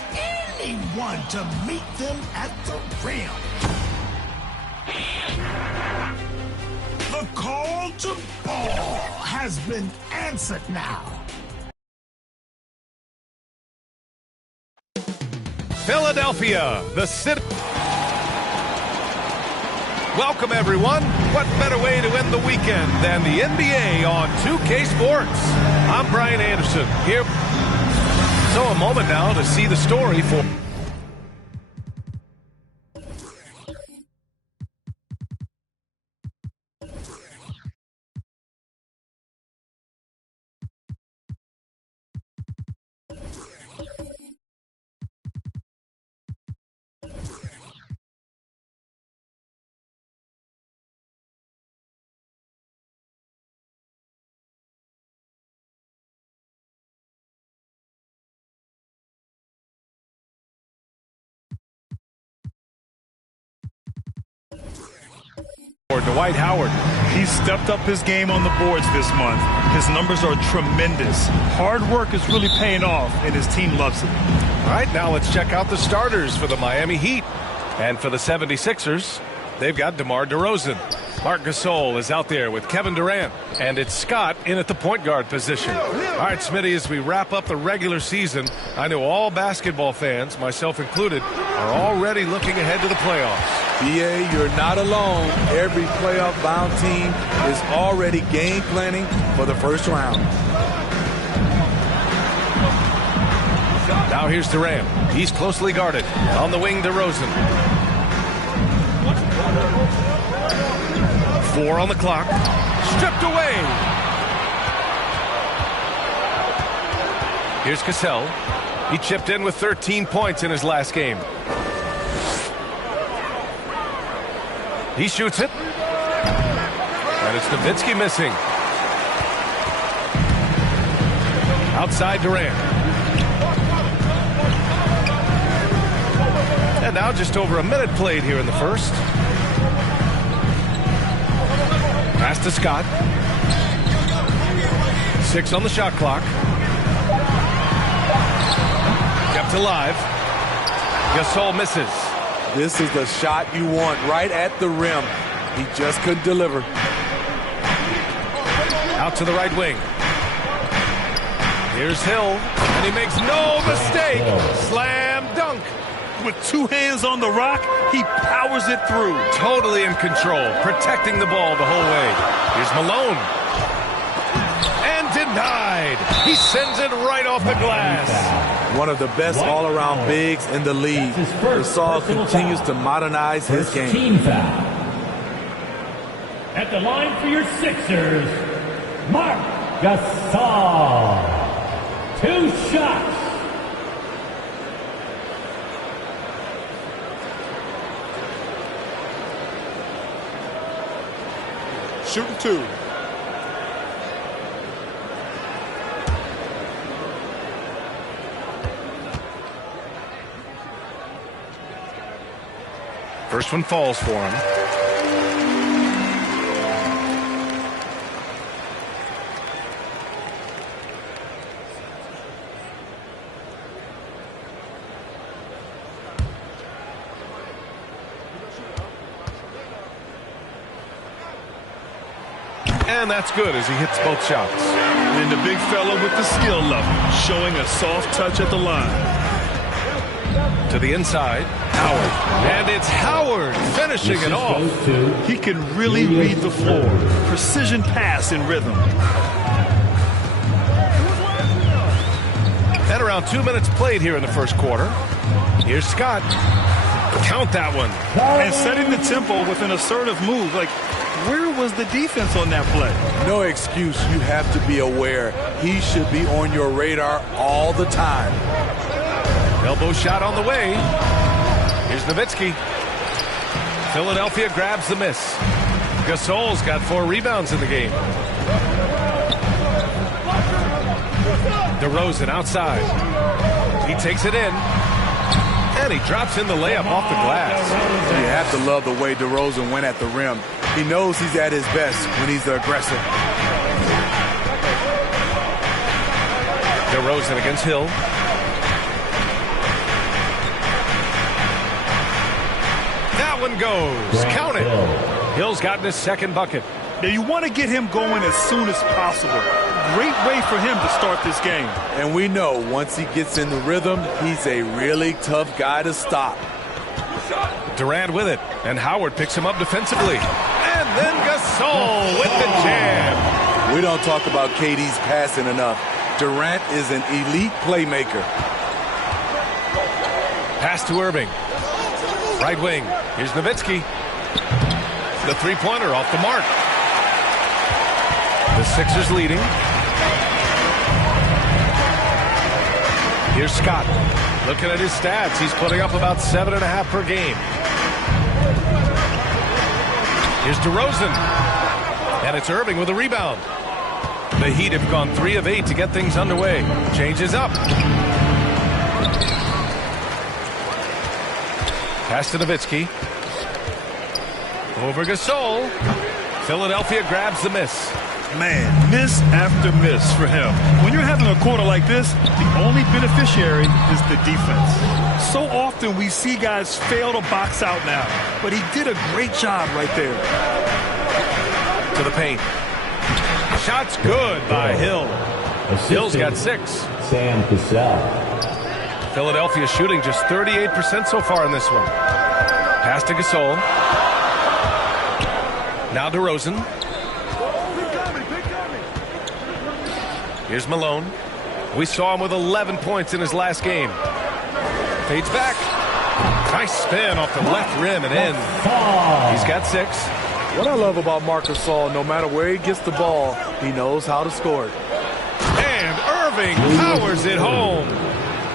anyone to meet them at the rim. The call to ball has been answered now. Philadelphia, the city. Welcome, everyone. What better way to end the weekend than the NBA on 2K Sports? I'm Brian Anderson here. So a moment now to see the story for... Dwight Howard. He stepped up his game on the boards this month. His numbers are tremendous. Hard work is really paying off, and his team loves it. All right, now let's check out the starters for the Miami Heat. And for the 76ers, they've got DeMar DeRozan. Marc Gasol is out there with Kevin Durant. And it's Scott in at the point guard position. All right, Smitty, as we wrap up the regular season, I know all basketball fans, myself included, are already looking ahead to the playoffs. BA, you're not alone. Every playoff-bound team is already game planning for the first round. Now here's Durant. He's closely guarded. On the wing, DeRozan. 4 on the clock. Stripped away. Here's Cassell. He chipped in with 13 points in his last game. He shoots it. And it's Nowitzki missing. Outside Durant. And now just over a minute played here in the first. Pass to Scott. 6 on the shot clock. Kept alive. Gasol misses. This is the shot you want right at the rim. He just couldn't deliver. Out to the right wing. Here's Hill, and he makes no mistake. Slam dunk. With 2 hands on the rock, he powers it through. Totally in control, protecting the ball the whole way. Here's Malone. And denied. He sends it right off the glass. One of the best all-around bigs in the league. Gasol continues to modernize his game. Team foul. At the line for your Sixers, Marc Gasol. 2 shots. Shooting 2. First one falls for him. And that's good as he hits both shots. And the big fella with the skill level, showing a soft touch at the line. To the inside, Howard. And it's Howard finishing it off. He can really read the floor. Precision pass in rhythm. And around 2 minutes played here in the first quarter. Here's Scott. Count that one. And setting the tempo with an assertive move. Like, where was the defense on that play? No excuse. You have to be aware. He should be on your radar all the time. Elbow shot on the way. Here's Nowitzki. Philadelphia grabs the miss. Gasol's got 4 rebounds in the game. DeRozan outside. He takes it in. And he drops in the layup off the glass. You have to love the way DeRozan went at the rim. He knows he's at his best when he's aggressive. DeRozan against Hill. That one goes. Count it. Hill's gotten his second bucket. Now you want to get him going as soon as possible. Great way for him to start this game. And we know once he gets in the rhythm, he's a really tough guy to stop. Durant with it, and Howard picks him up defensively. And then Gasol with the jam. We don't talk about KD's passing enough. Durant is an elite playmaker. Pass to Irving. Right wing. Here's Nowitzki. The three-pointer off the mark. The Sixers leading. Here's Scott. Looking at his stats, he's putting up about 7.5 per game. Here's DeRozan. And it's Irving with a rebound. The Heat have gone 3 of 8 to get things underway. Changes up. Pass to Nowitzki. Over Gasol. Philadelphia grabs the miss. Man, miss after miss for him. When you're having a quarter like this, the only beneficiary is the defense. So often we see guys fail to box out now, but he did a great job right there. To the paint. Shot's good by Hill. Hill's got 6. Sam Cassell. Philadelphia shooting just 38% so far in this one. Pass to Gasol. Now DeRozan. Here's Malone. We saw him with 11 points in his last game. Fades back. Nice spin off the left rim and in. He's got 6. What I love about Marc Gasol, no matter where he gets the ball, he knows how to score it. And Irving powers it home.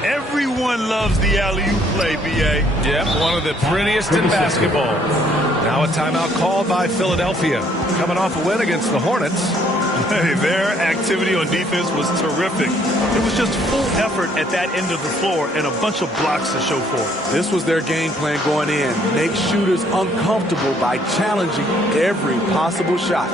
Everyone loves the alley-oop play, B.A. Yep, one of the prettiest in basketball. Now a timeout called by Philadelphia. Coming off a win against the Hornets. Hey, their activity on defense was terrific. It was just full effort at that end of the floor and a bunch of blocks to show for it. This was their game plan going in. Make shooters uncomfortable by challenging every possible shot.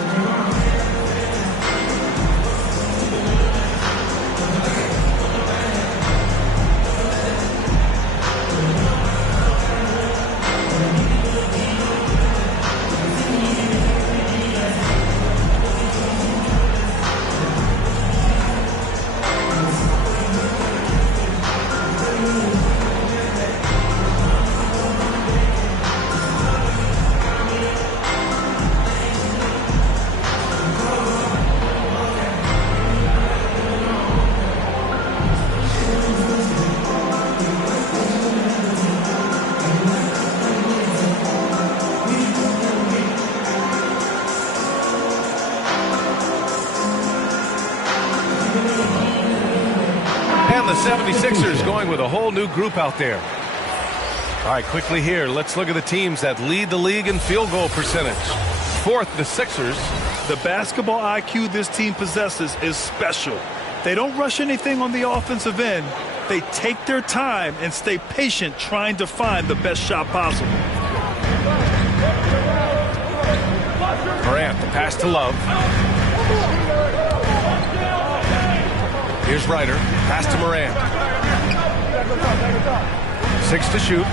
The 76ers going with a whole new group out there. All right, quickly here, let's look at the teams that lead the league in field goal percentage. Fourth, the Sixers. The basketball IQ this team possesses is special. They don't rush anything on the offensive end. They take their time and stay patient trying to find the best shot possible. Morant, the pass to Love. Here's Ryder. Pass to Morant. 6 to shoot.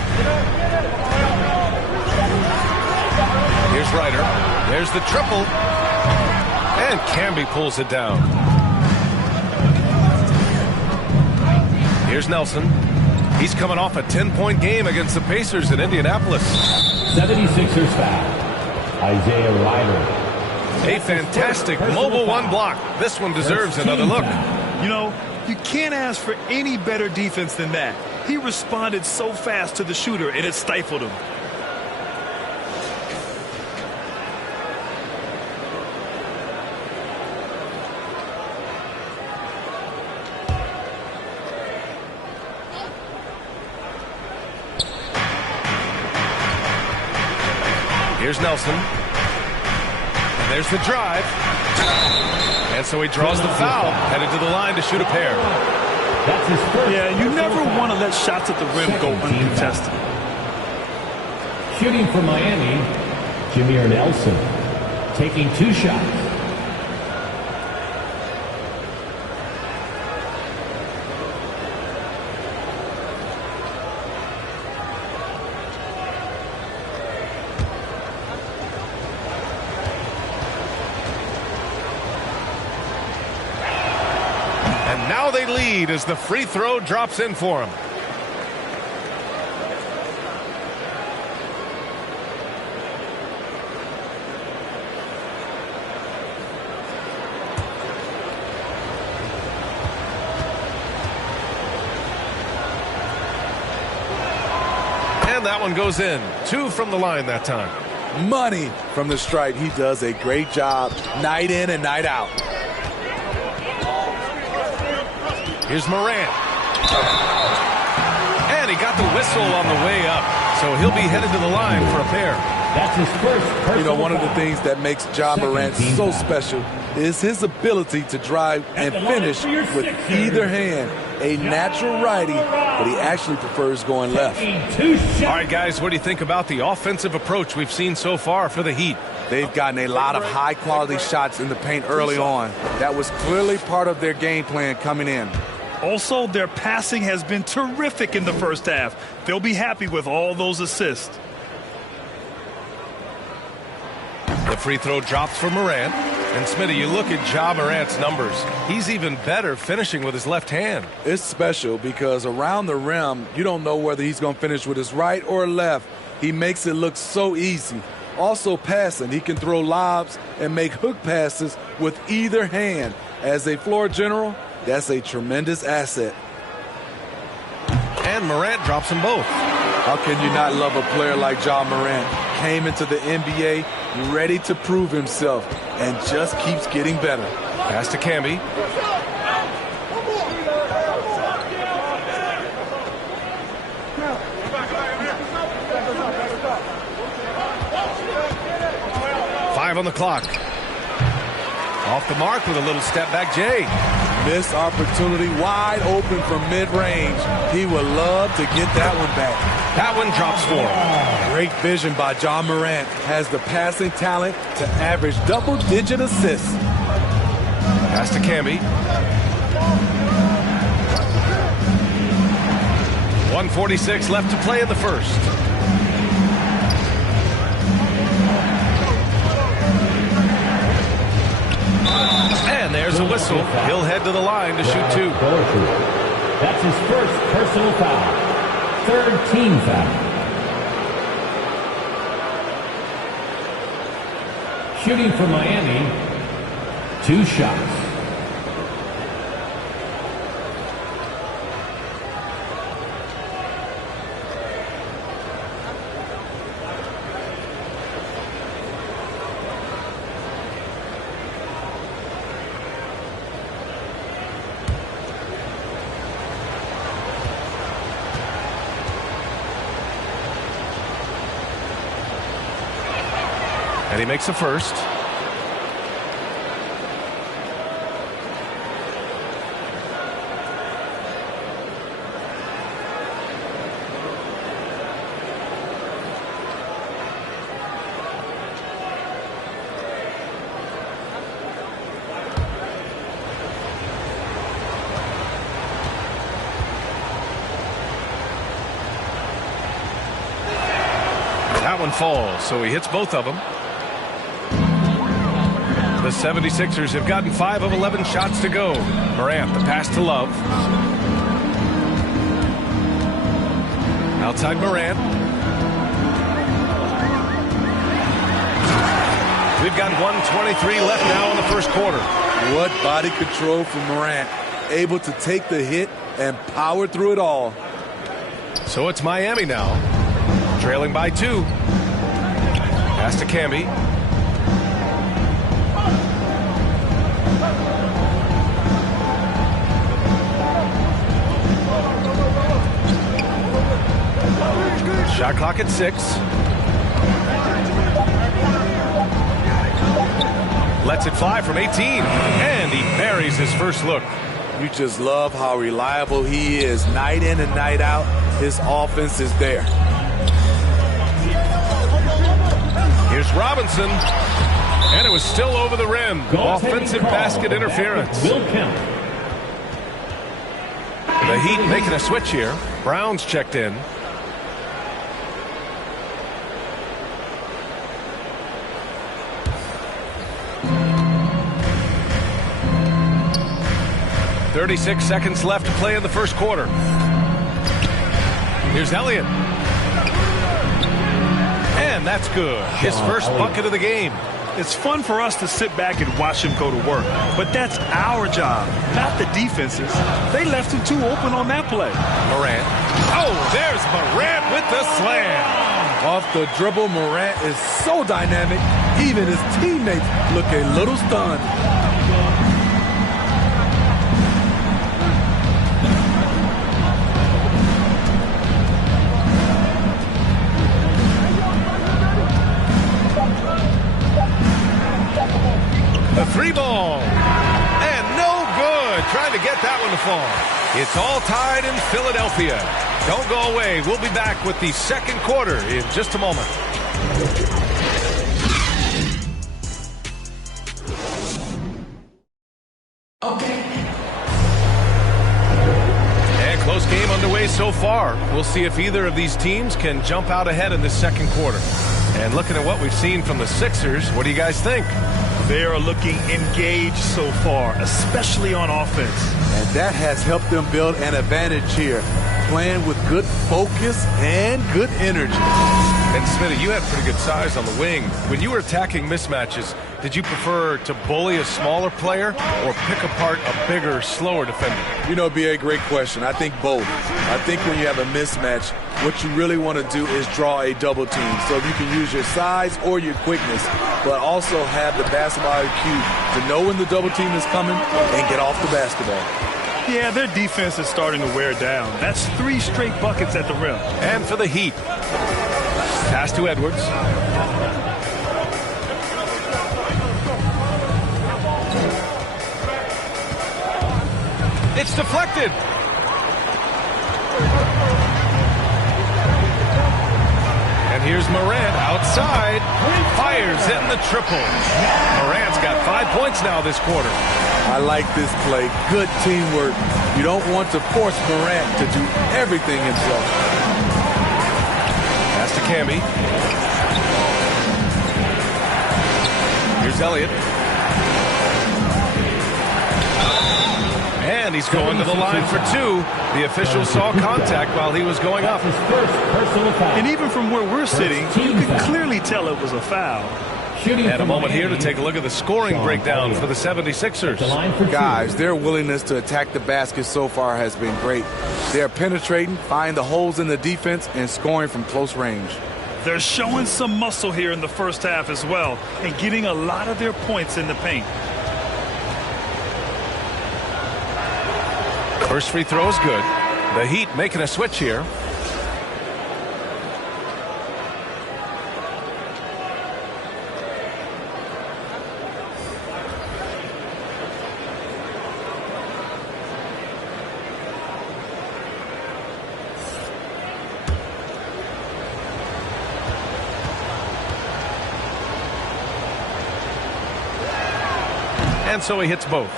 Here's Ryder. There's the triple. And Camby pulls it down. Here's Nelson. He's coming off a 10-point game against the Pacers in Indianapolis. 76ers foul. Isaiah Ryder. A fantastic mobile one block. This one deserves another look. You know, you can't ask for any better defense than that. He responded so fast to the shooter, and it stifled him. Here's Nelson. And there's the drive. And so he draws the foul, headed to the line to shoot a pair. That's his first. Yeah, you never want to let shots at the rim go uncontested. Shooting for Miami, Jameer Nelson, taking 2 shots. Now they lead as the free throw drops in for him. And that one goes in. 2 from the line that time. Money from the stripe. He does a great job night in and night out. Here's Morant. And he got the whistle on the way up. So he'll be headed to the line for a pair. That's his first. You know, one of the things that makes Ja Morant so special is his ability to drive and finish with either hand. A natural righty, but he actually prefers going left. All right, guys, what do you think about the offensive approach we've seen so far for the Heat? They've gotten a lot of high-quality shots in the paint early on. That was clearly part of their game plan coming in. Also, their passing has been terrific in the first half. They'll be happy with all those assists. The free throw drops for Morant. And Smitty, you look at Ja Morant's numbers. He's even better finishing with his left hand. It's special because around the rim, you don't know whether he's going to finish with his right or left. He makes it look so easy. Also passing, he can throw lobs and make hook passes with either hand. As a floor general, that's a tremendous asset. And Morant drops them both. How can you not love a player like Ja Morant? Came into the NBA ready to prove himself and just keeps getting better. Pass to Camby. Five on the clock. Off the mark with a little step back, Jay. Missed opportunity, wide open from mid-range. He would love to get that one back. That one drops for him. Great vision by John Morant. Has the passing talent to average double-digit assists. Pass to Camby. 1:46 left to play in the first. And there's a whistle. He'll head to the line to shoot two. That's his first personal foul. Third team foul. Shooting for Miami, 2 shots. And he makes the first. That one falls, so he hits both of them. The 76ers have gotten 5 of 11 shots to go. Morant, the pass to Love. Outside Morant. We've got 1:23 left now in the first quarter. What body control from Morant. Able to take the hit and power through it all. So it's Miami now. Trailing by 2. Pass to Camby. Shot clock at 6. Lets it fly from 18. And he buries his first look. You just love how reliable he is. Night in and night out, his offense is there. Here's Robinson. And it was still over the rim. Offensive basket interference. Will count. The Heat making a switch here. Brown's checked in. .36 seconds left to play in the first quarter. Here's Elliott. And that's good. His first bucket of the game. It's fun for us to sit back and watch him go to work. But that's our job, not the defense's. They left him too open on that play. Morant. Oh, there's Morant with the slam. Off the dribble, Morant is so dynamic. Even his teammates look a little stunned. The 3-ball. And no good. Trying to get that one to fall. It's all tied in Philadelphia. Don't go away. We'll be back with the second quarter in just a moment. And close game underway so far. We'll see if either of these teams can jump out ahead in the second quarter. And looking at what we've seen from the Sixers, what do you guys think? They are looking engaged so far, especially on offense. And that has helped them build an advantage here, playing with good focus and good energy. And Smitty, you had pretty good size on the wing. When you were attacking mismatches, did you prefer to bully a smaller player or pick apart a bigger, slower defender? You know, it'd be a great question. I think both. I think when you have a mismatch, what you really want to do is draw a double team. So you can use your size or your quickness, but also have the basketball IQ to know when the double team is coming and get off the basketball. Yeah, their defense is starting to wear down. That's 3 straight buckets at the rim. And for the Heat. Pass to Edwards. It's deflected. And here's Morant outside. Fires in the triple. Morant's got 5 points now this quarter. I like this play. Good teamwork. You don't want to force Morant to do everything himself. Pass to Camby. Here's Elliott. And he's going to the line for two. The official saw contact while he was going up. And even from where we're sitting, you can clearly tell it was a foul. And a moment here to take a look at the scoring breakdown for the 76ers. Guys, their willingness to attack the basket so far has been great. They're penetrating, finding the holes in the defense, and scoring from close range. They're showing some muscle here in the first half as well, and getting a lot of their points in the paint. First free throw is good. The Heat making a switch here. And so he hits both.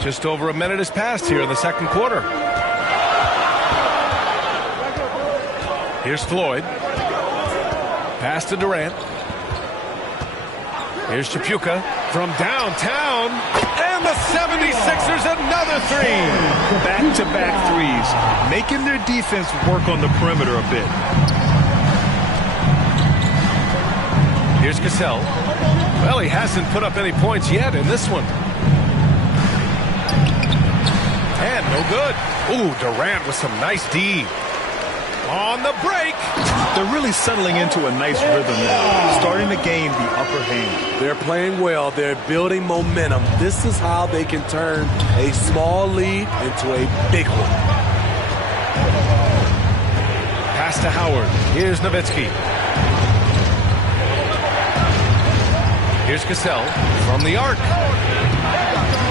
Just over a minute has passed here in the second quarter. Here's Floyd. Pass to Durant. Here's Chapuka from downtown. And the 76ers another three. Back-to-back threes, making their defense work on the perimeter a bit. Here's Cassell. Well, he hasn't put up any points yet in this one. And no good. Ooh, Durant with some nice D. On the break. They're really settling into a nice rhythm now, starting to gain the upper hand. They're playing well. They're building momentum. This is how they can turn a small lead into a big one. Pass to Howard. Here's Nowitzki. Here's Cassell from the arc.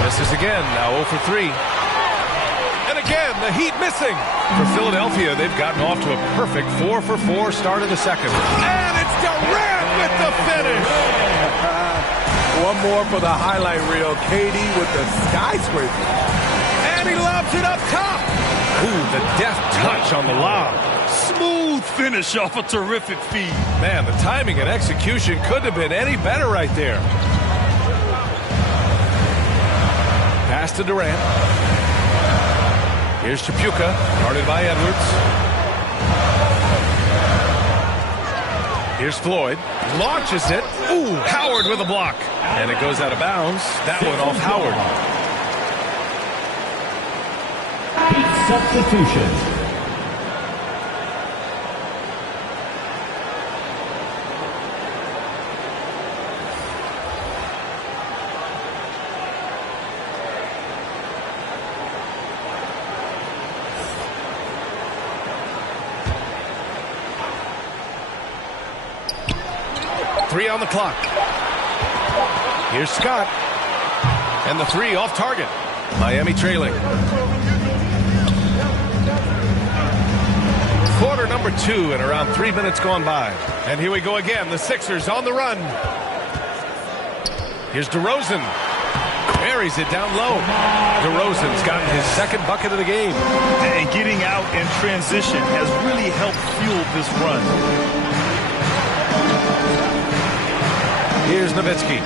Misses again, now 0 for 3. And again, the Heat missing. For Philadelphia, they've gotten off to a perfect 4 for 4 start of the second. And it's Durant with the finish. One more for the highlight reel. KD with the skyscraper. And he lobs it up top. Ooh, the deft touch on the lob. Smooth finish off a terrific feed. Man, the timing and execution couldn't have been any better right there. Pass to Durant. Here's Chapuka, guarded by Edwards. Here's Floyd, launches it. Ooh, Howard with a block. And it goes out of bounds. That one off Howard. Substitution. Three on the clock. Here's Scott. And the three off target. Miami trailing. Quarter number 2 and around 3 minutes gone by. And here we go again. The Sixers on the run. Here's DeRozan. Buries it down low. DeRozan's gotten his second bucket of the game. And getting out in transition has really helped fuel this run. Here's Nowitzki.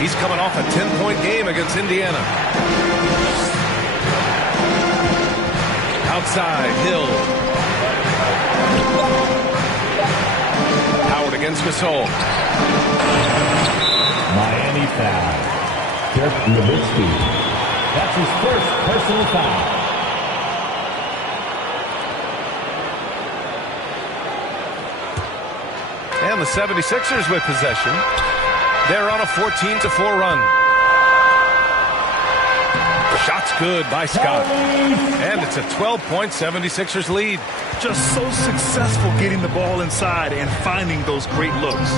He's coming off a 10-point game against Indiana. Outside, Hill. Howard against Gasol. Miami foul. Dirk Nowitzki. That's his first personal foul. And the 76ers with possession. They're on a 14-4 run. Shot's good by Scott. And it's a 12-point 76ers lead. Just so successful getting the ball inside and finding those great looks.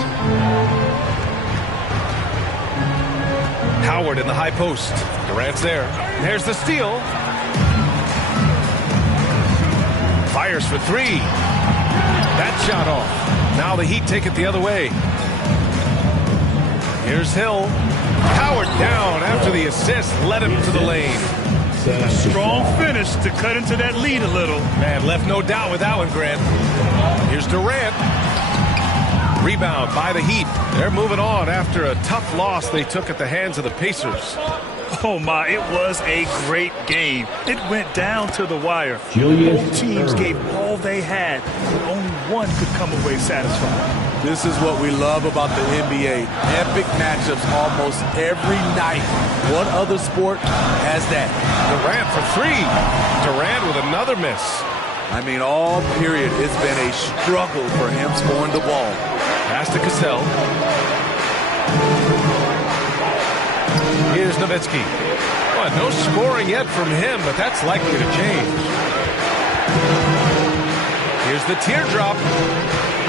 Howard in the high post. Durant's there. There's the steal. Fires for three. That shot off. Now the Heat take it the other way. Here's Hill. Howard down after the assist. Led him to the lane. A strong finish to cut into that lead a little. Man, left no doubt with that one, Grant. Here's Durant. Rebound by the Heat. They're moving on after a tough loss they took at the hands of the Pacers. Oh, my, it was a great game. It went down to the wire. Both teams gave all they had, but only one could come away satisfied. This is what we love about the NBA. Epic matchups almost every night. What other sport has that? Durant for three. Durant with another miss. I mean, all period, it's been a struggle for him scoring the ball. Pass to Cassell. Here's Nowitzki. Well, no scoring yet from him, but that's likely to change. Here's the teardrop.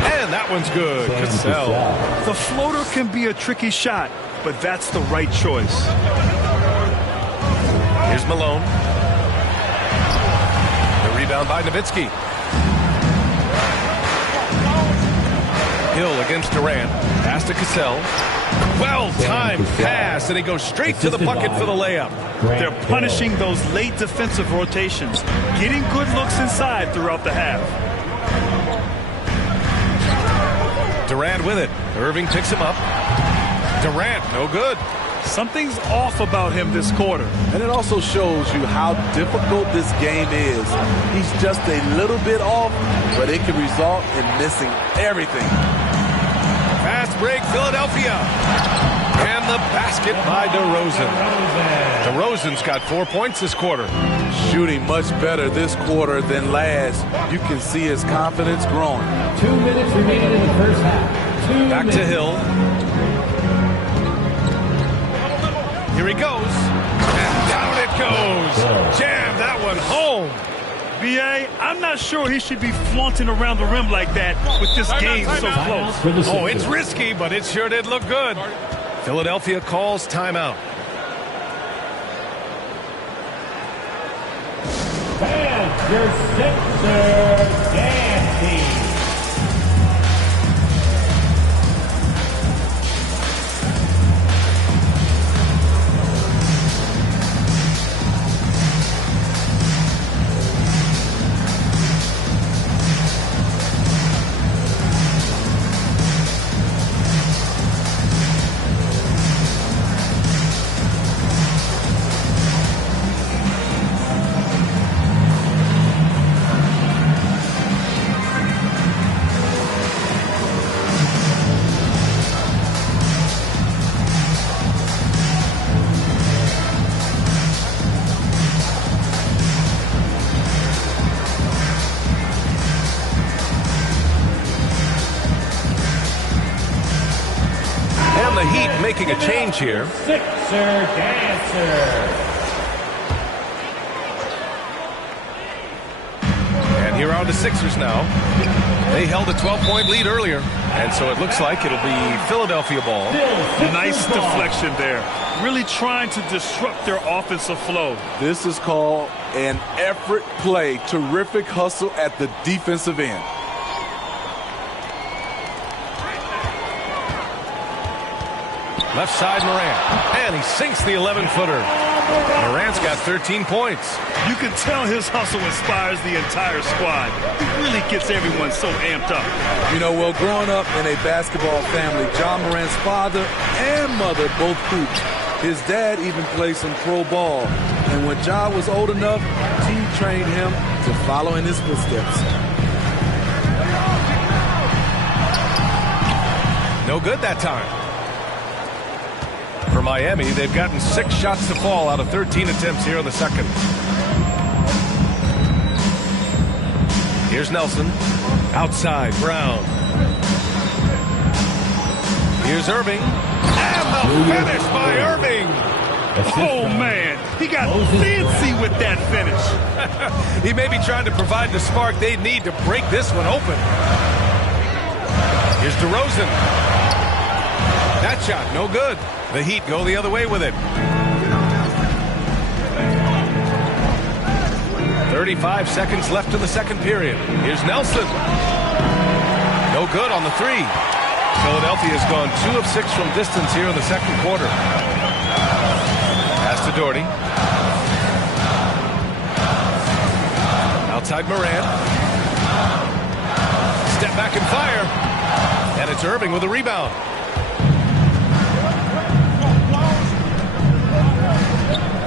And that one's good. Cassell. The floater can be a tricky shot, but that's the right choice. Here's Malone. The rebound by Nowitzki. Hill against Durant. Pass to Cassell. Well-timed pass, and he goes straight to the bucket for the layup. They're punishing those late defensive rotations, getting good looks inside throughout the half. Durant with it. Irving picks him up. Durant, no good. Something's off about him this quarter. And it also shows you how difficult this game is. He's just a little bit off, but it can result in missing everything. Fast break, Philadelphia. And the basket by DeRozan. DeRozan's got 4 points this quarter. Shooting much better this quarter than last. You can see his confidence growing. 2 minutes remaining in the first half. Back to Hill. Here he goes. And down it goes. Jam that one home. B.A., I'm not sure he should be flaunting around the rim like that with this game so close. Oh, it's risky, but it sure did look good. Philadelphia calls timeout. And your Sixers dancing. Making a change here. Sixer dancer. And here are the Sixers now. They held a 12-point lead earlier, and so it looks like it'll be Philadelphia ball. Nice deflection there. Really trying to disrupt their offensive flow. This is called an effort play. Terrific hustle at the defensive end. Left side, Morant. And he sinks the 11-footer. Morant's got 13 points. You can tell his hustle inspires the entire squad. He really gets everyone so amped up. You know, well, growing up in a basketball family, John Morant's father and mother both hooped. His dad even played some pro ball. And when John was old enough, he trained him to follow in his footsteps. No good that time. For Miami, they've gotten 6 shots to fall out of 13 attempts here in the second. Here's Nelson. Outside, Brown. Here's Irving. And the finish by Irving. Oh, man. He got fancy with that finish. He may be trying to provide the spark they need to break this one open. Here's DeRozan. That shot, no good. The Heat go the other way with it. 35 seconds left in the second period. Here's Nelson. No good on the three. Philadelphia has gone 2 of 6 from distance here in the second quarter. Pass to Doherty. Outside Morant. Step back and fire. And it's Irving with a rebound.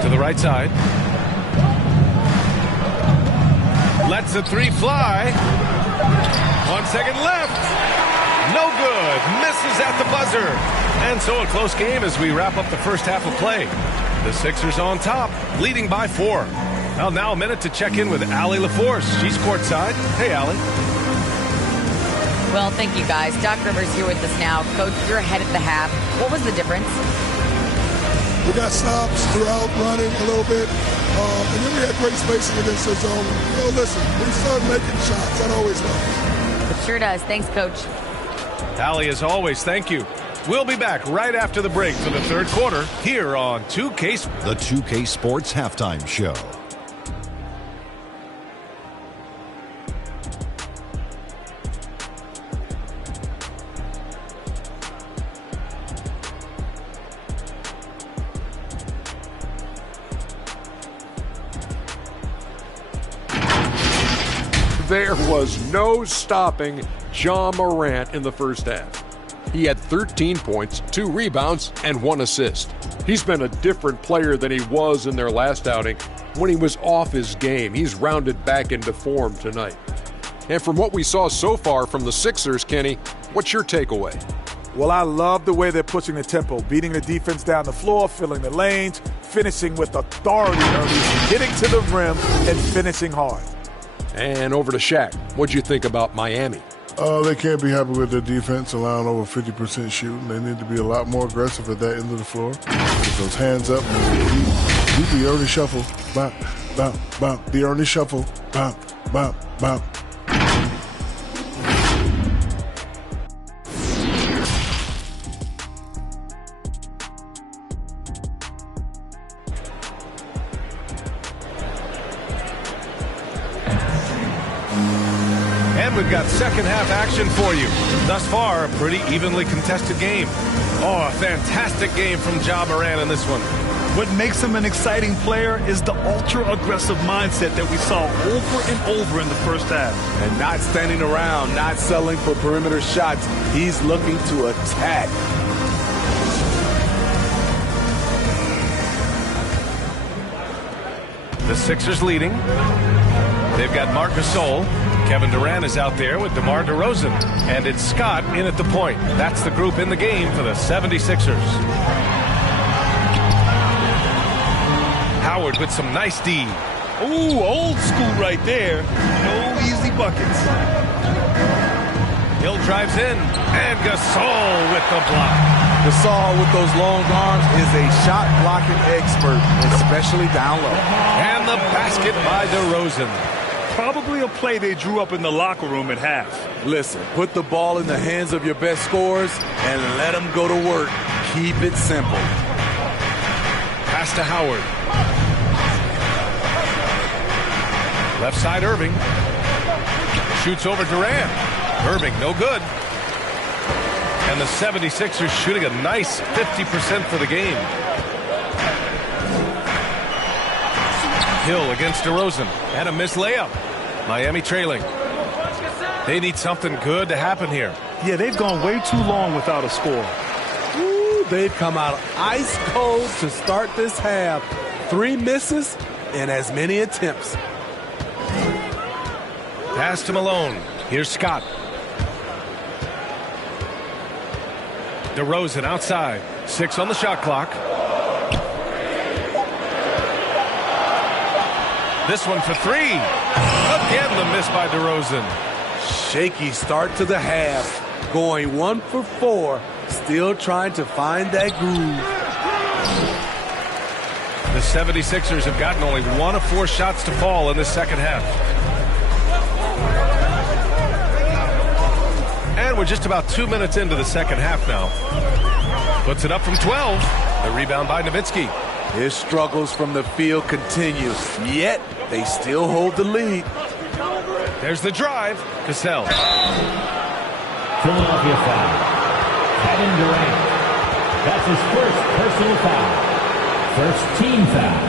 To the right side. Lets the three fly. 1 second left. No good. Misses at the buzzer. And so a close game as we wrap up the first half of play. The Sixers on top, leading by 4. Well, now a minute to check in with Allie LaForce. She's courtside. Hey, Allie. Well, thank you, guys. Doc Rivers here with us now. Coach, you're ahead at the half. What was the difference? We got stops throughout, running a little bit, and then we had great spacing against the zone. Listen, we started making shots. That always helps. It sure does. Thanks, Coach. Allie, as always, thank you. We'll be back right after the break for the third quarter here on 2K. The 2K Sports Halftime Show. There was no stopping Ja Morant in the first half. He had 13 points, 2 rebounds, and 1 assist. He's been a different player than he was in their last outing when he was off his game. He's rounded back into form tonight. And from what we saw so far from the Sixers, Kenny, what's your takeaway? Well, I love the way they're pushing the tempo, beating the defense down the floor, filling the lanes, finishing with authority, getting to the rim, and finishing hard. And over to Shaq. What'd you think about Miami? They can't be happy with their defense, allowing over 50% shooting. They need to be a lot more aggressive at that end of the floor. Get those hands up. Do the Ernie Shuffle. Bop, bop, bop. The Ernie Shuffle. Bop, bop, bop. We've got second half action for you. Thus far, a pretty evenly contested game. Oh, a fantastic game from Ja Morant in this one. What makes him an exciting player is the ultra-aggressive mindset that we saw over and over in the first half. And not standing around, not settling for perimeter shots. He's looking to attack. The Sixers leading. They've got Marc Gasol. Kevin Durant is out there with DeMar DeRozan. And it's Scott in at the point. That's the group in the game for the 76ers. Howard with some nice D. Ooh, old school right there. No easy buckets. Hill drives in. And Gasol with the block. Gasol with those long arms is a shot blocking expert, especially down low. And the basket by DeRozan. Probably a play they drew up in the locker room at half. Listen, put the ball in the hands of your best scorers and let them go to work. Keep it simple. Pass to Howard. Left side Irving. Shoots over Durant. Irving, no good. And the 76ers shooting a nice 50% for the game. Hill against DeRozan. And a missed layup. Miami trailing. They need something good to happen here. Yeah, they've gone way too long without a score. Ooh, they've come out ice cold to start this half. 3 misses and as many attempts. Pass to Malone. Here's Scott. DeRozan outside. 6 on the shot clock. This one for 3. Again, the miss by DeRozan. Shaky start to the half. Going 1 for 4. Still trying to find that groove. The 76ers have gotten only 1 of 4 shots to fall in this second half. And we're just about 2 minutes into the second half now. Puts it up from 12. The rebound by Nowitzki. His struggles from the field continue, yet they still hold the lead. There's the drive. Cassell. Philadelphia foul. Kevin Durant. That's his first personal foul. First team foul.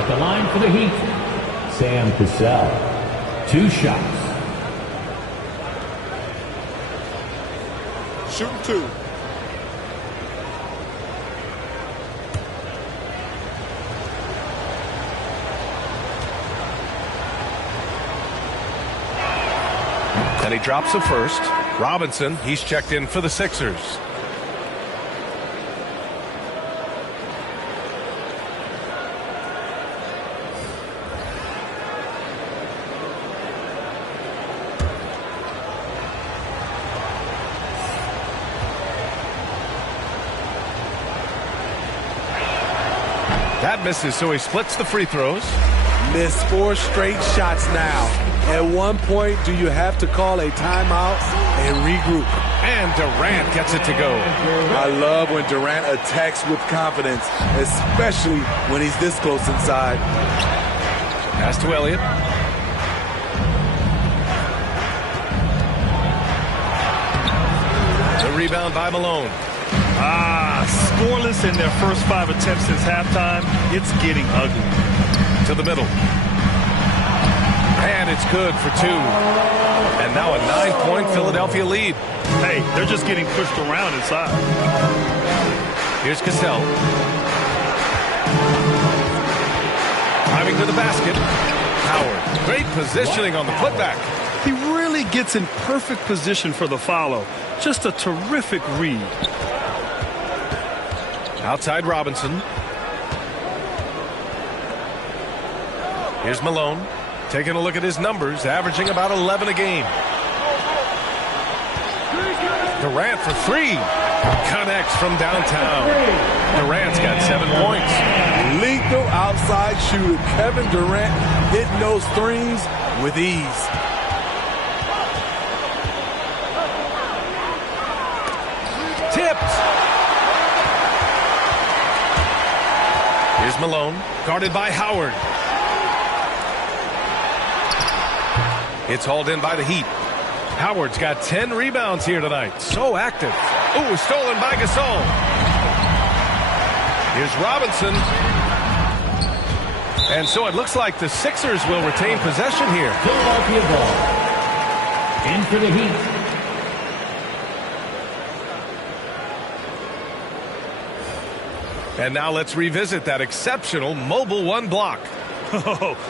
At the line for the Heat, Sam Cassell. 2 shots. Shooting 2. And he drops the first. Robinson, he's checked in for the Sixers. That misses, so he splits the free throws. Missed 4 straight shots now. At one point, do you have to call a timeout and regroup? And Durant gets it to go. I love when Durant attacks with confidence, especially when he's this close inside. Pass to Elliott. The rebound by Malone. Scoreless in their first 5 attempts since halftime. It's getting ugly. To the middle. And it's good for 2. And now a 9-point Philadelphia lead. Hey, they're just getting pushed around inside. Here's Cassell. Driving to the basket. Howard. Great positioning on the putback. He really gets in perfect position for the follow. Just a terrific read. Outside Robinson. Here's Malone. Taking a look at his numbers, averaging about 11 a game. Durant for 3. Connects from downtown. Durant's got 7 points. Lethal outside shooter Kevin Durant hitting those threes with ease. Tipped. Here's Malone, guarded by Howard. It's hauled in by the Heat. Howard's got 10 rebounds here tonight. So active. Ooh, stolen by Gasol. Here's Robinson. And so it looks like the Sixers will retain possession here. Philadelphia ball. In for the Heat. And now let's revisit that exceptional mobile 1 block.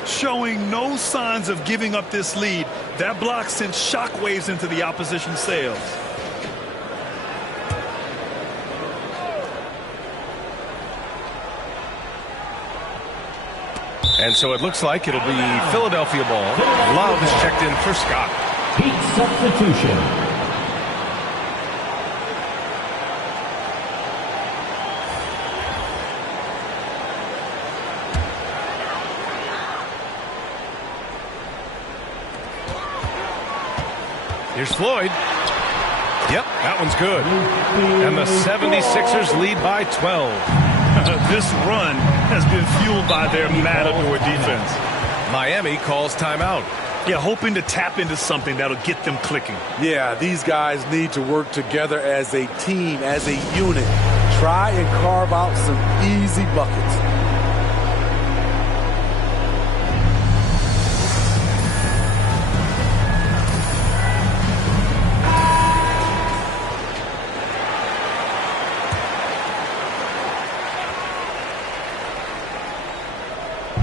Showing no signs of giving up this lead. That block sent shockwaves into the opposition sails. And so it looks like it'll be Philadelphia ball. Love is checked in for Scott. Heat substitution. Here's Floyd. Yep, that one's good. And the 76ers lead by 12. This run has been fueled by their matador defense. Miami calls timeout. Yeah, hoping to tap into something that'll get them clicking. Yeah, these guys need to work together as a team, as a unit. Try and carve out some easy buckets.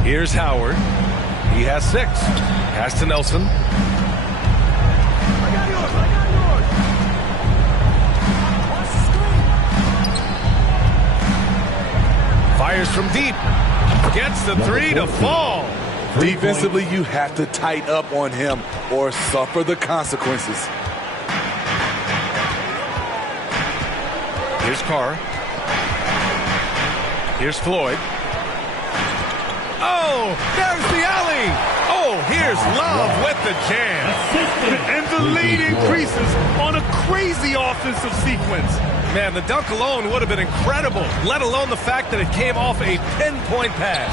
Here's Howard. He has 6. Pass to Nelson. Fires from deep. Gets the 3 to fall. Defensively, you have to tighten up on him or suffer the consequences. Here's Carr. Here's Floyd. Oh, there's the alley. Oh, here's Love with the jam. And the lead increases on a crazy offensive sequence. Man, the dunk alone would have been incredible, let alone the fact that it came off a pinpoint pass.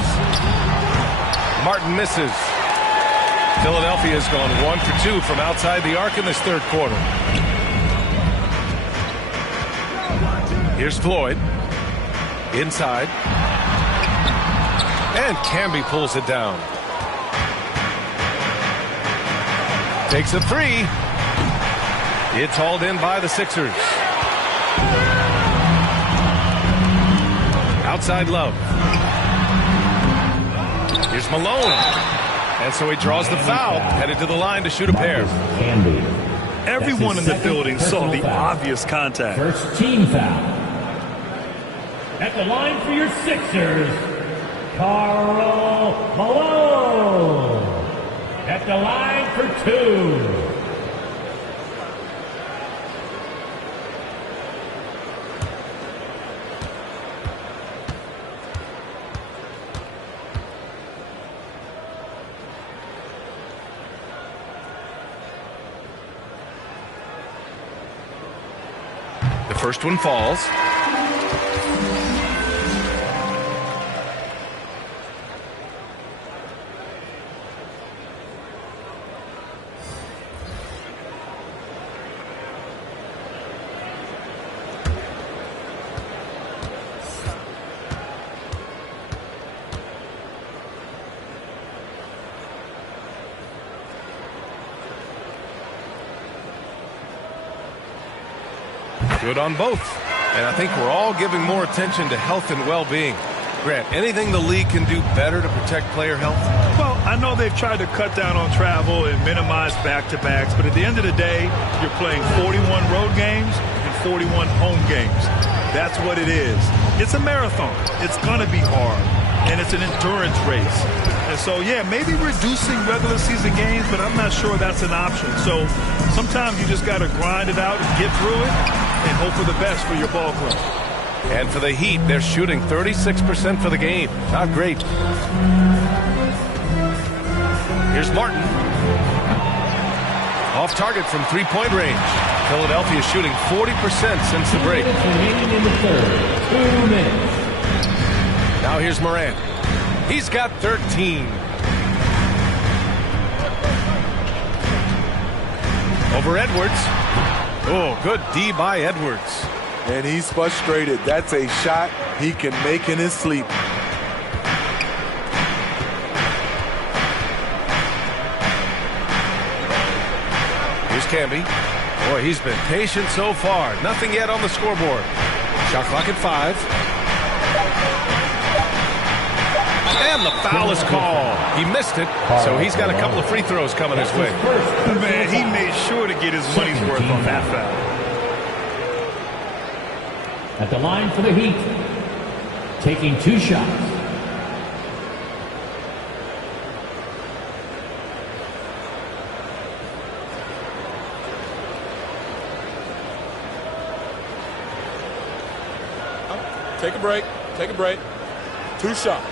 Martin misses. Philadelphia's gone 1 for 2 from outside the arc in this third quarter. Here's Floyd. Inside. And Camby pulls it down. Takes a three. It's hauled in by the Sixers. Outside Love. Here's Malone. And so he draws the foul, headed to the line to shoot a pair. Everyone in the building saw the obvious contact. First team foul. At the line for your Sixers, Karl Malone. At the line for two. The first one falls. Good on both. And I think we're all giving more attention to health and well-being. Grant, anything the league can do better to protect player health? Well, I know they've tried to cut down on travel and minimize back-to-backs, but at the end of the day, you're playing 41 road games and 41 home games. That's what it is. It's a marathon. It's going to be hard, and it's an endurance race. And so, yeah, maybe reducing regular season games, but I'm not sure that's an option. So sometimes you just got to grind it out and get through it and hope for the best for your ball club. And for the Heat, they're shooting 36% for the game. Not great. Here's Martin. Off target from three-point range. Philadelphia shooting 40% since the break. Remaining in the third. 2 minutes. Now here's Morant. He's got 13. Over Edwards. Oh, good D by Edwards. And he's frustrated. That's a shot he can make in his sleep. Here's Camby. Boy, he's been patient so far. Nothing yet on the scoreboard. Shot clock at 5. And the foul is called. He missed it, so he's got a couple of free throws coming his way. Man, he made sure to get his money's worth on that foul. At the line for the Heat, taking 2 shots. Take a break. Take a break. 2 shots.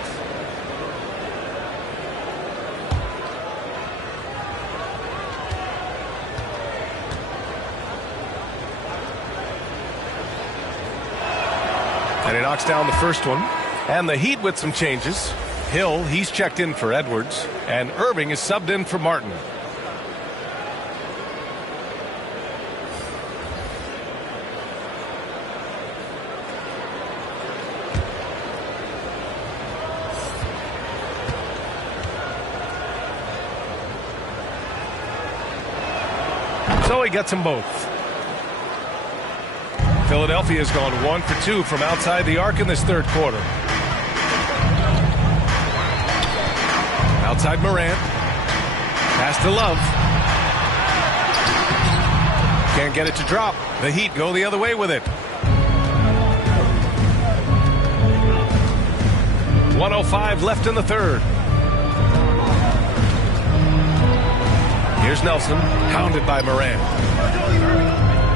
And he knocks down the first one. And the Heat with some changes. Hill, he's checked in for Edwards. And Irving is subbed in for Martin. So he gets them both. Philadelphia has gone 1 for 2 from outside the arc in this third quarter. Outside Morant. Pass to Love. Can't get it to drop. The Heat go the other way with it. 1:05 left in the third. Here's Nelson, hounded by Morant.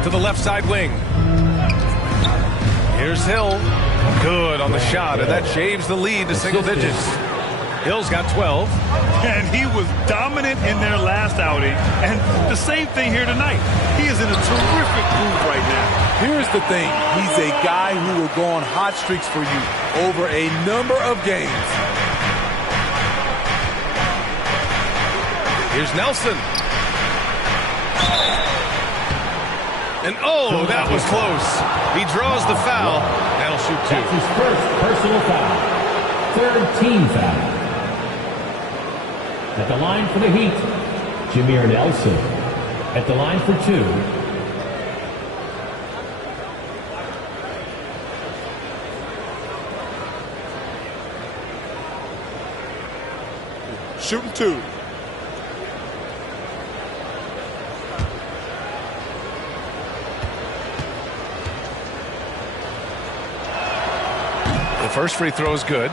To the left side wing. Here's Hill. Good on the shot, and that shaves the lead to single digits. Hill's got 12. And he was dominant in their last outing. And the same thing here tonight. He is in a terrific groove right now. Here's the thing. He's a guy who will go on hot streaks for you over a number of games. Here's Nelson. And oh, that was close. He draws the foul. That'll shoot 2. That's his first personal foul. Third team foul. At the line for the Heat, Jameer Nelson. At the line for 2. Shooting 2. The first free throw is good.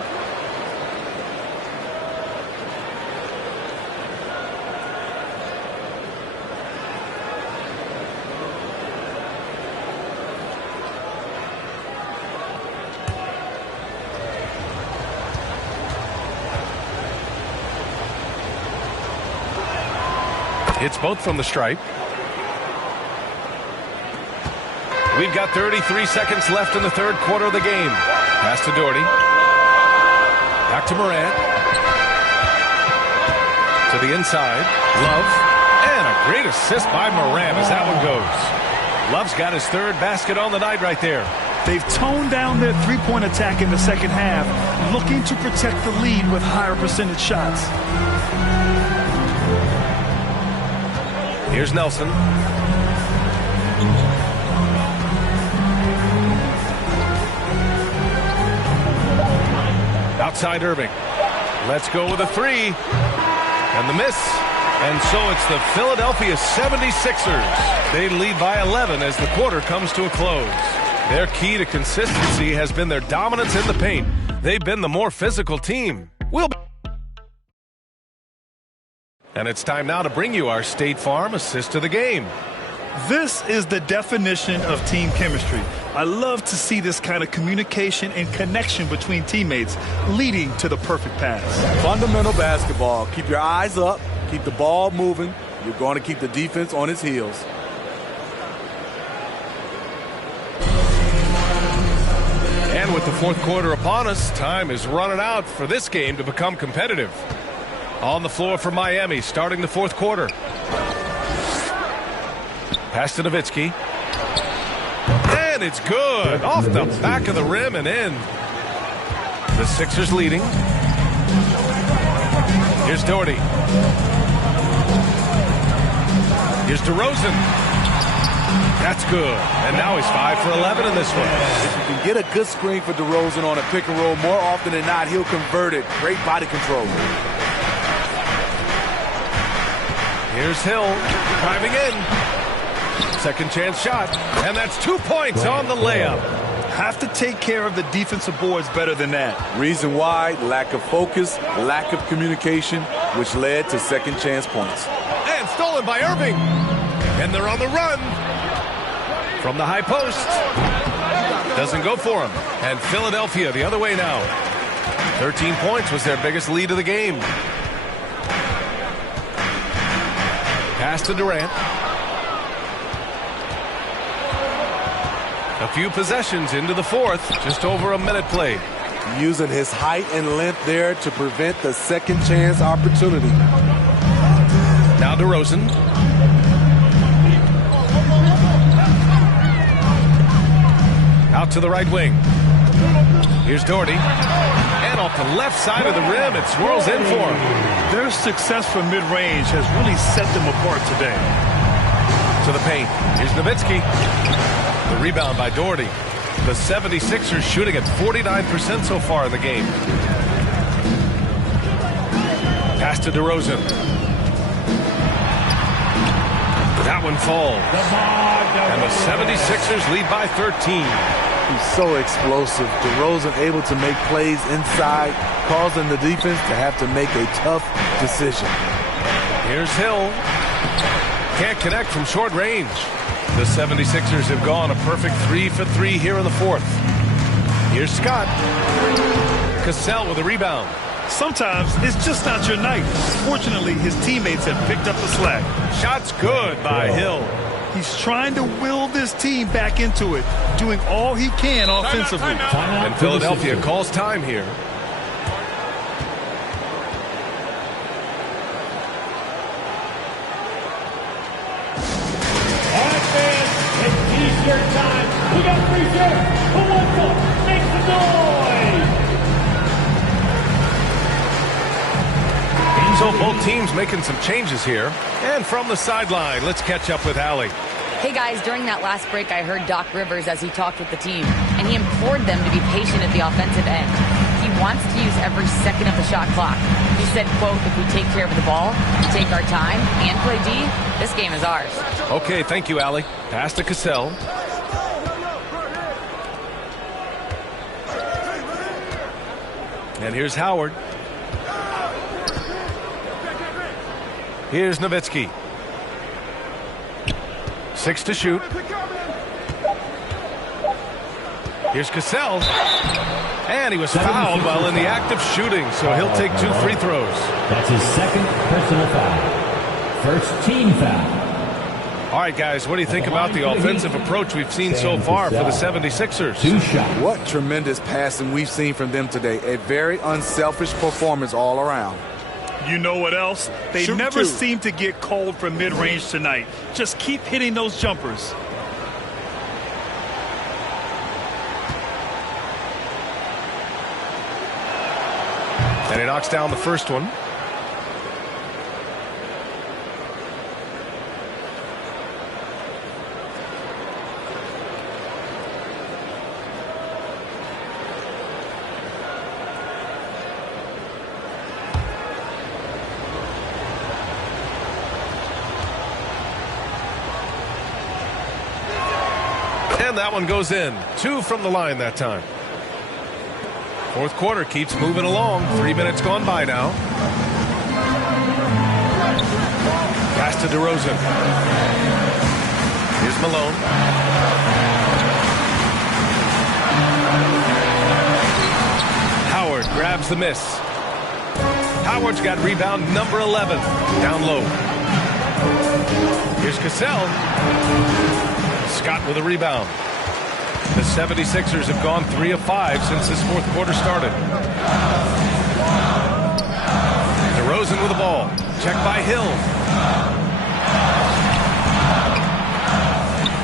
It's both from the stripe. We've got 33 seconds left in the third quarter of the game. Pass to Doherty. Back to Morant. To the inside. Love. And a great assist by Morant as that one goes. Love's got his third basket on the night right there. They've toned down their three-point attack in the second half, looking to protect the lead with higher percentage shots. Here's Nelson. Outside Irving. Let's go with a 3. And the miss. And so it's the Philadelphia 76ers. They lead by 11 as the quarter comes to a close. Their key to consistency has been their dominance in the paint. They've been the more physical team. And it's time now to bring you our State Farm assist of the game. This is the definition of team chemistry. I love to see this kind of communication and connection between teammates leading to the perfect pass. Fundamental basketball. Keep your eyes up. Keep the ball moving. You're going to keep the defense on its heels. And with the fourth quarter upon us, time is running out for this game to become competitive. On the floor for Miami, starting the fourth quarter. Pass to Nowitzki. And it's good. Off the back of the rim and in. The Sixers leading. Here's Doherty. Here's DeRozan. That's good. And now he's 5 for 11 in this one. If you can get a good screen for DeRozan on a pick and roll, more often than not, he'll convert it. Great body control. Here's Hill driving in. Second chance shot. And that's 2 points on the layup. Have to take care of the defensive boards better than that. Reason why, lack of focus, lack of communication, which led to second chance points. And stolen by Irving. And they're on the run. From the high post. Doesn't go for him. And Philadelphia the other way now. 13 points was their biggest lead of the game. Pass to Durant. A few possessions into the fourth. Just over a minute played. Using his height and length there to prevent the second chance opportunity. Now DeRozan. Out to the right wing. Here's Doherty. And off the left side of the rim, it swirls in for him. Their success from mid-range has really set them apart today. To the paint. Here's Nowitzki. The rebound by Doherty. The 76ers shooting at 49% so far in the game. Pass to DeRozan. That one falls. And the 76ers lead by 13. He's so explosive. DeRozan able to make plays inside, causing the defense to have to make a tough decision. Here's Hill. Can't connect from short range. The 76ers have gone a perfect 3 for 3 here in the fourth. Here's Scott. Cassell with a rebound. Sometimes it's just not your night. Fortunately, his teammates have picked up the slack. Shot's good by Hill. He's trying to will this team back into it, doing all he can offensively. And Philadelphia calls time here. T-shirt time. We got free shirts. Who wants them? Make some noise. So both teams making some changes here. And from the sideline, let's catch up with Allie. Hey guys, during that last break, I heard Doc Rivers as he talked with the team, and he implored them to be patient at the offensive end. He wants to use every second of the shot clock. He said, quote, if we take care of the ball, take our time, and play D, this game is ours. Okay, thank you, Allie. Pass to Cassell. And here's Howard. Here's Nowitzki. 6 to shoot. Here's Cassell. And he was fouled while in the act of shooting, so he'll take 2 free throws. That's his second personal foul. First team foul. All right, guys, what do you think about the offensive approach we've seen so far for the 76ers? What tremendous passing we've seen from them today. A very unselfish performance all around. You know what else? They never seem to get called for mid-range tonight. Just keep hitting those jumpers. And he knocks down the first one. And that one goes in. 2 from the line that time. Fourth quarter keeps moving along. 3 minutes gone by now. Pass to DeRozan. Here's Malone. Howard grabs the miss. Howard's got rebound number 11. Down low. Here's Cassell. Scott with a rebound. The 76ers have gone 3 of 5 since this fourth quarter started. DeRozan with the ball. Checked by Hill.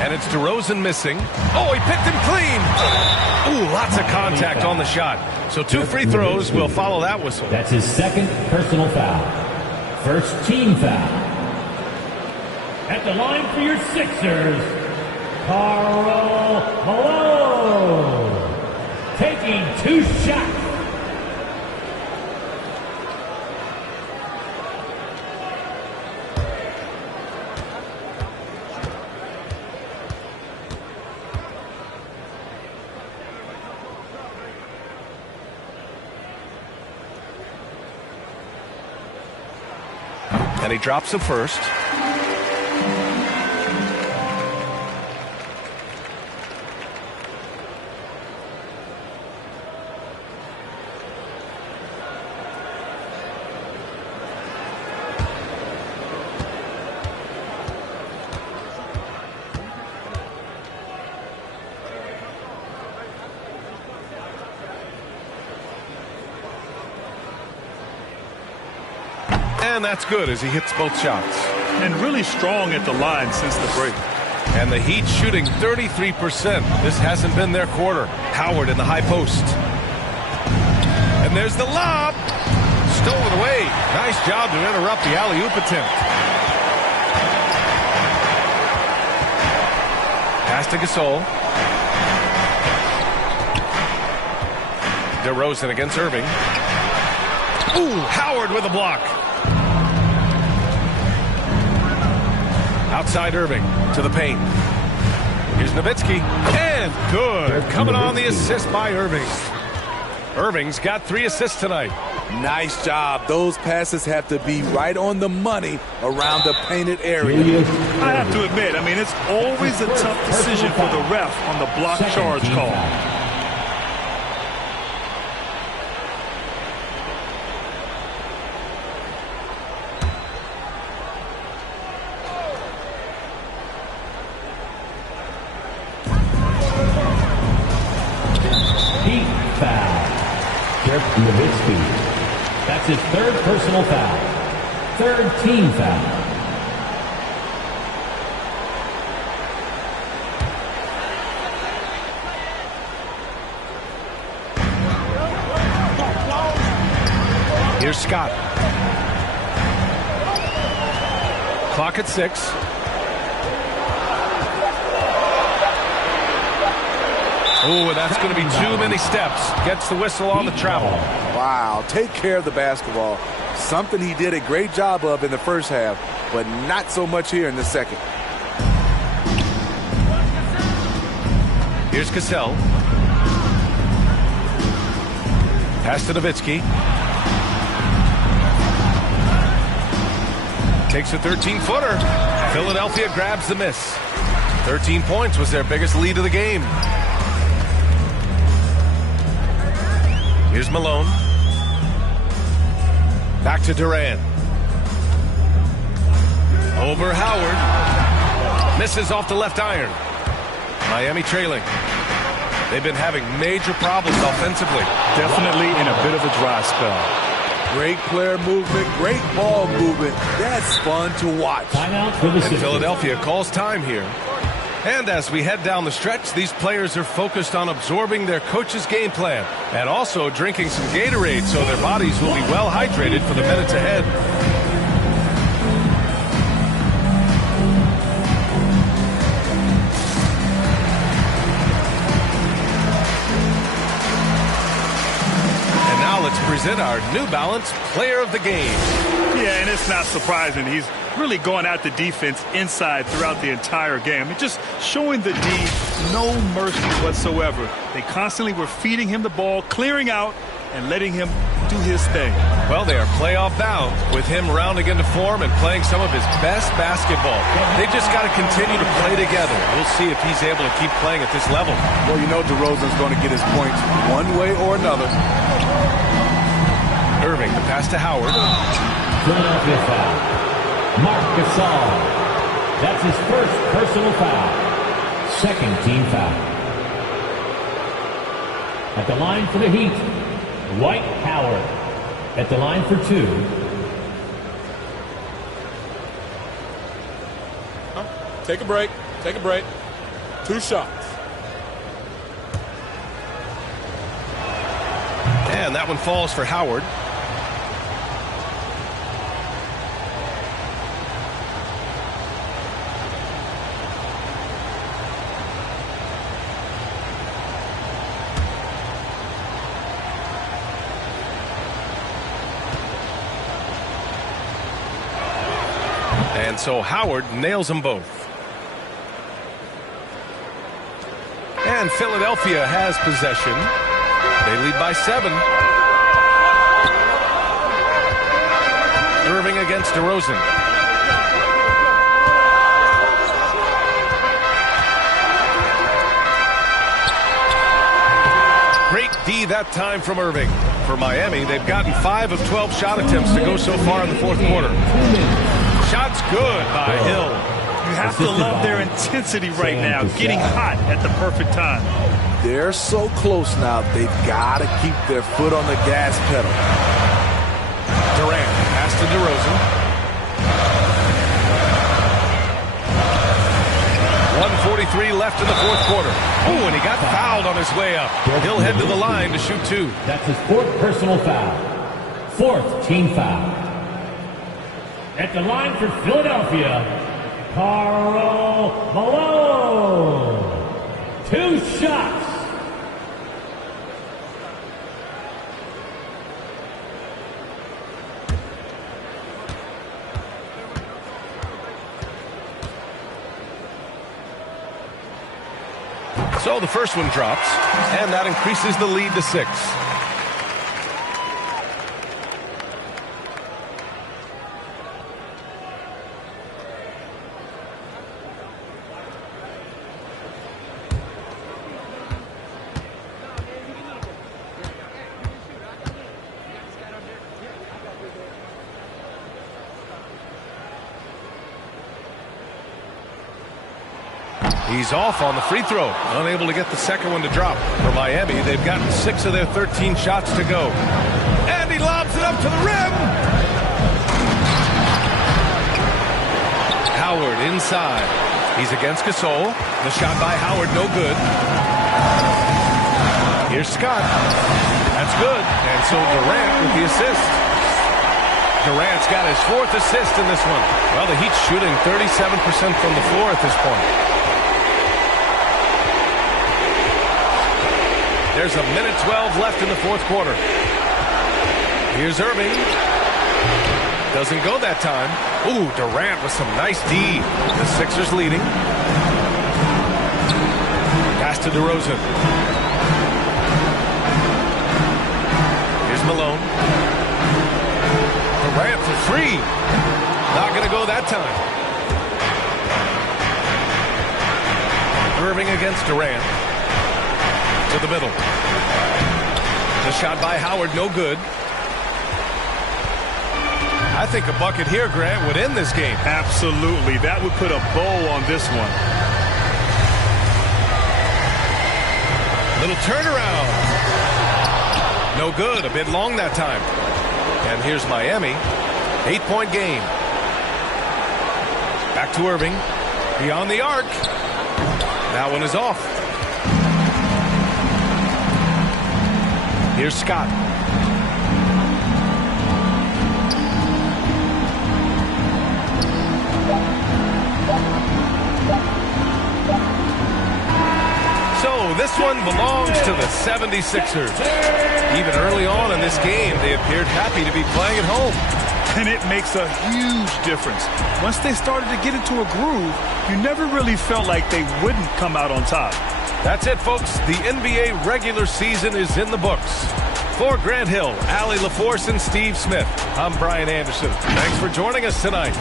And it's DeRozan missing. Oh, he picked him clean. Ooh, lots of contact on the shot. So 2 free throws will follow that whistle. That's his second personal foul. First team foul. At the line for your Sixers, Karl Malone, taking 2 shots. And he drops the first. And that's good as he hits both shots. And really strong at the line since the break. And the Heat shooting 33%. This hasn't been their quarter. Howard in the high post. And there's the lob. Stolen away. Nice job to interrupt the alley-oop attempt. Pass to Gasol. DeRozan against Irving. Ooh, Howard with a block. Outside Irving to the paint. Here's Nowitzki. And good. Coming on the assist by Irving. Irving's got 3 assists tonight. Nice job. Those passes have to be right on the money around the painted area. I have to admit, I mean, it's always a tough decision for the ref on the block charge call. Nowitzki. That's his third personal foul. Third team foul. Here's Scott. Clock at 6. Oh, that's going to be too many steps. Gets the whistle on the travel. Wow, take care of the basketball. Something he did a great job of in the first half, but not so much here in the second. Here's Cassell. Pass to Nowitzki. Takes a 13-footer. Philadelphia grabs the miss. 13 points was their biggest lead of the game. Here's Malone. Back to Durant. Over Howard. Misses off the left iron. Miami trailing. They've been having major problems offensively. Definitely in a bit of a dry spell. Great player movement, great ball movement. That's fun to watch. And Philadelphia calls time here. And as we head down the stretch, these players are focused on absorbing their coach's game plan and also drinking some Gatorade so their bodies will be well hydrated for the minutes ahead. And now let's present our New Balance Player of the Game. Yeah, and it's not surprising. He's really going at the defense inside throughout the entire game. I mean, just showing the D no mercy whatsoever. They constantly were feeding him the ball, clearing out, and letting him do his thing. Well, they are playoff bound with him rounding into form and playing some of his best basketball. They just got to continue to play together. We'll see if he's able to keep playing at this level. Well, you know DeRozan's going to get his points one way or another. Irving, the pass to Howard. Philadelphia foul. Marc Gasol. That's his first personal foul. Second team foul. At the line for the Heat, Dwight Howard. At the line for 2. Take a break. Take a break. 2 shots. And that one falls for Howard. And so Howard nails them both. And Philadelphia has possession. They lead by 7. Irving against DeRozan. Great D that time from Irving. For Miami, they've gotten 5 of 12 shot attempts to go so far in the fourth quarter. Shot's good by Hill. You have to love their intensity right now, getting hot at the perfect time. They're so close now, they've got to keep their foot on the gas pedal. Durant, pass to DeRozan. 1:43 left in the fourth quarter. Oh, and he got fouled on his way up. He'll head to the line to shoot 2. That's his 4th personal foul. 4th team foul. At the line for Philadelphia, Karl Malone. 2 shots. So the first one drops, and that increases the lead to 6. He's off on the free throw. Unable to get the second one to drop. For Miami, they've gotten 6 of their 13 shots to go. And he lobs it up to the rim. Howard inside. He's against Gasol. The shot by Howard, no good. Here's Scott. That's good. And so Durant with the assist. Durant's got his 4th assist in this one. Well, the Heat's shooting 37% from the floor at this point. There's 1:12 left in the 4th quarter. Here's Irving. Doesn't go that time. Ooh, Durant with some nice D. The Sixers leading. Pass to DeRozan. Here's Malone. Durant for 3. Not going to go that time. Irving against Durant. To the middle. The shot by Howard, no good. I think a bucket here, Grant, would end this game. Absolutely. That would put a bow on this one. Little turnaround. No good. A bit long that time. And here's Miami. 8-point game. Back to Irving. Beyond the arc. That one is off. Here's Scott. So this one belongs to the 76ers. Even early on in this game, they appeared happy to be playing at home. And it makes a huge difference. Once they started to get into a groove, you never really felt like they wouldn't come out on top. That's it, folks. The NBA regular season is in the books. For Grant Hill, Allie LaForce, and Steve Smith, I'm Brian Anderson. Thanks for joining us tonight.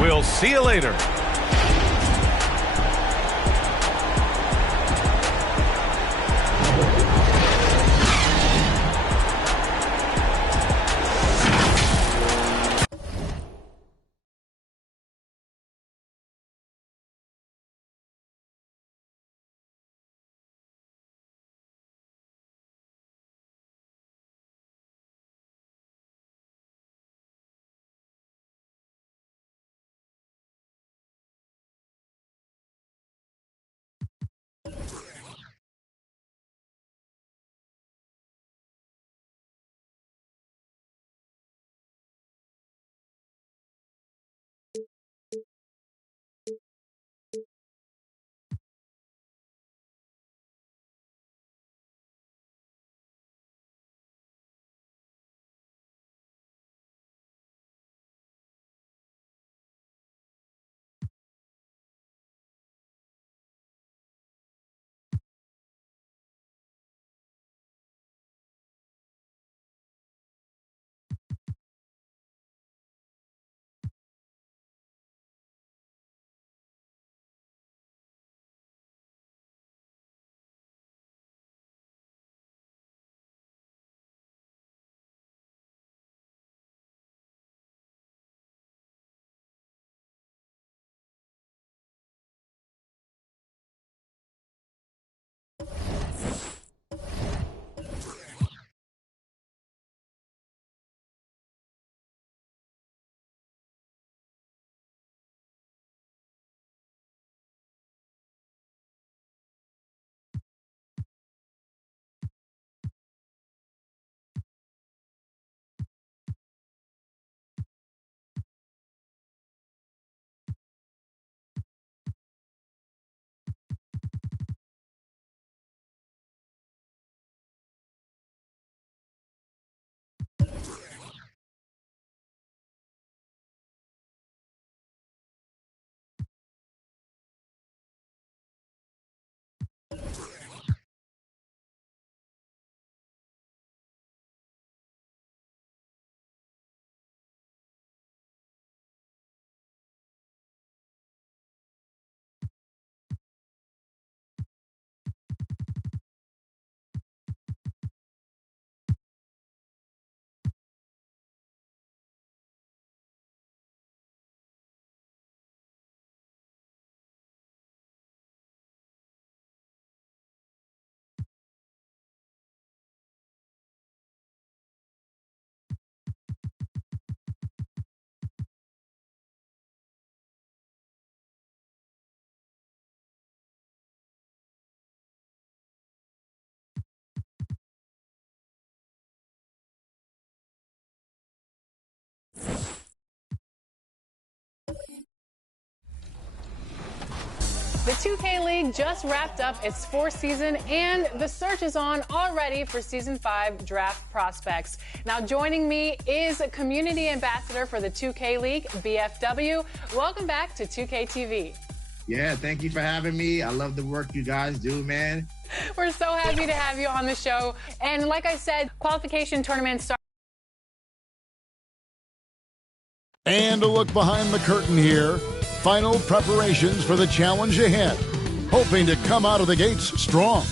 We'll see you later. The 2K League just wrapped up its fourth season, and the search is on already for Season 5 draft prospects. Now, joining me is Community Ambassador for the 2K League, BFW. Welcome back to 2K TV. Yeah, thank you for having me. I love the work you guys do, man. We're so happy to have you on the show. And like I said, qualification tournaments start. And a look behind the curtain here. Final preparations for the challenge ahead, hoping to come out of the gates strong.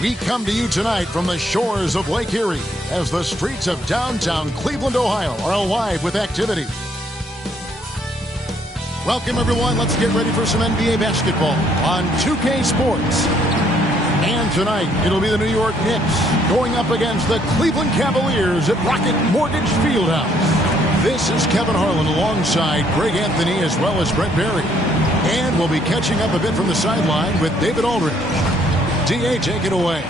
We come to you tonight from the shores of Lake Erie as the streets of downtown Cleveland, Ohio are alive with activity. Welcome, everyone. Let's get ready for some NBA basketball on 2K Sports. And tonight, it'll be the New York Knicks going up against the Cleveland Cavaliers at Rocket Mortgage Fieldhouse. This is Kevin Harlan alongside Greg Anthony as well as Brett Berry. And we'll be catching up a bit from the sideline with David Aldridge. D.A., take it away.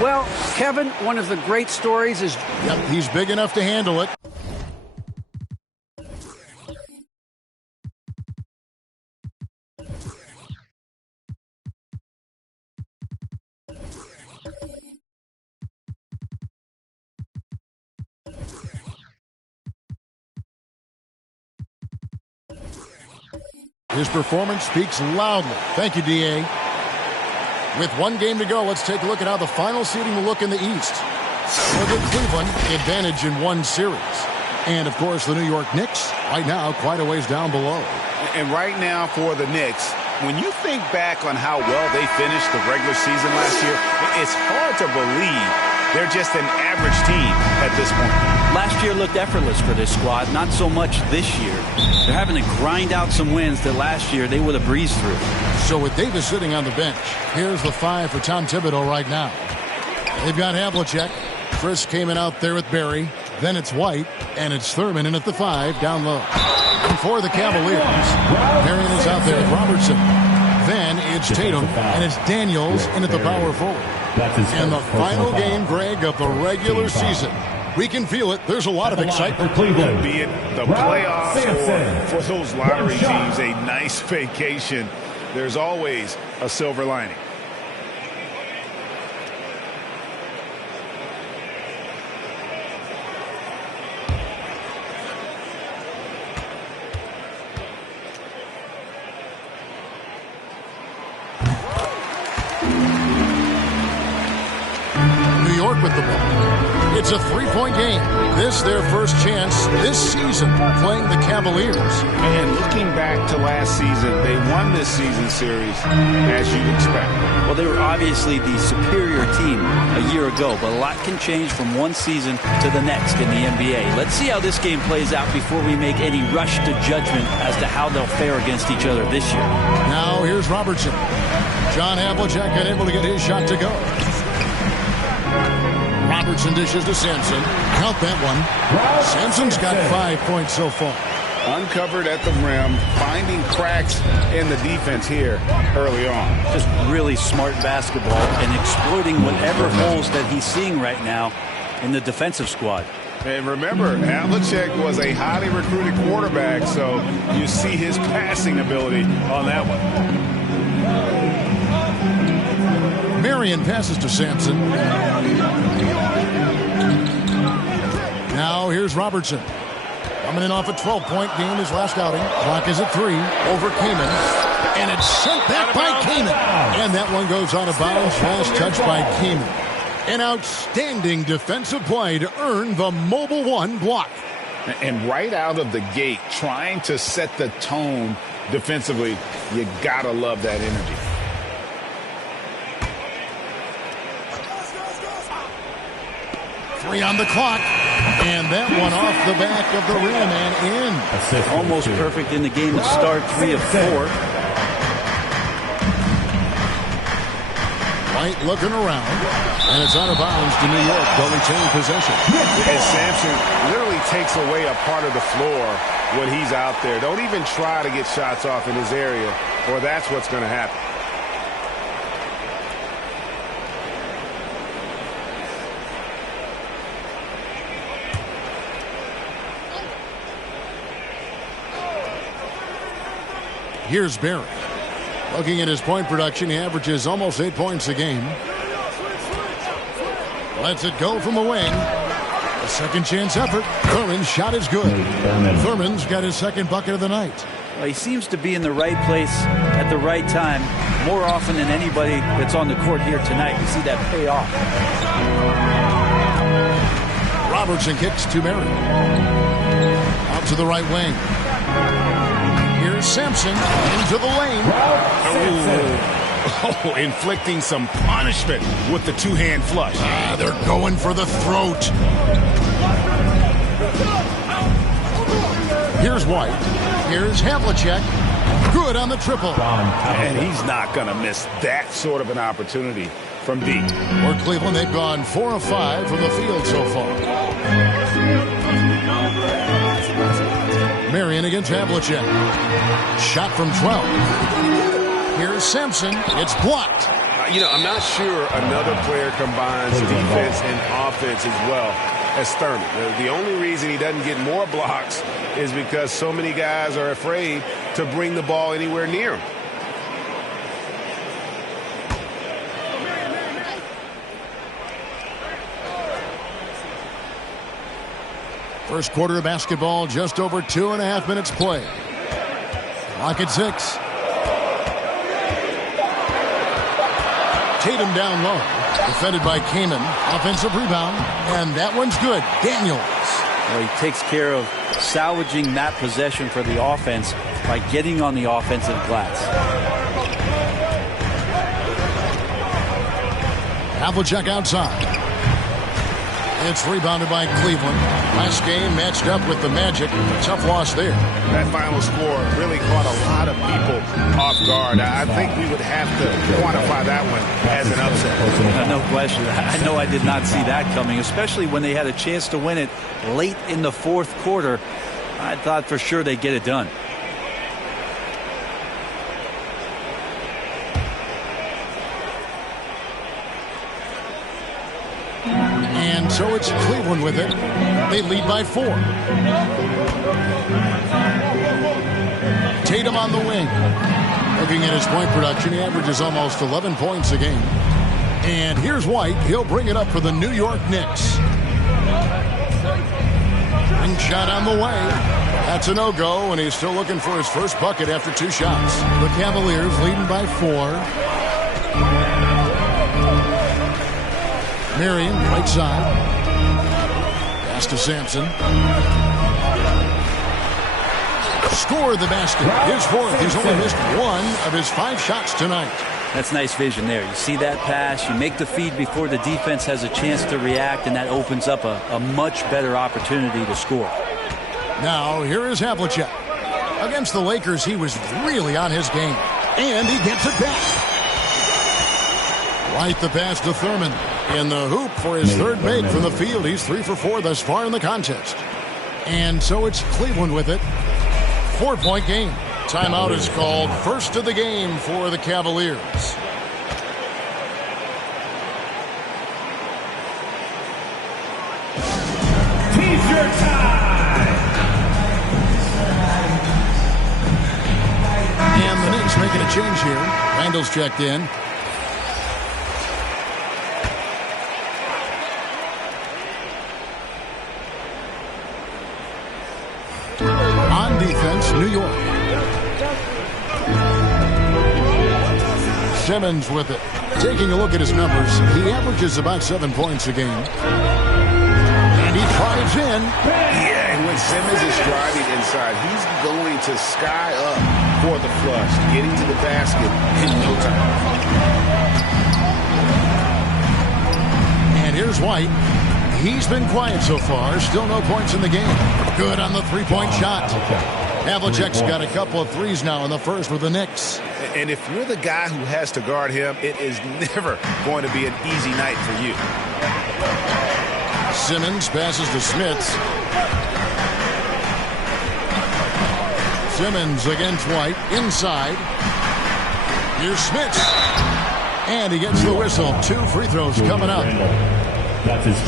Well, Kevin, one of the great stories is... Yep, he's big enough to handle it. His performance speaks loudly. Thank you, D.A. With one game to go, let's take a look at how the final seeding will look in the East. For the Cleveland, advantage in one series. And, of course, the New York Knicks, right now, quite a ways down below. And right now for the Knicks, when you think back on how well they finished the regular season last year, it's hard to believe they're just an average team at this point. Last year looked effortless for this squad, not so much this year. They're having to grind out some wins that last year they would have breezed through. So with Davis sitting on the bench, here's the 5 for Tom Thibodeau right now. They've got Havlicek. Chris came in out there with Barry. Then it's White, and it's Thurman in at the 5 down low. And for the Cavaliers, Marion is out there with Robertson. Then it's Tatum, and it's Daniels in at the power forward. And the final game, Greg, of the regular season. We can feel it. There's a lot of excitement. Be it the playoffs or for those lottery teams, a nice vacation. There's always a silver lining. New York with the ball. It's a three-point game. This their first chance this season playing the Cavaliers. And looking back to last season, they won this season series as you'd expect. Well, they were obviously the superior team a year ago, but a lot can change from one season to the next in the NBA. Let's see how this game plays out before we make any rush to judgment as to how they'll fare against each other this year. Now here's Robertson. John Havlicek unable to get his shot to go. Robertson dishes to Sampson. Count that one. Sampson's got 5 points so far. Uncovered at the rim, finding cracks in the defense here early on. Just really smart basketball and exploiting whatever holes that he's seeing right now in the defensive squad. And remember, Havlicek was a highly recruited quarterback, so you see his passing ability on that one. Marion passes to Sampson. Now here's Robertson. Coming in off a 12-point game his last outing. Clock is at 3 over Kaman. And it's sent back by Kaman. And that one goes out of bounds. Last touch by Kaman. An outstanding defensive play to earn the Mobile One block. And right out of the gate, trying to set the tone defensively, you gotta love that energy. Three on the clock. And that one off the back of the rim and in. Almost perfect in the game to start, 3 of 4. White looking around. And it's out of bounds to New York. They'll retain possession. And Sampson literally takes away a part of the floor when he's out there. Don't even try to get shots off in his area, or that's what's going to happen. Here's Barry. Looking at his point production, he averages almost 8 points a game. Lets it go from the wing. A second chance effort. Thurman's shot is good. Thurman's got his second bucket of the night. Well, he seems to be in the right place at the right time more often than anybody that's on the court here tonight. You see that pay off. Robertson kicks to Mary. Out to the right wing. Here's Sampson into the lane. Oh, inflicting some punishment with the two-hand flush. They're going for the throat. Here's White. Here's Havlicek. Good on the triple. And he's not going to miss that sort of an opportunity from deep. For Cleveland, they've gone 4 of 5 from the field so far. Marion against Havlicek. Shot from 12. Here's Sampson. It's blocked. I'm not sure another player combines defense and offense as well as Thurman. The only reason he doesn't get more blocks is because so many guys are afraid to bring the ball anywhere near him. First quarter of basketball, just over 2.5 minutes play. Clock at 6. Tatum down low. Defended by Kaman. Offensive rebound. And that one's good. Daniels. Well, he takes care of salvaging that possession for the offense by getting on the offensive glass. Havlicek outside. It's rebounded by Cleveland. Last game matched up with the Magic. A tough loss there. That final score really caught a lot of people off guard. I think we would have to quantify that one as an upset. No question. I know I did not see that coming, especially when they had a chance to win it late in the fourth quarter. I thought for sure they'd get it done. And so it's Cleveland with it. They lead by 4. Tatum on the wing. Looking at his point production, he averages almost 11 points a game. And here's White. He'll bring it up for the New York Knicks. Ring shot on the way. That's a no-go, and he's still looking for his first bucket after 2 shots. The Cavaliers leading by 4. Marion, right side. Pass to Sampson. Scored the basket. His fourth. He's only missed 1 of his 5 shots tonight. That's nice vision there. You see that pass, you make the feed before the defense has a chance to react, and that opens up a much better opportunity to score. Now, here is Havlicek. Against the Lakers, he was really on his game. And he gets it back. Right the pass to Thurman. In the hoop for his third make from the field. He's 3 for 4 thus far in the contest. And so it's Cleveland with it. 4-point game. Timeout is called. First of the game for the Cavaliers. T-shirt time! And the Knicks making a change here. Randall's checked in. On defense, New York. Simmons with it. Taking a look at his numbers, he averages about 7 points a game. And he drives in. Yeah, and when Simmons is driving inside, he's going to sky up for the flush, getting to the basket in no time. And here's White. He's been quiet so far. Still no points in the game. Good on the three-point shot. Havlicek's got a couple of threes now in the first with the Knicks. And if you're the guy who has to guard him, it is never going to be an easy night for you. Simmons passes to Smith. Simmons against White. Inside. Here's Smith. And he gets the whistle. 2 free throws coming up.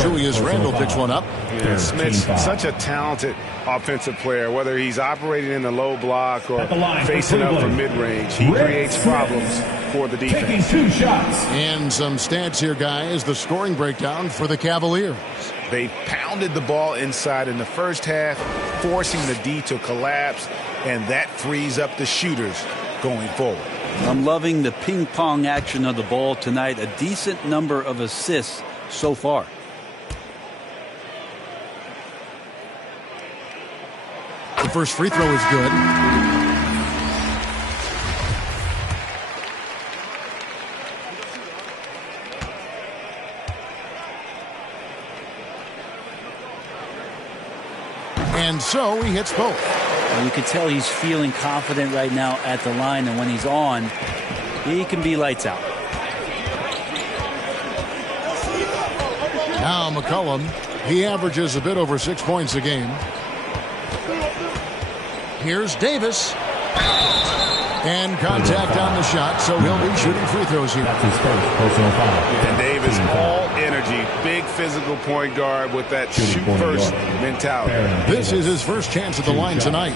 Julius Randle picks one up. Yeah, Smith's such a talented offensive player. Whether he's operating in the low block or facing up from mid-range, he creates problems for the defense. Taking 2 shots. And some stats here, guys. The scoring breakdown for the Cavaliers. They pounded the ball inside in the first half, forcing the D to collapse, and that frees up the shooters going forward. I'm loving the ping-pong action of the ball tonight. A decent number of assists so far. The first free throw is good. And so he hits both. And you can tell he's feeling confident right now at the line, and when he's on, he can be lights out. Now McCollum, he averages a bit over 6 points a game. Here's Davis. And contact on the shot, so he'll be shooting free throws here. That's his first personal foul. And Davis, all energy, big physical point guard with that shoot-first mentality. This is his first chance at the line tonight.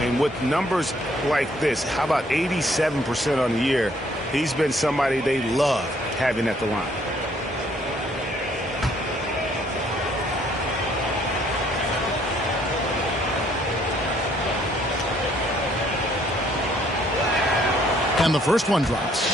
And with numbers like this, how about 87% on the year? He's been somebody they love having at the line. And the first one drops.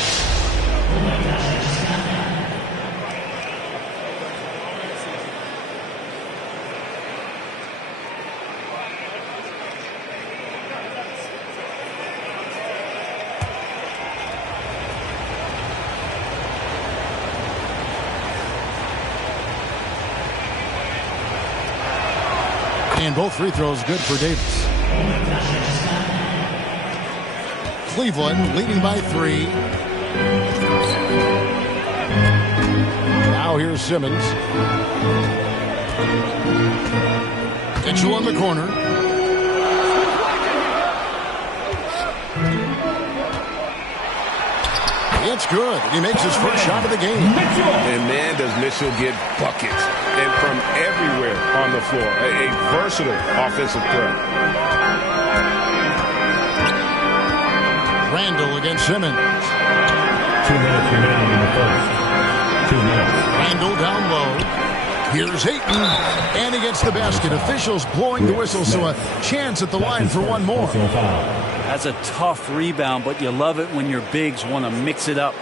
And both free throws good for Davis. Cleveland leading by 3. Now here's Simmons. Mitchell in the corner. It's good. He makes his first shot of the game. And man, does Mitchell get buckets. And from everywhere on the floor. A versatile offensive player. Randle against Simmons. 2 minutes remaining in the first. 2 minutes. Randle down low. Here's Ayton. And he gets the basket. Officials blowing the whistle, so a chance at the line for one more. That's a tough rebound, but you love it when your bigs want to mix it up.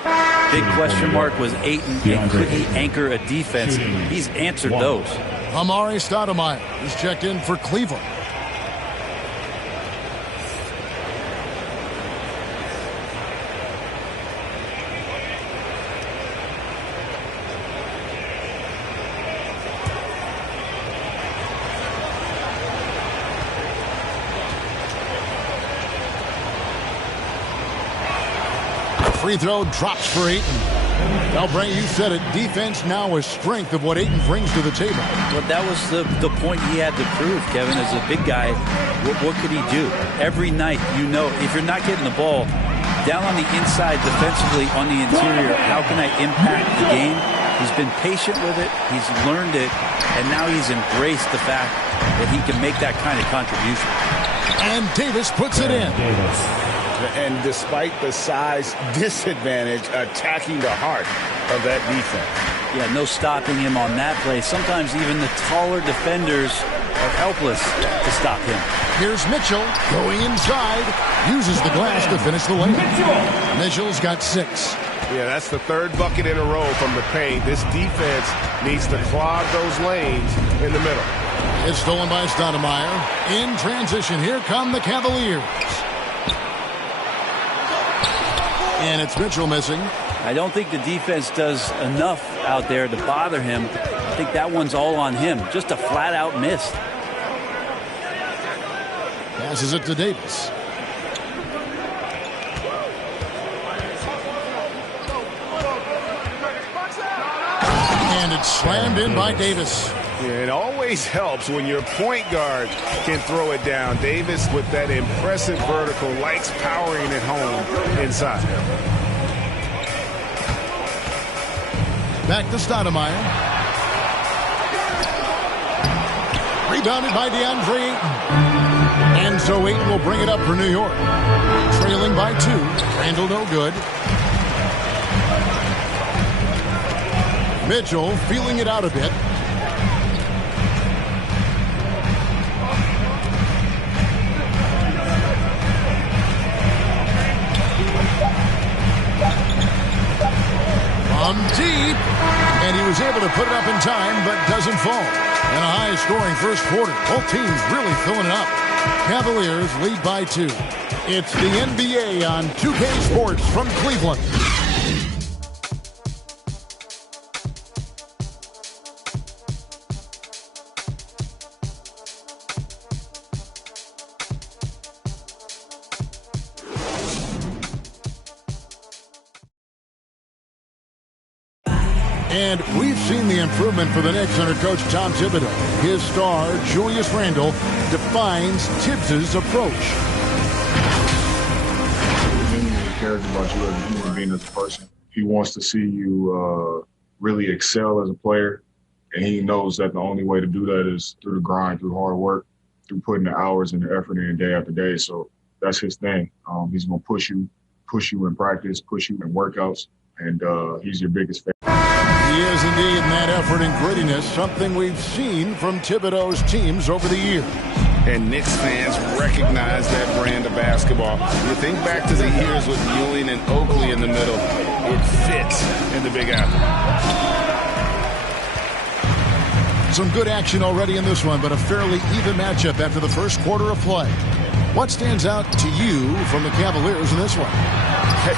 Big question mark was Ayton, and could he anchor a defense? He's answered those. Amari Stoudemire is checked in for Cleveland. Free throw drops for Ayton. Now, Brent, you said it. Defense now a strength of what Ayton brings to the table. Well, that was the point he had to prove, Kevin. As a big guy, what could he do? Every night, you know, if you're not getting the ball down on the inside defensively on the interior, how can I impact the game? He's been patient with it. He's learned it. And now he's embraced the fact that he can make that kind of contribution. And Davis puts it in. And despite the size disadvantage, attacking the heart of that defense. Yeah, no stopping him on that play. Sometimes even the taller defenders are helpless to stop him. Here's Mitchell going inside. Uses the glass to finish the layup. Mitchell's got 6. Yeah, that's the 3rd bucket in a row from the paint. This defense needs to clog those lanes in the middle. It's stolen by Stoudemire. In transition, here come the Cavaliers. And it's Mitchell missing. I don't think the defense does enough out there to bother him. I think that one's all on him. Just a flat-out miss. Passes it to Davis. And it's slammed in by Davis. Yeah, it always helps when your point guard can throw it down. Davis, with that impressive vertical, likes powering it home inside. Back to Stoudemire. Rebounded by DeAndre Ayton. And so Ayton will bring it up for New York. Trailing by 2. Randall no good. Mitchell feeling it out a bit. From deep. And he was able to put it up in time, but doesn't fall. And a high-scoring first quarter. Both teams really filling it up. Cavaliers lead by 2. It's the NBA on 2K Sports from Cleveland. And we've seen the improvement for the Knicks under Coach Tom Thibodeau. His star, Julius Randle, defines Tibbs' approach. He cares about you as a human being, as a person. He wants to see you really excel as a player, and he knows that the only way to do that is through the grind, through hard work, through putting the hours and the effort in day after day. So that's his thing. He's going to push you in practice, push you in workouts, and he's your biggest fan. He is indeed in that effort and grittiness, something we've seen from Thibodeau's teams over the years. And Knicks fans recognize that brand of basketball. You think back to the years with Ewing and Oakley in the middle. It fits in the Big Apple. Some good action already in this one, but a fairly even matchup after the first quarter of play. What stands out to you from the Cavaliers in this one? Hey,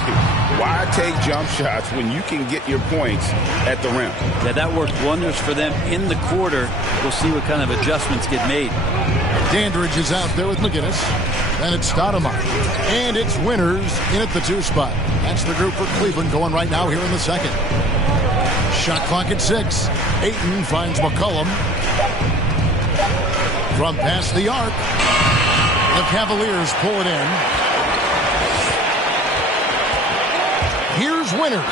why take jump shots when you can get your points at the rim? Yeah, that worked wonders for them in the quarter. We'll see what kind of adjustments get made. Dandridge is out there with McGinnis. Then it's Stoudemire. And it's Winters in at the 2 spot. That's the group for Cleveland going right now here in the second. Shot clock at 6. Ayton finds McCollum. From past the arc. The Cavaliers pull it in. Here's Winter.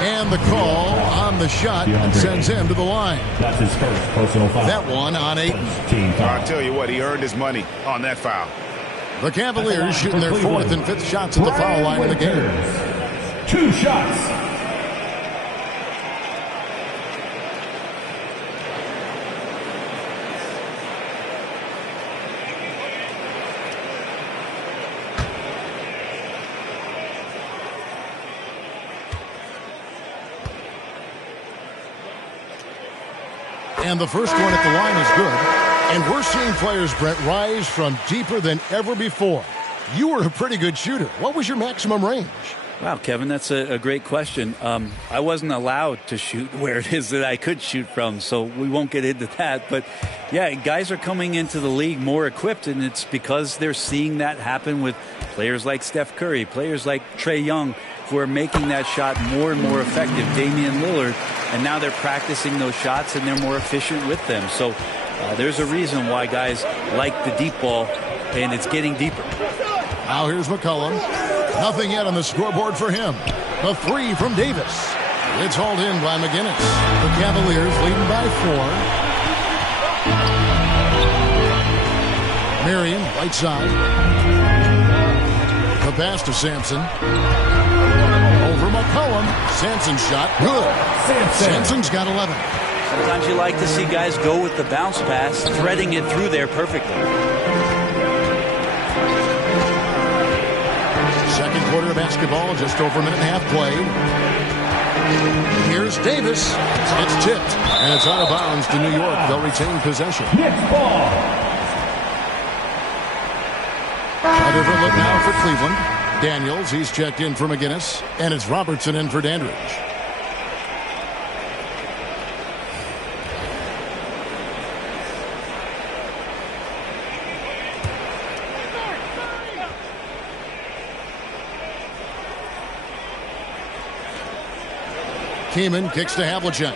And the call on the shot sends him to the line. That's his first personal foul. That one on Ayton. I'll tell you what, he earned his money on that foul. The Cavaliers shooting their 4th and 5th shots at the foul line in the game. 2 shots. And the first one at the line is good. And we're seeing players, Brett, rise from deeper than ever before. You were a pretty good shooter. What was your maximum range? Wow, Kevin, that's a great question. I wasn't allowed to shoot where it is that I could shoot from, so we won't get into that. But, yeah, guys are coming into the league more equipped, and it's because they're seeing that happen with players like Steph Curry, players like Trae Young, who are making that shot more and more effective, Damian Lillard, and now they're practicing those shots and they're more efficient with them. So there's a reason why guys like the deep ball, and it's getting deeper. Now here's McCollum. Nothing yet on the scoreboard for him. The 3 from Davis. It's hauled in by McGinnis. The Cavaliers leading by 4. Marion, right side. The pass to Sampson. Over McCollum. Sampson's shot. Good. Sampson's got 11. Sometimes you like to see guys go with the bounce pass, threading it through there perfectly. Second quarter of basketball, just over a minute and a half played. Here's Davis. It's tipped, and it's out of bounds to New York. They'll retain possession. Knicks ball. A different look now for Cleveland. Daniels, he's checked in for McGinnis, and it's Robertson in for Dandridge. Kaman kicks to Havlicek.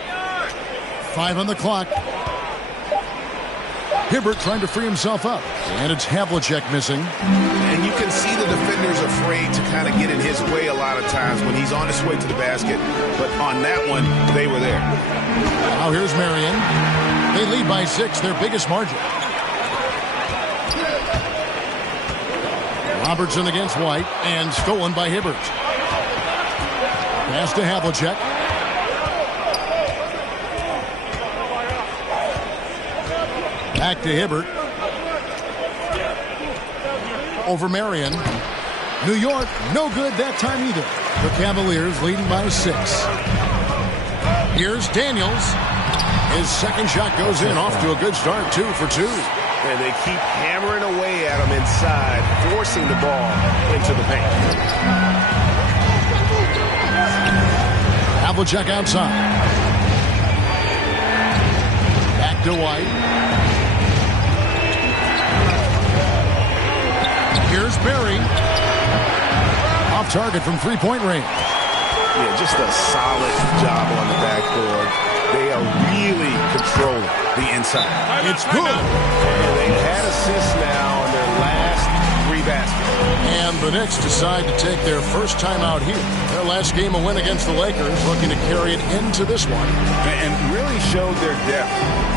5 on the clock. Hibbert trying to free himself up. And it's Havlicek missing. And you can see the defenders afraid to kind of get in his way a lot of times when he's on his way to the basket. But on that one, they were there. Now here's Marion. They lead by 6, their biggest margin. Robertson against White, and stolen by Hibbert. Pass to Havlicek. Back to Hibbert. Over Marion. New York, no good that time either. The Cavaliers leading by 6. Here's Daniels. His second shot goes in, off to a good start, 2 for 2. And they keep hammering away at him inside, forcing the ball into the paint. Havlicek outside. Back to White. Here's Berry. Off target from three-point range. Yeah, just a solid job on the backboard. They are really controlling the inside. It's good. And they've had assists now on their last 3 baskets. And the Knicks decide to take their first time out here. Their last game, a win against the Lakers, looking to carry it into this one. And really showed their depth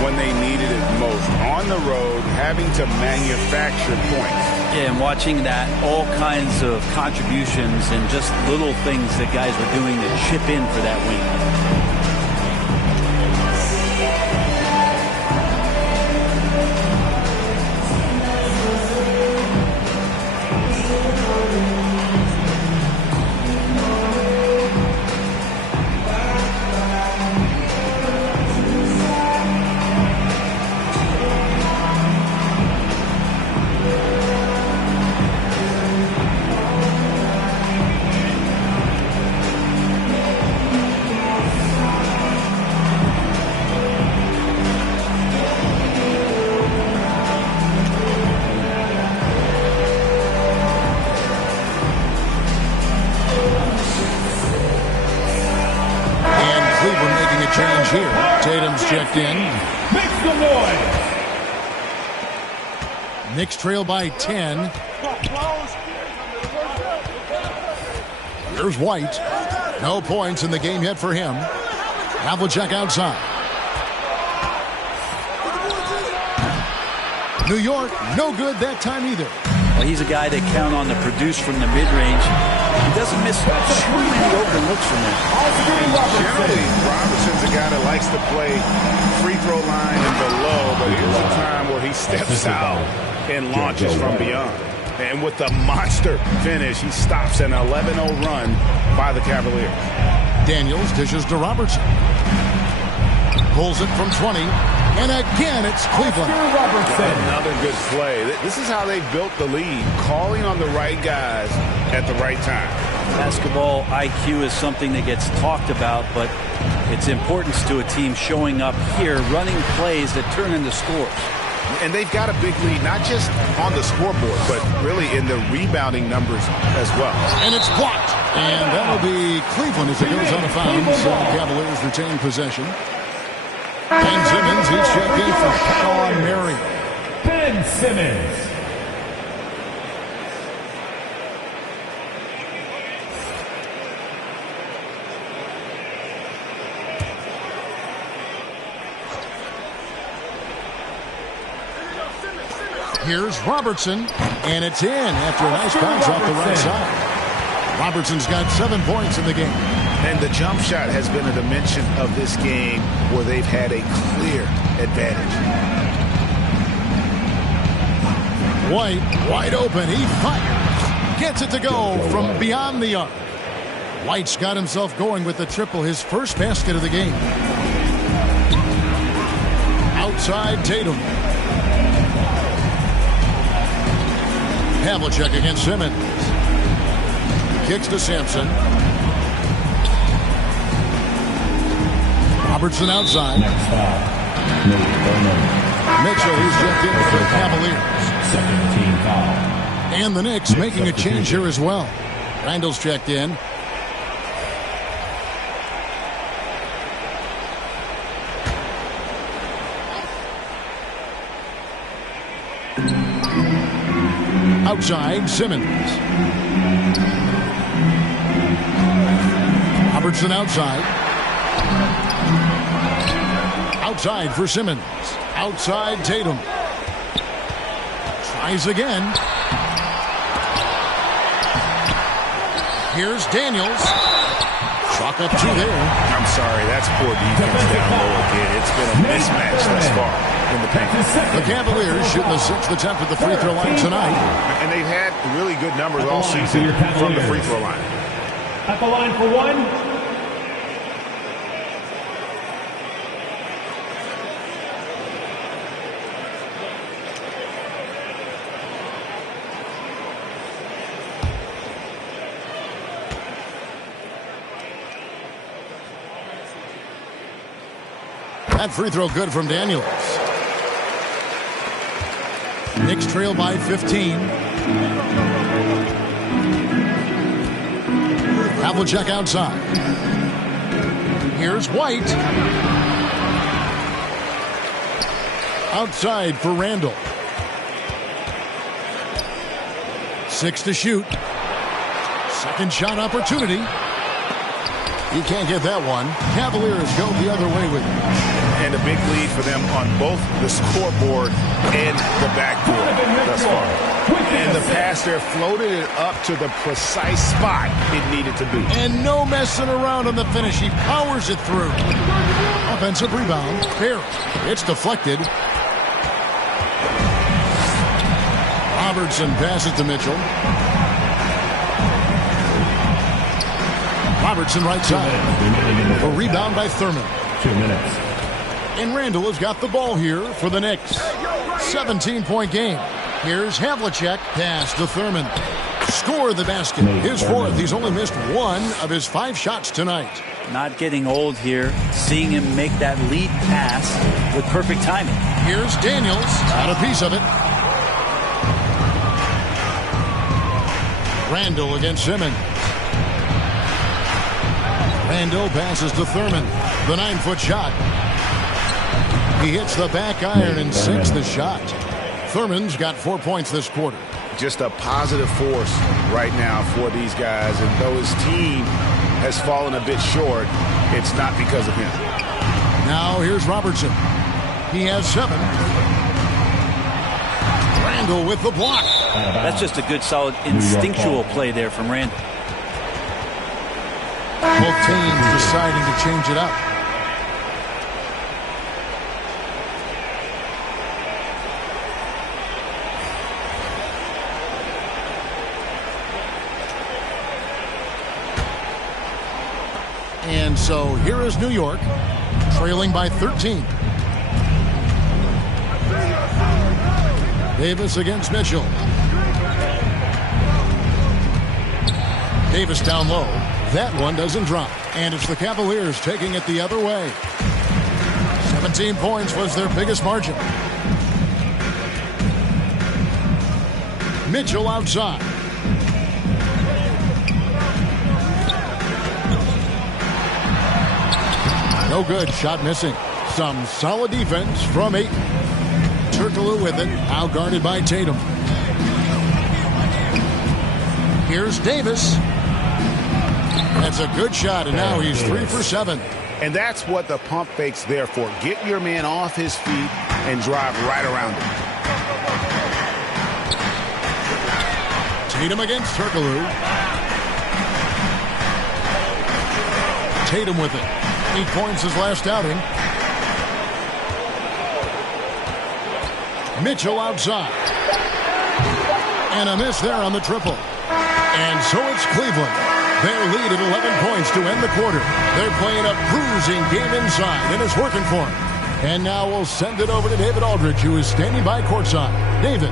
when they needed it most. On the road, having to manufacture points. Yeah, and watching that, all kinds of contributions and just little things that guys were doing to chip in for that win. Change here. Tatum's checked in. Make some noise. Knicks trail by 10. Here's White. No points in the game yet for him. Havlicek outside. New York, no good that time either. Well, he's a guy they count on to produce from the mid-range. He doesn't miss too many open looks from there. Generally, Robertson's a guy that likes to play free throw line and below, but here's a time where he steps out and launches from beyond. And with the monster finish, he stops an 11-0 run by the Cavaliers. Daniels dishes to Robertson. Pulls it from 20. And again, it's Cleveland. Another good play. This is how they built the lead, calling on the right guys at the right time. Basketball IQ is something that gets talked about, but its importance to a team showing up here, running plays that turn into scores. And they've got a big lead, not just on the scoreboard, but really in the rebounding numbers as well. And it's blocked. And that'll be Cleveland as it goes out of bounds. Cavaliers retain possession. Ben Simmons, he's checked in for Sean Marion. Ben Simmons. Here's Robertson, and it's in after a nice bounce off the right side. Robertson's got 7 points in the game. And the jump shot has been a dimension of this game where they've had a clear advantage. White, wide open, he fires. Gets it to go from beyond the arc. White's got himself going with the triple, his first basket of the game. Outside Tatum. Havlicek against Simmons. Kicks to Sampson. Robertson outside. Mitchell, who's checked in for the Cavaliers. Second team foul. And the Knicks making a change here as well. Randall's checked in. Outside, Simmons. Robertson outside. Outside for Simmons. Outside Tatum. Tries again. Here's Daniels. Chalk up 2 there. I'm sorry, that's poor defense down low again. It's been a mismatch thus far in the paint. The Cavaliers shooting the 6th attempt at the free throw line tonight. And they've had really good numbers all season from the free throw line. At the line for one. That free throw good from Daniels. Knicks trail by 15. Havlicek outside. Here's White. Outside for Randall. 6 to shoot. Second shot opportunity. He can't get that one. Cavaliers go the other way with it. And a big lead for them on both the scoreboard and the backboard thus far. And the pass there floated it up to the precise spot it needed to be. And no messing around on the finish. He powers it through. Offensive rebound. There. It's deflected. Robertson passes to Mitchell. Robertson right side. A rebound by Thurman. 2 minutes. And Randall has got the ball here for the Knicks. 17-point game. Here's Havlicek. Pass to Thurman. Score the basket. His 4th. He's only missed 1 of his 5 shots tonight. Not getting old here. Seeing him make that lead pass with perfect timing. Here's Daniels. Got a piece of it. Randall against Simmons. Randall passes to Thurman. The 9-foot shot. He hits the back iron and sinks the shot. Thurman's got 4 points this quarter. Just a positive force right now for these guys. And though his team has fallen a bit short, it's not because of him. Now here's Robertson. He has 7. Randall with the block. That's just a good, solid, instinctual play there from Randall. Both teams deciding to change it up. And so here is New York, trailing by 13. Davis against Mitchell. Davis down low. That one doesn't drop. And it's the Cavaliers taking it the other way. 17 points was their biggest margin. Mitchell outside. No good. Shot missing. Some solid defense from Ayton. Turkoglu with it. Out guarded by Tatum. Here's Davis. That's a good shot, and now he's 3 for 7. And that's what the pump fake's there for. Get your man off his feet and drive right around him. Tatum against Turkoglu. Tatum with it. 8 points his last outing. Mitchell outside. And a miss there on the triple. And so it's Cleveland. Their lead at 11 points to end the quarter. They're playing a bruising game inside, and it's working for them. And now we'll send it over to David Aldridge, who is standing by courtside. David.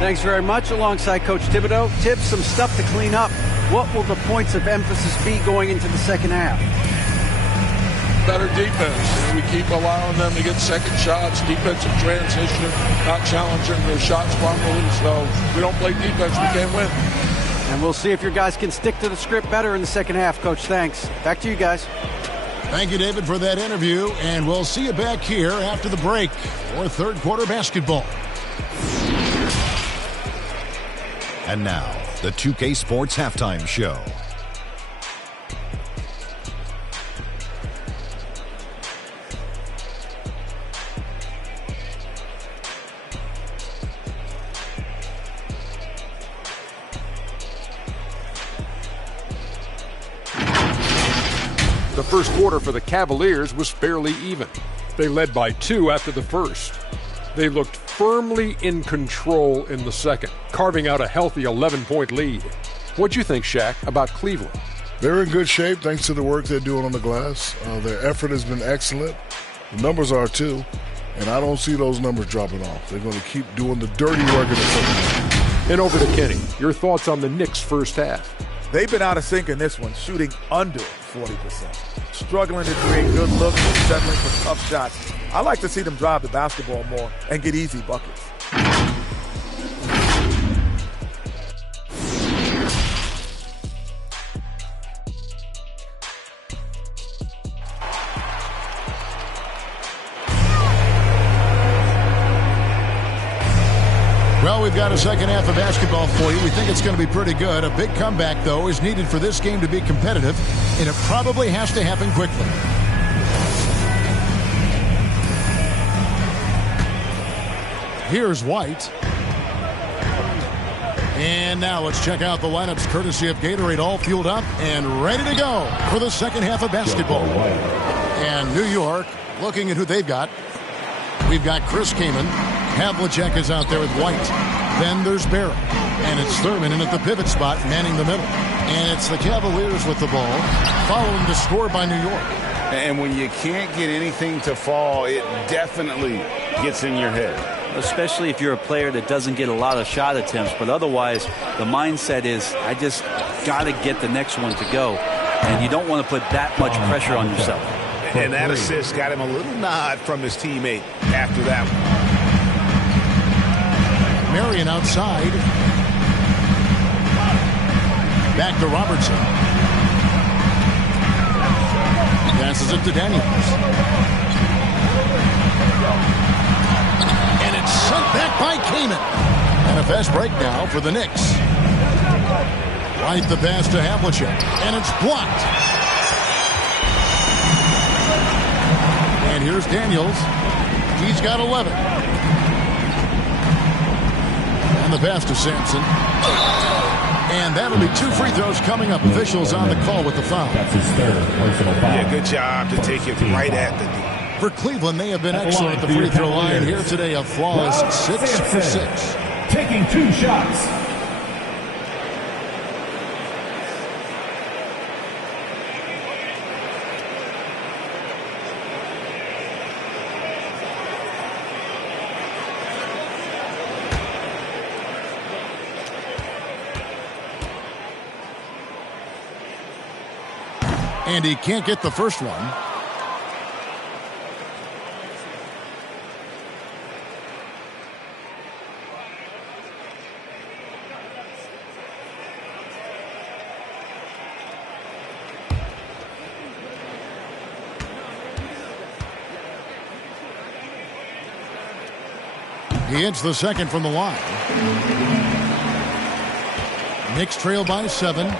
Thanks very much. Alongside Coach Thibodeau. Tibbs, some stuff to clean up. What will the points of emphasis be going into the second half? Better defense. We keep allowing them to get second shots, defensive transition, not challenging their shots properly. So if we don't play defense, we can't win. And we'll see if your guys can stick to the script better in the second half, Coach. Thanks. Back to you guys. Thank you, David, for that interview. And we'll see you back here after the break for third quarter basketball. And now, the 2K Sports Halftime Show. The first quarter for the Cavaliers was fairly even. They led by 2 after the first. They looked firmly in control in the second, carving out a healthy 11-point lead. What'd you think, Shaq, about Cleveland? They're in good shape thanks to the work they're doing on the glass. Their effort has been excellent. The numbers are too, and I don't see those numbers dropping off. They're going to keep doing the dirty work in the second. And over to Kenny. Your thoughts on the Knicks' first half? They've been out of sync in this one, shooting under 40%. Struggling to create good looks and settling for tough shots. I like to see them drive the basketball more and get easy buckets. Well, we've got a second half of basketball for you. We think it's going to be pretty good. A big comeback, though, is needed for this game to be competitive, and it probably has to happen quickly. Here's White. And now let's check out the lineups courtesy of Gatorade, all fueled up and ready to go for the second half of basketball. And New York, looking at who they've got. We've got Chris Kaman. Havlicek is out there with White. Then there's Barrett. And it's Thurman in at the pivot spot, manning the middle. And it's the Cavaliers with the ball, following the score by New York. And when you can't get anything to fall, it definitely gets in your head. Especially if you're a player that doesn't get a lot of shot attempts. But otherwise, the mindset is, I just got to get the next one to go. And you don't want to put that much pressure on yourself. And that assist got him a little nod from his teammate after that one. Marion outside. Back to Robertson. Passes it to Daniels. And it's sent back by Kaman. And a fast break now for the Knicks. Right the pass to Havlicek. And it's blocked. And here's Daniels. He's got 11. And the pass to Sampson. And that'll be 2 free throws coming up. Officials on the call with the foul. That's his third personal foul. Yeah, good job to take it right at the D. For Cleveland, they have been excellent at the free throw line. Here today, a flawless 6 for 6. Taking 2 shots. And he can't get the first one. He hits the second from the line. Knicks trail by 7.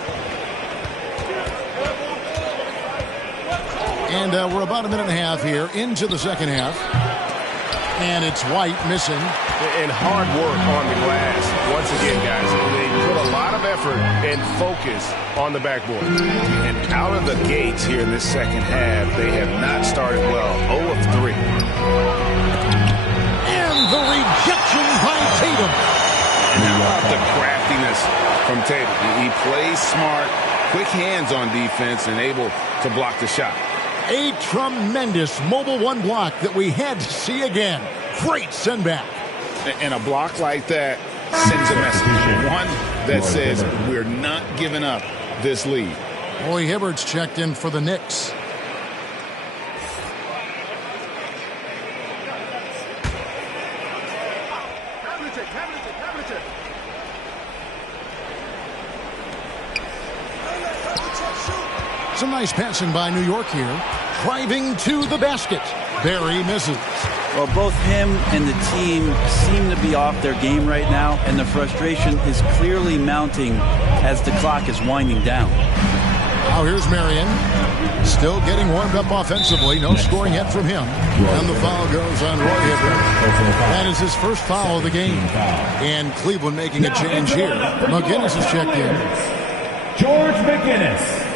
And we're about a minute and a half here into the second half. And it's White missing. And hard work on the glass. Once again, guys, they put a lot of effort and focus on the backboard. And out of the gates here in this second half, they have not started well. 0 of 3. And the rejection by Tatum. And how about the craftiness from Tatum? He plays smart, quick hands on defense, and able to block the shot. A tremendous mobile 1 block that we had to see again. Great send back. And a block like that sends a message. One that says we're not giving up this lead. Roy Hibbert's checked in for the Knicks. Some nice passing by New York here. Driving to the basket. Barry misses. Well, both him and the team seem to be off their game right now, and the frustration is clearly mounting as the clock is winding down. Now here's Marion. Still getting warmed up offensively. No scoring yet from him. And the foul goes on Roy Hibbert. That is his first foul of the game. And Cleveland making a change here. McGinnis has checked in. George McGinnis.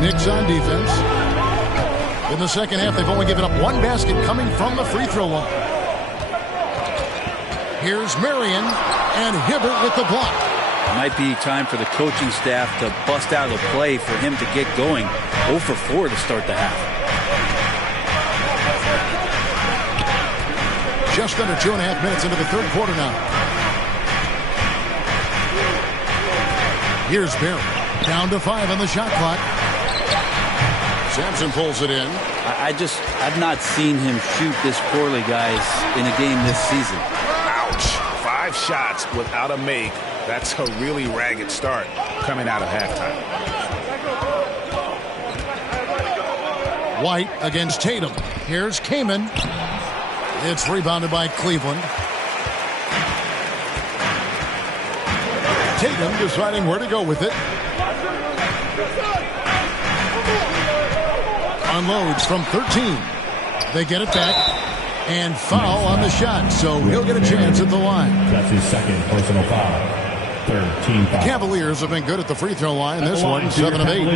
Knicks on defense. In the second half, they've only given up one basket coming from the free throw line. Here's Marion and Hibbert with the block. It might be time for the coaching staff to bust out a play for him to get going. 0 for 4 to start the half. Just under 2.5 minutes into the third quarter now. Here's Barry. Down to 5 on the shot clock. Sampson pulls it in. I've not seen him shoot this poorly, guys, in a game this season. Ouch. 5 shots without a make. That's a really ragged start coming out of halftime. White against Tatum. Here's Kaman. It's rebounded by Cleveland. Tatum deciding where to go with it. Unloads from 13. They get it back. And foul on the shot, so he'll get a chance at the line. That's his second personal foul. Third team foul. The Cavaliers have been good at the free throw line. This one, 7 of 8.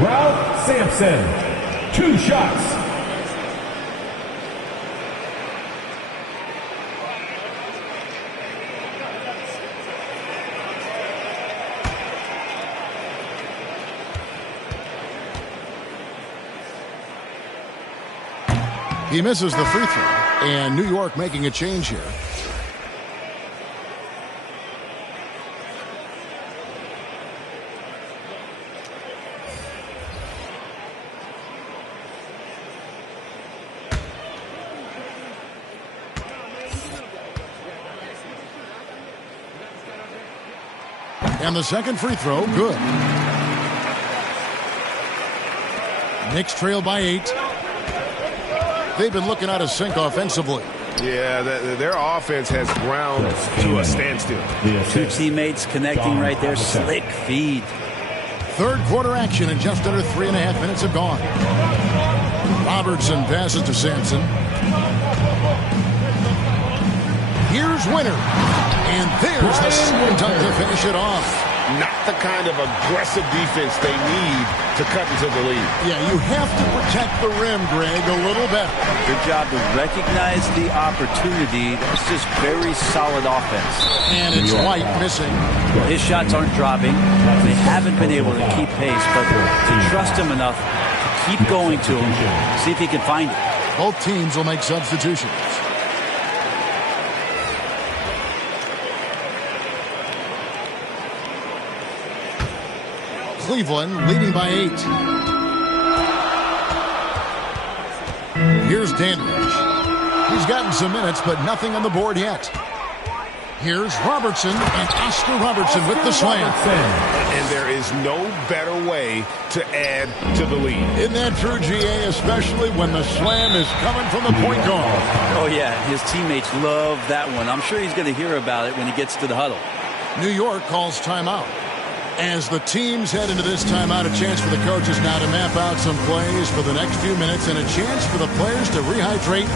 Ralph Sampson, 2 shots. He misses the free throw, and New York making a change here. And the second free throw, good. Knicks trail by 8. They've been looking out of sync offensively. Yeah, their offense has ground to a standstill. 2 teammates connecting right there. Slick feed. Third quarter action, and just under 3.5 minutes have gone. Robertson passes to Sampson. Here's Winter. And there's the slam dunk to finish it off. Not the kind of aggressive defense they need to cut into the lead. Yeah, you have to protect the rim, Greg, a little better. Good job to recognize the opportunity. That's just very solid offense. And it's White missing. His shots aren't dropping. They haven't been able to keep pace, but to trust him enough to keep going to him, see if he can find it. Both teams will make substitutions. Cleveland leading by 8. Here's Dandridge. He's gotten some minutes, but nothing on the board yet. Here's Robertson, and Oscar Robertson with the slam. And there is no better way to add to the lead. Isn't that true, GA, especially when the slam is coming from the point guard? Oh, yeah, his teammates love that one. I'm sure he's going to hear about it when he gets to the huddle. New York calls timeout. As the teams head into this timeout, a chance for the coaches now to map out some plays for the next few minutes and a chance for the players to rehydrate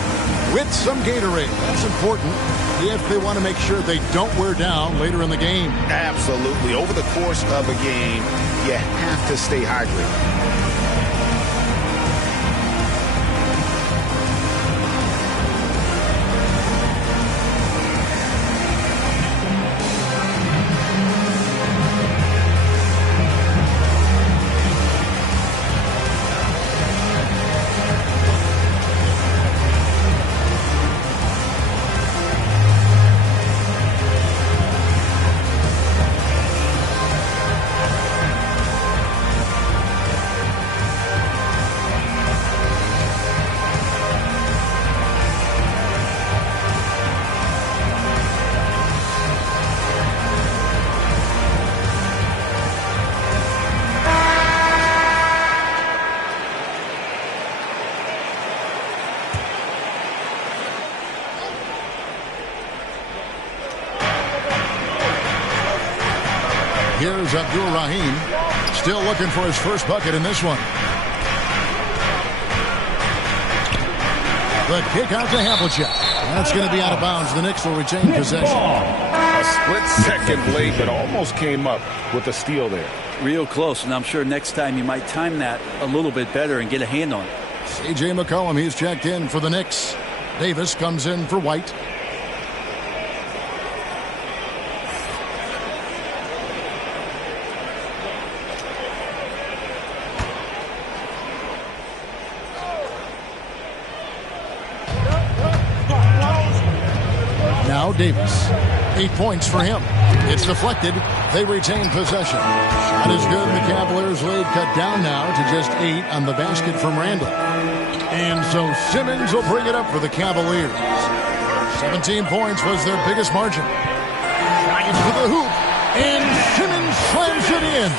with some Gatorade. That's important if they want to make sure they don't wear down later in the game. Absolutely. Over the course of a game, you have to stay hydrated. Here's Abdul-Rahim, still looking for his first bucket in this one. The kick out to Havlicek. That's going to be out of bounds. The Knicks will retain possession. A split second late, but almost came up with a steal there. Real close, and I'm sure next time you might time that a little bit better and get a hand on it. C.J. McCollum, he's checked in for the Knicks. Davis comes in for White. Now Davis. 8 points for him. It's deflected. They retain possession. Shot is good. The Cavaliers lead cut down now to just 8 on the basket from Randall. And so Simmons will bring it up for the Cavaliers. 17 points was their biggest margin. Drives to the hoop. And Simmons slams it in.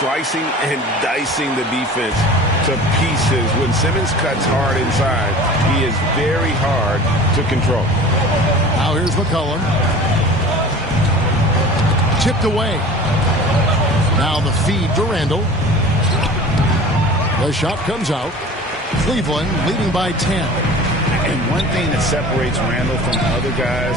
Slicing and dicing the defense to pieces. When Simmons cuts hard inside, he is very hard to control. Now here's McCollum. Tipped away. Now the feed to Randall. The shot comes out. Cleveland leading by 10. And one thing that separates Randall from other guys,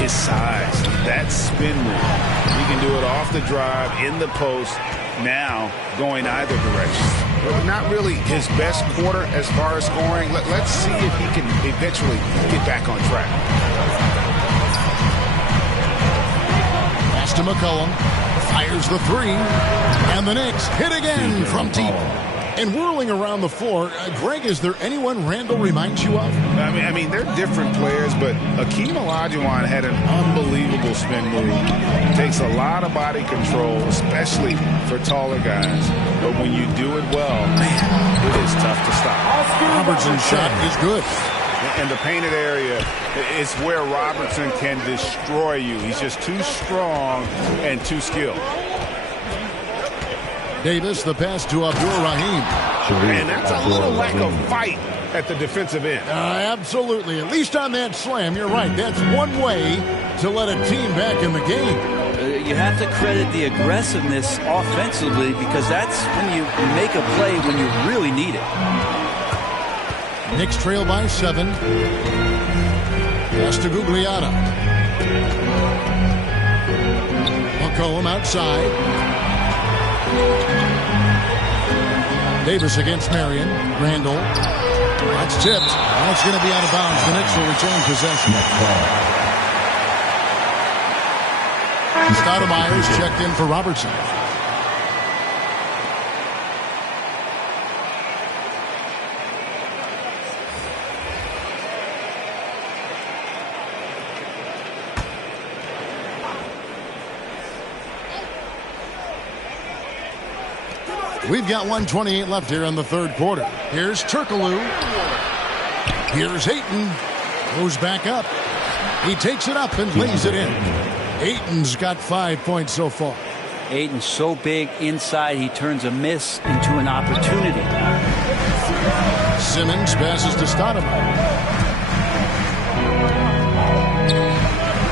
his size. That spin move. He can do it off the drive, in the post, now going either direction. But not really his best quarter as far as scoring. Let's see if he can eventually get back on track. Pass to McCollum. Fires the three. And the Knicks hit again from deep. And whirling around the floor, Greg, is there anyone Randall reminds you of? I mean, they're different players, but Akeem Olajuwon had an unbelievable spin move. Takes a lot of body control, especially for taller guys. But when you do it well, man, it is tough to stop. Robertson's shot is good. And the painted area is where Robertson can destroy you. He's just too strong and too skilled. Davis, the pass to Abdur-Rahim. And that's a little lack of fight at the defensive end. Absolutely. At least on that slam, you're right. That's one way to let a team back in the game. You have to credit the aggressiveness offensively because that's when you make a play when you really need it. Knicks trail by 7. Pass to Gugliotta. McCollum outside. Davis against Marion. Randall. That's tipped. That's going to be out of bounds. The Knicks will retain possession. Stoudemire's checked in for Robertson. We've got 1:28 left here in the third quarter. Here's Turkoglu. Here's Ayton. Goes back up. He takes it up and lays it in. Ayton's got 5 points so far. Ayton's so big inside, he turns a miss into an opportunity. Simmons passes to Stoudemire.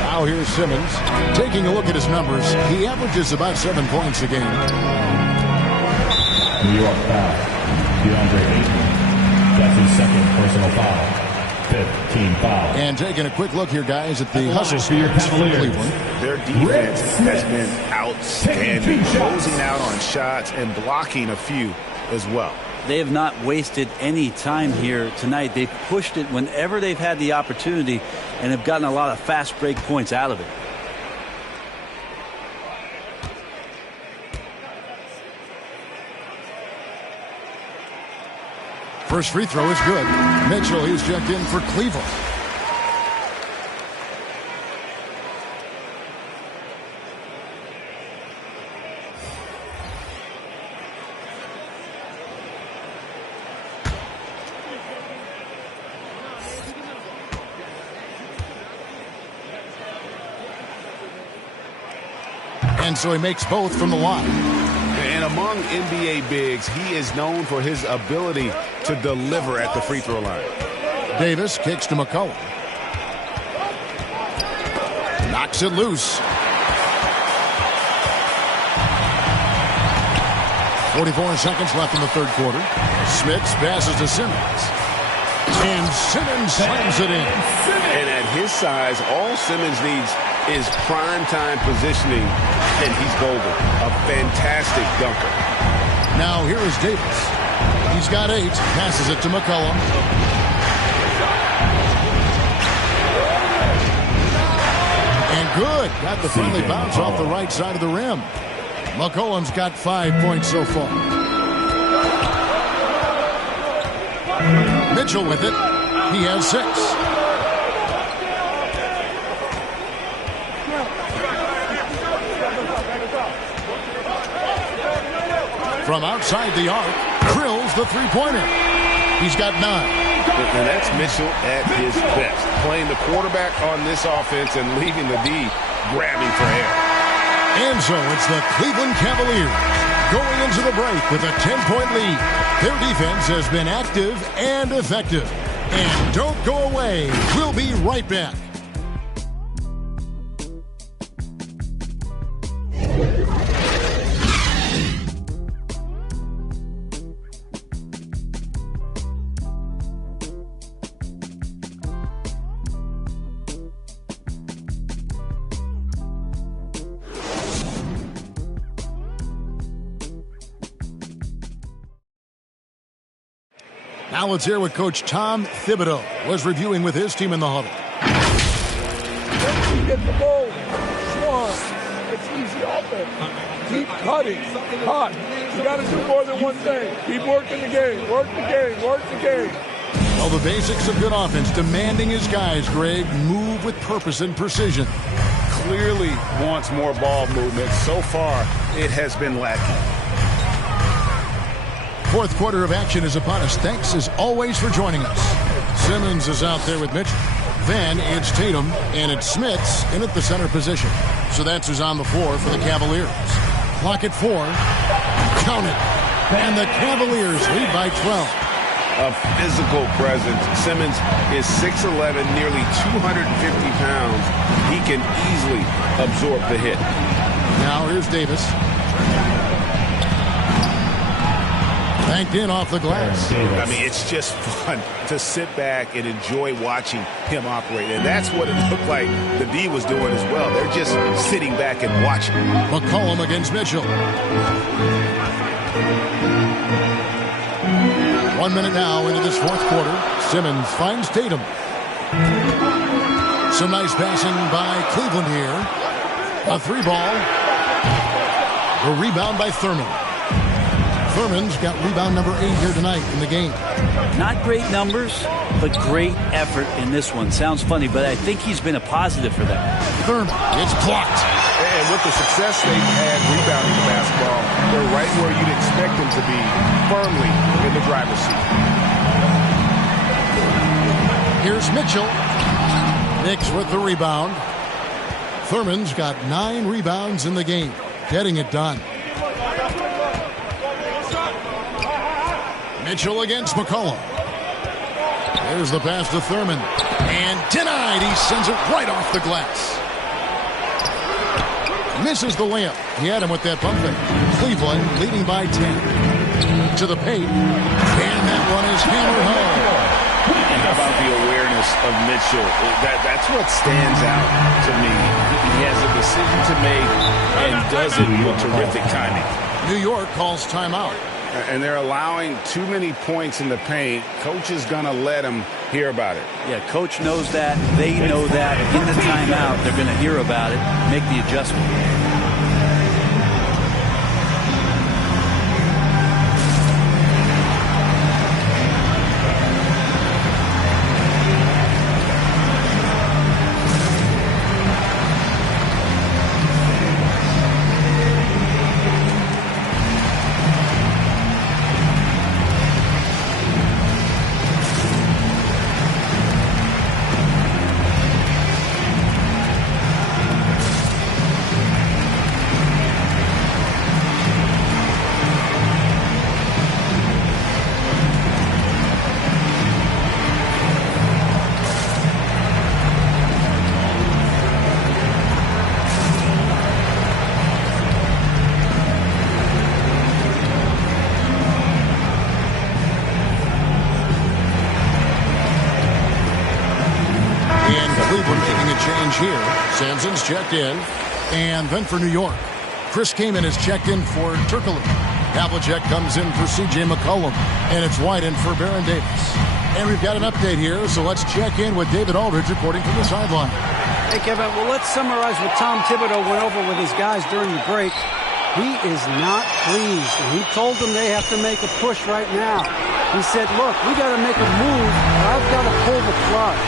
Now here's Simmons. Taking a look at his numbers, he averages about 7 points a game. New York foul. DeAndre Ayton. That's his second personal foul. 5th team foul. And taking a quick look here, guys, at the hustle for your Cavaliers. Their defense has been outstanding, closing out on shots and blocking a few as well. They have not wasted any time here tonight. They've pushed it whenever they've had the opportunity and have gotten a lot of fast break points out of it. First free throw is good. Mitchell, he's checked in for Cleveland. And so he makes both from the line. And among NBA bigs, he is known for his ability to deliver at the free throw line. Davis kicks to McCollum. Knocks it loose. 44 seconds left in the third quarter. Smits passes to Simmons. And Simmons slams it in. And at his size, all Simmons needs is prime time positioning and he's golden. A fantastic dunker. Now here is Davis. He's got 8. Passes it to McCollum. And good. Got the friendly bounce off the right side of the rim. McCollum's got 5 points so far. Mitchell with it. He has 6. From outside the arc, drills the three-pointer. He's got 9. And that's Mitchell at his best. Playing the quarterback on this offense and leaving the D grabbing for air. And so it's the Cleveland Cavaliers going into the break with a 10-point lead. Their defense has been active and effective. And don't go away. We'll be right back. Now let's hear what Coach Tom Thibodeau was reviewing with his team in the huddle. Once you get the ball, Swan, it's easy offense. Keep cutting, hot. You got to do more than one thing. Keep working the game, work the game, work the game. Well, the basics of good offense, demanding his guys, Greg, move with purpose and precision. Clearly wants more ball movement. So far, it has been lacking. Fourth quarter of action is upon us. Thanks, as always, for joining us. Simmons is out there with Mitchell. Then it's Tatum, and it's Smits in at the center position. So that's who's on the floor for the Cavaliers. Clock at 4. Count it. And the Cavaliers lead by 12. A physical presence. Simmons is 6'11", nearly 250 pounds. He can easily absorb the hit. Now here's Davis. Banked in off the glass. I mean, it's just fun to sit back and enjoy watching him operate. And that's what it looked like the D was doing as well. They're just sitting back and watching. McCollum against Mitchell. 1 minute now into this fourth quarter. Simmons finds Tatum. Some nice passing by Cleveland here. A 3-ball. A rebound by Thurman. Thurman's got rebound number 8 here tonight in the game. Not great numbers, but great effort in this one. Sounds funny, but I think he's been a positive for them. Thurman, it's blocked. And with the success they've had rebounding the basketball, they're right where you'd expect them to be, firmly in the driver's seat. Here's Mitchell. Knicks with the rebound. Thurman's got 9 rebounds in the game, getting it done. Mitchell against McCollum. There's the pass to Thurman. And denied. He sends it right off the glass. Misses the layup. He had him with that bump fake. Cleveland leading by 10. To the paint. And that one is hammered home. And how about the awareness of Mitchell? That's what stands out to me. He has a decision to make and does it with terrific timing. New York calls timeout. And they're allowing too many points in the paint. Coach is going to let them hear about it. Yeah, coach knows that. They know that. In the timeout, they're going to hear about it, make the adjustment. Cleveland making a change here. Sampson's checked in. And then for New York, Chris Kaman is checked in for Turkoglu. Havlicek comes in for C.J. McCollum. And it's White in for Baron Davis. And we've got an update here, so let's check in with David Aldridge reporting from the sideline. Hey, Kevin, well, let's summarize what Tom Thibodeau went over with his guys during the break. He is not pleased, and he told them they have to make a push right now. He said, look, we got to make a move, or I've got to pull the plug.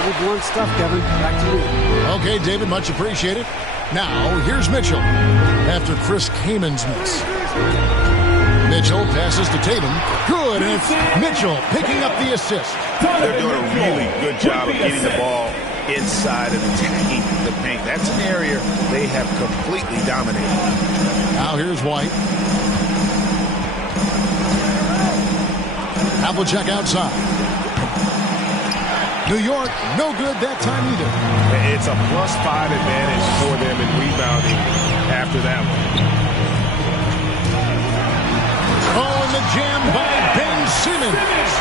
Pretty blunt stuff, Kevin. Back to you. Okay, David, much appreciated. Now, here's Mitchell after Chris Kaman's miss. Mitchell passes to Tatum. Good, and it's Mitchell picking up the assist. They're doing a really good job of getting the ball inside and attacking the paint. That's an area they have completely dominated. Now here's White. Havlicek outside. New York, no good that time either. It's a +5 advantage for them in rebounding after that one. Oh, and the jam by Ben Simmons.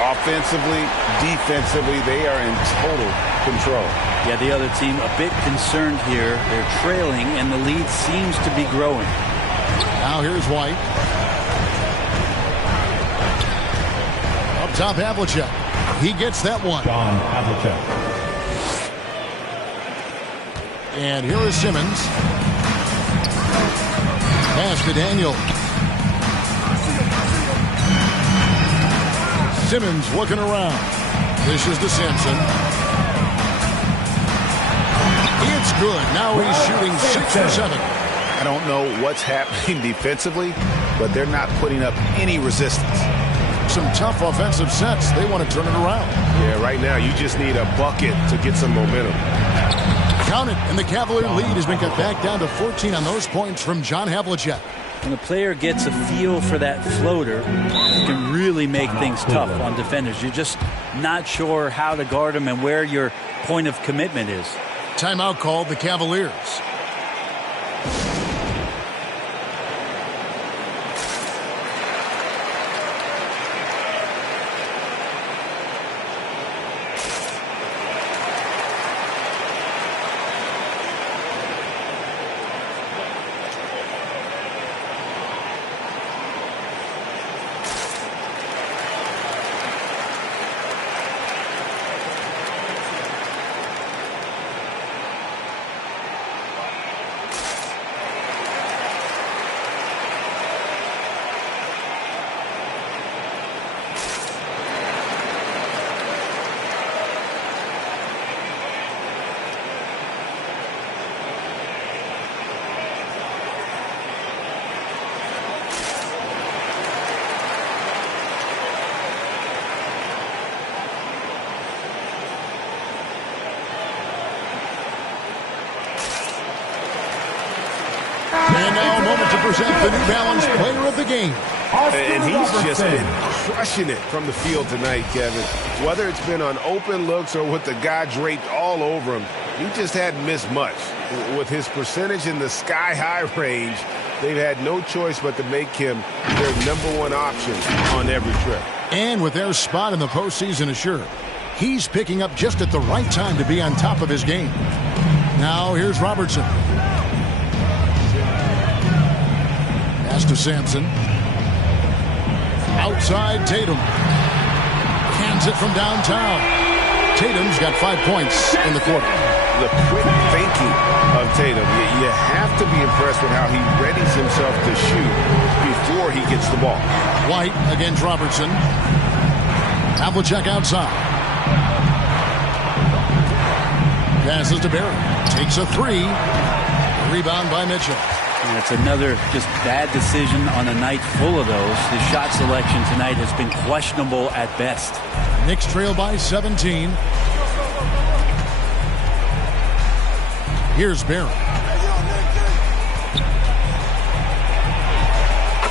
Offensively, defensively, they are in total control. Yeah, the other team a bit concerned here. They're trailing, and the lead seems to be growing. Now here's White. Up top, Havlicek. He gets that one. John Havlicek. And here is Simmons. Pass to Daniel. Simmons looking around. Dishes to Sampson. It's good. Now he's shooting 6 for 7. I don't know what's happening defensively, but they're not putting up any resistance. Some tough offensive sets. They want to turn it around. Yeah, right now you just need a bucket to get some momentum. Count it, and the Cavalier lead has been cut back down to 14 on those points from John Havlicek. When a player gets a feel for that floater, it can really make things tough on defenders. You're just not sure how to guard them and where your point of commitment is. Timeout called the Cavaliers. And now a moment to present the New Balance Player of the Game. And he's just been crushing it from the field tonight, Kevin. Whether it's been on open looks or with the guy draped all over him, he just hadn't missed much. With his percentage in the sky-high range, they've had no choice but to make him their #1 option on every trip. And with their spot in the postseason assured, he's picking up just at the right time to be on top of his game. Now here's Robertson. Pass to Sampson. Outside Tatum. Hands it from downtown. Tatum's got 5 points in the quarter. The quick thinking of Tatum. You have to be impressed with how he readies himself to shoot before he gets the ball. White against Robertson. Havlicek outside. Passes to Barry. Takes a 3. Rebound by Mitchell. And it's another just bad decision on a night full of those. His shot selection tonight has been questionable at best. Knicks trail by 17. Here's Barry.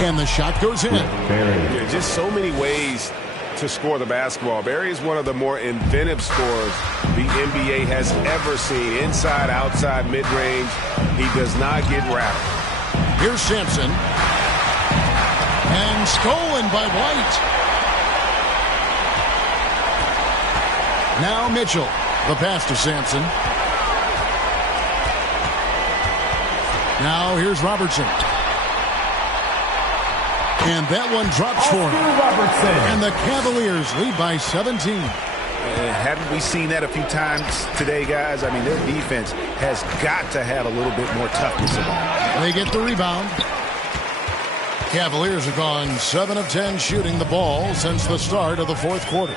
And the shot goes in. Yeah, just so many ways to score the basketball. Barry is one of the more inventive scorers the NBA has ever seen. Inside, outside, mid-range. He does not get rattled. Here's Sampson. And stolen by White. Now Mitchell. The pass to Sampson. Now here's Robertson. And that one drops for him. And the Cavaliers lead by 17. Haven't we seen that a few times today, guys? I mean, their defense has got to have a little bit more toughness about it. They get the rebound. Cavaliers have gone 7 of 10 shooting the ball since the start of the fourth quarter.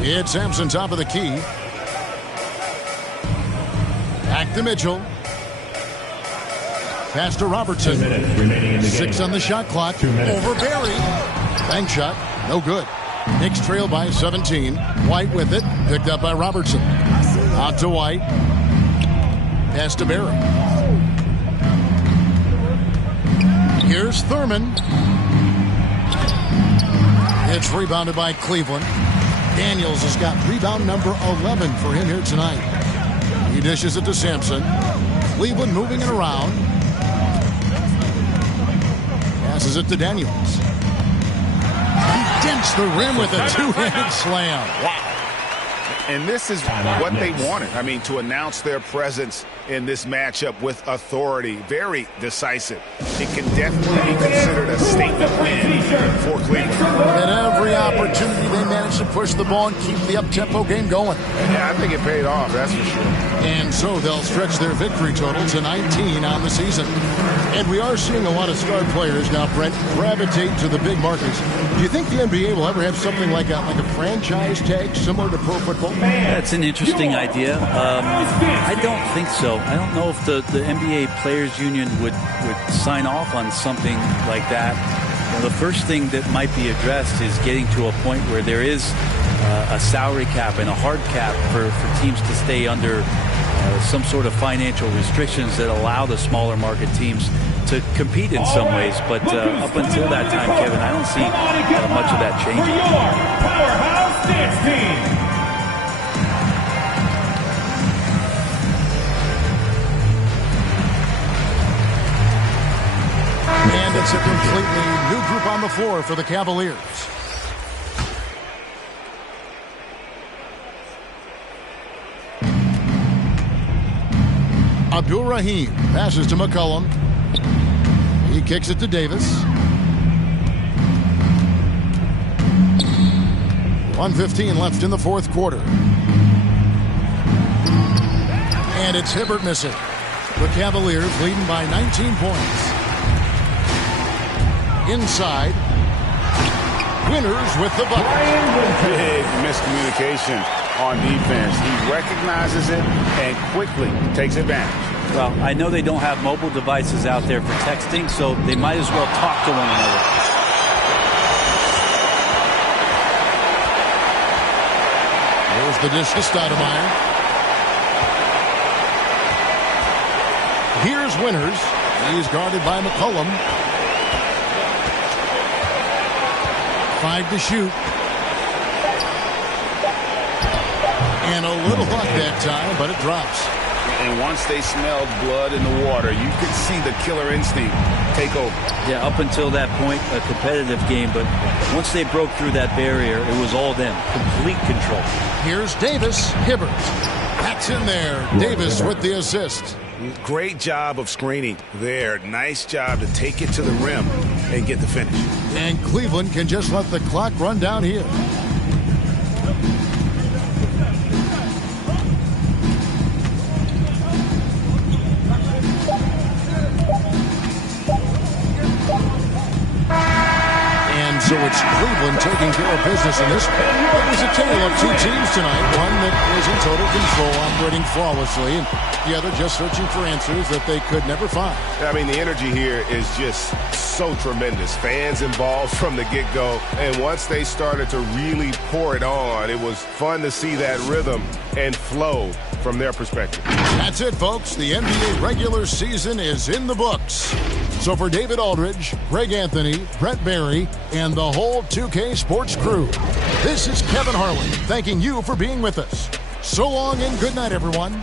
It's Sampson top of the key. Back to Mitchell. Pass to Robertson. 2 minutes remaining in the game. 6 on the shot clock. Over Barry. Bank shot. No good. Knicks trail by 17. White with it. Picked up by Robertson. Out to White. Pass to Barry. Here's Thurman. It's rebounded by Cleveland. Daniels has got rebound number 11 for him here tonight. He dishes it to Sampson. Cleveland moving it around. Passes it to Daniels. He dents the rim with a two-handed slam. Wow. And this is what they wanted. I mean, to announce their presence in this matchup with authority. Very decisive. It can definitely be considered a statement win for Cleveland. At every opportunity, they managed to push the ball and keep the up-tempo game going. Yeah, I think it paid off, that's for sure. And so they'll stretch their victory total to 19 on the season. And we are seeing a lot of star players now, Brent, gravitate to the big markets. Do you think the NBA will ever have something like a franchise tag similar to pro football? That's an interesting idea. I don't think so. I don't know if the NBA Players Union would sign off on something like that. Well, the first thing that might be addressed is getting to a point where there is a salary cap and a hard cap for teams to stay under some sort of financial restrictions that allow the smaller market teams to compete in some ways. But up until that time, Kevin, I don't see much of that changing. Powerhouse Dance Team. And it's a completely new group on the floor for the Cavaliers. Abdul Rahim passes to McCollum. He kicks it to Davis. 1:15 left in the fourth quarter. And it's Hibbert missing. The Cavaliers leading by 19 points. Inside. Winners with the bucket. Big miscommunication on defense. He recognizes it and quickly takes advantage. Well, I know they don't have mobile devices out there for texting, so they might as well talk to one another. There's the dish to Stoudemire. Here's Winters. He's guarded by McCollum. 5 to shoot. And a little luck that time, but it drops. And once they smelled blood in the water, you could see the killer instinct take over. Yeah, up until that point, a competitive game, but once they broke through that barrier, it was all them. Complete control. Here's Davis. Hibbert. That's in there. Davis with the assist. Great job of screening there. Nice job to take it to the rim and get the finish. And Cleveland can just let the clock run down here. So it's Cleveland taking care of business in this. It was a tale of two teams tonight. One that was in total control, operating flawlessly, and the other just searching for answers that they could never find. I mean, the energy here is just so tremendous. Fans involved from the get-go, and once they started to really pour it on, it was fun to see that rhythm and flow from their perspective. That's it, folks. The NBA regular season is in the books. So for David Aldridge, Greg Anthony, Brett Barry, and the whole 2K Sports crew, this is Kevin Harlan thanking you for being with us. So long and good night, everyone.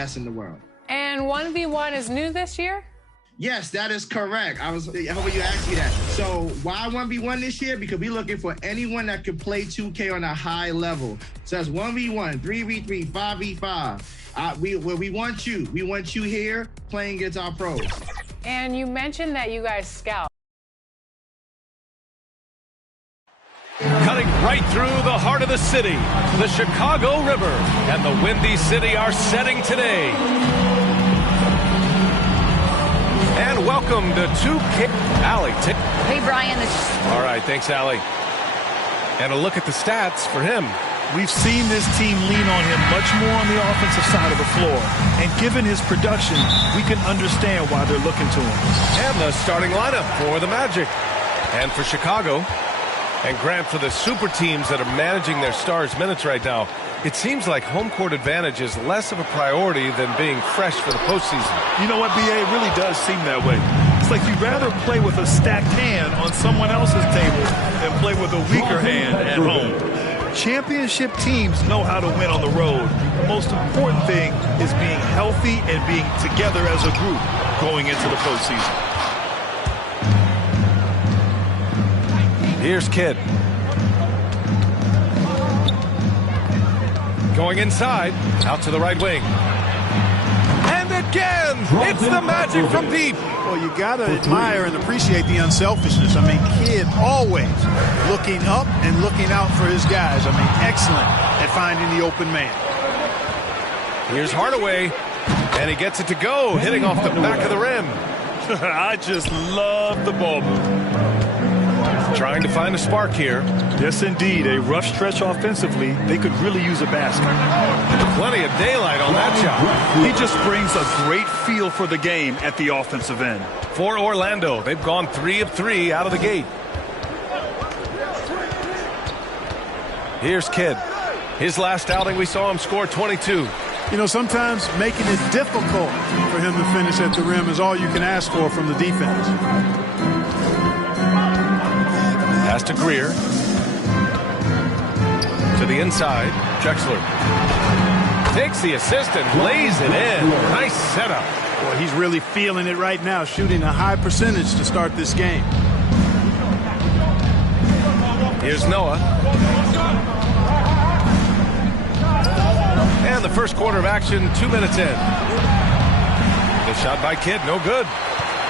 best in the world. And 1v1 is new this year? Yes, that is correct. I was hoping you asked me that. So why 1v1 this year? Because we're looking for anyone that can play 2K on a high level. So that's 1v1, 3v3, 5v5. We want you. We want you here playing against our pros. And you mentioned that you guys scout. Cutting right through the heart of the city, the Chicago River and the Windy City are setting today. And welcome to 2K. Allie. Hey, Brian. All right, thanks, Allie. And a look at the stats for him. We've seen this team lean on him much more on the offensive side of the floor. And given his production, we can understand why they're looking to him. And the starting lineup for the Magic. And for Chicago. And Grant, for the super teams that are managing their stars' minutes right now, it seems like home court advantage is less of a priority than being fresh for the postseason. You know what, BA? It really does seem that way. It's like you'd rather play with a stacked hand on someone else's table than play with a weaker hand at home. Championship teams know how to win on the road. The most important thing is being healthy and being together as a group going into the postseason. Here's Kidd. Going inside, out to the right wing. And again, it's the Magic from deep. Well, you got to admire and appreciate the unselfishness. I mean, Kidd always looking up and looking out for his guys. I mean, excellent at finding the open man. Here's Hardaway, and he gets it to go, hitting off the back of the rim. I just love the ball move. Trying to find a spark here. Yes, indeed. A rough stretch offensively. They could really use a basket. Plenty of daylight on that shot. He just brings a great feel for the game at the offensive end. For Orlando, they've gone 3 of 3 out of the gate. Here's Kidd. His last outing, we saw him score 22. You know, sometimes making it difficult for him to finish at the rim is all you can ask for from the defense. Pass to Greer. To the inside. Drexler. Takes the assist and lays it in. Nice setup. Boy, he's really feeling it right now, shooting a high percentage to start this game. Here's Noah. And the first quarter of action, 2 minutes in. The shot by Kidd, no good.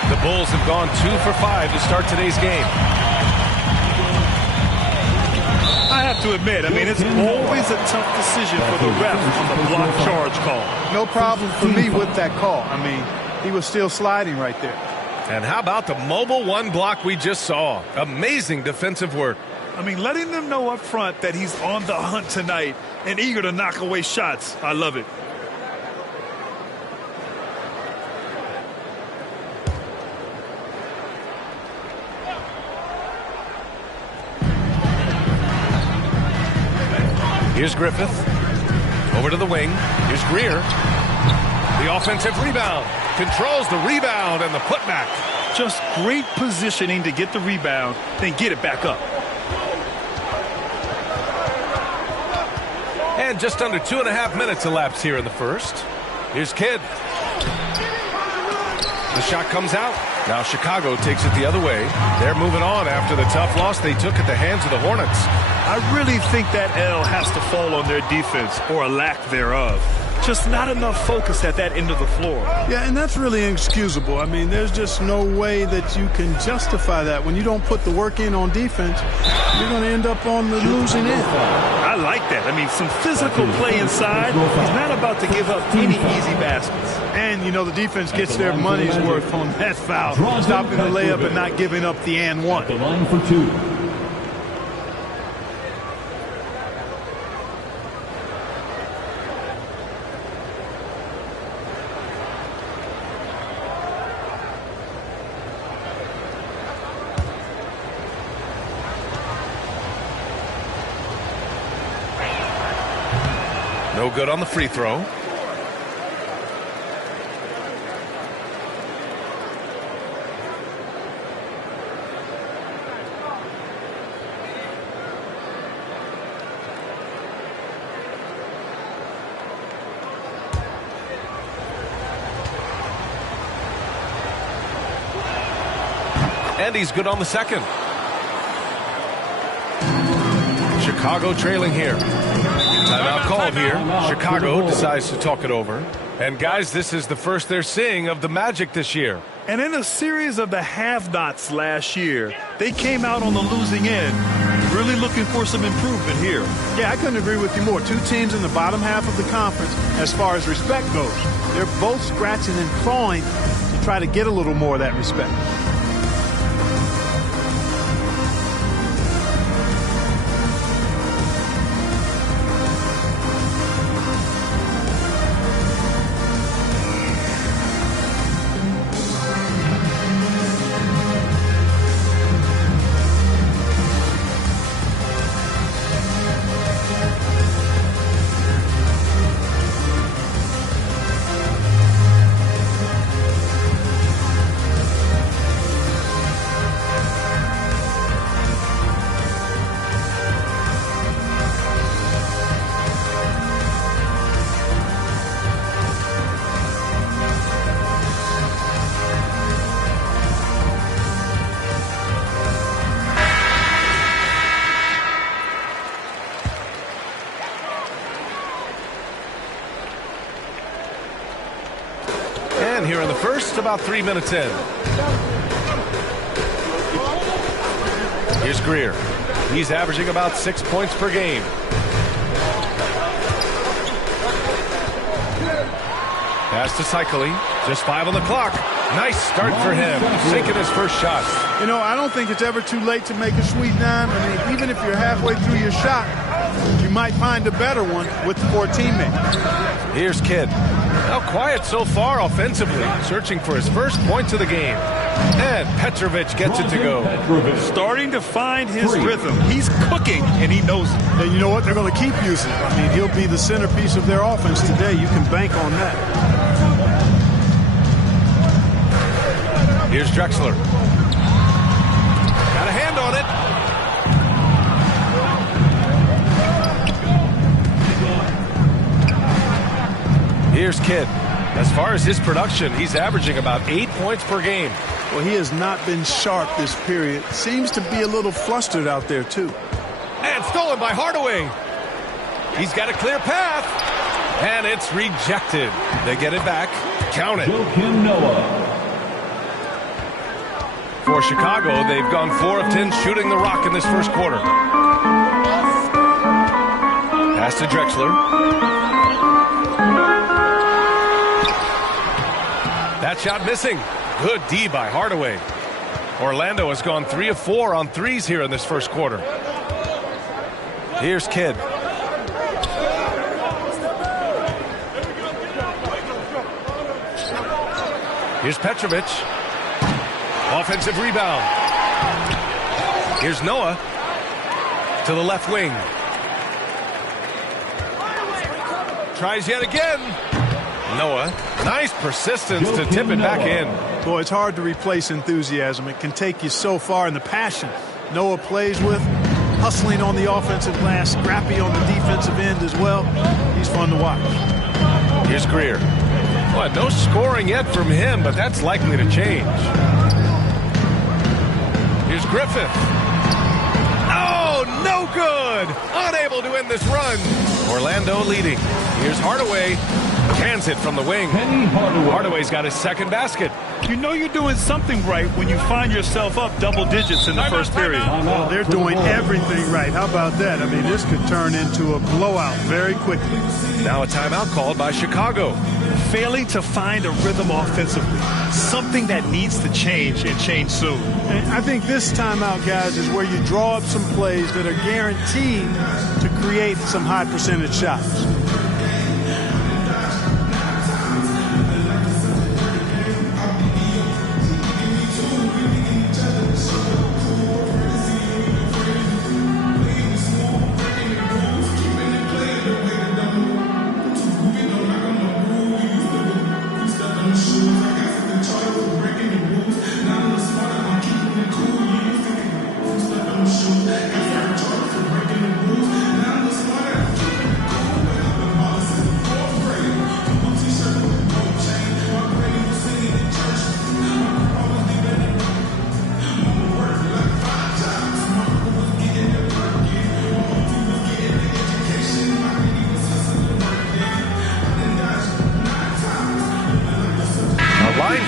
The Bulls have gone 2 for 5 to start today's game. I have to admit, I mean, it's always a tough decision for the ref on the block charge call. No problem for me with that call. I mean, he was still sliding right there. And how about the mobile one block we just saw? Amazing defensive work. I mean, letting them know up front that he's on the hunt tonight and eager to knock away shots. I love it. Here's Griffith. Over to the wing. Here's Greer. The offensive rebound. Controls the rebound and the putback. Just great positioning to get the rebound, then get it back up. And just under 2.5 minutes elapsed here in the first. Here's Kidd. The shot comes out. Now Chicago takes it the other way. They're moving on after the tough loss they took at the hands of the Hornets. I really think that L has to fall on their defense, or a lack thereof. Just not enough focus at that end of the floor. Yeah, and that's really inexcusable. I mean, there's just no way that you can justify that. When you don't put the work in on defense, you're going to end up on the losing end. I like that. I mean, some physical play inside. He's not about to give up any easy baskets. And, you know, the defense gets their money's worth on that foul. Stopping the layup and not giving up the and one. The line for 2. No good on the free throw. And he's good on the second. Chicago trailing here. Timeout called here. Chicago decides to talk it over. And guys, this is the first they're seeing of the Magic this year. And in a series of the have-nots last year, they came out on the losing end. Really looking for some improvement here. Yeah, I couldn't agree with you more. Two teams in the bottom half of the conference as far as respect goes. They're both scratching and clawing to try to get a little more of that respect. Here in the first, about 3 minutes in. Here's Greer. He's averaging about 6 points per game. Pass to Cycling. Just 5 on the clock. Nice start for him. Sinking his first shot. You know, I don't think it's ever too late to make a sweet dime. I mean, even if you're halfway through your shot, you might find a better one for a teammate. Here's Kidd. Now quiet so far offensively, searching for his first points of the game. And Petrovic gets it to go. Starting to find his rhythm. He's cooking, and he knows it. And you know what? They're going to keep using it. I mean, he'll be the centerpiece of their offense today. You can bank on that. Here's Drexler. Got a hand on it. Here's Kidd. As far as his production, he's averaging about 8 points per game. Well, he has not been sharp this period. Seems to be a little flustered out there, too. And stolen by Hardaway. He's got a clear path. And it's rejected. They get it back. Count it. For Chicago, they've gone 4 of 10 shooting the rock in this first quarter. Pass to Drexler. That shot missing. Good D by Hardaway. Orlando has gone 3 of 4 on threes here in this first quarter. Here's Kidd. Here's Petrovic. Offensive rebound. Here's Noah to the left wing. Tries yet again. Noah, nice persistence to tip it back in. Boy, it's hard to replace enthusiasm. It can take you so far, and the passion Noah plays with, hustling on the offensive glass, scrappy on the defensive end as well. He's fun to watch. Here's Greer. Well, no scoring yet from him, but that's likely to change. Here's Griffith. Oh, no good! Unable to end this run. Orlando leading. Here's Hardaway. Cans it from the wing. Hardaway's got his second basket. You know you're doing something right when you find yourself up double digits in the first period. Well, they're doing everything right. How about that? I mean, this could turn into a blowout very quickly. Now a timeout called by Chicago. Failing to find a rhythm offensively. Something that needs to change, and change soon. And I think this timeout, guys, is where you draw up some plays that are guaranteed to create some high percentage shots.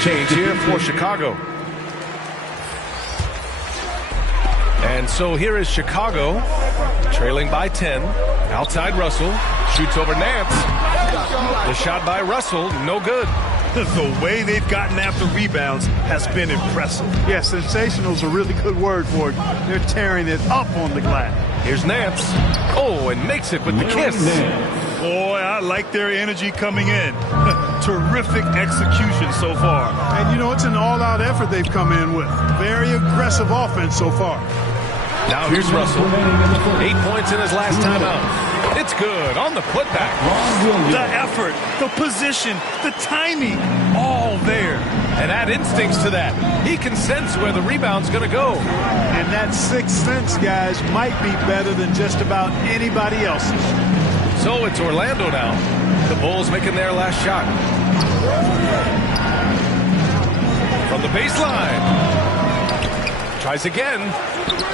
Change here for Chicago. And so here is Chicago, trailing by 10. Outside Russell, shoots over Nance. The shot by Russell, no good. The way they've gotten after rebounds has been impressive. Yeah, sensational is a really good word for it. They're tearing it up on the glass. Here's Nance. Oh, and makes it with the kiss. Boy, I like their energy coming in. Terrific execution so far. And, you know, it's an all-out effort they've come in with. Very aggressive offense so far. Now here's Russell. 8 points in his last timeout. It's good on the putback. The effort, the position, the timing, all there. And add instincts to that. He can sense where the rebound's going to go. And that sixth sense, guys, might be better than just about anybody else's. So it's Orlando now. The Bulls making their last shot. From the baseline. Tries again.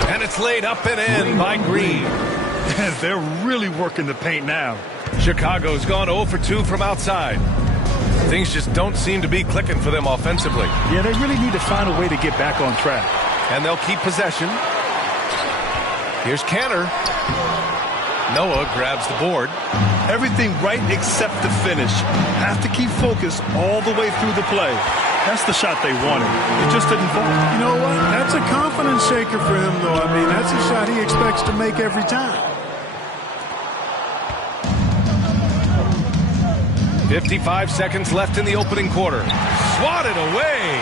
And it's laid up and in by Green. They're really working the paint now. Chicago's gone 0 for 2 from outside. Things just don't seem to be clicking for them offensively. Yeah, they really need to find a way to get back on track. And they'll keep possession. Here's Cantor. Noah grabs the board. Everything right except the finish. Have to keep focused all the way through the play. That's the shot they wanted. It just didn't fall. You know what? That's a confidence shaker for him, though. I mean, that's a shot he expects to make every time. 55 seconds left in the opening quarter. Swatted away.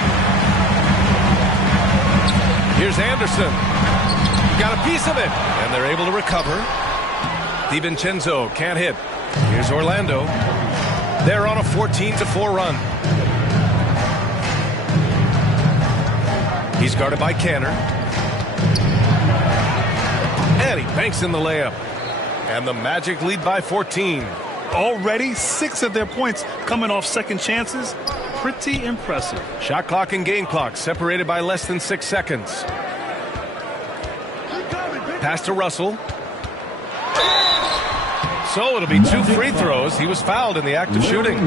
Here's Anderson. Got a piece of it. And they're able to recover. DiVincenzo can't hit. Here's Orlando. They're on a 14-4 run. He's guarded by Cantor. And he banks in the layup. And the Magic lead by 14. Already 6 of their points coming off second chances. Pretty impressive. Shot clock and game clock separated by less than 6 seconds. Pass to Russell. So it'll be 2 free throws. He was fouled in the act of shooting.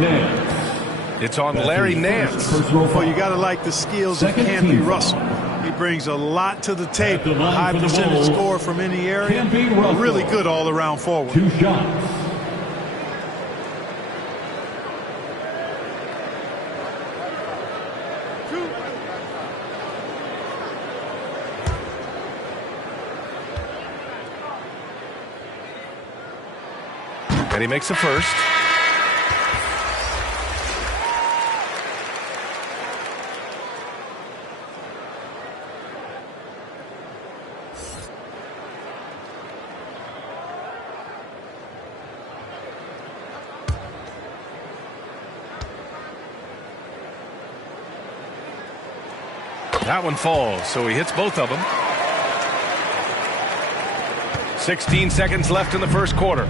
It's on Larry Nance. Well, you got to like the skills of Canby Russell. He brings a lot to the table. High percentage score from any area. Really good all-around forward. 2 shots. And he makes a first. That one falls, so he hits both of them. 16 seconds left in the first quarter.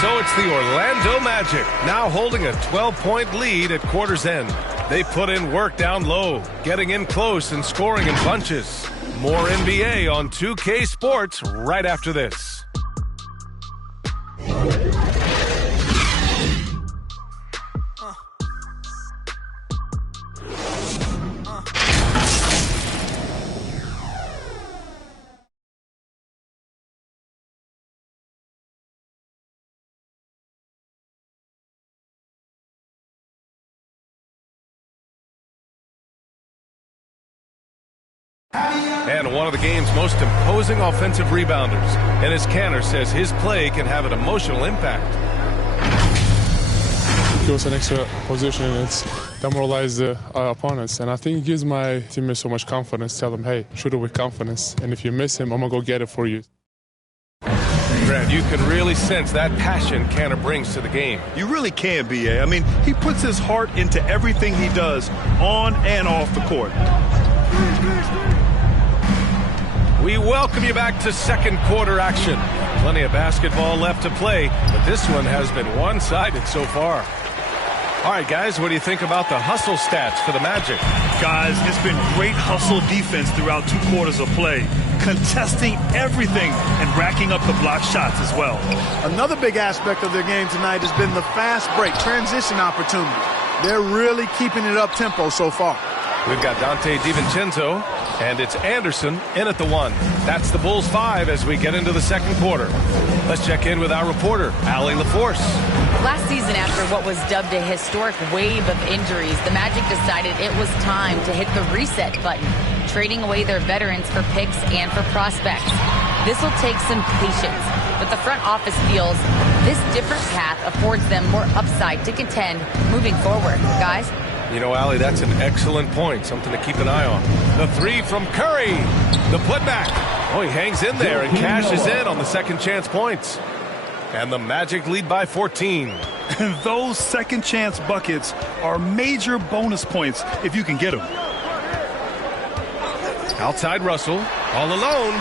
So it's the Orlando Magic, now holding a 12-point lead at quarter's end. They put in work down low, getting in close and scoring in bunches. More NBA on 2K Sports right after this. And one of the game's most imposing offensive rebounders. And as Cantor says, his play can have an emotional impact. It was an extra position and it's demoralized the opponents. And I think it gives my teammates so much confidence. Tell them, hey, shoot it with confidence. And if you miss him, I'm going to go get it for you. Grant, you can really sense that passion Cantor brings to the game. You really can, B.A. I mean, he puts his heart into everything he does on and off the court. We welcome you back to second quarter action. Plenty of basketball left to play, but this one has been one-sided so far. All right, guys, what do you think about the hustle stats for the Magic? Guys, it's been great hustle defense throughout 2 quarters of play, contesting everything and racking up the block shots as well. Another big aspect of their game tonight has been the fast break, transition opportunity. They're really keeping it up tempo so far. We've got Dante DiVincenzo, and it's Anderson in at the 1. That's the Bulls 5 as we get into the second quarter. Let's check in with our reporter, Allie LaForce. Last season, after what was dubbed a historic wave of injuries, the Magic decided it was time to hit the reset button, trading away their veterans for picks and for prospects. This will take some patience, but the front office feels this different path affords them more upside to contend moving forward. Guys? You know, Allie, that's an excellent point. Something to keep an eye on. The 3 from Curry. The putback. Oh, he hangs in there and cashes in on the second chance points. And the Magic lead by 14. And those second chance buckets are major bonus points if you can get them. Outside Russell, all alone.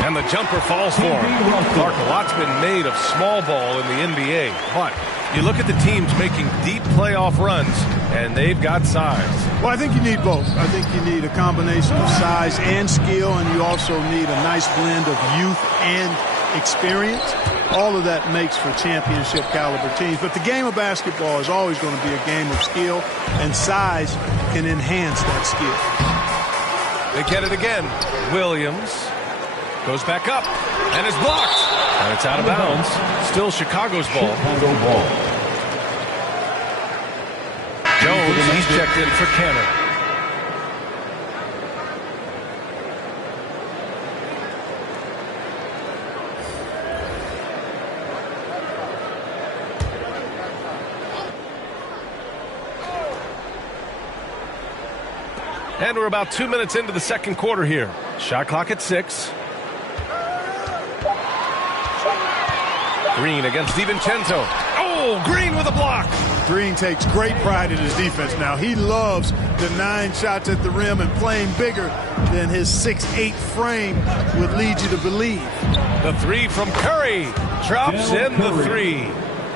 And the jumper falls for him. Clark, a lot's been made of small ball in the NBA. But you look at the teams making deep playoff runs, and they've got size. Well, I think you need both. I think you need a combination of size and skill, and you also need a nice blend of youth and experience. All of that makes for championship caliber teams. But the game of basketball is always going to be a game of skill, and size can enhance that skill. They get it again. Williams goes back up and is blocked. And it's out of bounds. Still Chicago's ball. Jones, he's checked in for Cannon. And we're about 2 minutes into the second quarter here. Shot clock at 6. Green against DiVincenzo. Oh, Green with a block. Green takes great pride in his defense now. He loves the 9 shots at the rim and playing bigger than his 6'8" frame would lead you to believe. The 3 from Curry. Drops in the 3.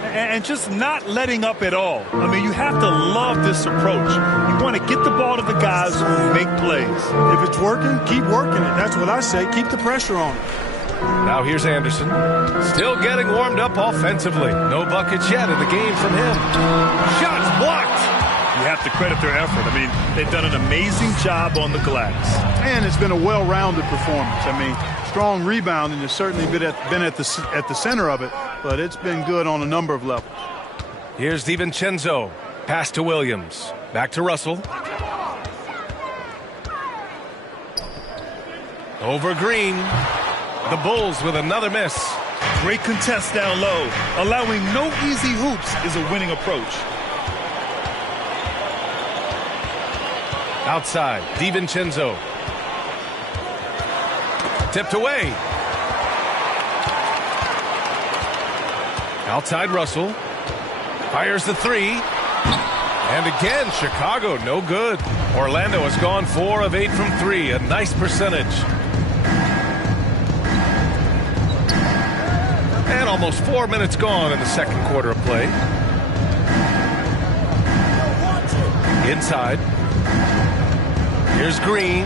And just not letting up at all. I mean, you have to love this approach. You want to get the ball to the guys who make plays. If it's working, keep working it. That's what I say. Keep the pressure on it. Now here's Anderson. Still getting warmed up offensively. No buckets yet in the game from him. Shots blocked. You have to credit their effort. I mean, they've done an amazing job on the glass. And it's been a well-rounded performance. I mean, strong rebounding has certainly been at the center of it, but it's been good on a number of levels. Here's DiVincenzo. Pass to Williams. Back to Russell. Over Green. The Bulls with another miss. Great contest down low. Allowing no easy hoops is a winning approach. Outside, DiVincenzo. Tipped away. Outside Russell. Fires the 3. And again, Chicago, no good. Orlando has gone 4 of 8 from 3. A nice percentage. And almost 4 minutes gone in the second quarter of play. Inside. Here's Green.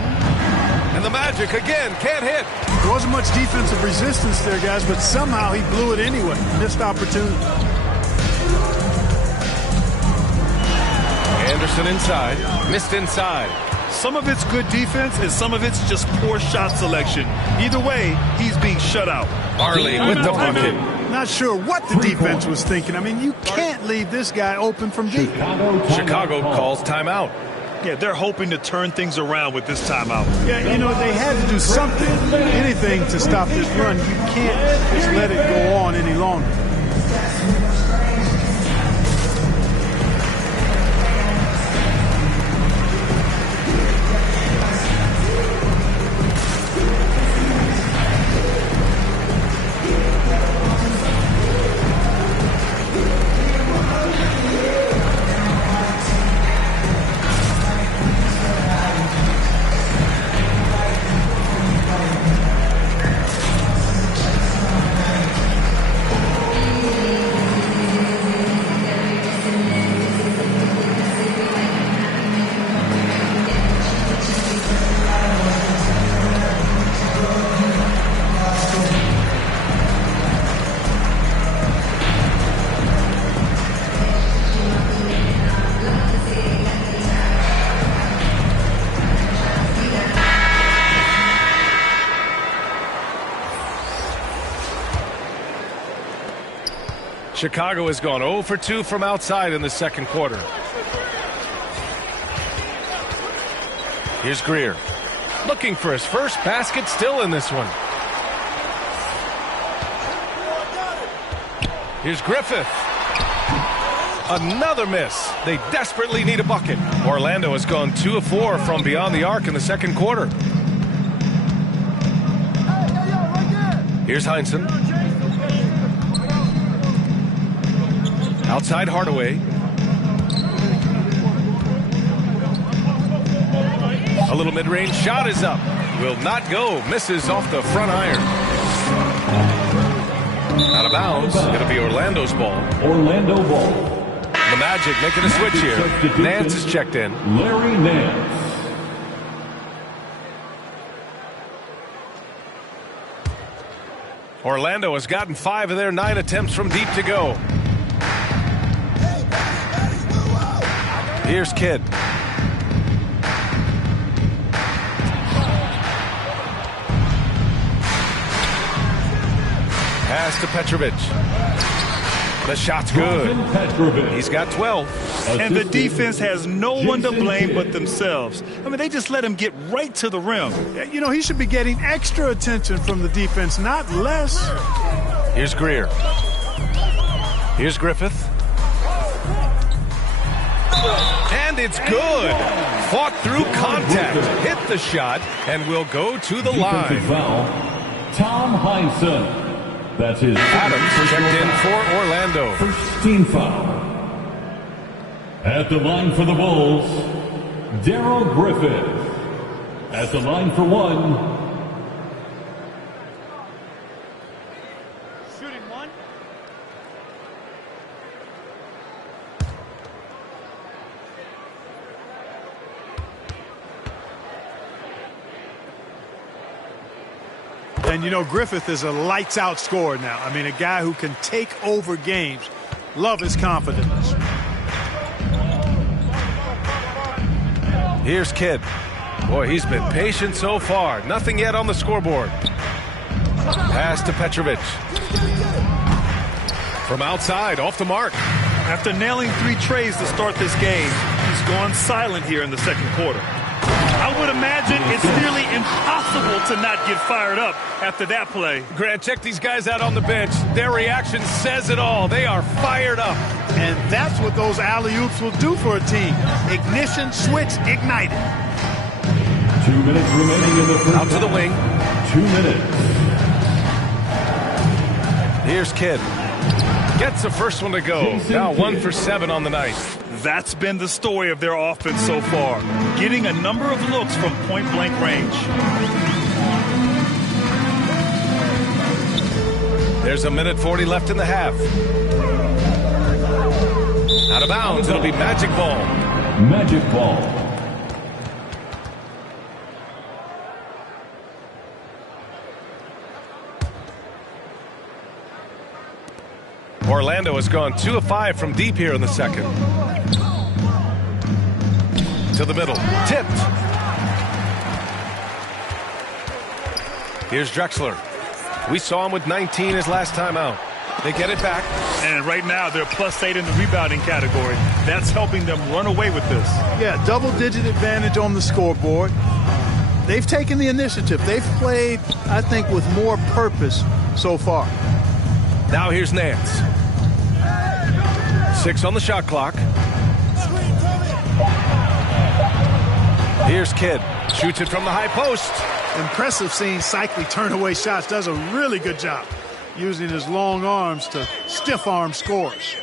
And the Magic again can't hit. There wasn't much defensive resistance there, guys, but somehow he blew it anyway. Missed opportunity. Anderson inside. Missed inside. Some of it's good defense and some of it's just poor shot selection. Either way, he's being shut out. Marley with the bucket. Not sure what the defense was thinking. I mean, you can't leave this guy open from deep. Chicago calls timeout. Yeah, they're hoping to turn things around with this timeout. Yeah, you know, they had to do something, anything to stop this run. You can't just let it go on any longer. Chicago has gone 0 for 2 from outside in the second quarter. Here's Greer. Looking for his first basket, still in this one. Here's Griffith. Another miss. They desperately need a bucket. Orlando has gone 2 of 4 from beyond the arc in the second quarter. Here's Heinsohn. Outside Hardaway. A little mid-range shot is up. Will not go. Misses off the front iron. Out of bounds. It'll be Orlando's ball. Orlando ball. The Magic making a switch here. Nance is checked in. Larry Nance. Orlando has gotten 5 of their 9 attempts from deep to go. Here's Kidd. Pass to Petrovic. The shot's good. He's got 12. And the defense has no one to blame but themselves. I mean, they just let him get right to the rim. You know, he should be getting extra attention from the defense, not less. Here's Greer. Here's Griffith. And it's good. Fought through contact. Hit the shot and will go to the line. Foul. Tom Heinsohn. That's his. Adams checked in for Orlando. First team foul. At the line for the Bulls, Darrell Griffith. At the line for one. Shooting one. And, you know, Griffith is a lights-out scorer now. I mean, a guy who can take over games. Love his confidence. Here's Kidd. Boy, he's been patient so far. Nothing yet on the scoreboard. Pass to Petrovic. From outside, off the mark. After nailing 3 trays to start this game, he's gone silent here in the second quarter. I would imagine it's nearly impossible to not get fired up after that play. Grant, check these guys out on the bench. Their reaction says it all. They are fired up. And that's what those alley-oops will do for a team. Ignition, switch, ignited. 2 minutes remaining in the first. Out to the wing. 2 minutes. Here's Kidd. Gets the first one to go. Now 1 for 7 on the night. That's been the story of their offense so far, getting a number of looks from point-blank range. There's 1:40 left in the half. Out of bounds, it'll be Magic ball. Magic ball. Orlando has gone 2 of 5 from deep here in the second. To the middle. Tipped. Here's Drexler. We saw him with 19 his last time out. They get it back. And right now they're +8 in the rebounding category. That's helping them run away with this. Yeah, double-digit advantage on the scoreboard. They've taken the initiative. They've played, I think, with more purpose so far. Now here's Nance. 6 on the shot clock. Here's Kidd. Shoots it from the high post. Impressive seeing Cycli turn away shots. Does a really good job using his long arms to stiff-arm scores.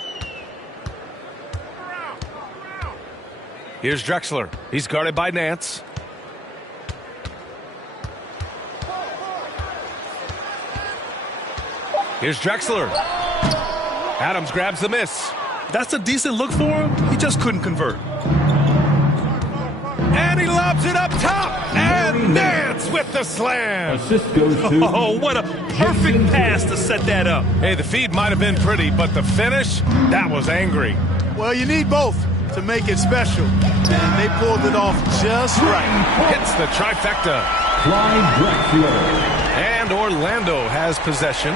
Here's Drexler. He's guarded by Nance. Here's Drexler. Adams grabs the miss. That's a decent look for him. He just couldn't convert. And he lobs it up top. And Nance with the slam. Assist goes to. Oh, what a perfect pass to set that up. Hey, the feed might have been pretty, but the finish, that was angry. Well, you need both to make it special. And they pulled it off just right. Hits the trifecta. Clyde Drexler. And Orlando has possession.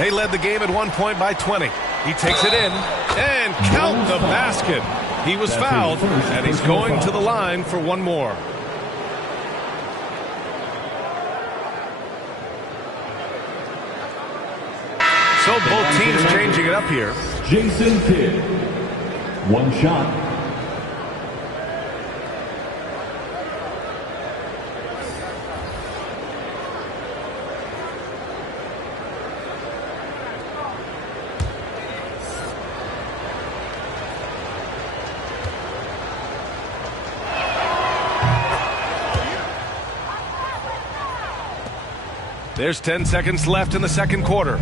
They led the game at one point by 20. He takes it in and count the basket. He was fouled, and he's going to the line for one more. So both teams changing it up here. Jason Kidd, one shot. There's 10 seconds left in the second quarter.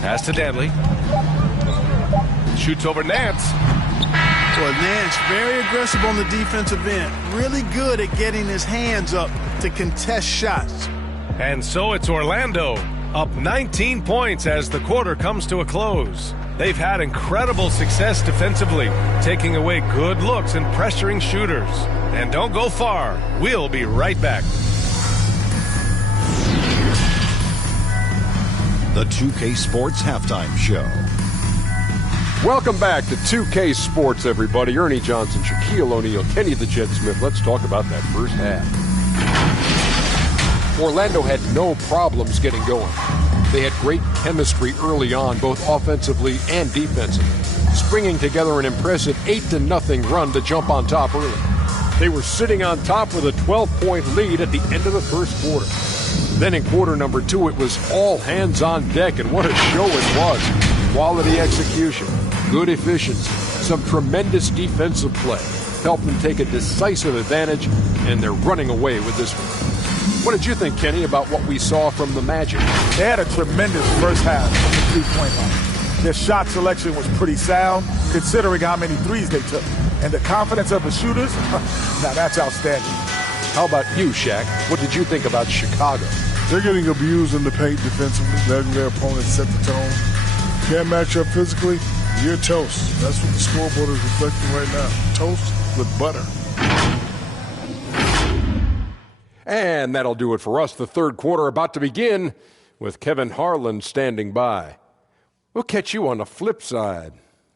Pass to Danley. Shoots over Nance. Well, Nance very aggressive on the defensive end. Really good at getting his hands up to contest shots. And so it's Orlando up 19 points as the quarter comes to a close. They've had incredible success defensively, taking away good looks and pressuring shooters. And don't go far. We'll be right back. The 2K Sports Halftime Show. Welcome back to 2K Sports, everybody. Ernie Johnson, Shaquille O'Neal, Kenny the Jet Smith. Let's talk about that first half. Orlando had no problems getting going. They had great chemistry early on, both offensively and defensively, springing together an impressive 8-0 run to jump on top early. They were sitting on top with a 12-point lead at the end of the first quarter. Then in quarter number 2, it was all hands on deck, and what a show it was. Quality execution, good efficiency, some tremendous defensive play helped them take a decisive advantage, and they're running away with this one. What did you think, Kenny, about what we saw from the Magic? They had a tremendous first half from the three-point line. Their shot selection was pretty sound, considering how many threes they took. And the confidence of the shooters, now that's outstanding. How about you, Shaq? What did you think about Chicago? They're getting abused in the paint defensively, letting their opponents set the tone. Can't match up physically, you're toast. That's what the scoreboard is reflecting right now. Toast with butter. And that'll do it for us. The third quarter about to begin with Kevin Harlan standing by. We'll catch you on the flip side,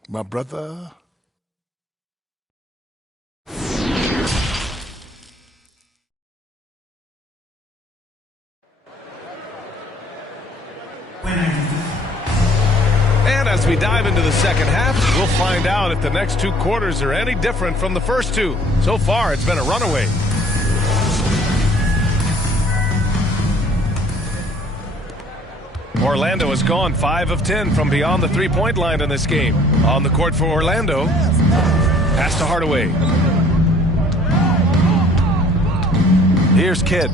my brother. And as we dive into the second half, we'll find out if the next two quarters are any different from the first two. So far, it's been a runaway. Orlando has gone 5 of 10 from beyond the three-point line in this game. On the court for Orlando, pass to Hardaway. Here's Kidd.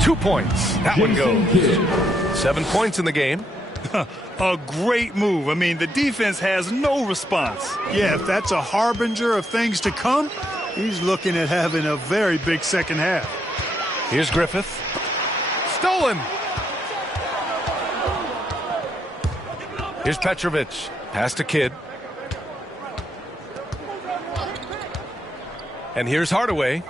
2 points. That one goes. 7 points in the game. A great move. I mean, the defense has no response. Yeah, if that's a harbinger of things to come, he's looking at having a very big second half. Here's Griffith. Stolen. Here's Petrovic. Pass to Kidd. And here's Hardaway.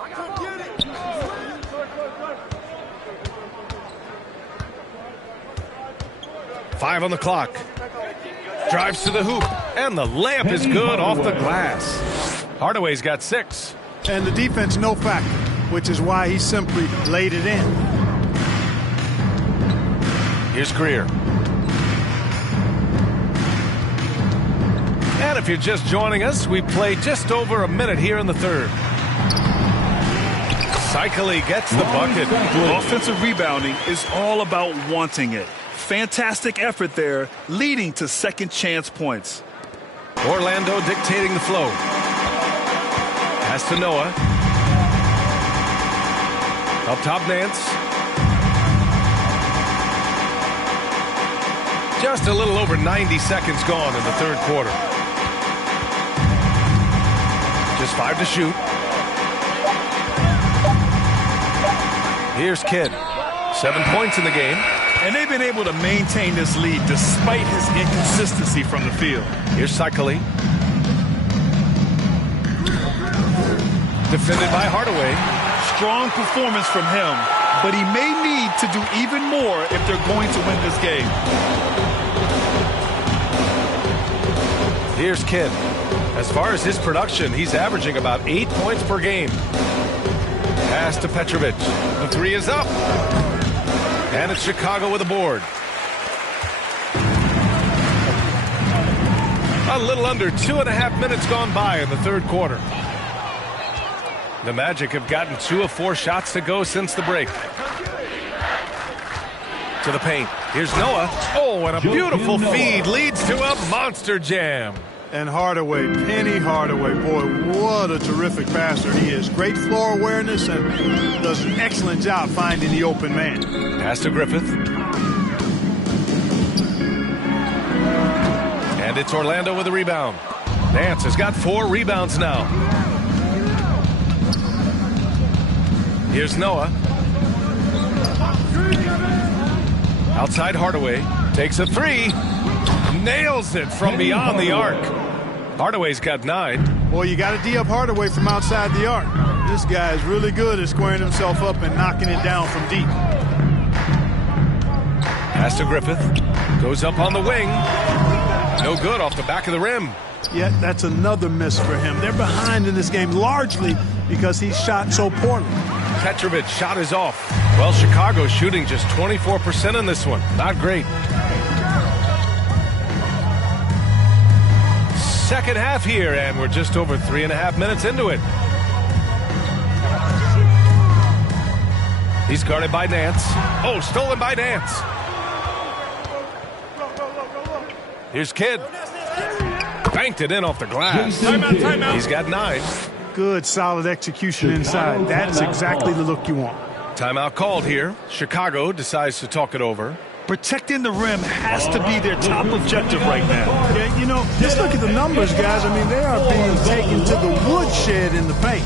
Five on the clock. Drives to the hoop. And the layup is good off the glass. Hardaway's got 6. And the defense no factor, which is why he simply laid it in. Here's Greer. And if you're just joining us, we played just over a minute here in the third. Cycli gets the bucket. Offensive rebounding is all about wanting it. Fantastic effort there, leading to second chance points. Orlando dictating the flow. Pass to Noah. Up top, Nance. Just a little over 90 seconds gone in the third quarter. Just 5 to shoot. Here's Kidd. 7 points in the game. And they've been able to maintain this lead despite his inconsistency from the field. Here's Cycli. Defended by Hardaway. Strong performance from him, but he may need to do even more if they're going to win this game. Here's Kidd. As far as his production, he's averaging about 8 points per game. Pass to Petrovic. The three is up. And it's Chicago with a board. A little under 2.5 minutes gone by in the third quarter. The Magic have gotten 2 of 4 shots to go since the break. To the paint. Here's Noah. Oh, and a beautiful feed leads to a monster jam. And Hardaway, Penny Hardaway, boy, what a terrific passer he is. Great floor awareness and does an excellent job finding the open man. Pass to Griffith. And it's Orlando with a rebound. Nance has got 4 rebounds now. Here's Noah. Outside Hardaway. Takes a 3. Nails it from beyond the arc. Hardaway's got 9. Boy, you got to D-up Hardaway from outside the arc. This guy is really good at squaring himself up and knocking it down from deep. Pass to Griffith. Goes up on the wing. No good off the back of the rim. Yeah, that's another miss for him. They're behind in this game largely because he shot so poorly. Petrovic shot is off. Well, Chicago's shooting just 24% in this one. Not great. Second half here, and we're just over 3.5 minutes into it. He's guarded by Nance. Oh, stolen by Nance. Here's Kidd. Banked it in off the glass. Timeout. He's got 9. Good, solid execution inside. That's exactly the look you want. Timeout called here. Chicago decides to talk it over. Protecting the rim has to be their top objective right now. Yeah, you know, just look at the numbers, guys. I mean, they are being taken to the woodshed in the paint.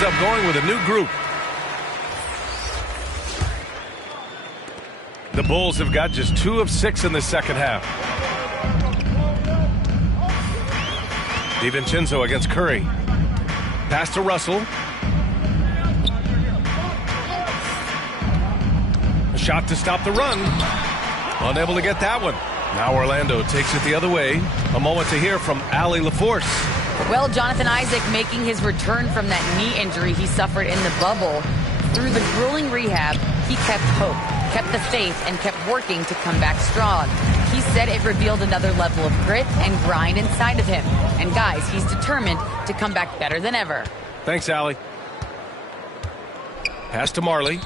Up going with a new group. The Bulls have got just 2 of 6 in the second half. DiVincenzo against Curry. Pass to Russell. A shot to stop the run. Unable to get that one. Now Orlando takes it the other way. A moment to hear from Allie LaForce. Well, Jonathan Isaac making his return from that knee injury he suffered in the bubble. Through the grueling rehab, he kept hope, kept the faith, and kept working to come back strong. He said it revealed another level of grit and grind inside of him. And guys, he's determined to come back better than ever. Thanks, Allie. Pass to Marley.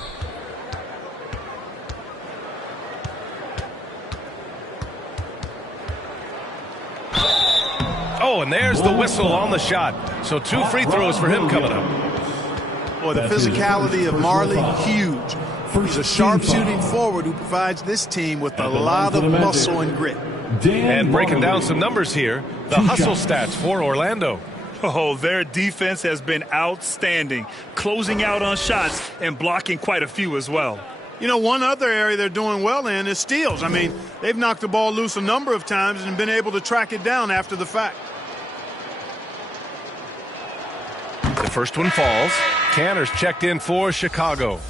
Oh, and there's the whistle on the shot. So 2 free throws for him coming up. Boy, the physicality of Marley, huge. He's a sharp-shooting forward who provides this team with a lot of muscle and grit. And breaking down some numbers here, the hustle stats for Orlando. Oh, their defense has been outstanding, closing out on shots and blocking quite a few as well. You know, one other area they're doing well in is steals. I mean, they've knocked the ball loose a number of times and been able to track it down after the fact. The first one falls. Canner's checked in for Chicago.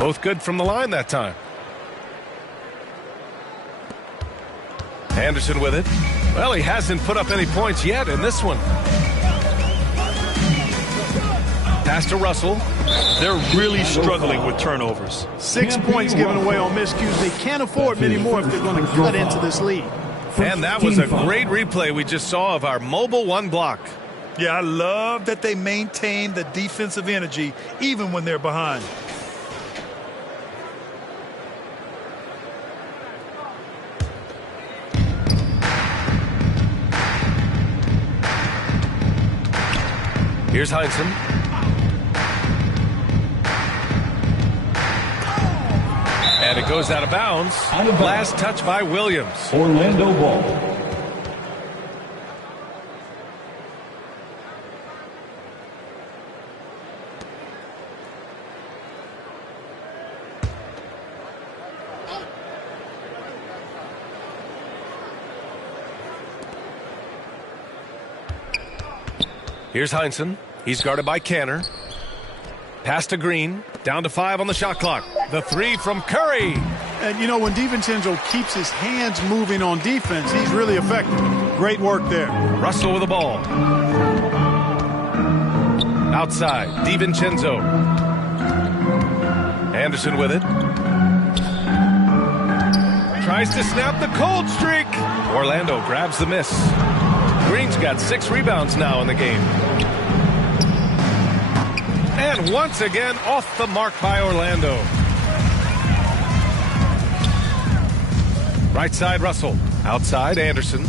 Both good from the line that time. Anderson with it. Well, he hasn't put up any points yet in this one. Pass to Russell. They're really struggling with turnovers. 6 points given away on miscues. They can't afford many more if they're going to cut into this lead. And that was a great replay we just saw of our mobile one block. Yeah, I love that they maintain the defensive energy even when they're behind. Here's Heinsohn. And it goes out of bounds. Last touch by Williams. Orlando ball. Here's Heinsohn. He's guarded by Canner. Pass to Green. Down to 5 on the shot clock. The 3 from Curry. And, you know, when DiVincenzo keeps his hands moving on defense, he's really effective. Great work there. Russell with the ball. Outside. DiVincenzo. Anderson with it. Tries to snap the cold streak. Orlando grabs the miss. Green's got 6 rebounds now in the game. And once again, off the mark by Orlando. Right side, Russell. Outside, Anderson.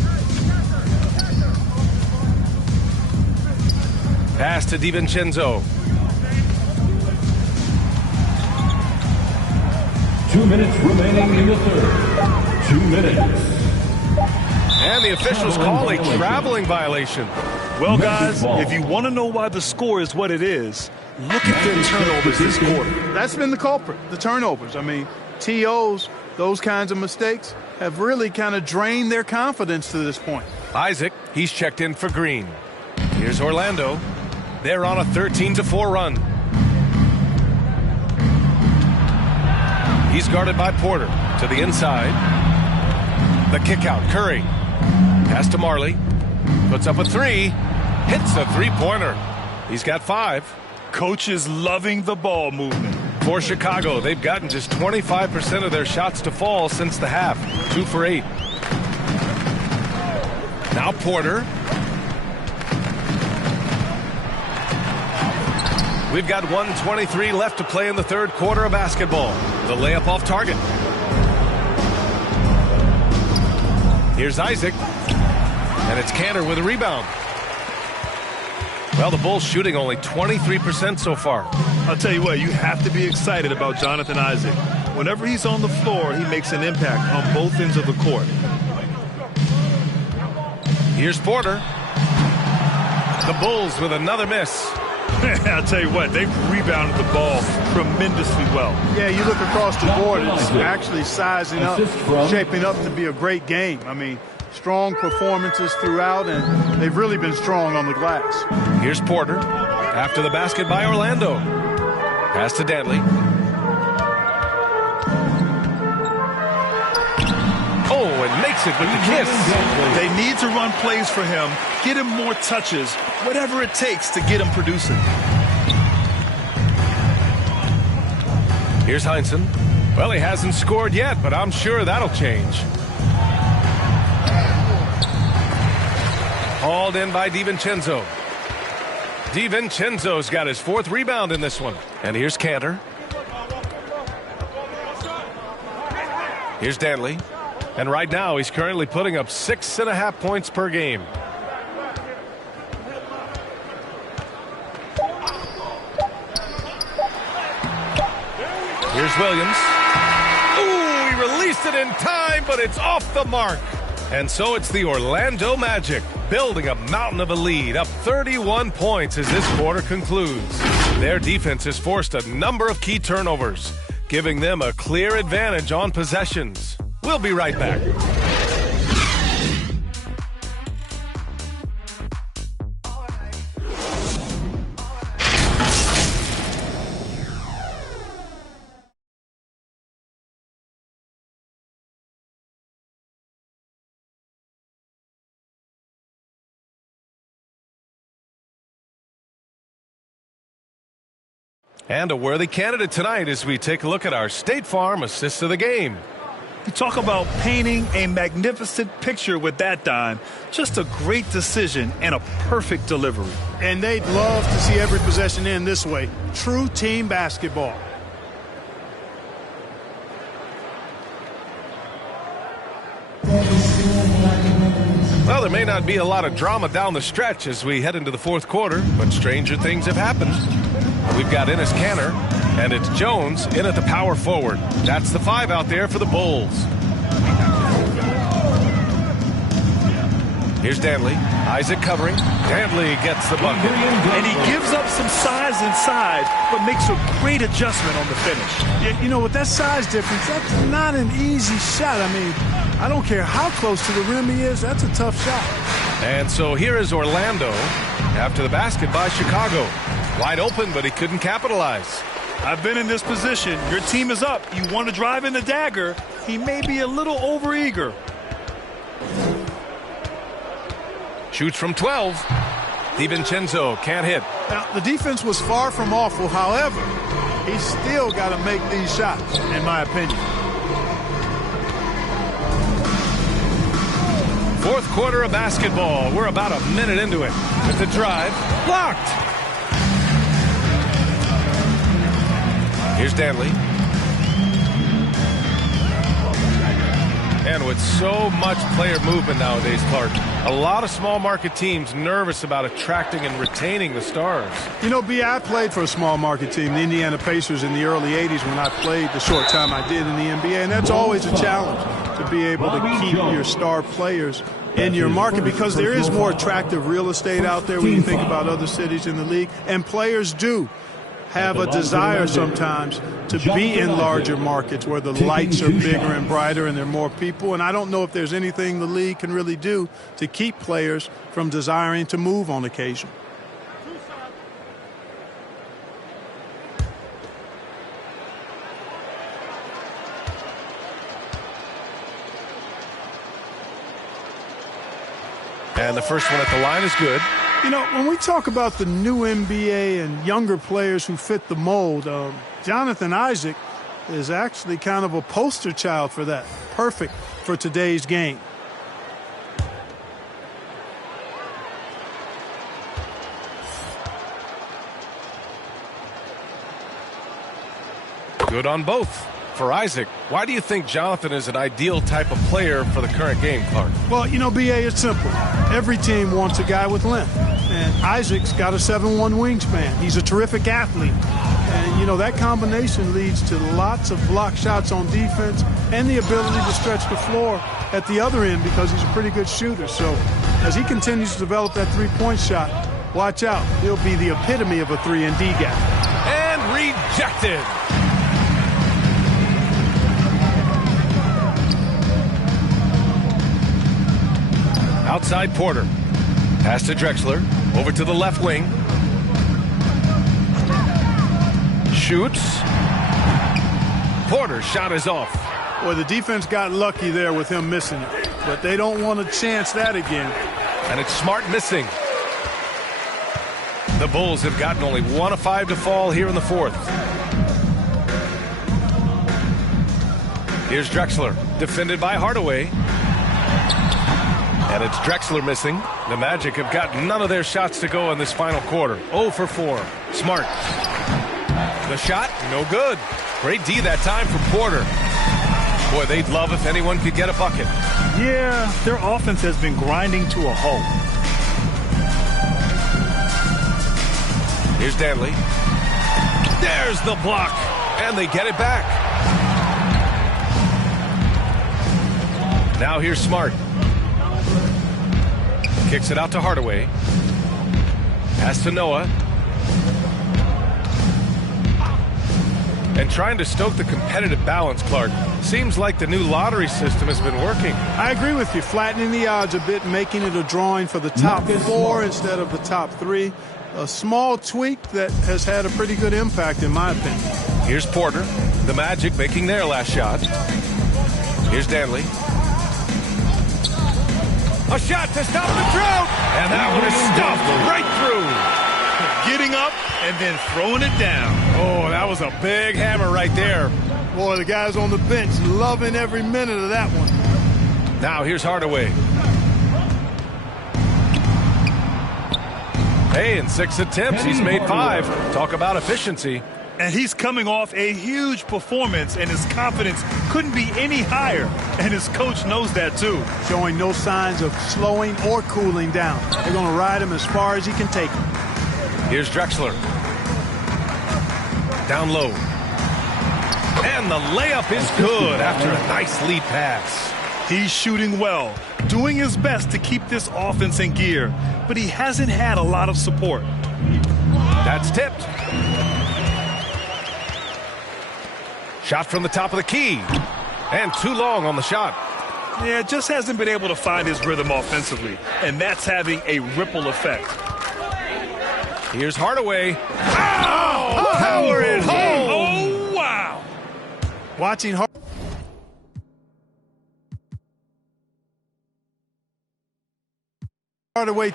Pass to DiVincenzo. 2 minutes remaining in the third. 2 minutes. And the officials call a traveling violation. Well, guys, if you want to know why the score is what it is, look at their turnovers this quarter. That's been the culprit, the turnovers. I mean, TOs, those kinds of mistakes, have really kind of drained their confidence to this point. Isaac, he's checked in for Green. Here's Orlando. They're on a 13-4 run. He's guarded by Porter to the inside. The kick out, Curry. Pass to Marley. Puts up a 3. Hits a three-pointer. He's got 5. Coach is loving the ball movement. For Chicago, they've gotten just 25% of their shots to fall since the half. 2 for 8. Now Porter. We've got 1:23 left to play in the third quarter of basketball. The layup off target. Here's Isaac. And it's Canner with a rebound. Well, the Bulls shooting only 23% so far. I'll tell you what, you have to be excited about Jonathan Isaac. Whenever he's on the floor, he makes an impact on both ends of the court. Here's Porter. The Bulls with another miss. I'll tell you what, they've rebounded the ball tremendously well. Yeah, you look across the board, it's actually sizing up, shaping up to be a great game. I mean, strong performances throughout, and they've really been strong on the glass. Here's Porter. After the basket by Orlando. Pass to Dantley. Oh, and makes it with the kiss. They need to run plays for him, get him more touches, whatever it takes to get him producing. Here's Heinsohn. Well, he hasn't scored yet, but I'm sure that'll change. Hauled in by DiVincenzo. DiVincenzo's got his 4th rebound in this one. And here's Cantor. Here's Dantley. And right now, he's currently putting up 6.5 points per game. Here's Williams. Ooh, he released it in time, but it's off the mark. And so it's the Orlando Magic building a mountain of a lead, up 31 points as this quarter concludes. Their defense has forced a number of key turnovers, giving them a clear advantage on possessions. We'll be right back. And a worthy candidate tonight as we take a look at our State Farm assist of the game. You talk about painting a magnificent picture with that dime. Just a great decision and a perfect delivery. And they'd love to see every possession end this way. True team basketball. Well, there may not be a lot of drama down the stretch as we head into the fourth quarter, but stranger things have happened. We've got Enes Kanter, and it's Jones in at the power forward. That's the 5 out there for the Bulls. Here's Danley. Isaac covering. Danley gets the bucket. And he gives up some size inside, but makes a great adjustment on the finish. You know, with that size difference, that's not an easy shot. I mean, I don't care how close to the rim he is. That's a tough shot. And so here is Orlando after the basket by Chicago. Wide open, but he couldn't capitalize. I've been in this position. Your team is up. You want to drive in the dagger. He may be a little overeager. Shoots from 12. DiVincenzo can't hit. Now, the defense was far from awful. However, he's still got to make these shots, in my opinion. Fourth quarter of basketball. We're about a minute into it. With the drive. Blocked. Here's Danley. And with so much player movement nowadays, Clark, a lot of small market teams nervous about attracting and retaining the stars. You know, B, I played for a small market team, the Indiana Pacers, in the early 80s when I played the short time I did in the NBA. And that's always a challenge to be able to keep your star players in your market because there is more attractive real estate out there when you think about other cities in the league. And players do have a desire sometimes to be in larger markets where the lights are bigger and brighter and there are more people. And I don't know if there's anything the league can really do to keep players from desiring to move on occasion. And the first one at the line is good. You know, when we talk about the new NBA and younger players who fit the mold, Jonathan Isaac is actually kind of a poster child for that. Perfect for today's game. Good on both. For Isaac, why do you think Jonathan is an ideal type of player for the current game, Clark? Well, you know, B.A., it's simple. Every team wants a guy with length. And Isaac's got a 7'1" wingspan. He's a terrific athlete. And, you know, that combination leads to lots of block shots on defense and the ability to stretch the floor at the other end because he's a pretty good shooter. So as he continues to develop that three-point shot, watch out. He'll be the epitome of a 3-and-D guy. And rejected. Outside Porter. Pass to Drexler. Over to the left wing. Shoots. Porter's shot is off. Well, the defense got lucky there with him missing it. But they don't want to chance that again. And it's Smart missing. The Bulls have gotten only 1 of 5 to fall here in the fourth. Here's Drexler. Defended by Hardaway. And it's Drexler missing. The Magic have got none of their shots to go in this final quarter. 0 for 4. Smart. The shot, no good. Great D that time for Porter. Boy, they'd love if anyone could get a bucket. Yeah, their offense has been grinding to a halt. Here's Danley. There's the block. And they get it back. Now here's Smart. Kicks it out to Hardaway. Pass to Noah. And trying to stoke the competitive balance, Clark. Seems like the new lottery system has been working. I agree with you. Flattening the odds a bit, making it a drawing for the top 4 instead of the top 3. A small tweak that has had a pretty good impact, in my opinion. Here's Porter. The Magic making their last shot. Here's Danley. A shot to stop the drought. And that one is stuffed right through. Getting Lifting up and then throwing it down. Oh, that was a big hammer right there. Boy, the guys on the bench loving every minute of that one. Now here's Hardaway. Hey, in 6 attempts, he's made 5. Talk about efficiency. And he's coming off a huge performance, and his confidence couldn't be any higher. And his coach knows that, too. Showing no signs of slowing or cooling down. They're going to ride him as far as he can take him. Here's Drexler. Down low. And the layup is good after a nice lead pass. He's shooting well, doing his best to keep this offense in gear, but he hasn't had a lot of support. That's tipped. Shot from the top of the key. And too long on the shot. Yeah, just hasn't been able to find his rhythm offensively, and that's having a ripple effect. Here's Hardaway. Oh, power it home. Oh, wow. Watching Hardaway.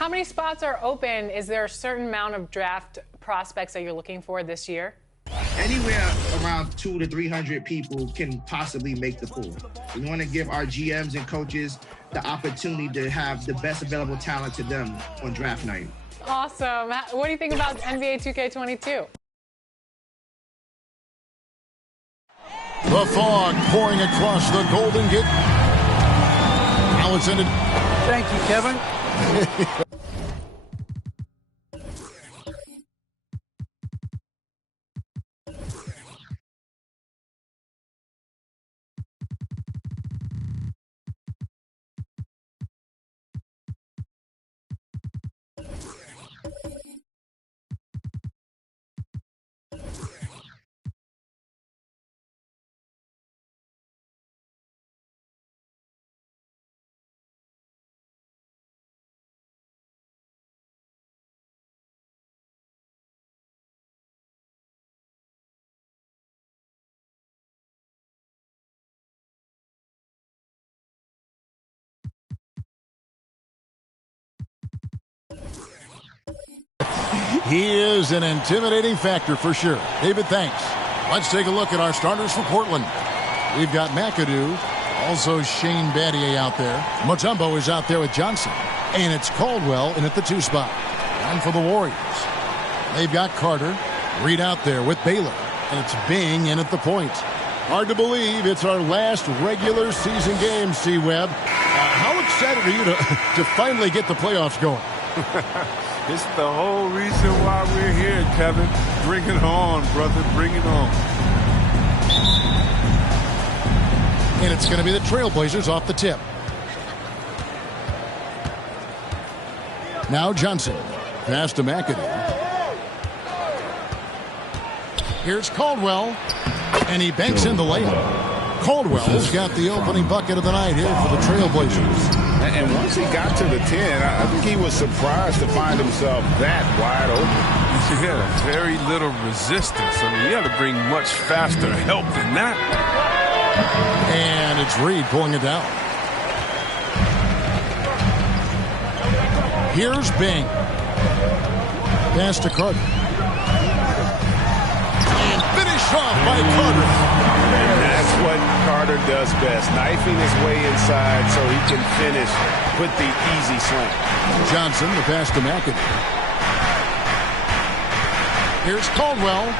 How many spots are open? Is there a certain amount of draft prospects that you're looking for this year? Anywhere around 200 to 300 people can possibly make the pool. We want to give our GMs and coaches the opportunity to have the best available talent to them on draft night. Awesome. What do you think about NBA 2K22? The fog pouring across the Golden Gate. Now it's ended. Thank you, Kevin. He is an intimidating factor for sure. David, thanks. Let's take a look at our starters for Portland. We've got McAdoo, also Shane Battier out there. Mutombo is out there with Johnson. And it's Caldwell in at the 2 spot. And for the Warriors, they've got Carter, Reed out there with Baylor. And it's Bing in at the point. Hard to believe it's our last regular season game, C-Webb. How excited are you to finally get the playoffs going? It's the whole reason why we're here, Kevin. Bring it on, brother. Bring it on. And it's going to be the Trailblazers off the tip. Now Johnson. Pass to McAdoo. Here's Caldwell. And he banks in the layup. Caldwell's got the opening bucket of the night here for the Trailblazers. And once he got to the 10, I think he was surprised to find himself that wide open. Yeah, very little resistance. I mean, you have to bring much faster help than that. And it's Reed pulling it down. Here's Bing. Pass to Carter. And finished off by Carter. And that's what Carter does best, knifing his way inside so he can finish, put the easy slam. Johnson, the pass to McAdoo. Here's Caldwell.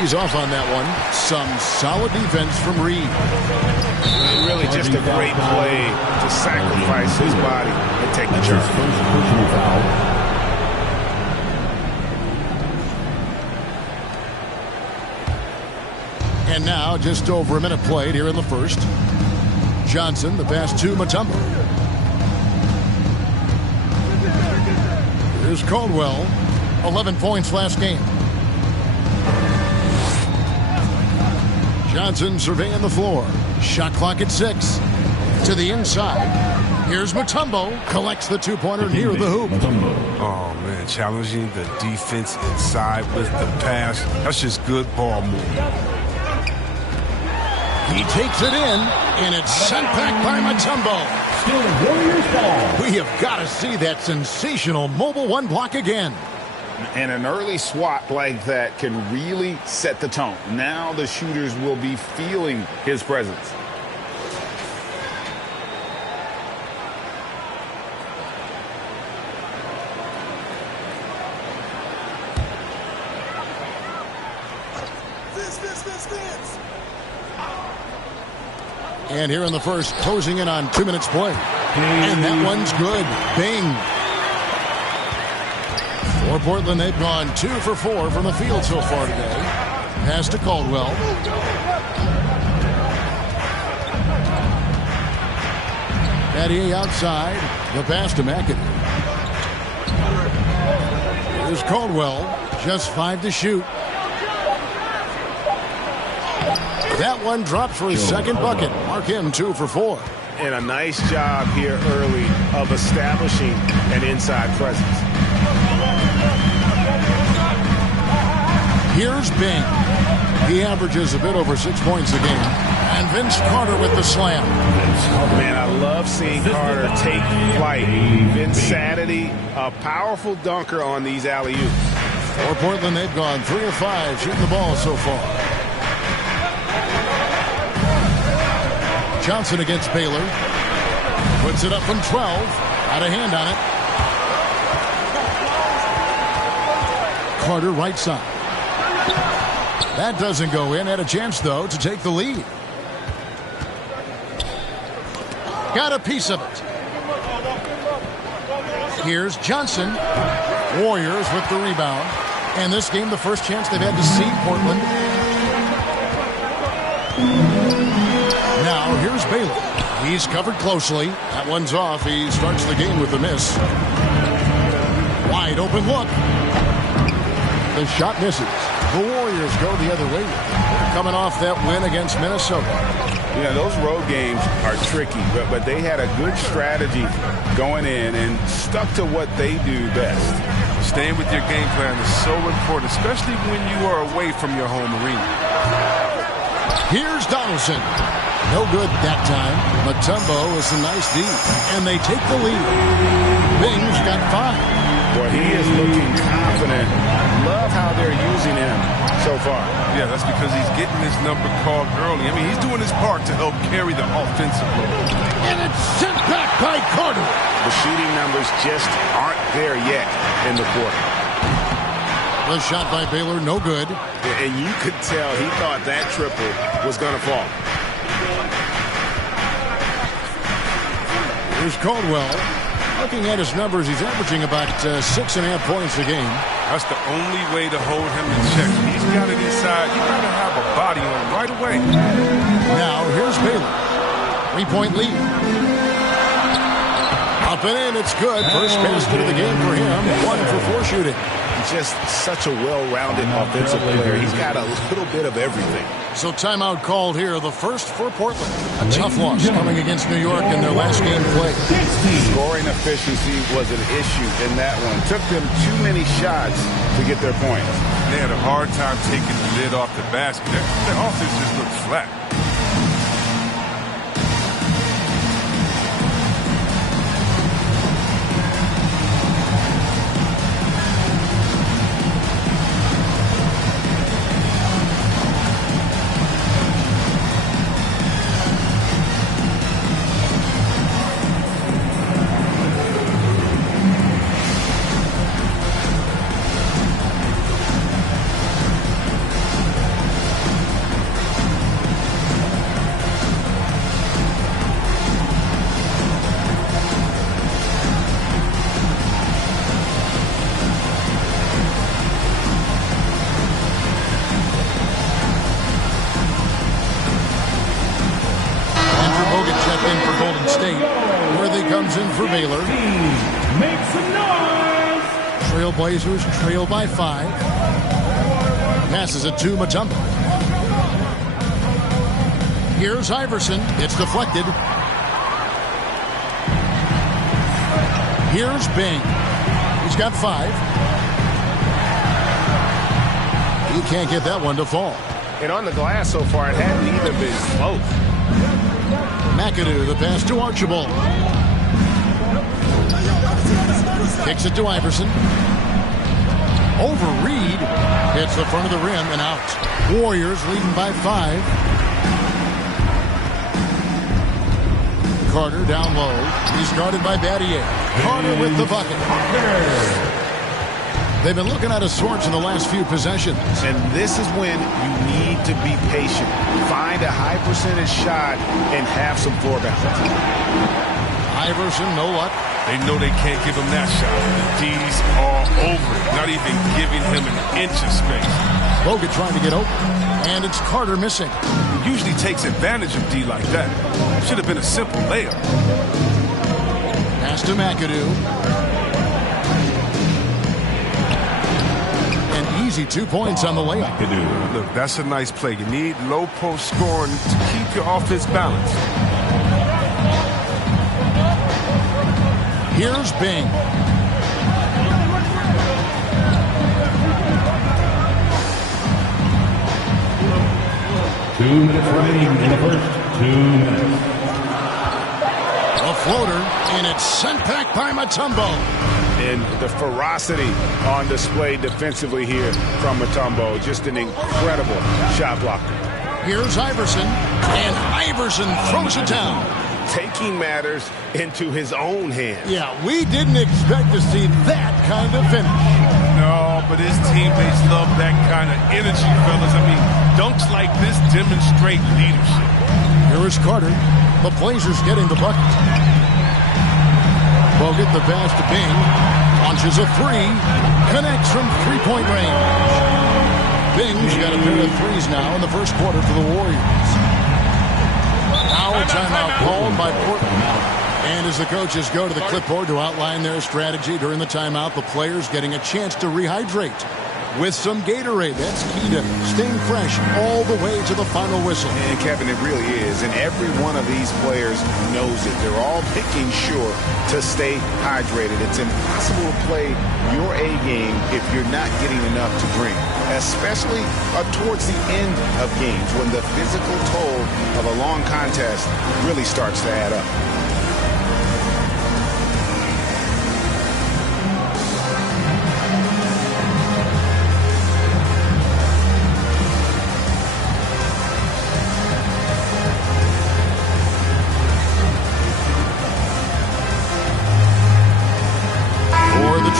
He's off on that one. Some solid defense from Reed. And really just a great play to sacrifice his body and take the charge. Personal foul. And now, just over a minute played here in the first. Johnson, the pass to Mutombo. Here's Caldwell. 11 points last game. Johnson surveying the floor. Shot clock at 6. To the inside. Here's Mutombo. Collects the two-pointer near the hoop. Oh, man, challenging the defense inside with the pass. That's just good ball movement. He takes it in, and it's sent back by Mutombo. Still Warriors ball. We have got to see that sensational mobile one block again. And an early swat like that can really set the tone. Now the shooters will be feeling his presence. And here in the first, closing in on 2 minutes play. And that one's good. Bing. For Portland, they've gone 2 for 4 from the field so far today. Pass to Caldwell. Battier outside. The pass to McAdoo. Here's Caldwell. Just 5 to shoot. That one drops for his second bucket. Mark him 2 for 4. And a nice job here early of establishing an inside presence. Here's Bing. He averages a bit over 6 points a game. And Vince Carter with the slam. Oh, man, I love seeing Carter take flight. Vinsanity, a powerful dunker on these alley-oops. For Portland, they've gone 3 of 5 shooting the ball so far. Johnson against Baylor. Puts it up from 12. Out of hand on it. Carter right side. That doesn't go in. Had a chance, though, to take the lead. Got a piece of it. Here's Johnson. Warriors with the rebound. And this game, the first chance they've had to see Portland. Now, here's Baylor. He's covered closely. That one's off. He starts the game with a miss. Wide open look. The shot misses. The Warriors go the other way. They're coming off that win against Minnesota. You know, those road games are tricky, but they had a good strategy going in and stuck to what they do best. Staying with your game plan is so important, especially when you are away from your home arena. Here's Donaldson. No good that time. Mutombo is a nice D. And they take the lead. Bing's got 5. Boy, he is looking confident. Love how they're using him so far. Yeah, that's because he's getting his number called early. I mean, he's doing his part to help carry the offensive load. And it's sent back by Carter. The shooting numbers just aren't there yet in the quarter. The shot by Baylor, no good. And you could tell he thought that triple was going to fall. Here's Caldwell. Looking at his numbers, he's averaging about 6.5 points a game. That's the only way to hold him in check. He's got it inside. You got to have a body on him right away. Now, here's Baylor. 3-point lead. Up and in, it's good. First basket of the game for him. 1 for 4 shooting. Just such a well-rounded offensive player. He's got a little bit of everything. So timeout called here. The first for Portland. A tough loss coming against New York in their last game played. Scoring efficiency was an issue in that one. Took them too many shots to get their points. They had a hard time taking the lid off the basket. Their offense just looked flat. State. Worthy comes in for Baylor. Make some noise. Trailblazers trail by 5. Passes it to Mutombo. Here's Iverson. It's deflected. Here's Bing. He's got 5. He can't get that one to fall. And on the glass so far, it hadn't even been close. McAdoo, the pass to Archibald. Kicks it to Iverson. Over Reed. Hits the front of the rim and out. Warriors leading by 5. Carter down low. He's guarded by Battier. Carter with the bucket. They've been looking out of sorts in the last few possessions. And this is when you need to be patient. Find a high percentage shot and have some floor balance. Iverson, no luck. They know they can't give him that shot. The D's all over it, not even giving him an inch of space. Bogut trying to get open, and it's Carter missing. He usually takes advantage of D like that. Should have been a simple layup. Pass to McAdoo. And easy 2 points on the layup. Look, that's a nice play. You need low post scoring to keep your offense balanced. Here's Bing. Two minutes remaining in the first 2 minutes. A floater, and it's sent back by Mutombo. And the ferocity on display defensively here from Mutombo. Just an incredible shot blocker. Here's Iverson, and Iverson throws it down. Taking matters into his own hands. Yeah, we didn't expect to see that kind of finish. No, but his teammates love that kind of energy, fellas. I mean, dunks like this demonstrate leadership. Here is Carter. The Blazers getting the bucket. Bogut the pass to Bing. Launches a 3. Connects from three-point range. Bing's got a pair of threes now in the first quarter for the Warriors. Now a timeout called by Portland. And as the coaches go to the clipboard to outline their strategy during the timeout, the players getting a chance to rehydrate with some Gatorade. That's key to staying fresh all the way to the final whistle. And Kevin, it really is. And every one of these players knows it. They're all making sure to stay hydrated. It's impossible to play your A game if you're not getting enough to drink, especially towards the end of games when the physical toll of a long contest really starts to add up.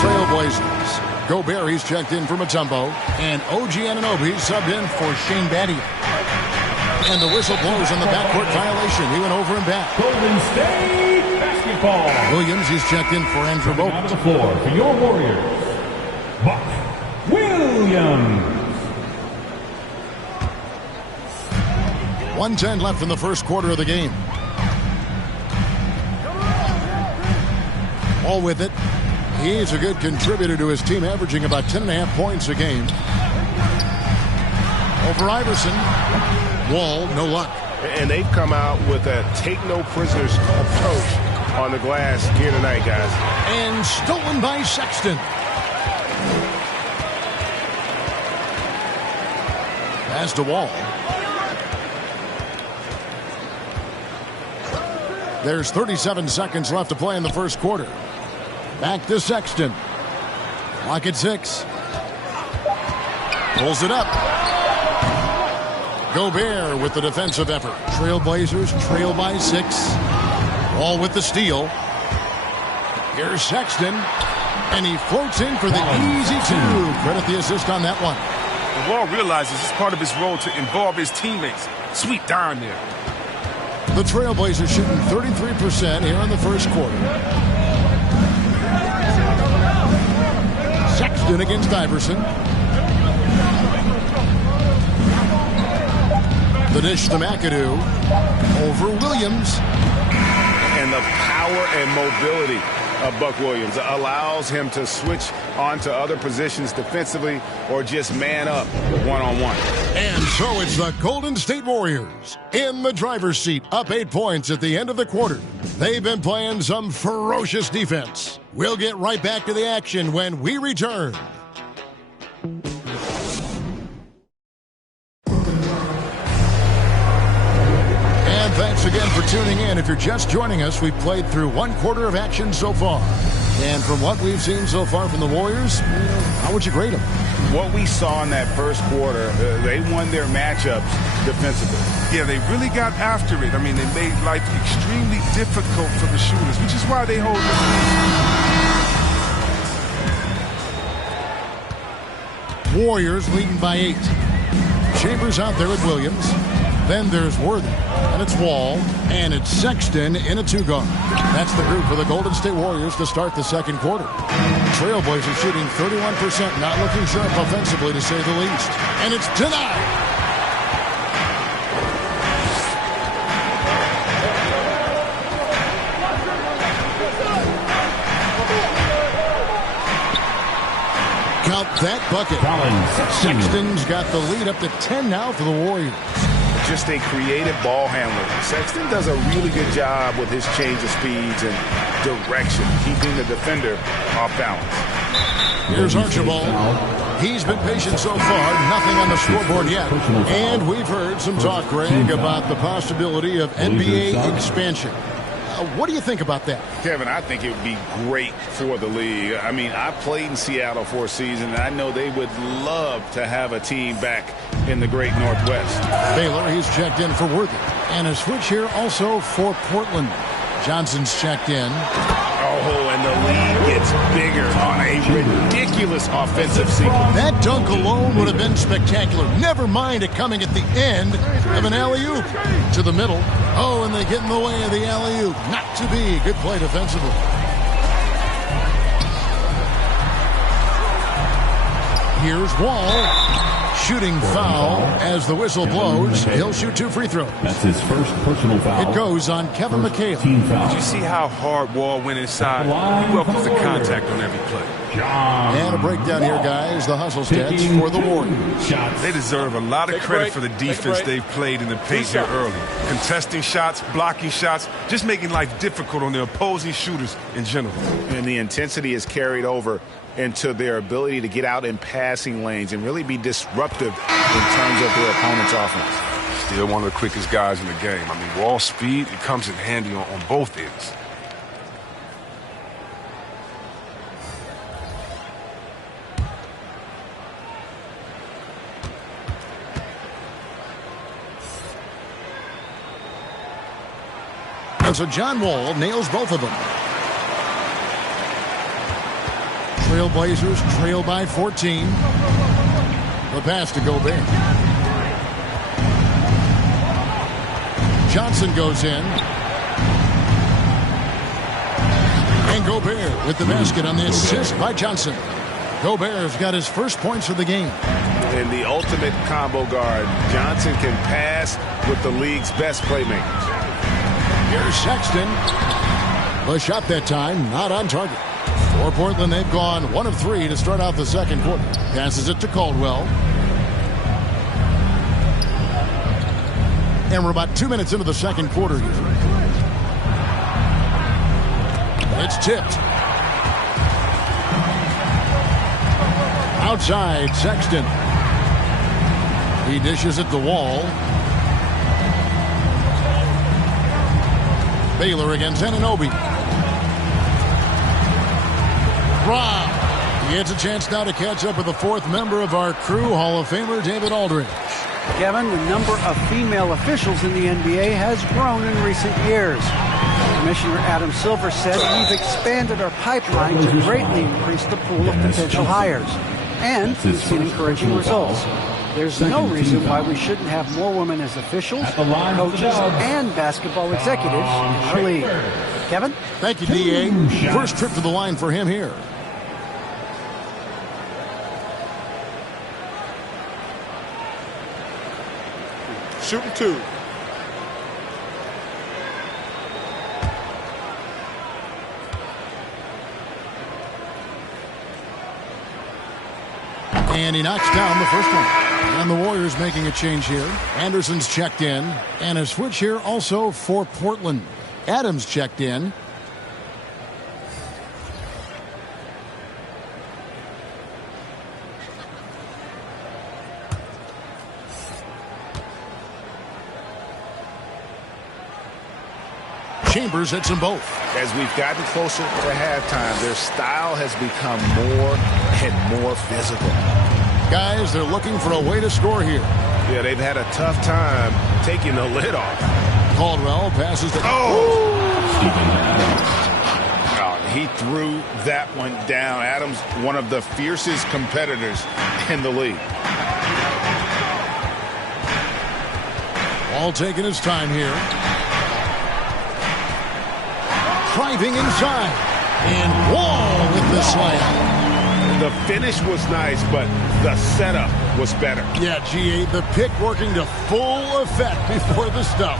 Trailblazers. Gobert, he's checked in for Mutombo. And OG Anunoby subbed in for Shane Battier. And the whistle blows on the backcourt violation. He went over and back. Golden State basketball. Williams, he's checked in for Andrew Bogut. Out of the floor for your Warriors, Buck Williams. 1:10 left in the first quarter of the game. All with it. He's a good contributor to his team, averaging about 10.5 points a game. Over Iverson. Wall, no luck. And they've come out with a take-no-prisoners approach on the glass here tonight, guys. And stolen by Sexton. Pass to Wall. There's 37 seconds left to play in the first quarter. Back to Sexton. Clock at 6. Pulls it up. Gobert with the defensive effort. Trailblazers trail by 6. All with the steal. Here's Sexton. And he floats in for the easy 2. Credit the assist on that one. And Wall realizes it's part of his role to involve his teammates. Sweet down there. The Trailblazers shooting 33% here in the first quarter. Sexton against Iverson. The dish to McAdoo. Over Williams. And the power and mobility of Buck Williams allows him to switch onto other positions defensively or just man up one-on-one. And so it's the Golden State Warriors in the driver's seat, up 8 points at the end of the quarter. They've been playing some ferocious defense. We'll get right back to the action when we return. And thanks again for tuning in. If you're just joining us, we've played through 1 quarter of action so far. And from what we've seen so far from the Warriors, how would you grade them? What we saw in that first quarter, they won their matchups defensively. Yeah, they really got after it. I mean, they made life extremely difficult for the shooters, which is why they hold the lead. Warriors leading by 8. Chambers out there with Williams. Then there's Worthy, and it's Wall, and it's Sexton in a 2-guard. That's the group for the Golden State Warriors to start the second quarter. Trailblazers shooting 31%, not looking sharp offensively to say the least. And it's denied. Count that bucket. Sexton's got the lead up to 10 now for the Warriors. Just a creative ball handler. Sexton does a really good job with his change of speeds and direction, keeping the defender off balance. Here's Archibald. He's been patient so far. Nothing on the scoreboard yet. And we've heard some talk, Greg, about the possibility of NBA expansion. What do you think about that? Kevin, I think it would be great for the league. I mean, I played in Seattle for a season, and I know they would love to have a team back in the great Northwest. Baylor, he's checked in for Worthy. And a switch here also for Portland. Johnson's checked in. Oh, and the lead gets bigger on a ridiculous offensive sequence. That dunk alone would have been spectacular. Never mind it coming at the end of an alley-oop to the middle. Oh, and they get in the way of the alley-oop. Not to be. Good play defensively. Here's Wall. Shooting foul as the whistle blows. He'll shoot 2 free throws. That's his first personal foul. It goes on Kevin McHale. Did you see how hard Wall went inside? He welcomes the contact on every play. And a breakdown here, guys. The hustle stats for the Warriors. They deserve a lot of credit for the defense they've played in the paint here early. Contesting shots, blocking shots, just making life difficult on the opposing shooters in general. And the intensity is carried over into their ability to get out in passing lanes and really be disruptive in terms of their opponent's offense. Still one of the quickest guys in the game. I mean, Wall's speed, it comes in handy on both ends. And so John Wall nails both of them. Trailblazers trail by 14. The pass to Gobert. Johnson goes in. And Gobert with the basket on the assist by Johnson. Gobert's got his first points of the game. In the ultimate combo guard, Johnson can pass with the league's best playmakers. Here's Sexton. The shot that time, not on target. For Portland, they've gone 1 of 3 to start out the second quarter. Passes it to Caldwell. And we're about 2 minutes into the second quarter here. It's tipped. Outside, Sexton. He dishes it to Wall. Baylor against Anunoby. Rob. He gets a chance now to catch up with the 4th member of our crew, Hall of Famer David Aldridge. Kevin, the number of female officials in the NBA has grown in recent years. Commissioner Adam Silver said we've expanded our pipeline to greatly increase the pool of potential hires. And we've seen encouraging results. There's no reason why we shouldn't have more women as officials, coaches, and basketball executives in our league. Kevin? Thank you, D.A. First trip to the line for him here. Shooting 2. And he knocks down the first one. And the Warriors making a change here. Anderson's checked in. And a switch here also for Portland. Adams checked in. Chambers hits them both. As we've gotten closer to halftime, their style has become more and more physical. Guys, they're looking for a way to score here. Yeah, they've had a tough time taking the lid off. Caldwell passes to... Oh, he threw that one down. Adams, one of the fiercest competitors in the league. All taking his time here. Driving inside. And Wall with the slam. The finish was nice, but the setup was better. Yeah, GA, the pick working to full effect before the stuff.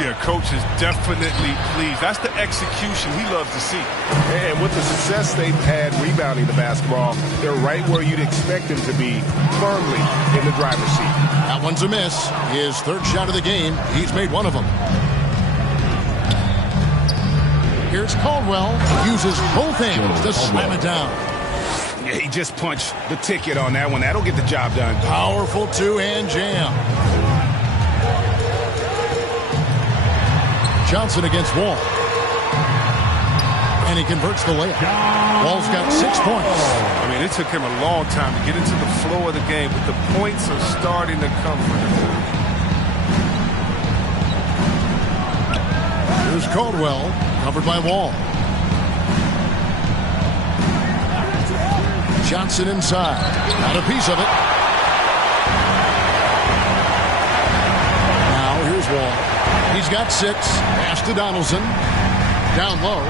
Yeah, coach is definitely pleased. That's the execution he loves to see. And with the success they've had rebounding the basketball, they're right where you'd expect them to be, firmly in the driver's seat. That one's a miss. His third shot of the game. He's made one of them. Here's Caldwell. Uses both hands to slam it down. Yeah, he just punched the ticket on that one. That'll get the job done. Powerful two-hand jam. Johnson against Wall. And he converts the layup. Wall's got 6 points. I mean, it took him a long time to get into the flow of the game, but the points are starting to come for him. Here's Caldwell, covered by Wall. Johnson inside. Got a piece of it. Now here's Wall. He's got 6. Pass to Donaldson. Down low.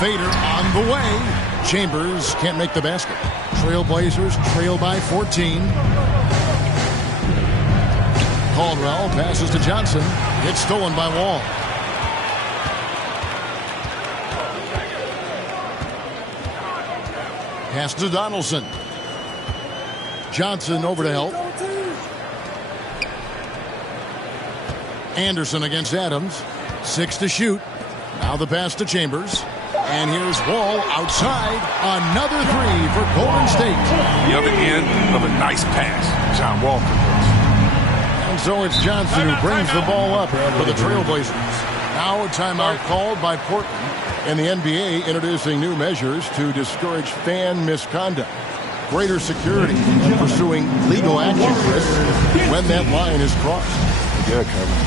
Fader on the way. Chambers can't make the basket. Trailblazers trail by 14. Caldwell passes to Johnson. It's stolen by Wall. Pass to Donaldson. Johnson over to help. Anderson against Adams. 6 to shoot. Now the pass to Chambers. And here's Wall outside. Another 3 for Golden State. The other end of a nice pass. John Walker. And so it's Johnson who brings the ball up for the Trailblazers. Now a timeout called by Portland. And the NBA introducing new measures to discourage fan misconduct. Greater security and pursuing legal action when that line is crossed. Yeah, Kevin.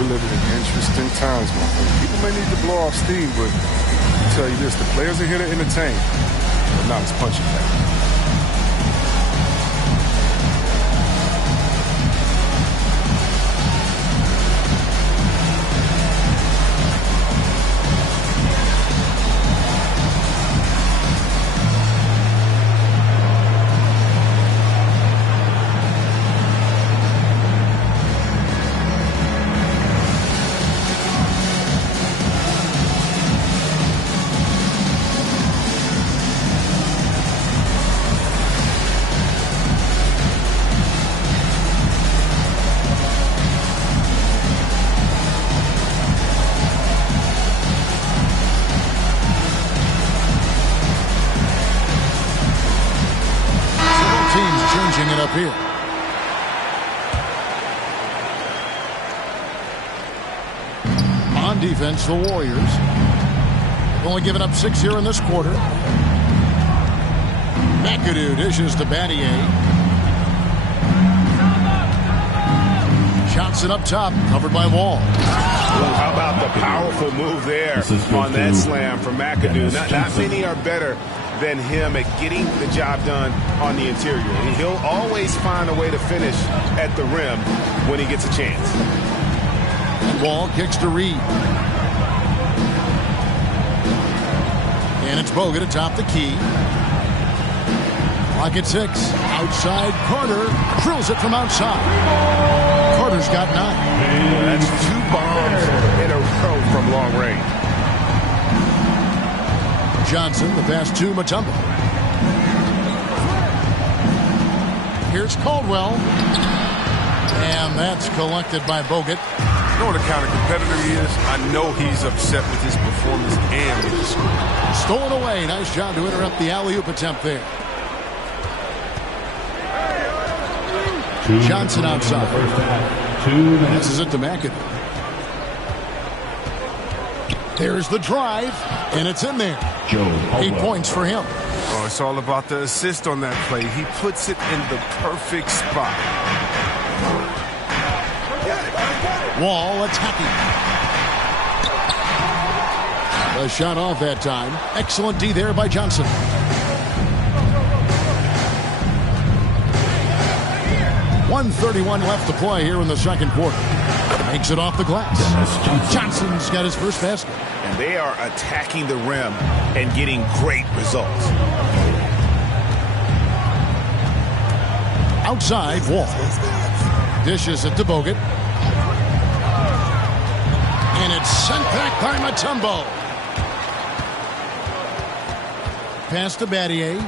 We're living in interesting times, my friend. People may need to blow off steam, but I'll tell you this, the players are here to entertain, but not as punching back. Here. On defense, the Warriors. Only giving up 6 here in this quarter. McAdoo dishes to Battier. Johnson up top, covered by Wall. How about the powerful move there on that slam from McAdoo? Not many are better than him at getting the job done on the interior. And he'll always find a way to finish at the rim when he gets a chance. And Wall kicks to Reed. And it's Bogut atop the key. Clock at 6. Outside Carter drills it from outside. Carter's got 9. That's 2 bombs in a row from long range. Johnson, the pass to Mutombo. Here's Caldwell. And that's collected by Bogut. You know what a kind of competitor he is? I know he's upset with his performance and with the score. Stolen away. Nice job to interrupt the alley-oop attempt there. Johnson outside. Passes it to McAdoo. There's the drive, and it's in there. 8 points for him. Oh, it's all about the assist on that play. He puts it in the perfect spot. Wall attacking. A shot off that time. Excellent D there by Johnson. .131 left to play here in the second quarter. Makes it off the glass. Johnson's got his first basket. And they are attacking the rim and getting great results. Outside, Wall. Dishes it to Bogut. And it's sent back by Mutombo. Pass to Battier.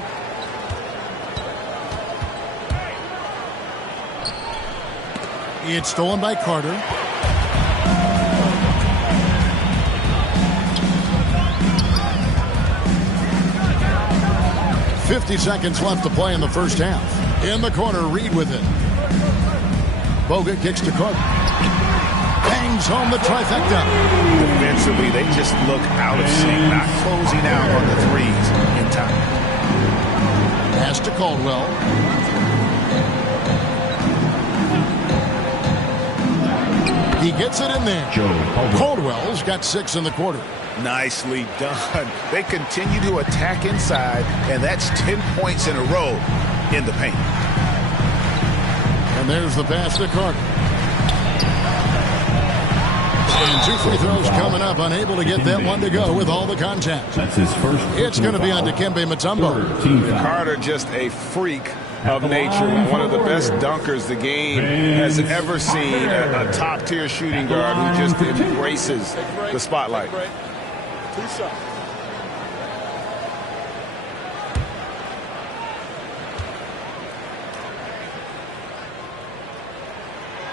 It's stolen by Carter. .50 seconds left to play in the first half. In the corner, Reed with it. Bogut kicks to Carter. Bangs home the trifecta. Defensively, they just look out of sync, not closing out on the threes in time. Pass to Caldwell. He gets it in there. Caldwell's got 6 in the quarter. Nicely done. They continue to attack inside, and that's 10 points in a row in the paint. And there's the pass to Carter. And 2 free throws coming up. Unable to get that one to go with all the contact. That's his first. It's going to be on Dikembe Mutombo. Carter, just a freak of nature. One of the best dunkers the game has ever seen. A top-tier shooting guard who just embraces the spotlight.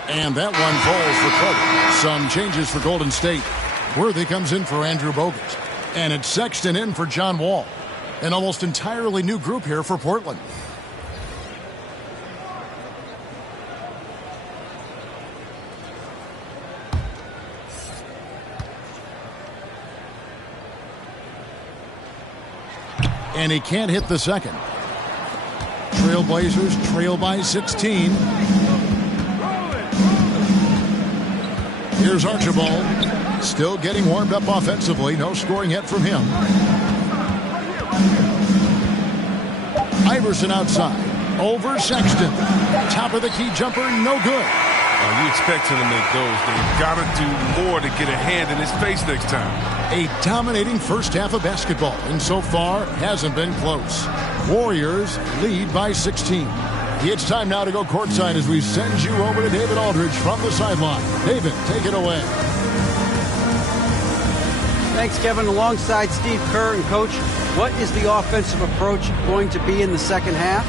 And that one falls for Carter. Some changes for Golden State. Worthy comes in for Andrew Bogut. And it's Sexton in for John Wall. An almost entirely new group here for Portland. And he can't hit the second. Trailblazers trail by 16. Here's Archibald. Still getting warmed up offensively. No scoring yet from him. Iverson outside. Over Sexton. Top of the key jumper. No good. You expect him to make those. They've got to do more to get a hand in his face next time. A dominating first half of basketball, and so far hasn't been close. Warriors lead by 16. It's time now to go courtside as we send you over to David Aldridge from the sideline. David, take it away. Thanks, Kevin. Alongside Steve Kerr and Coach, what is the offensive approach going to be in the second half?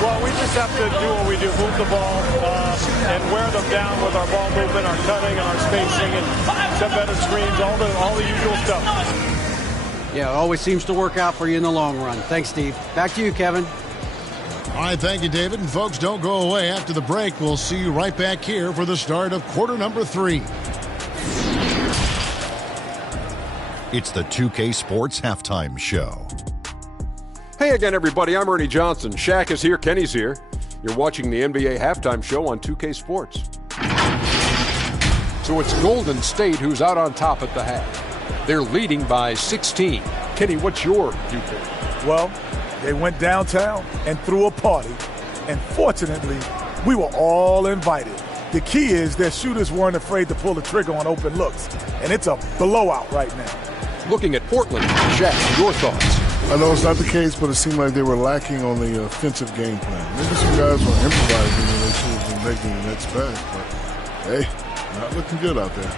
Well, we just have to do what we do, move the ball and wear them down with our ball movement, our cutting, and our spacing, and set better screens, all the usual stuff. Yeah, it always seems to work out for you in the long run. Thanks, Steve. Back to you, Kevin. All right, thank you, David. And folks, don't go away. After the break, we'll see you right back here for the start of quarter number 3. It's the 2K Sports Halftime Show. Hey again, everybody. I'm Ernie Johnson. Shaq is here. Kenny's here. You're watching the NBA Halftime Show on 2K Sports. So it's Golden State who's out on top at the half. They're leading by 16. Kenny, what's your viewpoint? Well, they went downtown and threw a party, and fortunately, we were all invited. The key is their shooters weren't afraid to pull the trigger on open looks, and it's a blowout right now. Looking at Portland, Shaq, your thoughts? I know it's not the case, but it seemed like they were lacking on the offensive game plan. Maybe some guys were improvising and they should have been making the next pass, but hey, not looking good out there.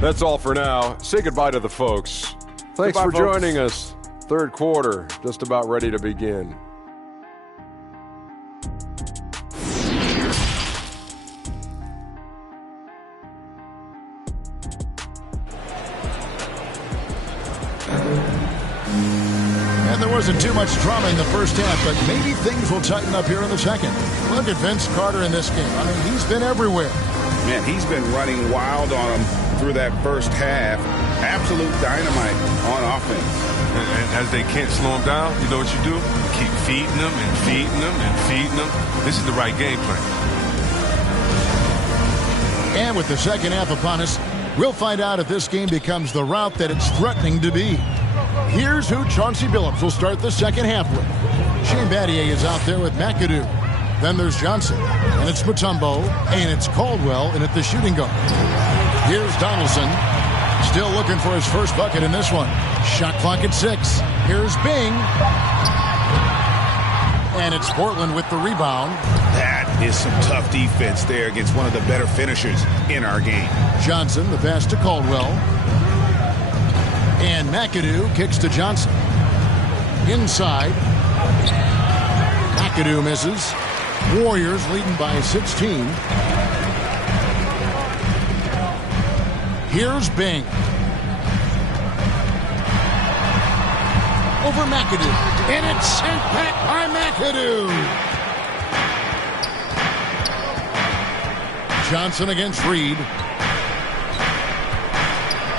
That's all for now. Say goodbye to the folks. Thanks for joining us Third quarter, just about ready to begin. And there wasn't too much drama in the first half, but maybe things will tighten up here in the second. Look at Vince Carter in this game. I mean, he's been everywhere. Man, he's been running wild on him through that first half. Absolute dynamite on offense. And as they can't slow him down, you know what you do? You keep feeding them and feeding them and feeding them. This is the right game plan. And with the second half upon us, we'll find out if this game becomes the rout that it's threatening to be. Here's who Chauncey Billups will start the second half with. Shane Battier is out there with McAdoo. Then there's Johnson, and it's Mutombo, and it's Caldwell in at the shooting guard. Here's Donaldson, still looking for his first bucket in this one. Shot clock at 6. Here's Bing. And it's Portland with the rebound. That is some tough defense there against one of the better finishers in our game. Johnson, the pass to Caldwell. And McAdoo kicks to Johnson. Inside. McAdoo misses. Warriors leading by 16. Here's Bing. Over McAdoo. And it's sent back by McAdoo. Johnson against Reed.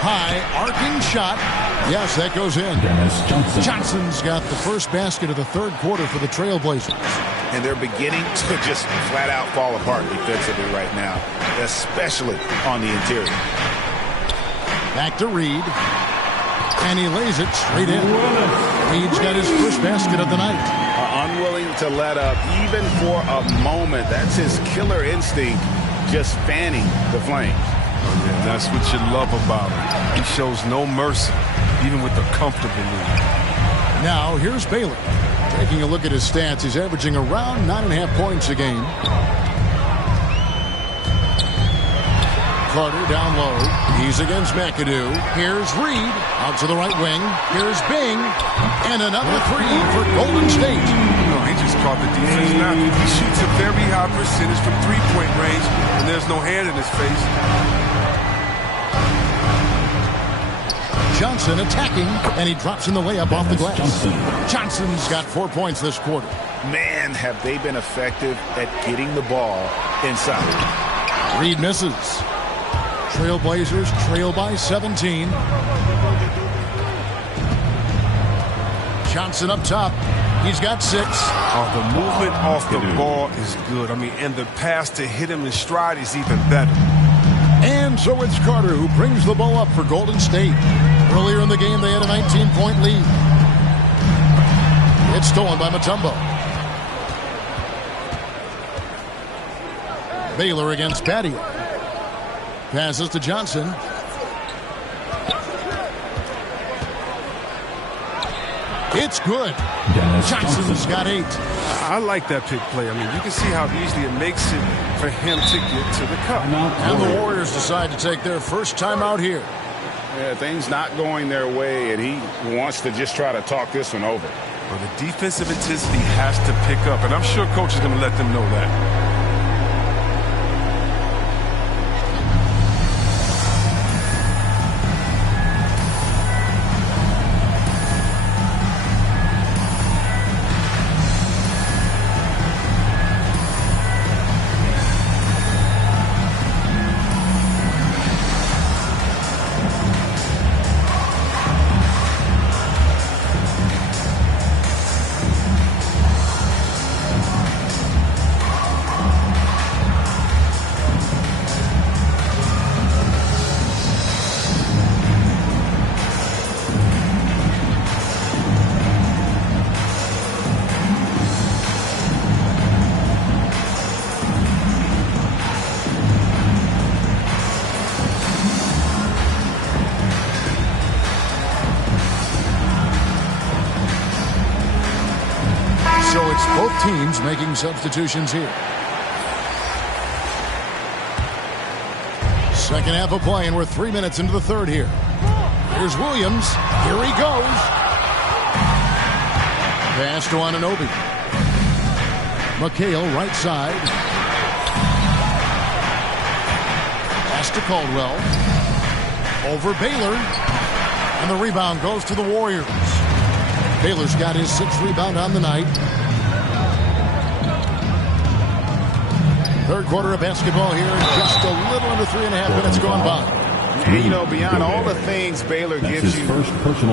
High arcing shot. Yes, that goes in. Johnson's got the first basket of the third quarter for the Trailblazers. And they're beginning to just flat out fall apart defensively right now, especially on the interior. Back to Reed. And he lays it straight in. Reed's got his first basket of the night. Unwilling to let up even for a moment. That's his killer instinct, just fanning the flames. Oh, yeah, that's what you love about him. He shows no mercy, even with the comfortable lead. Now, here's Baylor. Taking a look at his stats, he's averaging around 9.5 points a game. Carter down low. He's against McAdoo. Here's Reed out to the right wing. Here's Bing. And another three for Golden State. No, he just caught the defense now. He shoots a very high percentage from three-point range, and there's no hand in his face. Johnson attacking, and he drops in the layup off the glass. Johnson's got 4 points this quarter. Man, have they been effective at getting the ball inside. Reed misses. Trailblazers trail by 17. Johnson up top. He's got 6. Oh, the movement off the ball is good. I mean, and the pass to hit him in stride is even better. And so it's Carter who brings the ball up for Golden State. Earlier in the game, they had a 19-point lead. It's stolen by Mutombo. Baylor against Battier. Passes to Johnson. It's good. Johnson's got 8. I like that pick play. I mean, you can see how easily it makes it for him to get to the cup. And the Warriors decide to take their first time out here. Yeah, things not going their way, and he wants to just try to talk this one over. Well, the defensive intensity has to pick up, and I'm sure coach is going to let them know that. Both teams making substitutions here. Second half of play, and we're 3 minutes into the third here. Here's Williams. Here he goes. Pass to Anunoby. McHale, right side. Pass to Caldwell. Over Baylor. And the rebound goes to the Warriors. Baylor's got his 6th rebound on the night. Third quarter of basketball here. Just a little under 3.5 minutes gone by. And, you know, beyond all the things Baylor gives you,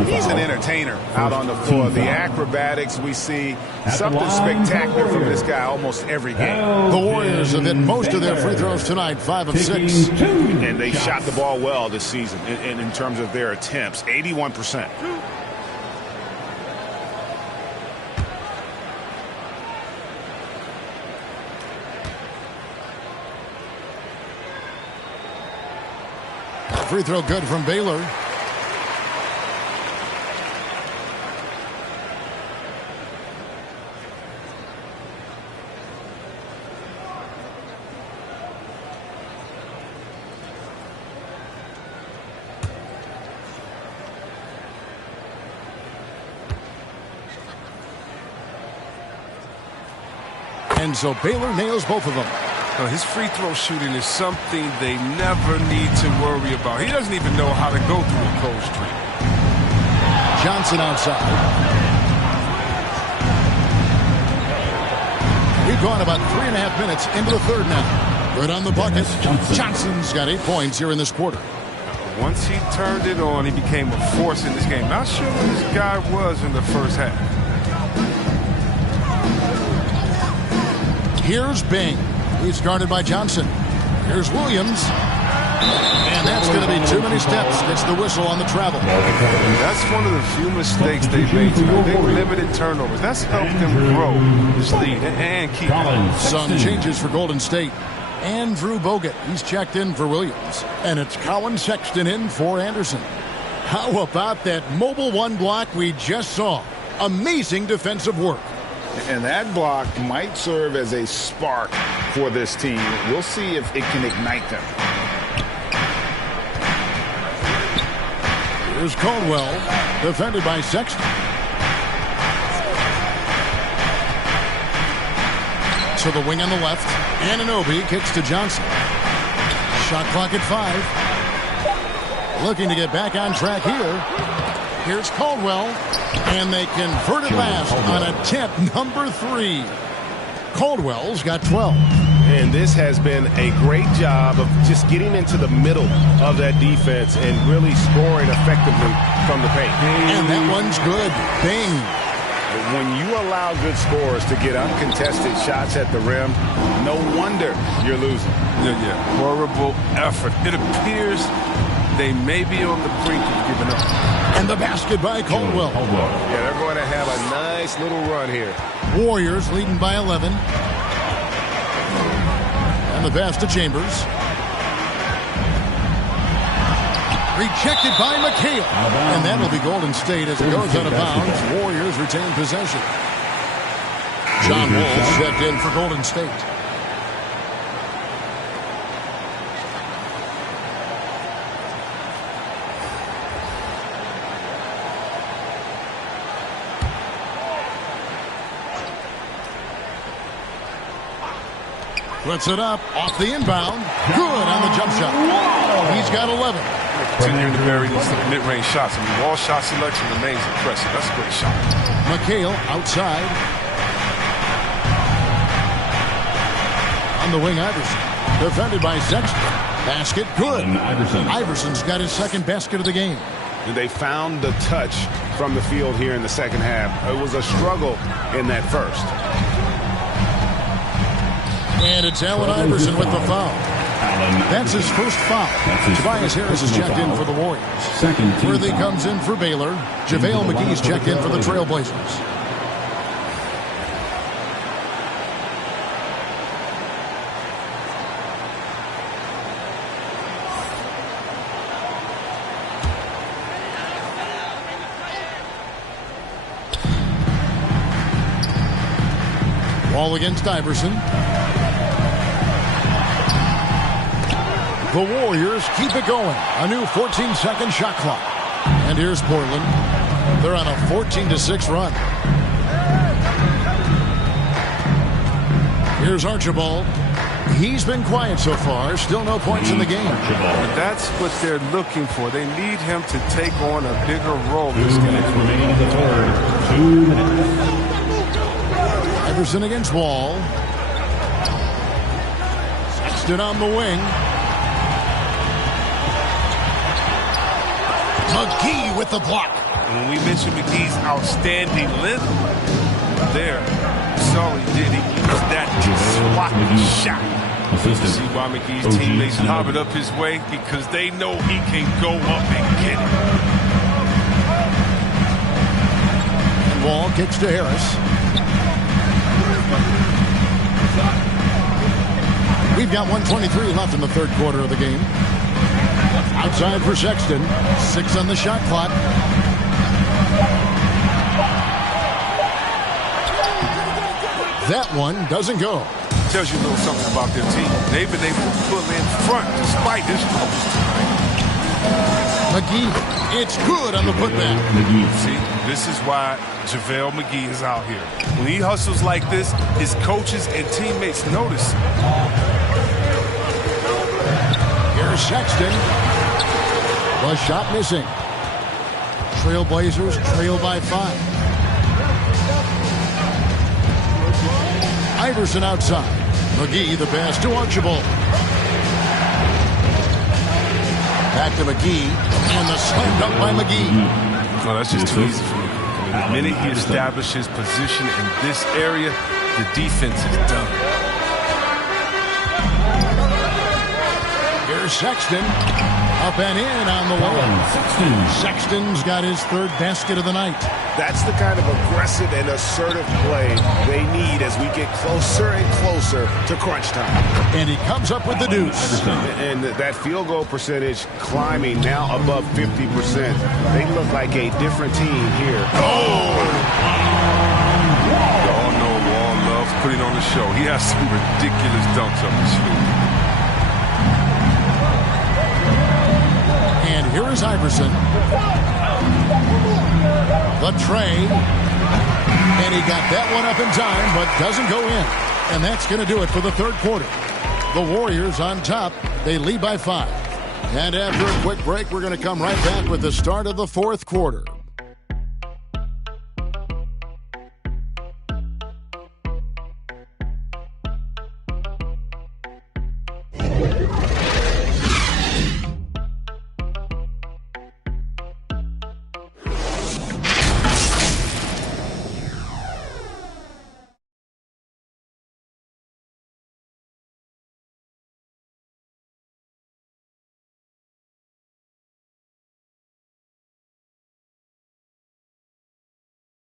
he's an entertainer out on the floor. The acrobatics we see, something spectacular from this guy almost every game. The Warriors have hit most of their free throws tonight, 5 of 6. And they shot the ball well this season in terms of their attempts, 81%. Free throw good from Baylor. And so Baylor nails both of them. His free throw shooting is something they never need to worry about. He doesn't even know how to go through a cold streak. Johnson outside. We've gone about 3.5 minutes into the third now. Good on the bucket. Johnson's got 8 points here in this quarter. Once he turned it on, he became a force in this game. Not sure who this guy was in the first half. Here's Bing. He's guarded by Johnson. Here's Williams. And that's going to be too many steps. Gets the whistle on the travel. That's one of the few mistakes they've made tonight. They limited turnovers. That's helped them grow this lead and keep it. Some changes for Golden State. Andrew Bogut. He's checked in for Williams. And it's Colin Sexton in for Anderson. How about that mobile one block we just saw? Amazing defensive work. And that block might serve as a spark for this team. We'll see if it can ignite them. Here's Caldwell, defended by Sexton. To the wing on the left. Anunoby kicks to Johnson. Shot clock at 5. Looking to get back on track here. Here's Caldwell, and they convert it last on attempt number 3. Caldwell's got 12. And this has been a great job of just getting into the middle of that defense and really scoring effectively from the paint. And that one's good. Bing. When you allow good scorers to get uncontested shots at the rim, no wonder you're losing. Yeah. Horrible effort. It appears they may be on the brink of giving up. And the basket by Caldwell. Yeah, they're going to have a nice little run here. Warriors leading by 11. And the pass to Chambers. Rejected by McHale. And that will be Golden State as it goes out of bounds. Warriors retain possession. John Wall checked in for Golden State. Puts it up off the inbound. Good on the jump shot. He's got 11. Continuing to bury these mid-range shots. I mean, Wall shot selection remains impressive. That's a great shot. McHale outside. On the wing, Iverson. Defended by Sexton. Basket good. Iverson's got his second basket of the game. They found the touch from the field here in the second half. It was a struggle in that first. And it's Allen Iverson with the foul. That's his first foul. Tobias Harris is checked in for the Warriors. Worthy comes in for Baylor. JaVale McGee's checked in for the Trailblazers. Ball against Iverson. The Warriors keep it going. A new 14-second shot clock. And here's Portland. They're on a 14-6 run. Here's Archibald. He's been quiet so far. Still no points in the game. But that's what they're looking for. They need him to take on a bigger role this game. Remaining in the third. 2 minutes. Iverson against Wall. Sexton on the wing. McGee with the block. When we mentioned McGee's outstanding length there, saw he did. He used that to swat the shot. See why McGee's teammates lob it up his way? Because they know he can go up and get it. Wall kicks to Harris. We've got 1:23 left in the third quarter of the game. Outside for Sexton. 6 on the shot clock. That one doesn't go. Tells you a little something about their team. They've been able to pull in front despite his troubles tonight. McGee, it's good on the putback. See, this is why JaVale McGee is out here. When he hustles like this, his coaches and teammates notice. Here's Sexton. The shot missing. Trailblazers trail by 5. Iverson outside. McGee the pass to Archibald. Back to McGee. And the slam dunk by McGee. No, that's just too easy for me. I mean, the minute he establishes position in this area, the defense is done. Here's Sexton. Up and in on the way. Sexton's got his third basket of the night. That's the kind of aggressive and assertive play they need as we get closer and closer to crunch time. And he comes up with the deuce. And that field goal percentage climbing now above 50%. They look like a different team here. Oh! Y'all know Wall loves putting on the show. He has some ridiculous dunks up his sleeve. And here is Iverson. The tray. And he got that one up in time, but doesn't go in. And that's going to do it for the third quarter. The Warriors on top. They lead by 5. And after a quick break, we're going to come right back with the start of the fourth quarter.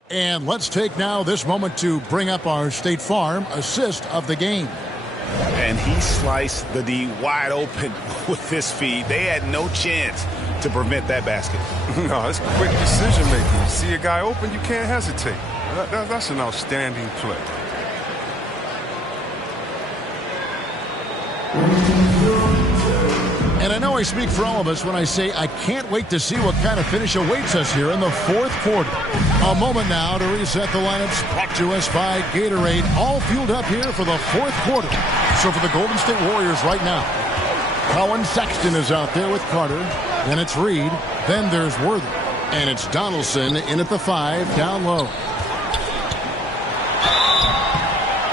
And let's take now this moment to bring up our State Farm assist of the game. And he sliced the D wide open with this feed. They had no chance to prevent that basket. No, it's quick decision making. You see a guy open, you can't hesitate. That's an outstanding play. And I know I speak for all of us when I say I can't wait to see what kind of finish awaits us here in the fourth quarter. A moment now to reset the lineups, brought to us by Gatorade, all fueled up here for the fourth quarter. So for the Golden State Warriors right now, Colin Sexton is out there with Carter. Then it's Reed. Then there's Worthy. And it's Donaldson in at the 5, down low.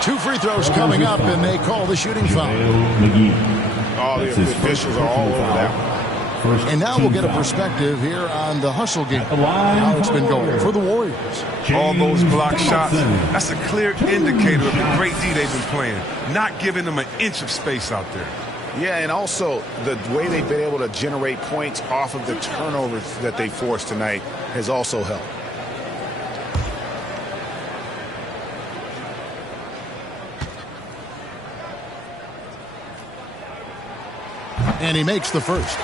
2 free throws coming up, and they call the shooting foul. All the officials are all over that one. And now we'll get a perspective here on the hustle game, how it's been going for the Warriors. All those block shots, that's a clear indicator of the great D they've been playing, not giving them an inch of space out there. Yeah, and also the way they've been able to generate points off of the turnovers that they forced tonight has also helped. And he makes the first.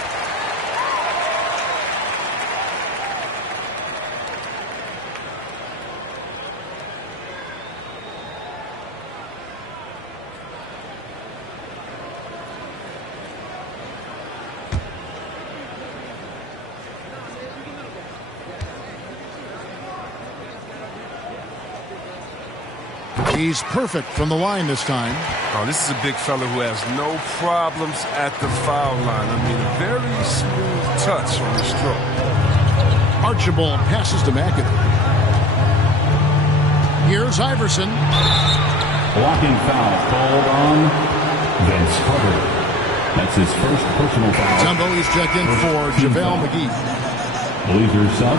He's perfect from the line this time. Oh, this is a big fella who has no problems at the foul line. I mean, a very smooth touch on the stroke. Archibald passes to McAdoo. Here's Iverson. Blocking foul called on Vince Carter. That's his first personal foul. Mutombo is checked in for JaVale McGee. Blazers sub.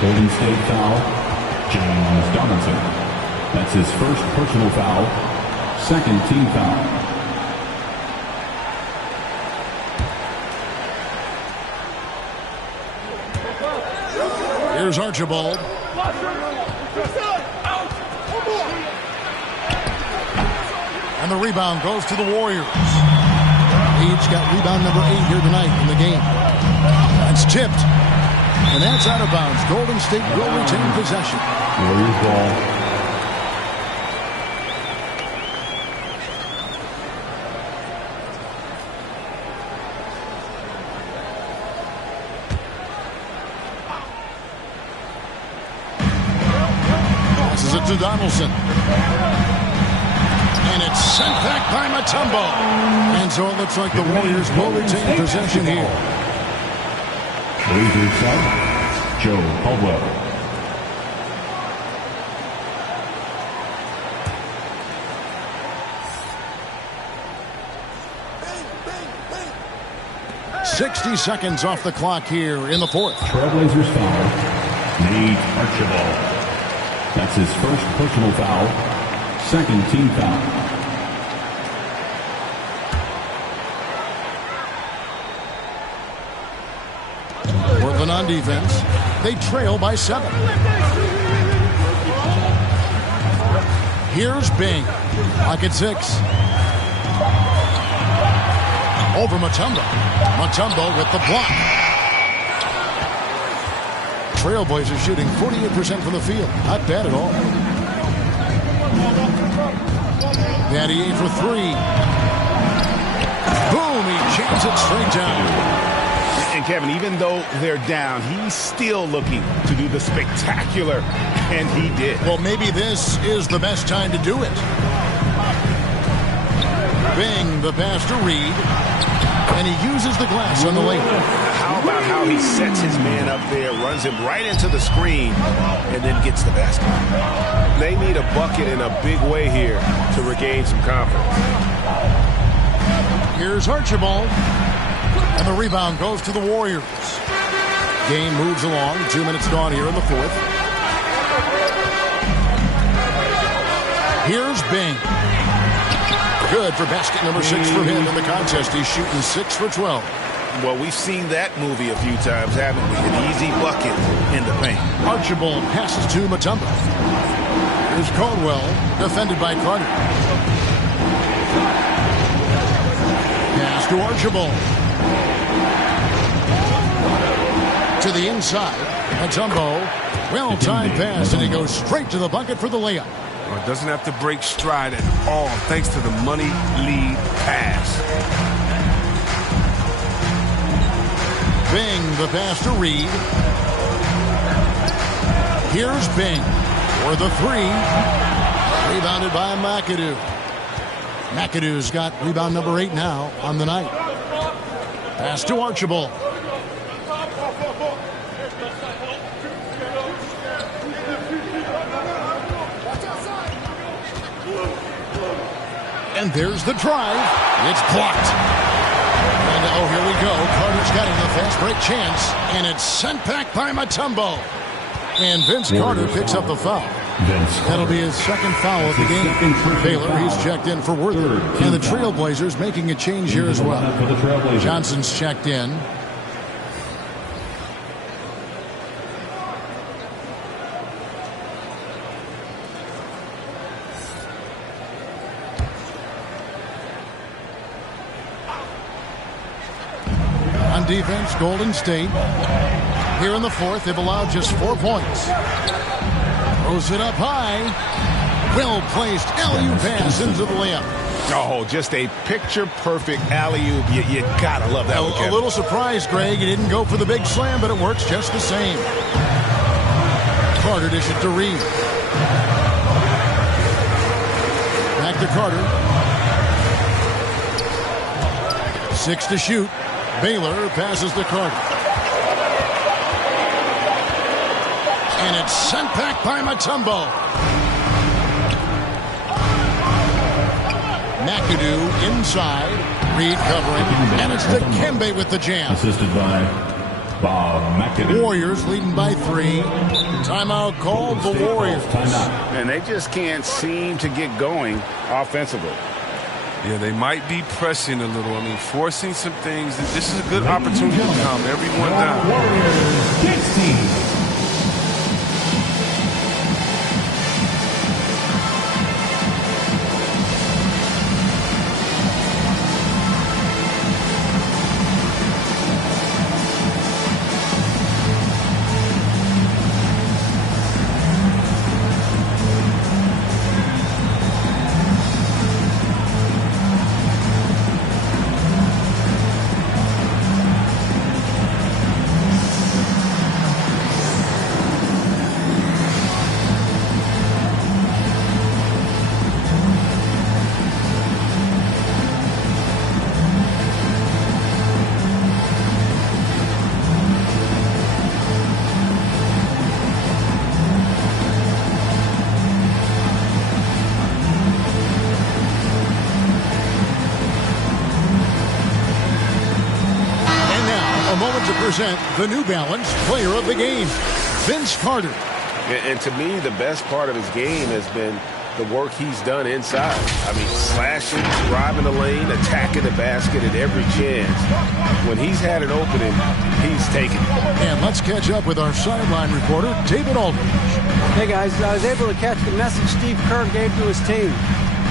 Golden State foul, James Donaldson. That's his first personal foul, second team foul. Here's Archibald. And the rebound goes to the Warriors. Each got rebound number 8 here tonight in the game. That's tipped. And that's out of bounds. Golden State will retain possession. Warriors ball. Passes it to Donaldson. And it's sent back by Mutombo. And so it looks like the Warriors will retain possession here. Blazers sub, Joe Caldwell. .60 seconds off the clock here in the fourth. Trailblazers foul, Nate Archibald. That's his first personal foul, second team foul. Portland on defense. They trail by 7. Here's Bing. Pocket 6. Over Mutombo. Mutombo with the block. Trailblazers shooting 48% from the field. Not bad at all. Daddy 8 for 3. Boom! He jams it straight down. And Kevin, even though they're down, he's still looking to do the spectacular, and he did. Well, maybe this is the best time to do it. Bing, the pass to Reed, and he uses the glass on the lane. How about how he sets his man up there, runs him right into the screen, and then gets the basket. They need a bucket in a big way here to regain some confidence. Here's Archibald. And the rebound goes to the Warriors. Game moves along. 2 minutes gone here in the fourth. Here's Bing. Good for basket number 6 for him in the contest. He's shooting 6 for 12. Well, we've seen that movie a few times, haven't we? An easy bucket in the paint. Archibald passes to Mutombo. Here's Caldwell, defended by Carter. Pass to Archibald. To the inside. Mutombo, well-timed pass, and he goes straight to the bucket for the layup. Well, it doesn't have to break stride at all, thanks to the money lead pass. Bing, the pass to Reed. Here's Bing for the 3. Rebounded by McAdoo. McAdoo's got rebound number 8 now on the night. Pass to Archibald. And there's the drive. It's blocked. And oh, here we go. Carter's getting the fast break chance. And it's sent back by Mutombo. And Vince Carter picks up the foul. That'll be his second foul of the game. Baylor, he's checked in for Worthy. And the Trailblazers making a change here as well. Johnson's checked in. On defense, Golden State. Here in the fourth, they've allowed just 4 points. Throws it up high. Well-placed alley-oop pass into the layup. Oh, just a picture-perfect alley-oop. You gotta love that one, Kevin. A little surprised, Greg. He didn't go for the big slam, but it works just the same. Carter dishes to Reed. Back to Carter. 6 to shoot. Baylor passes to Carter. And it's sent back by Mutombo. McAdoo inside. Reed covering. And it's Dikembe with the jam. Assisted by Bob McAdoo. Warriors leading by 3. Timeout called the Warriors. And they just can't seem to get going offensively. Yeah, they might be pressing a little. I mean, forcing some things. This is a good opportunity to calm everyone down. Warriors 16. The New Balance Player of the Game, Vince Carter. And to me, the best part of his game has been the work he's done inside. I mean, slashing, driving the lane, attacking the basket at every chance. When he's had an opening, he's taken it. And let's catch up with our sideline reporter, David Aldridge. Hey, guys, I was able to catch the message Steve Kerr gave to his team.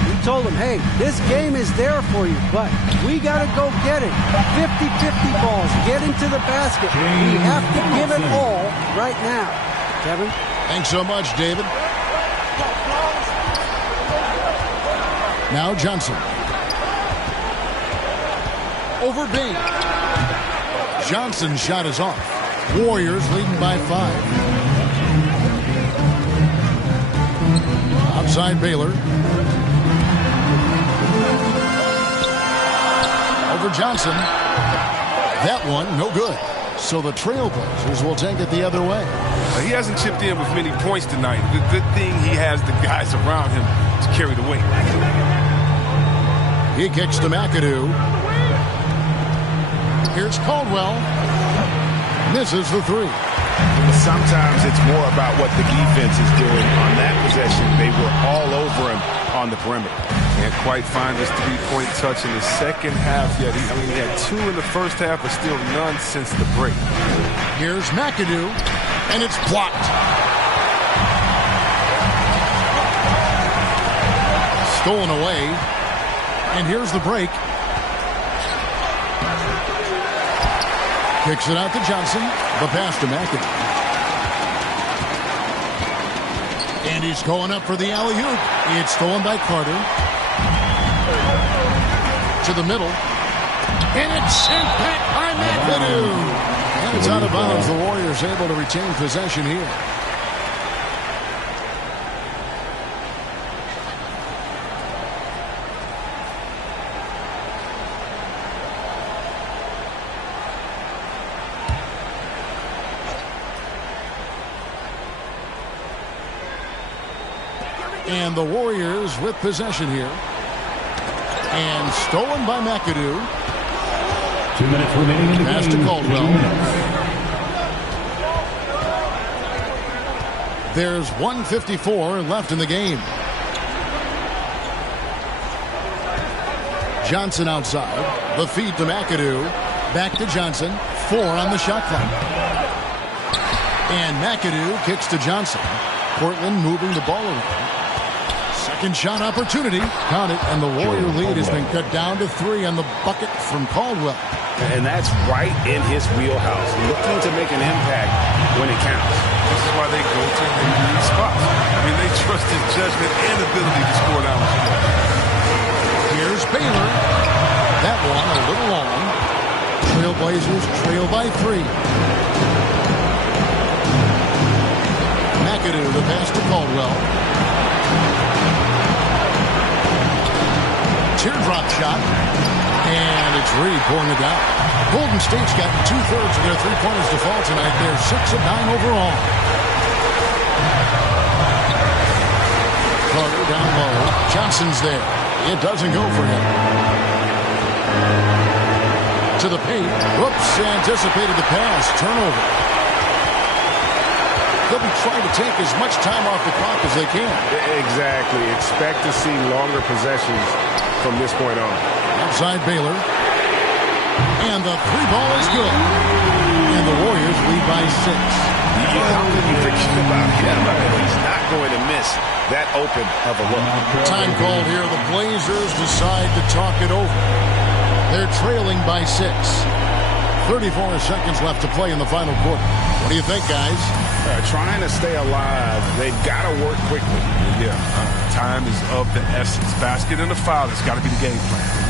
He told them, hey, this game is there for you, but we got to go get it. 50-50 balls, get into the basket. We have to give it all right now. Kevin? Thanks so much, David. Now Johnson. Over Bain. Johnson's shot is off. Warriors leading by 5. Outside Baylor. Over Johnson. That one, no good. So the Trailblazers will take it the other way. He hasn't chipped in with many points tonight. The good thing he has the guys around him to carry the weight. He kicks to McAdoo. Here's Caldwell. Misses the 3. Sometimes it's more about what the defense is doing. On that possession, they were all over him on the perimeter. Can't quite find his three-point touch in the second half yet. He had 2 in the first half, but still none since the break. Here's McAdoo, and it's blocked. Stolen away, and here's the break. Kicks it out to Johnson. The pass to McAdoo. And he's going up for the alley-oop. It's stolen by Carter. To the middle. And it's sent back by McAdoo. And it's out of bounds. The Warriors able to retain possession here. And the Warriors with possession here. And stolen by McAdoo. 2 minutes remaining in the pass game. To Caldwell. There's 1:54 left in the game. Johnson outside. The feed to McAdoo. Back to Johnson. 4 on the shot clock. And McAdoo kicks to Johnson. Portland moving the ball around. Second shot opportunity. Count it, and the Warrior lead has been cut down to 3 on the bucket from Caldwell. And that's right in his wheelhouse, looking to make an impact when it counts. This is why they go to him in these spots. I mean, they trust his judgment and ability to score down the floor. Here's Baylor. That one a little long. Trailblazers trail by 3. McAdoo, the pass to Caldwell. Teardrop shot. And it's Reed pulling it down. Golden State's gotten 2/3 of their three-pointers to fall tonight. They're 6 of 9 overall. Carter down low. Johnson's there. It doesn't go for him. To the paint. Whoops, anticipated the pass. Turnover. They'll be trying to take as much time off the clock as they can. Exactly. Expect to see longer possessions from this point on. Outside Baylor. And the 3-ball is good. And the Warriors lead by 6. How can you forget about him? I mean, he's not going to miss that open of a look. Time called here. The Blazers decide to talk it over. They're trailing by 6. 34 seconds left to play in the final quarter. What do you think, guys? Trying to stay alive. They've got to work quickly. Yeah, time is of the essence. Basket and a foul has got to be the game plan.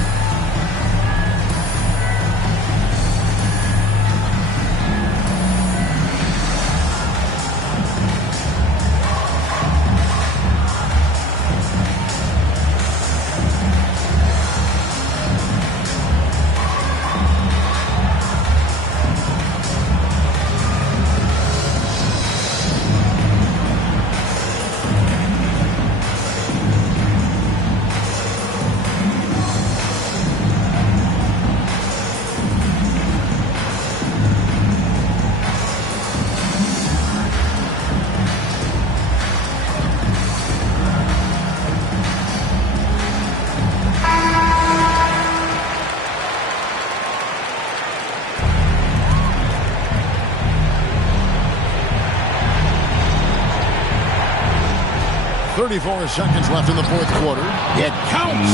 Seconds left in the fourth quarter. It counts.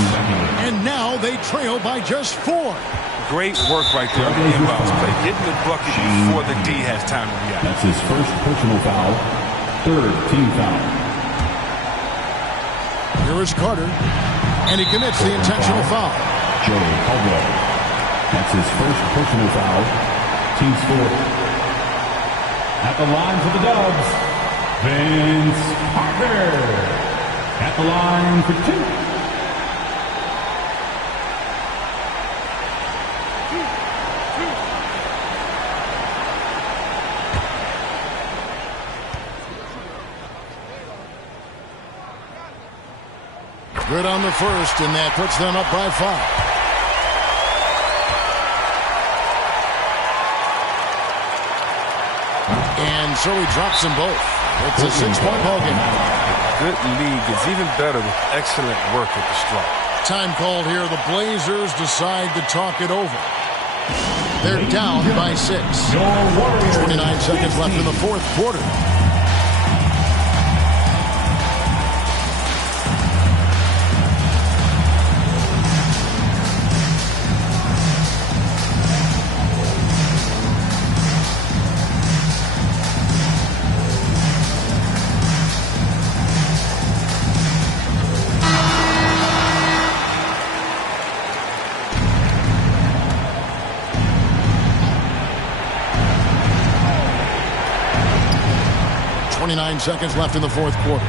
And now they trail by just 4. Great work right there on the inbounds play. Getting the bucket before the D has time to react. That's his first personal foul. 3rd team foul. Here is Carter. And he commits the intentional foul. Joe Caldwell. That's his first personal foul. Team's 4th. At the line for the Dubs, Vince Carter. At the line for 2. Good on the first, and that puts them up by 5. And so he drops them both. It's a 6-point ball game. Good league is even better with excellent work at the stripe. Time called here. The Blazers decide to talk it over. They're down by 6. 29 seconds left in the fourth quarter. Seconds left in the fourth quarter.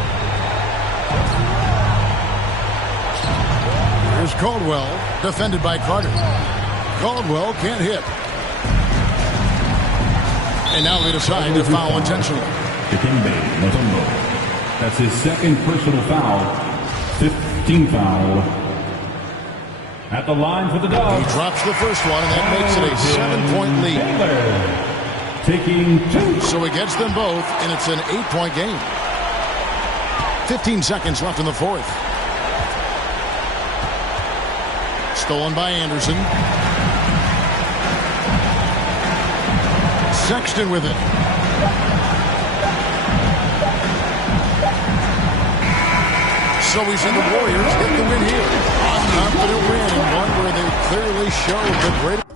Here's Caldwell, defended by Carter. Caldwell can't hit. And now they decide to foul intentionally. That's his second personal foul. 15 foul. At the line for the Dubs. He drops the first one, and that makes it a 7-point lead. Taking 2. So he gets them both, and it's an 8-point game. 15 seconds left in the fourth. Stolen by Anderson. Sexton with it. so we see the Warriors get the win here. A confident win, and one where they clearly showed the great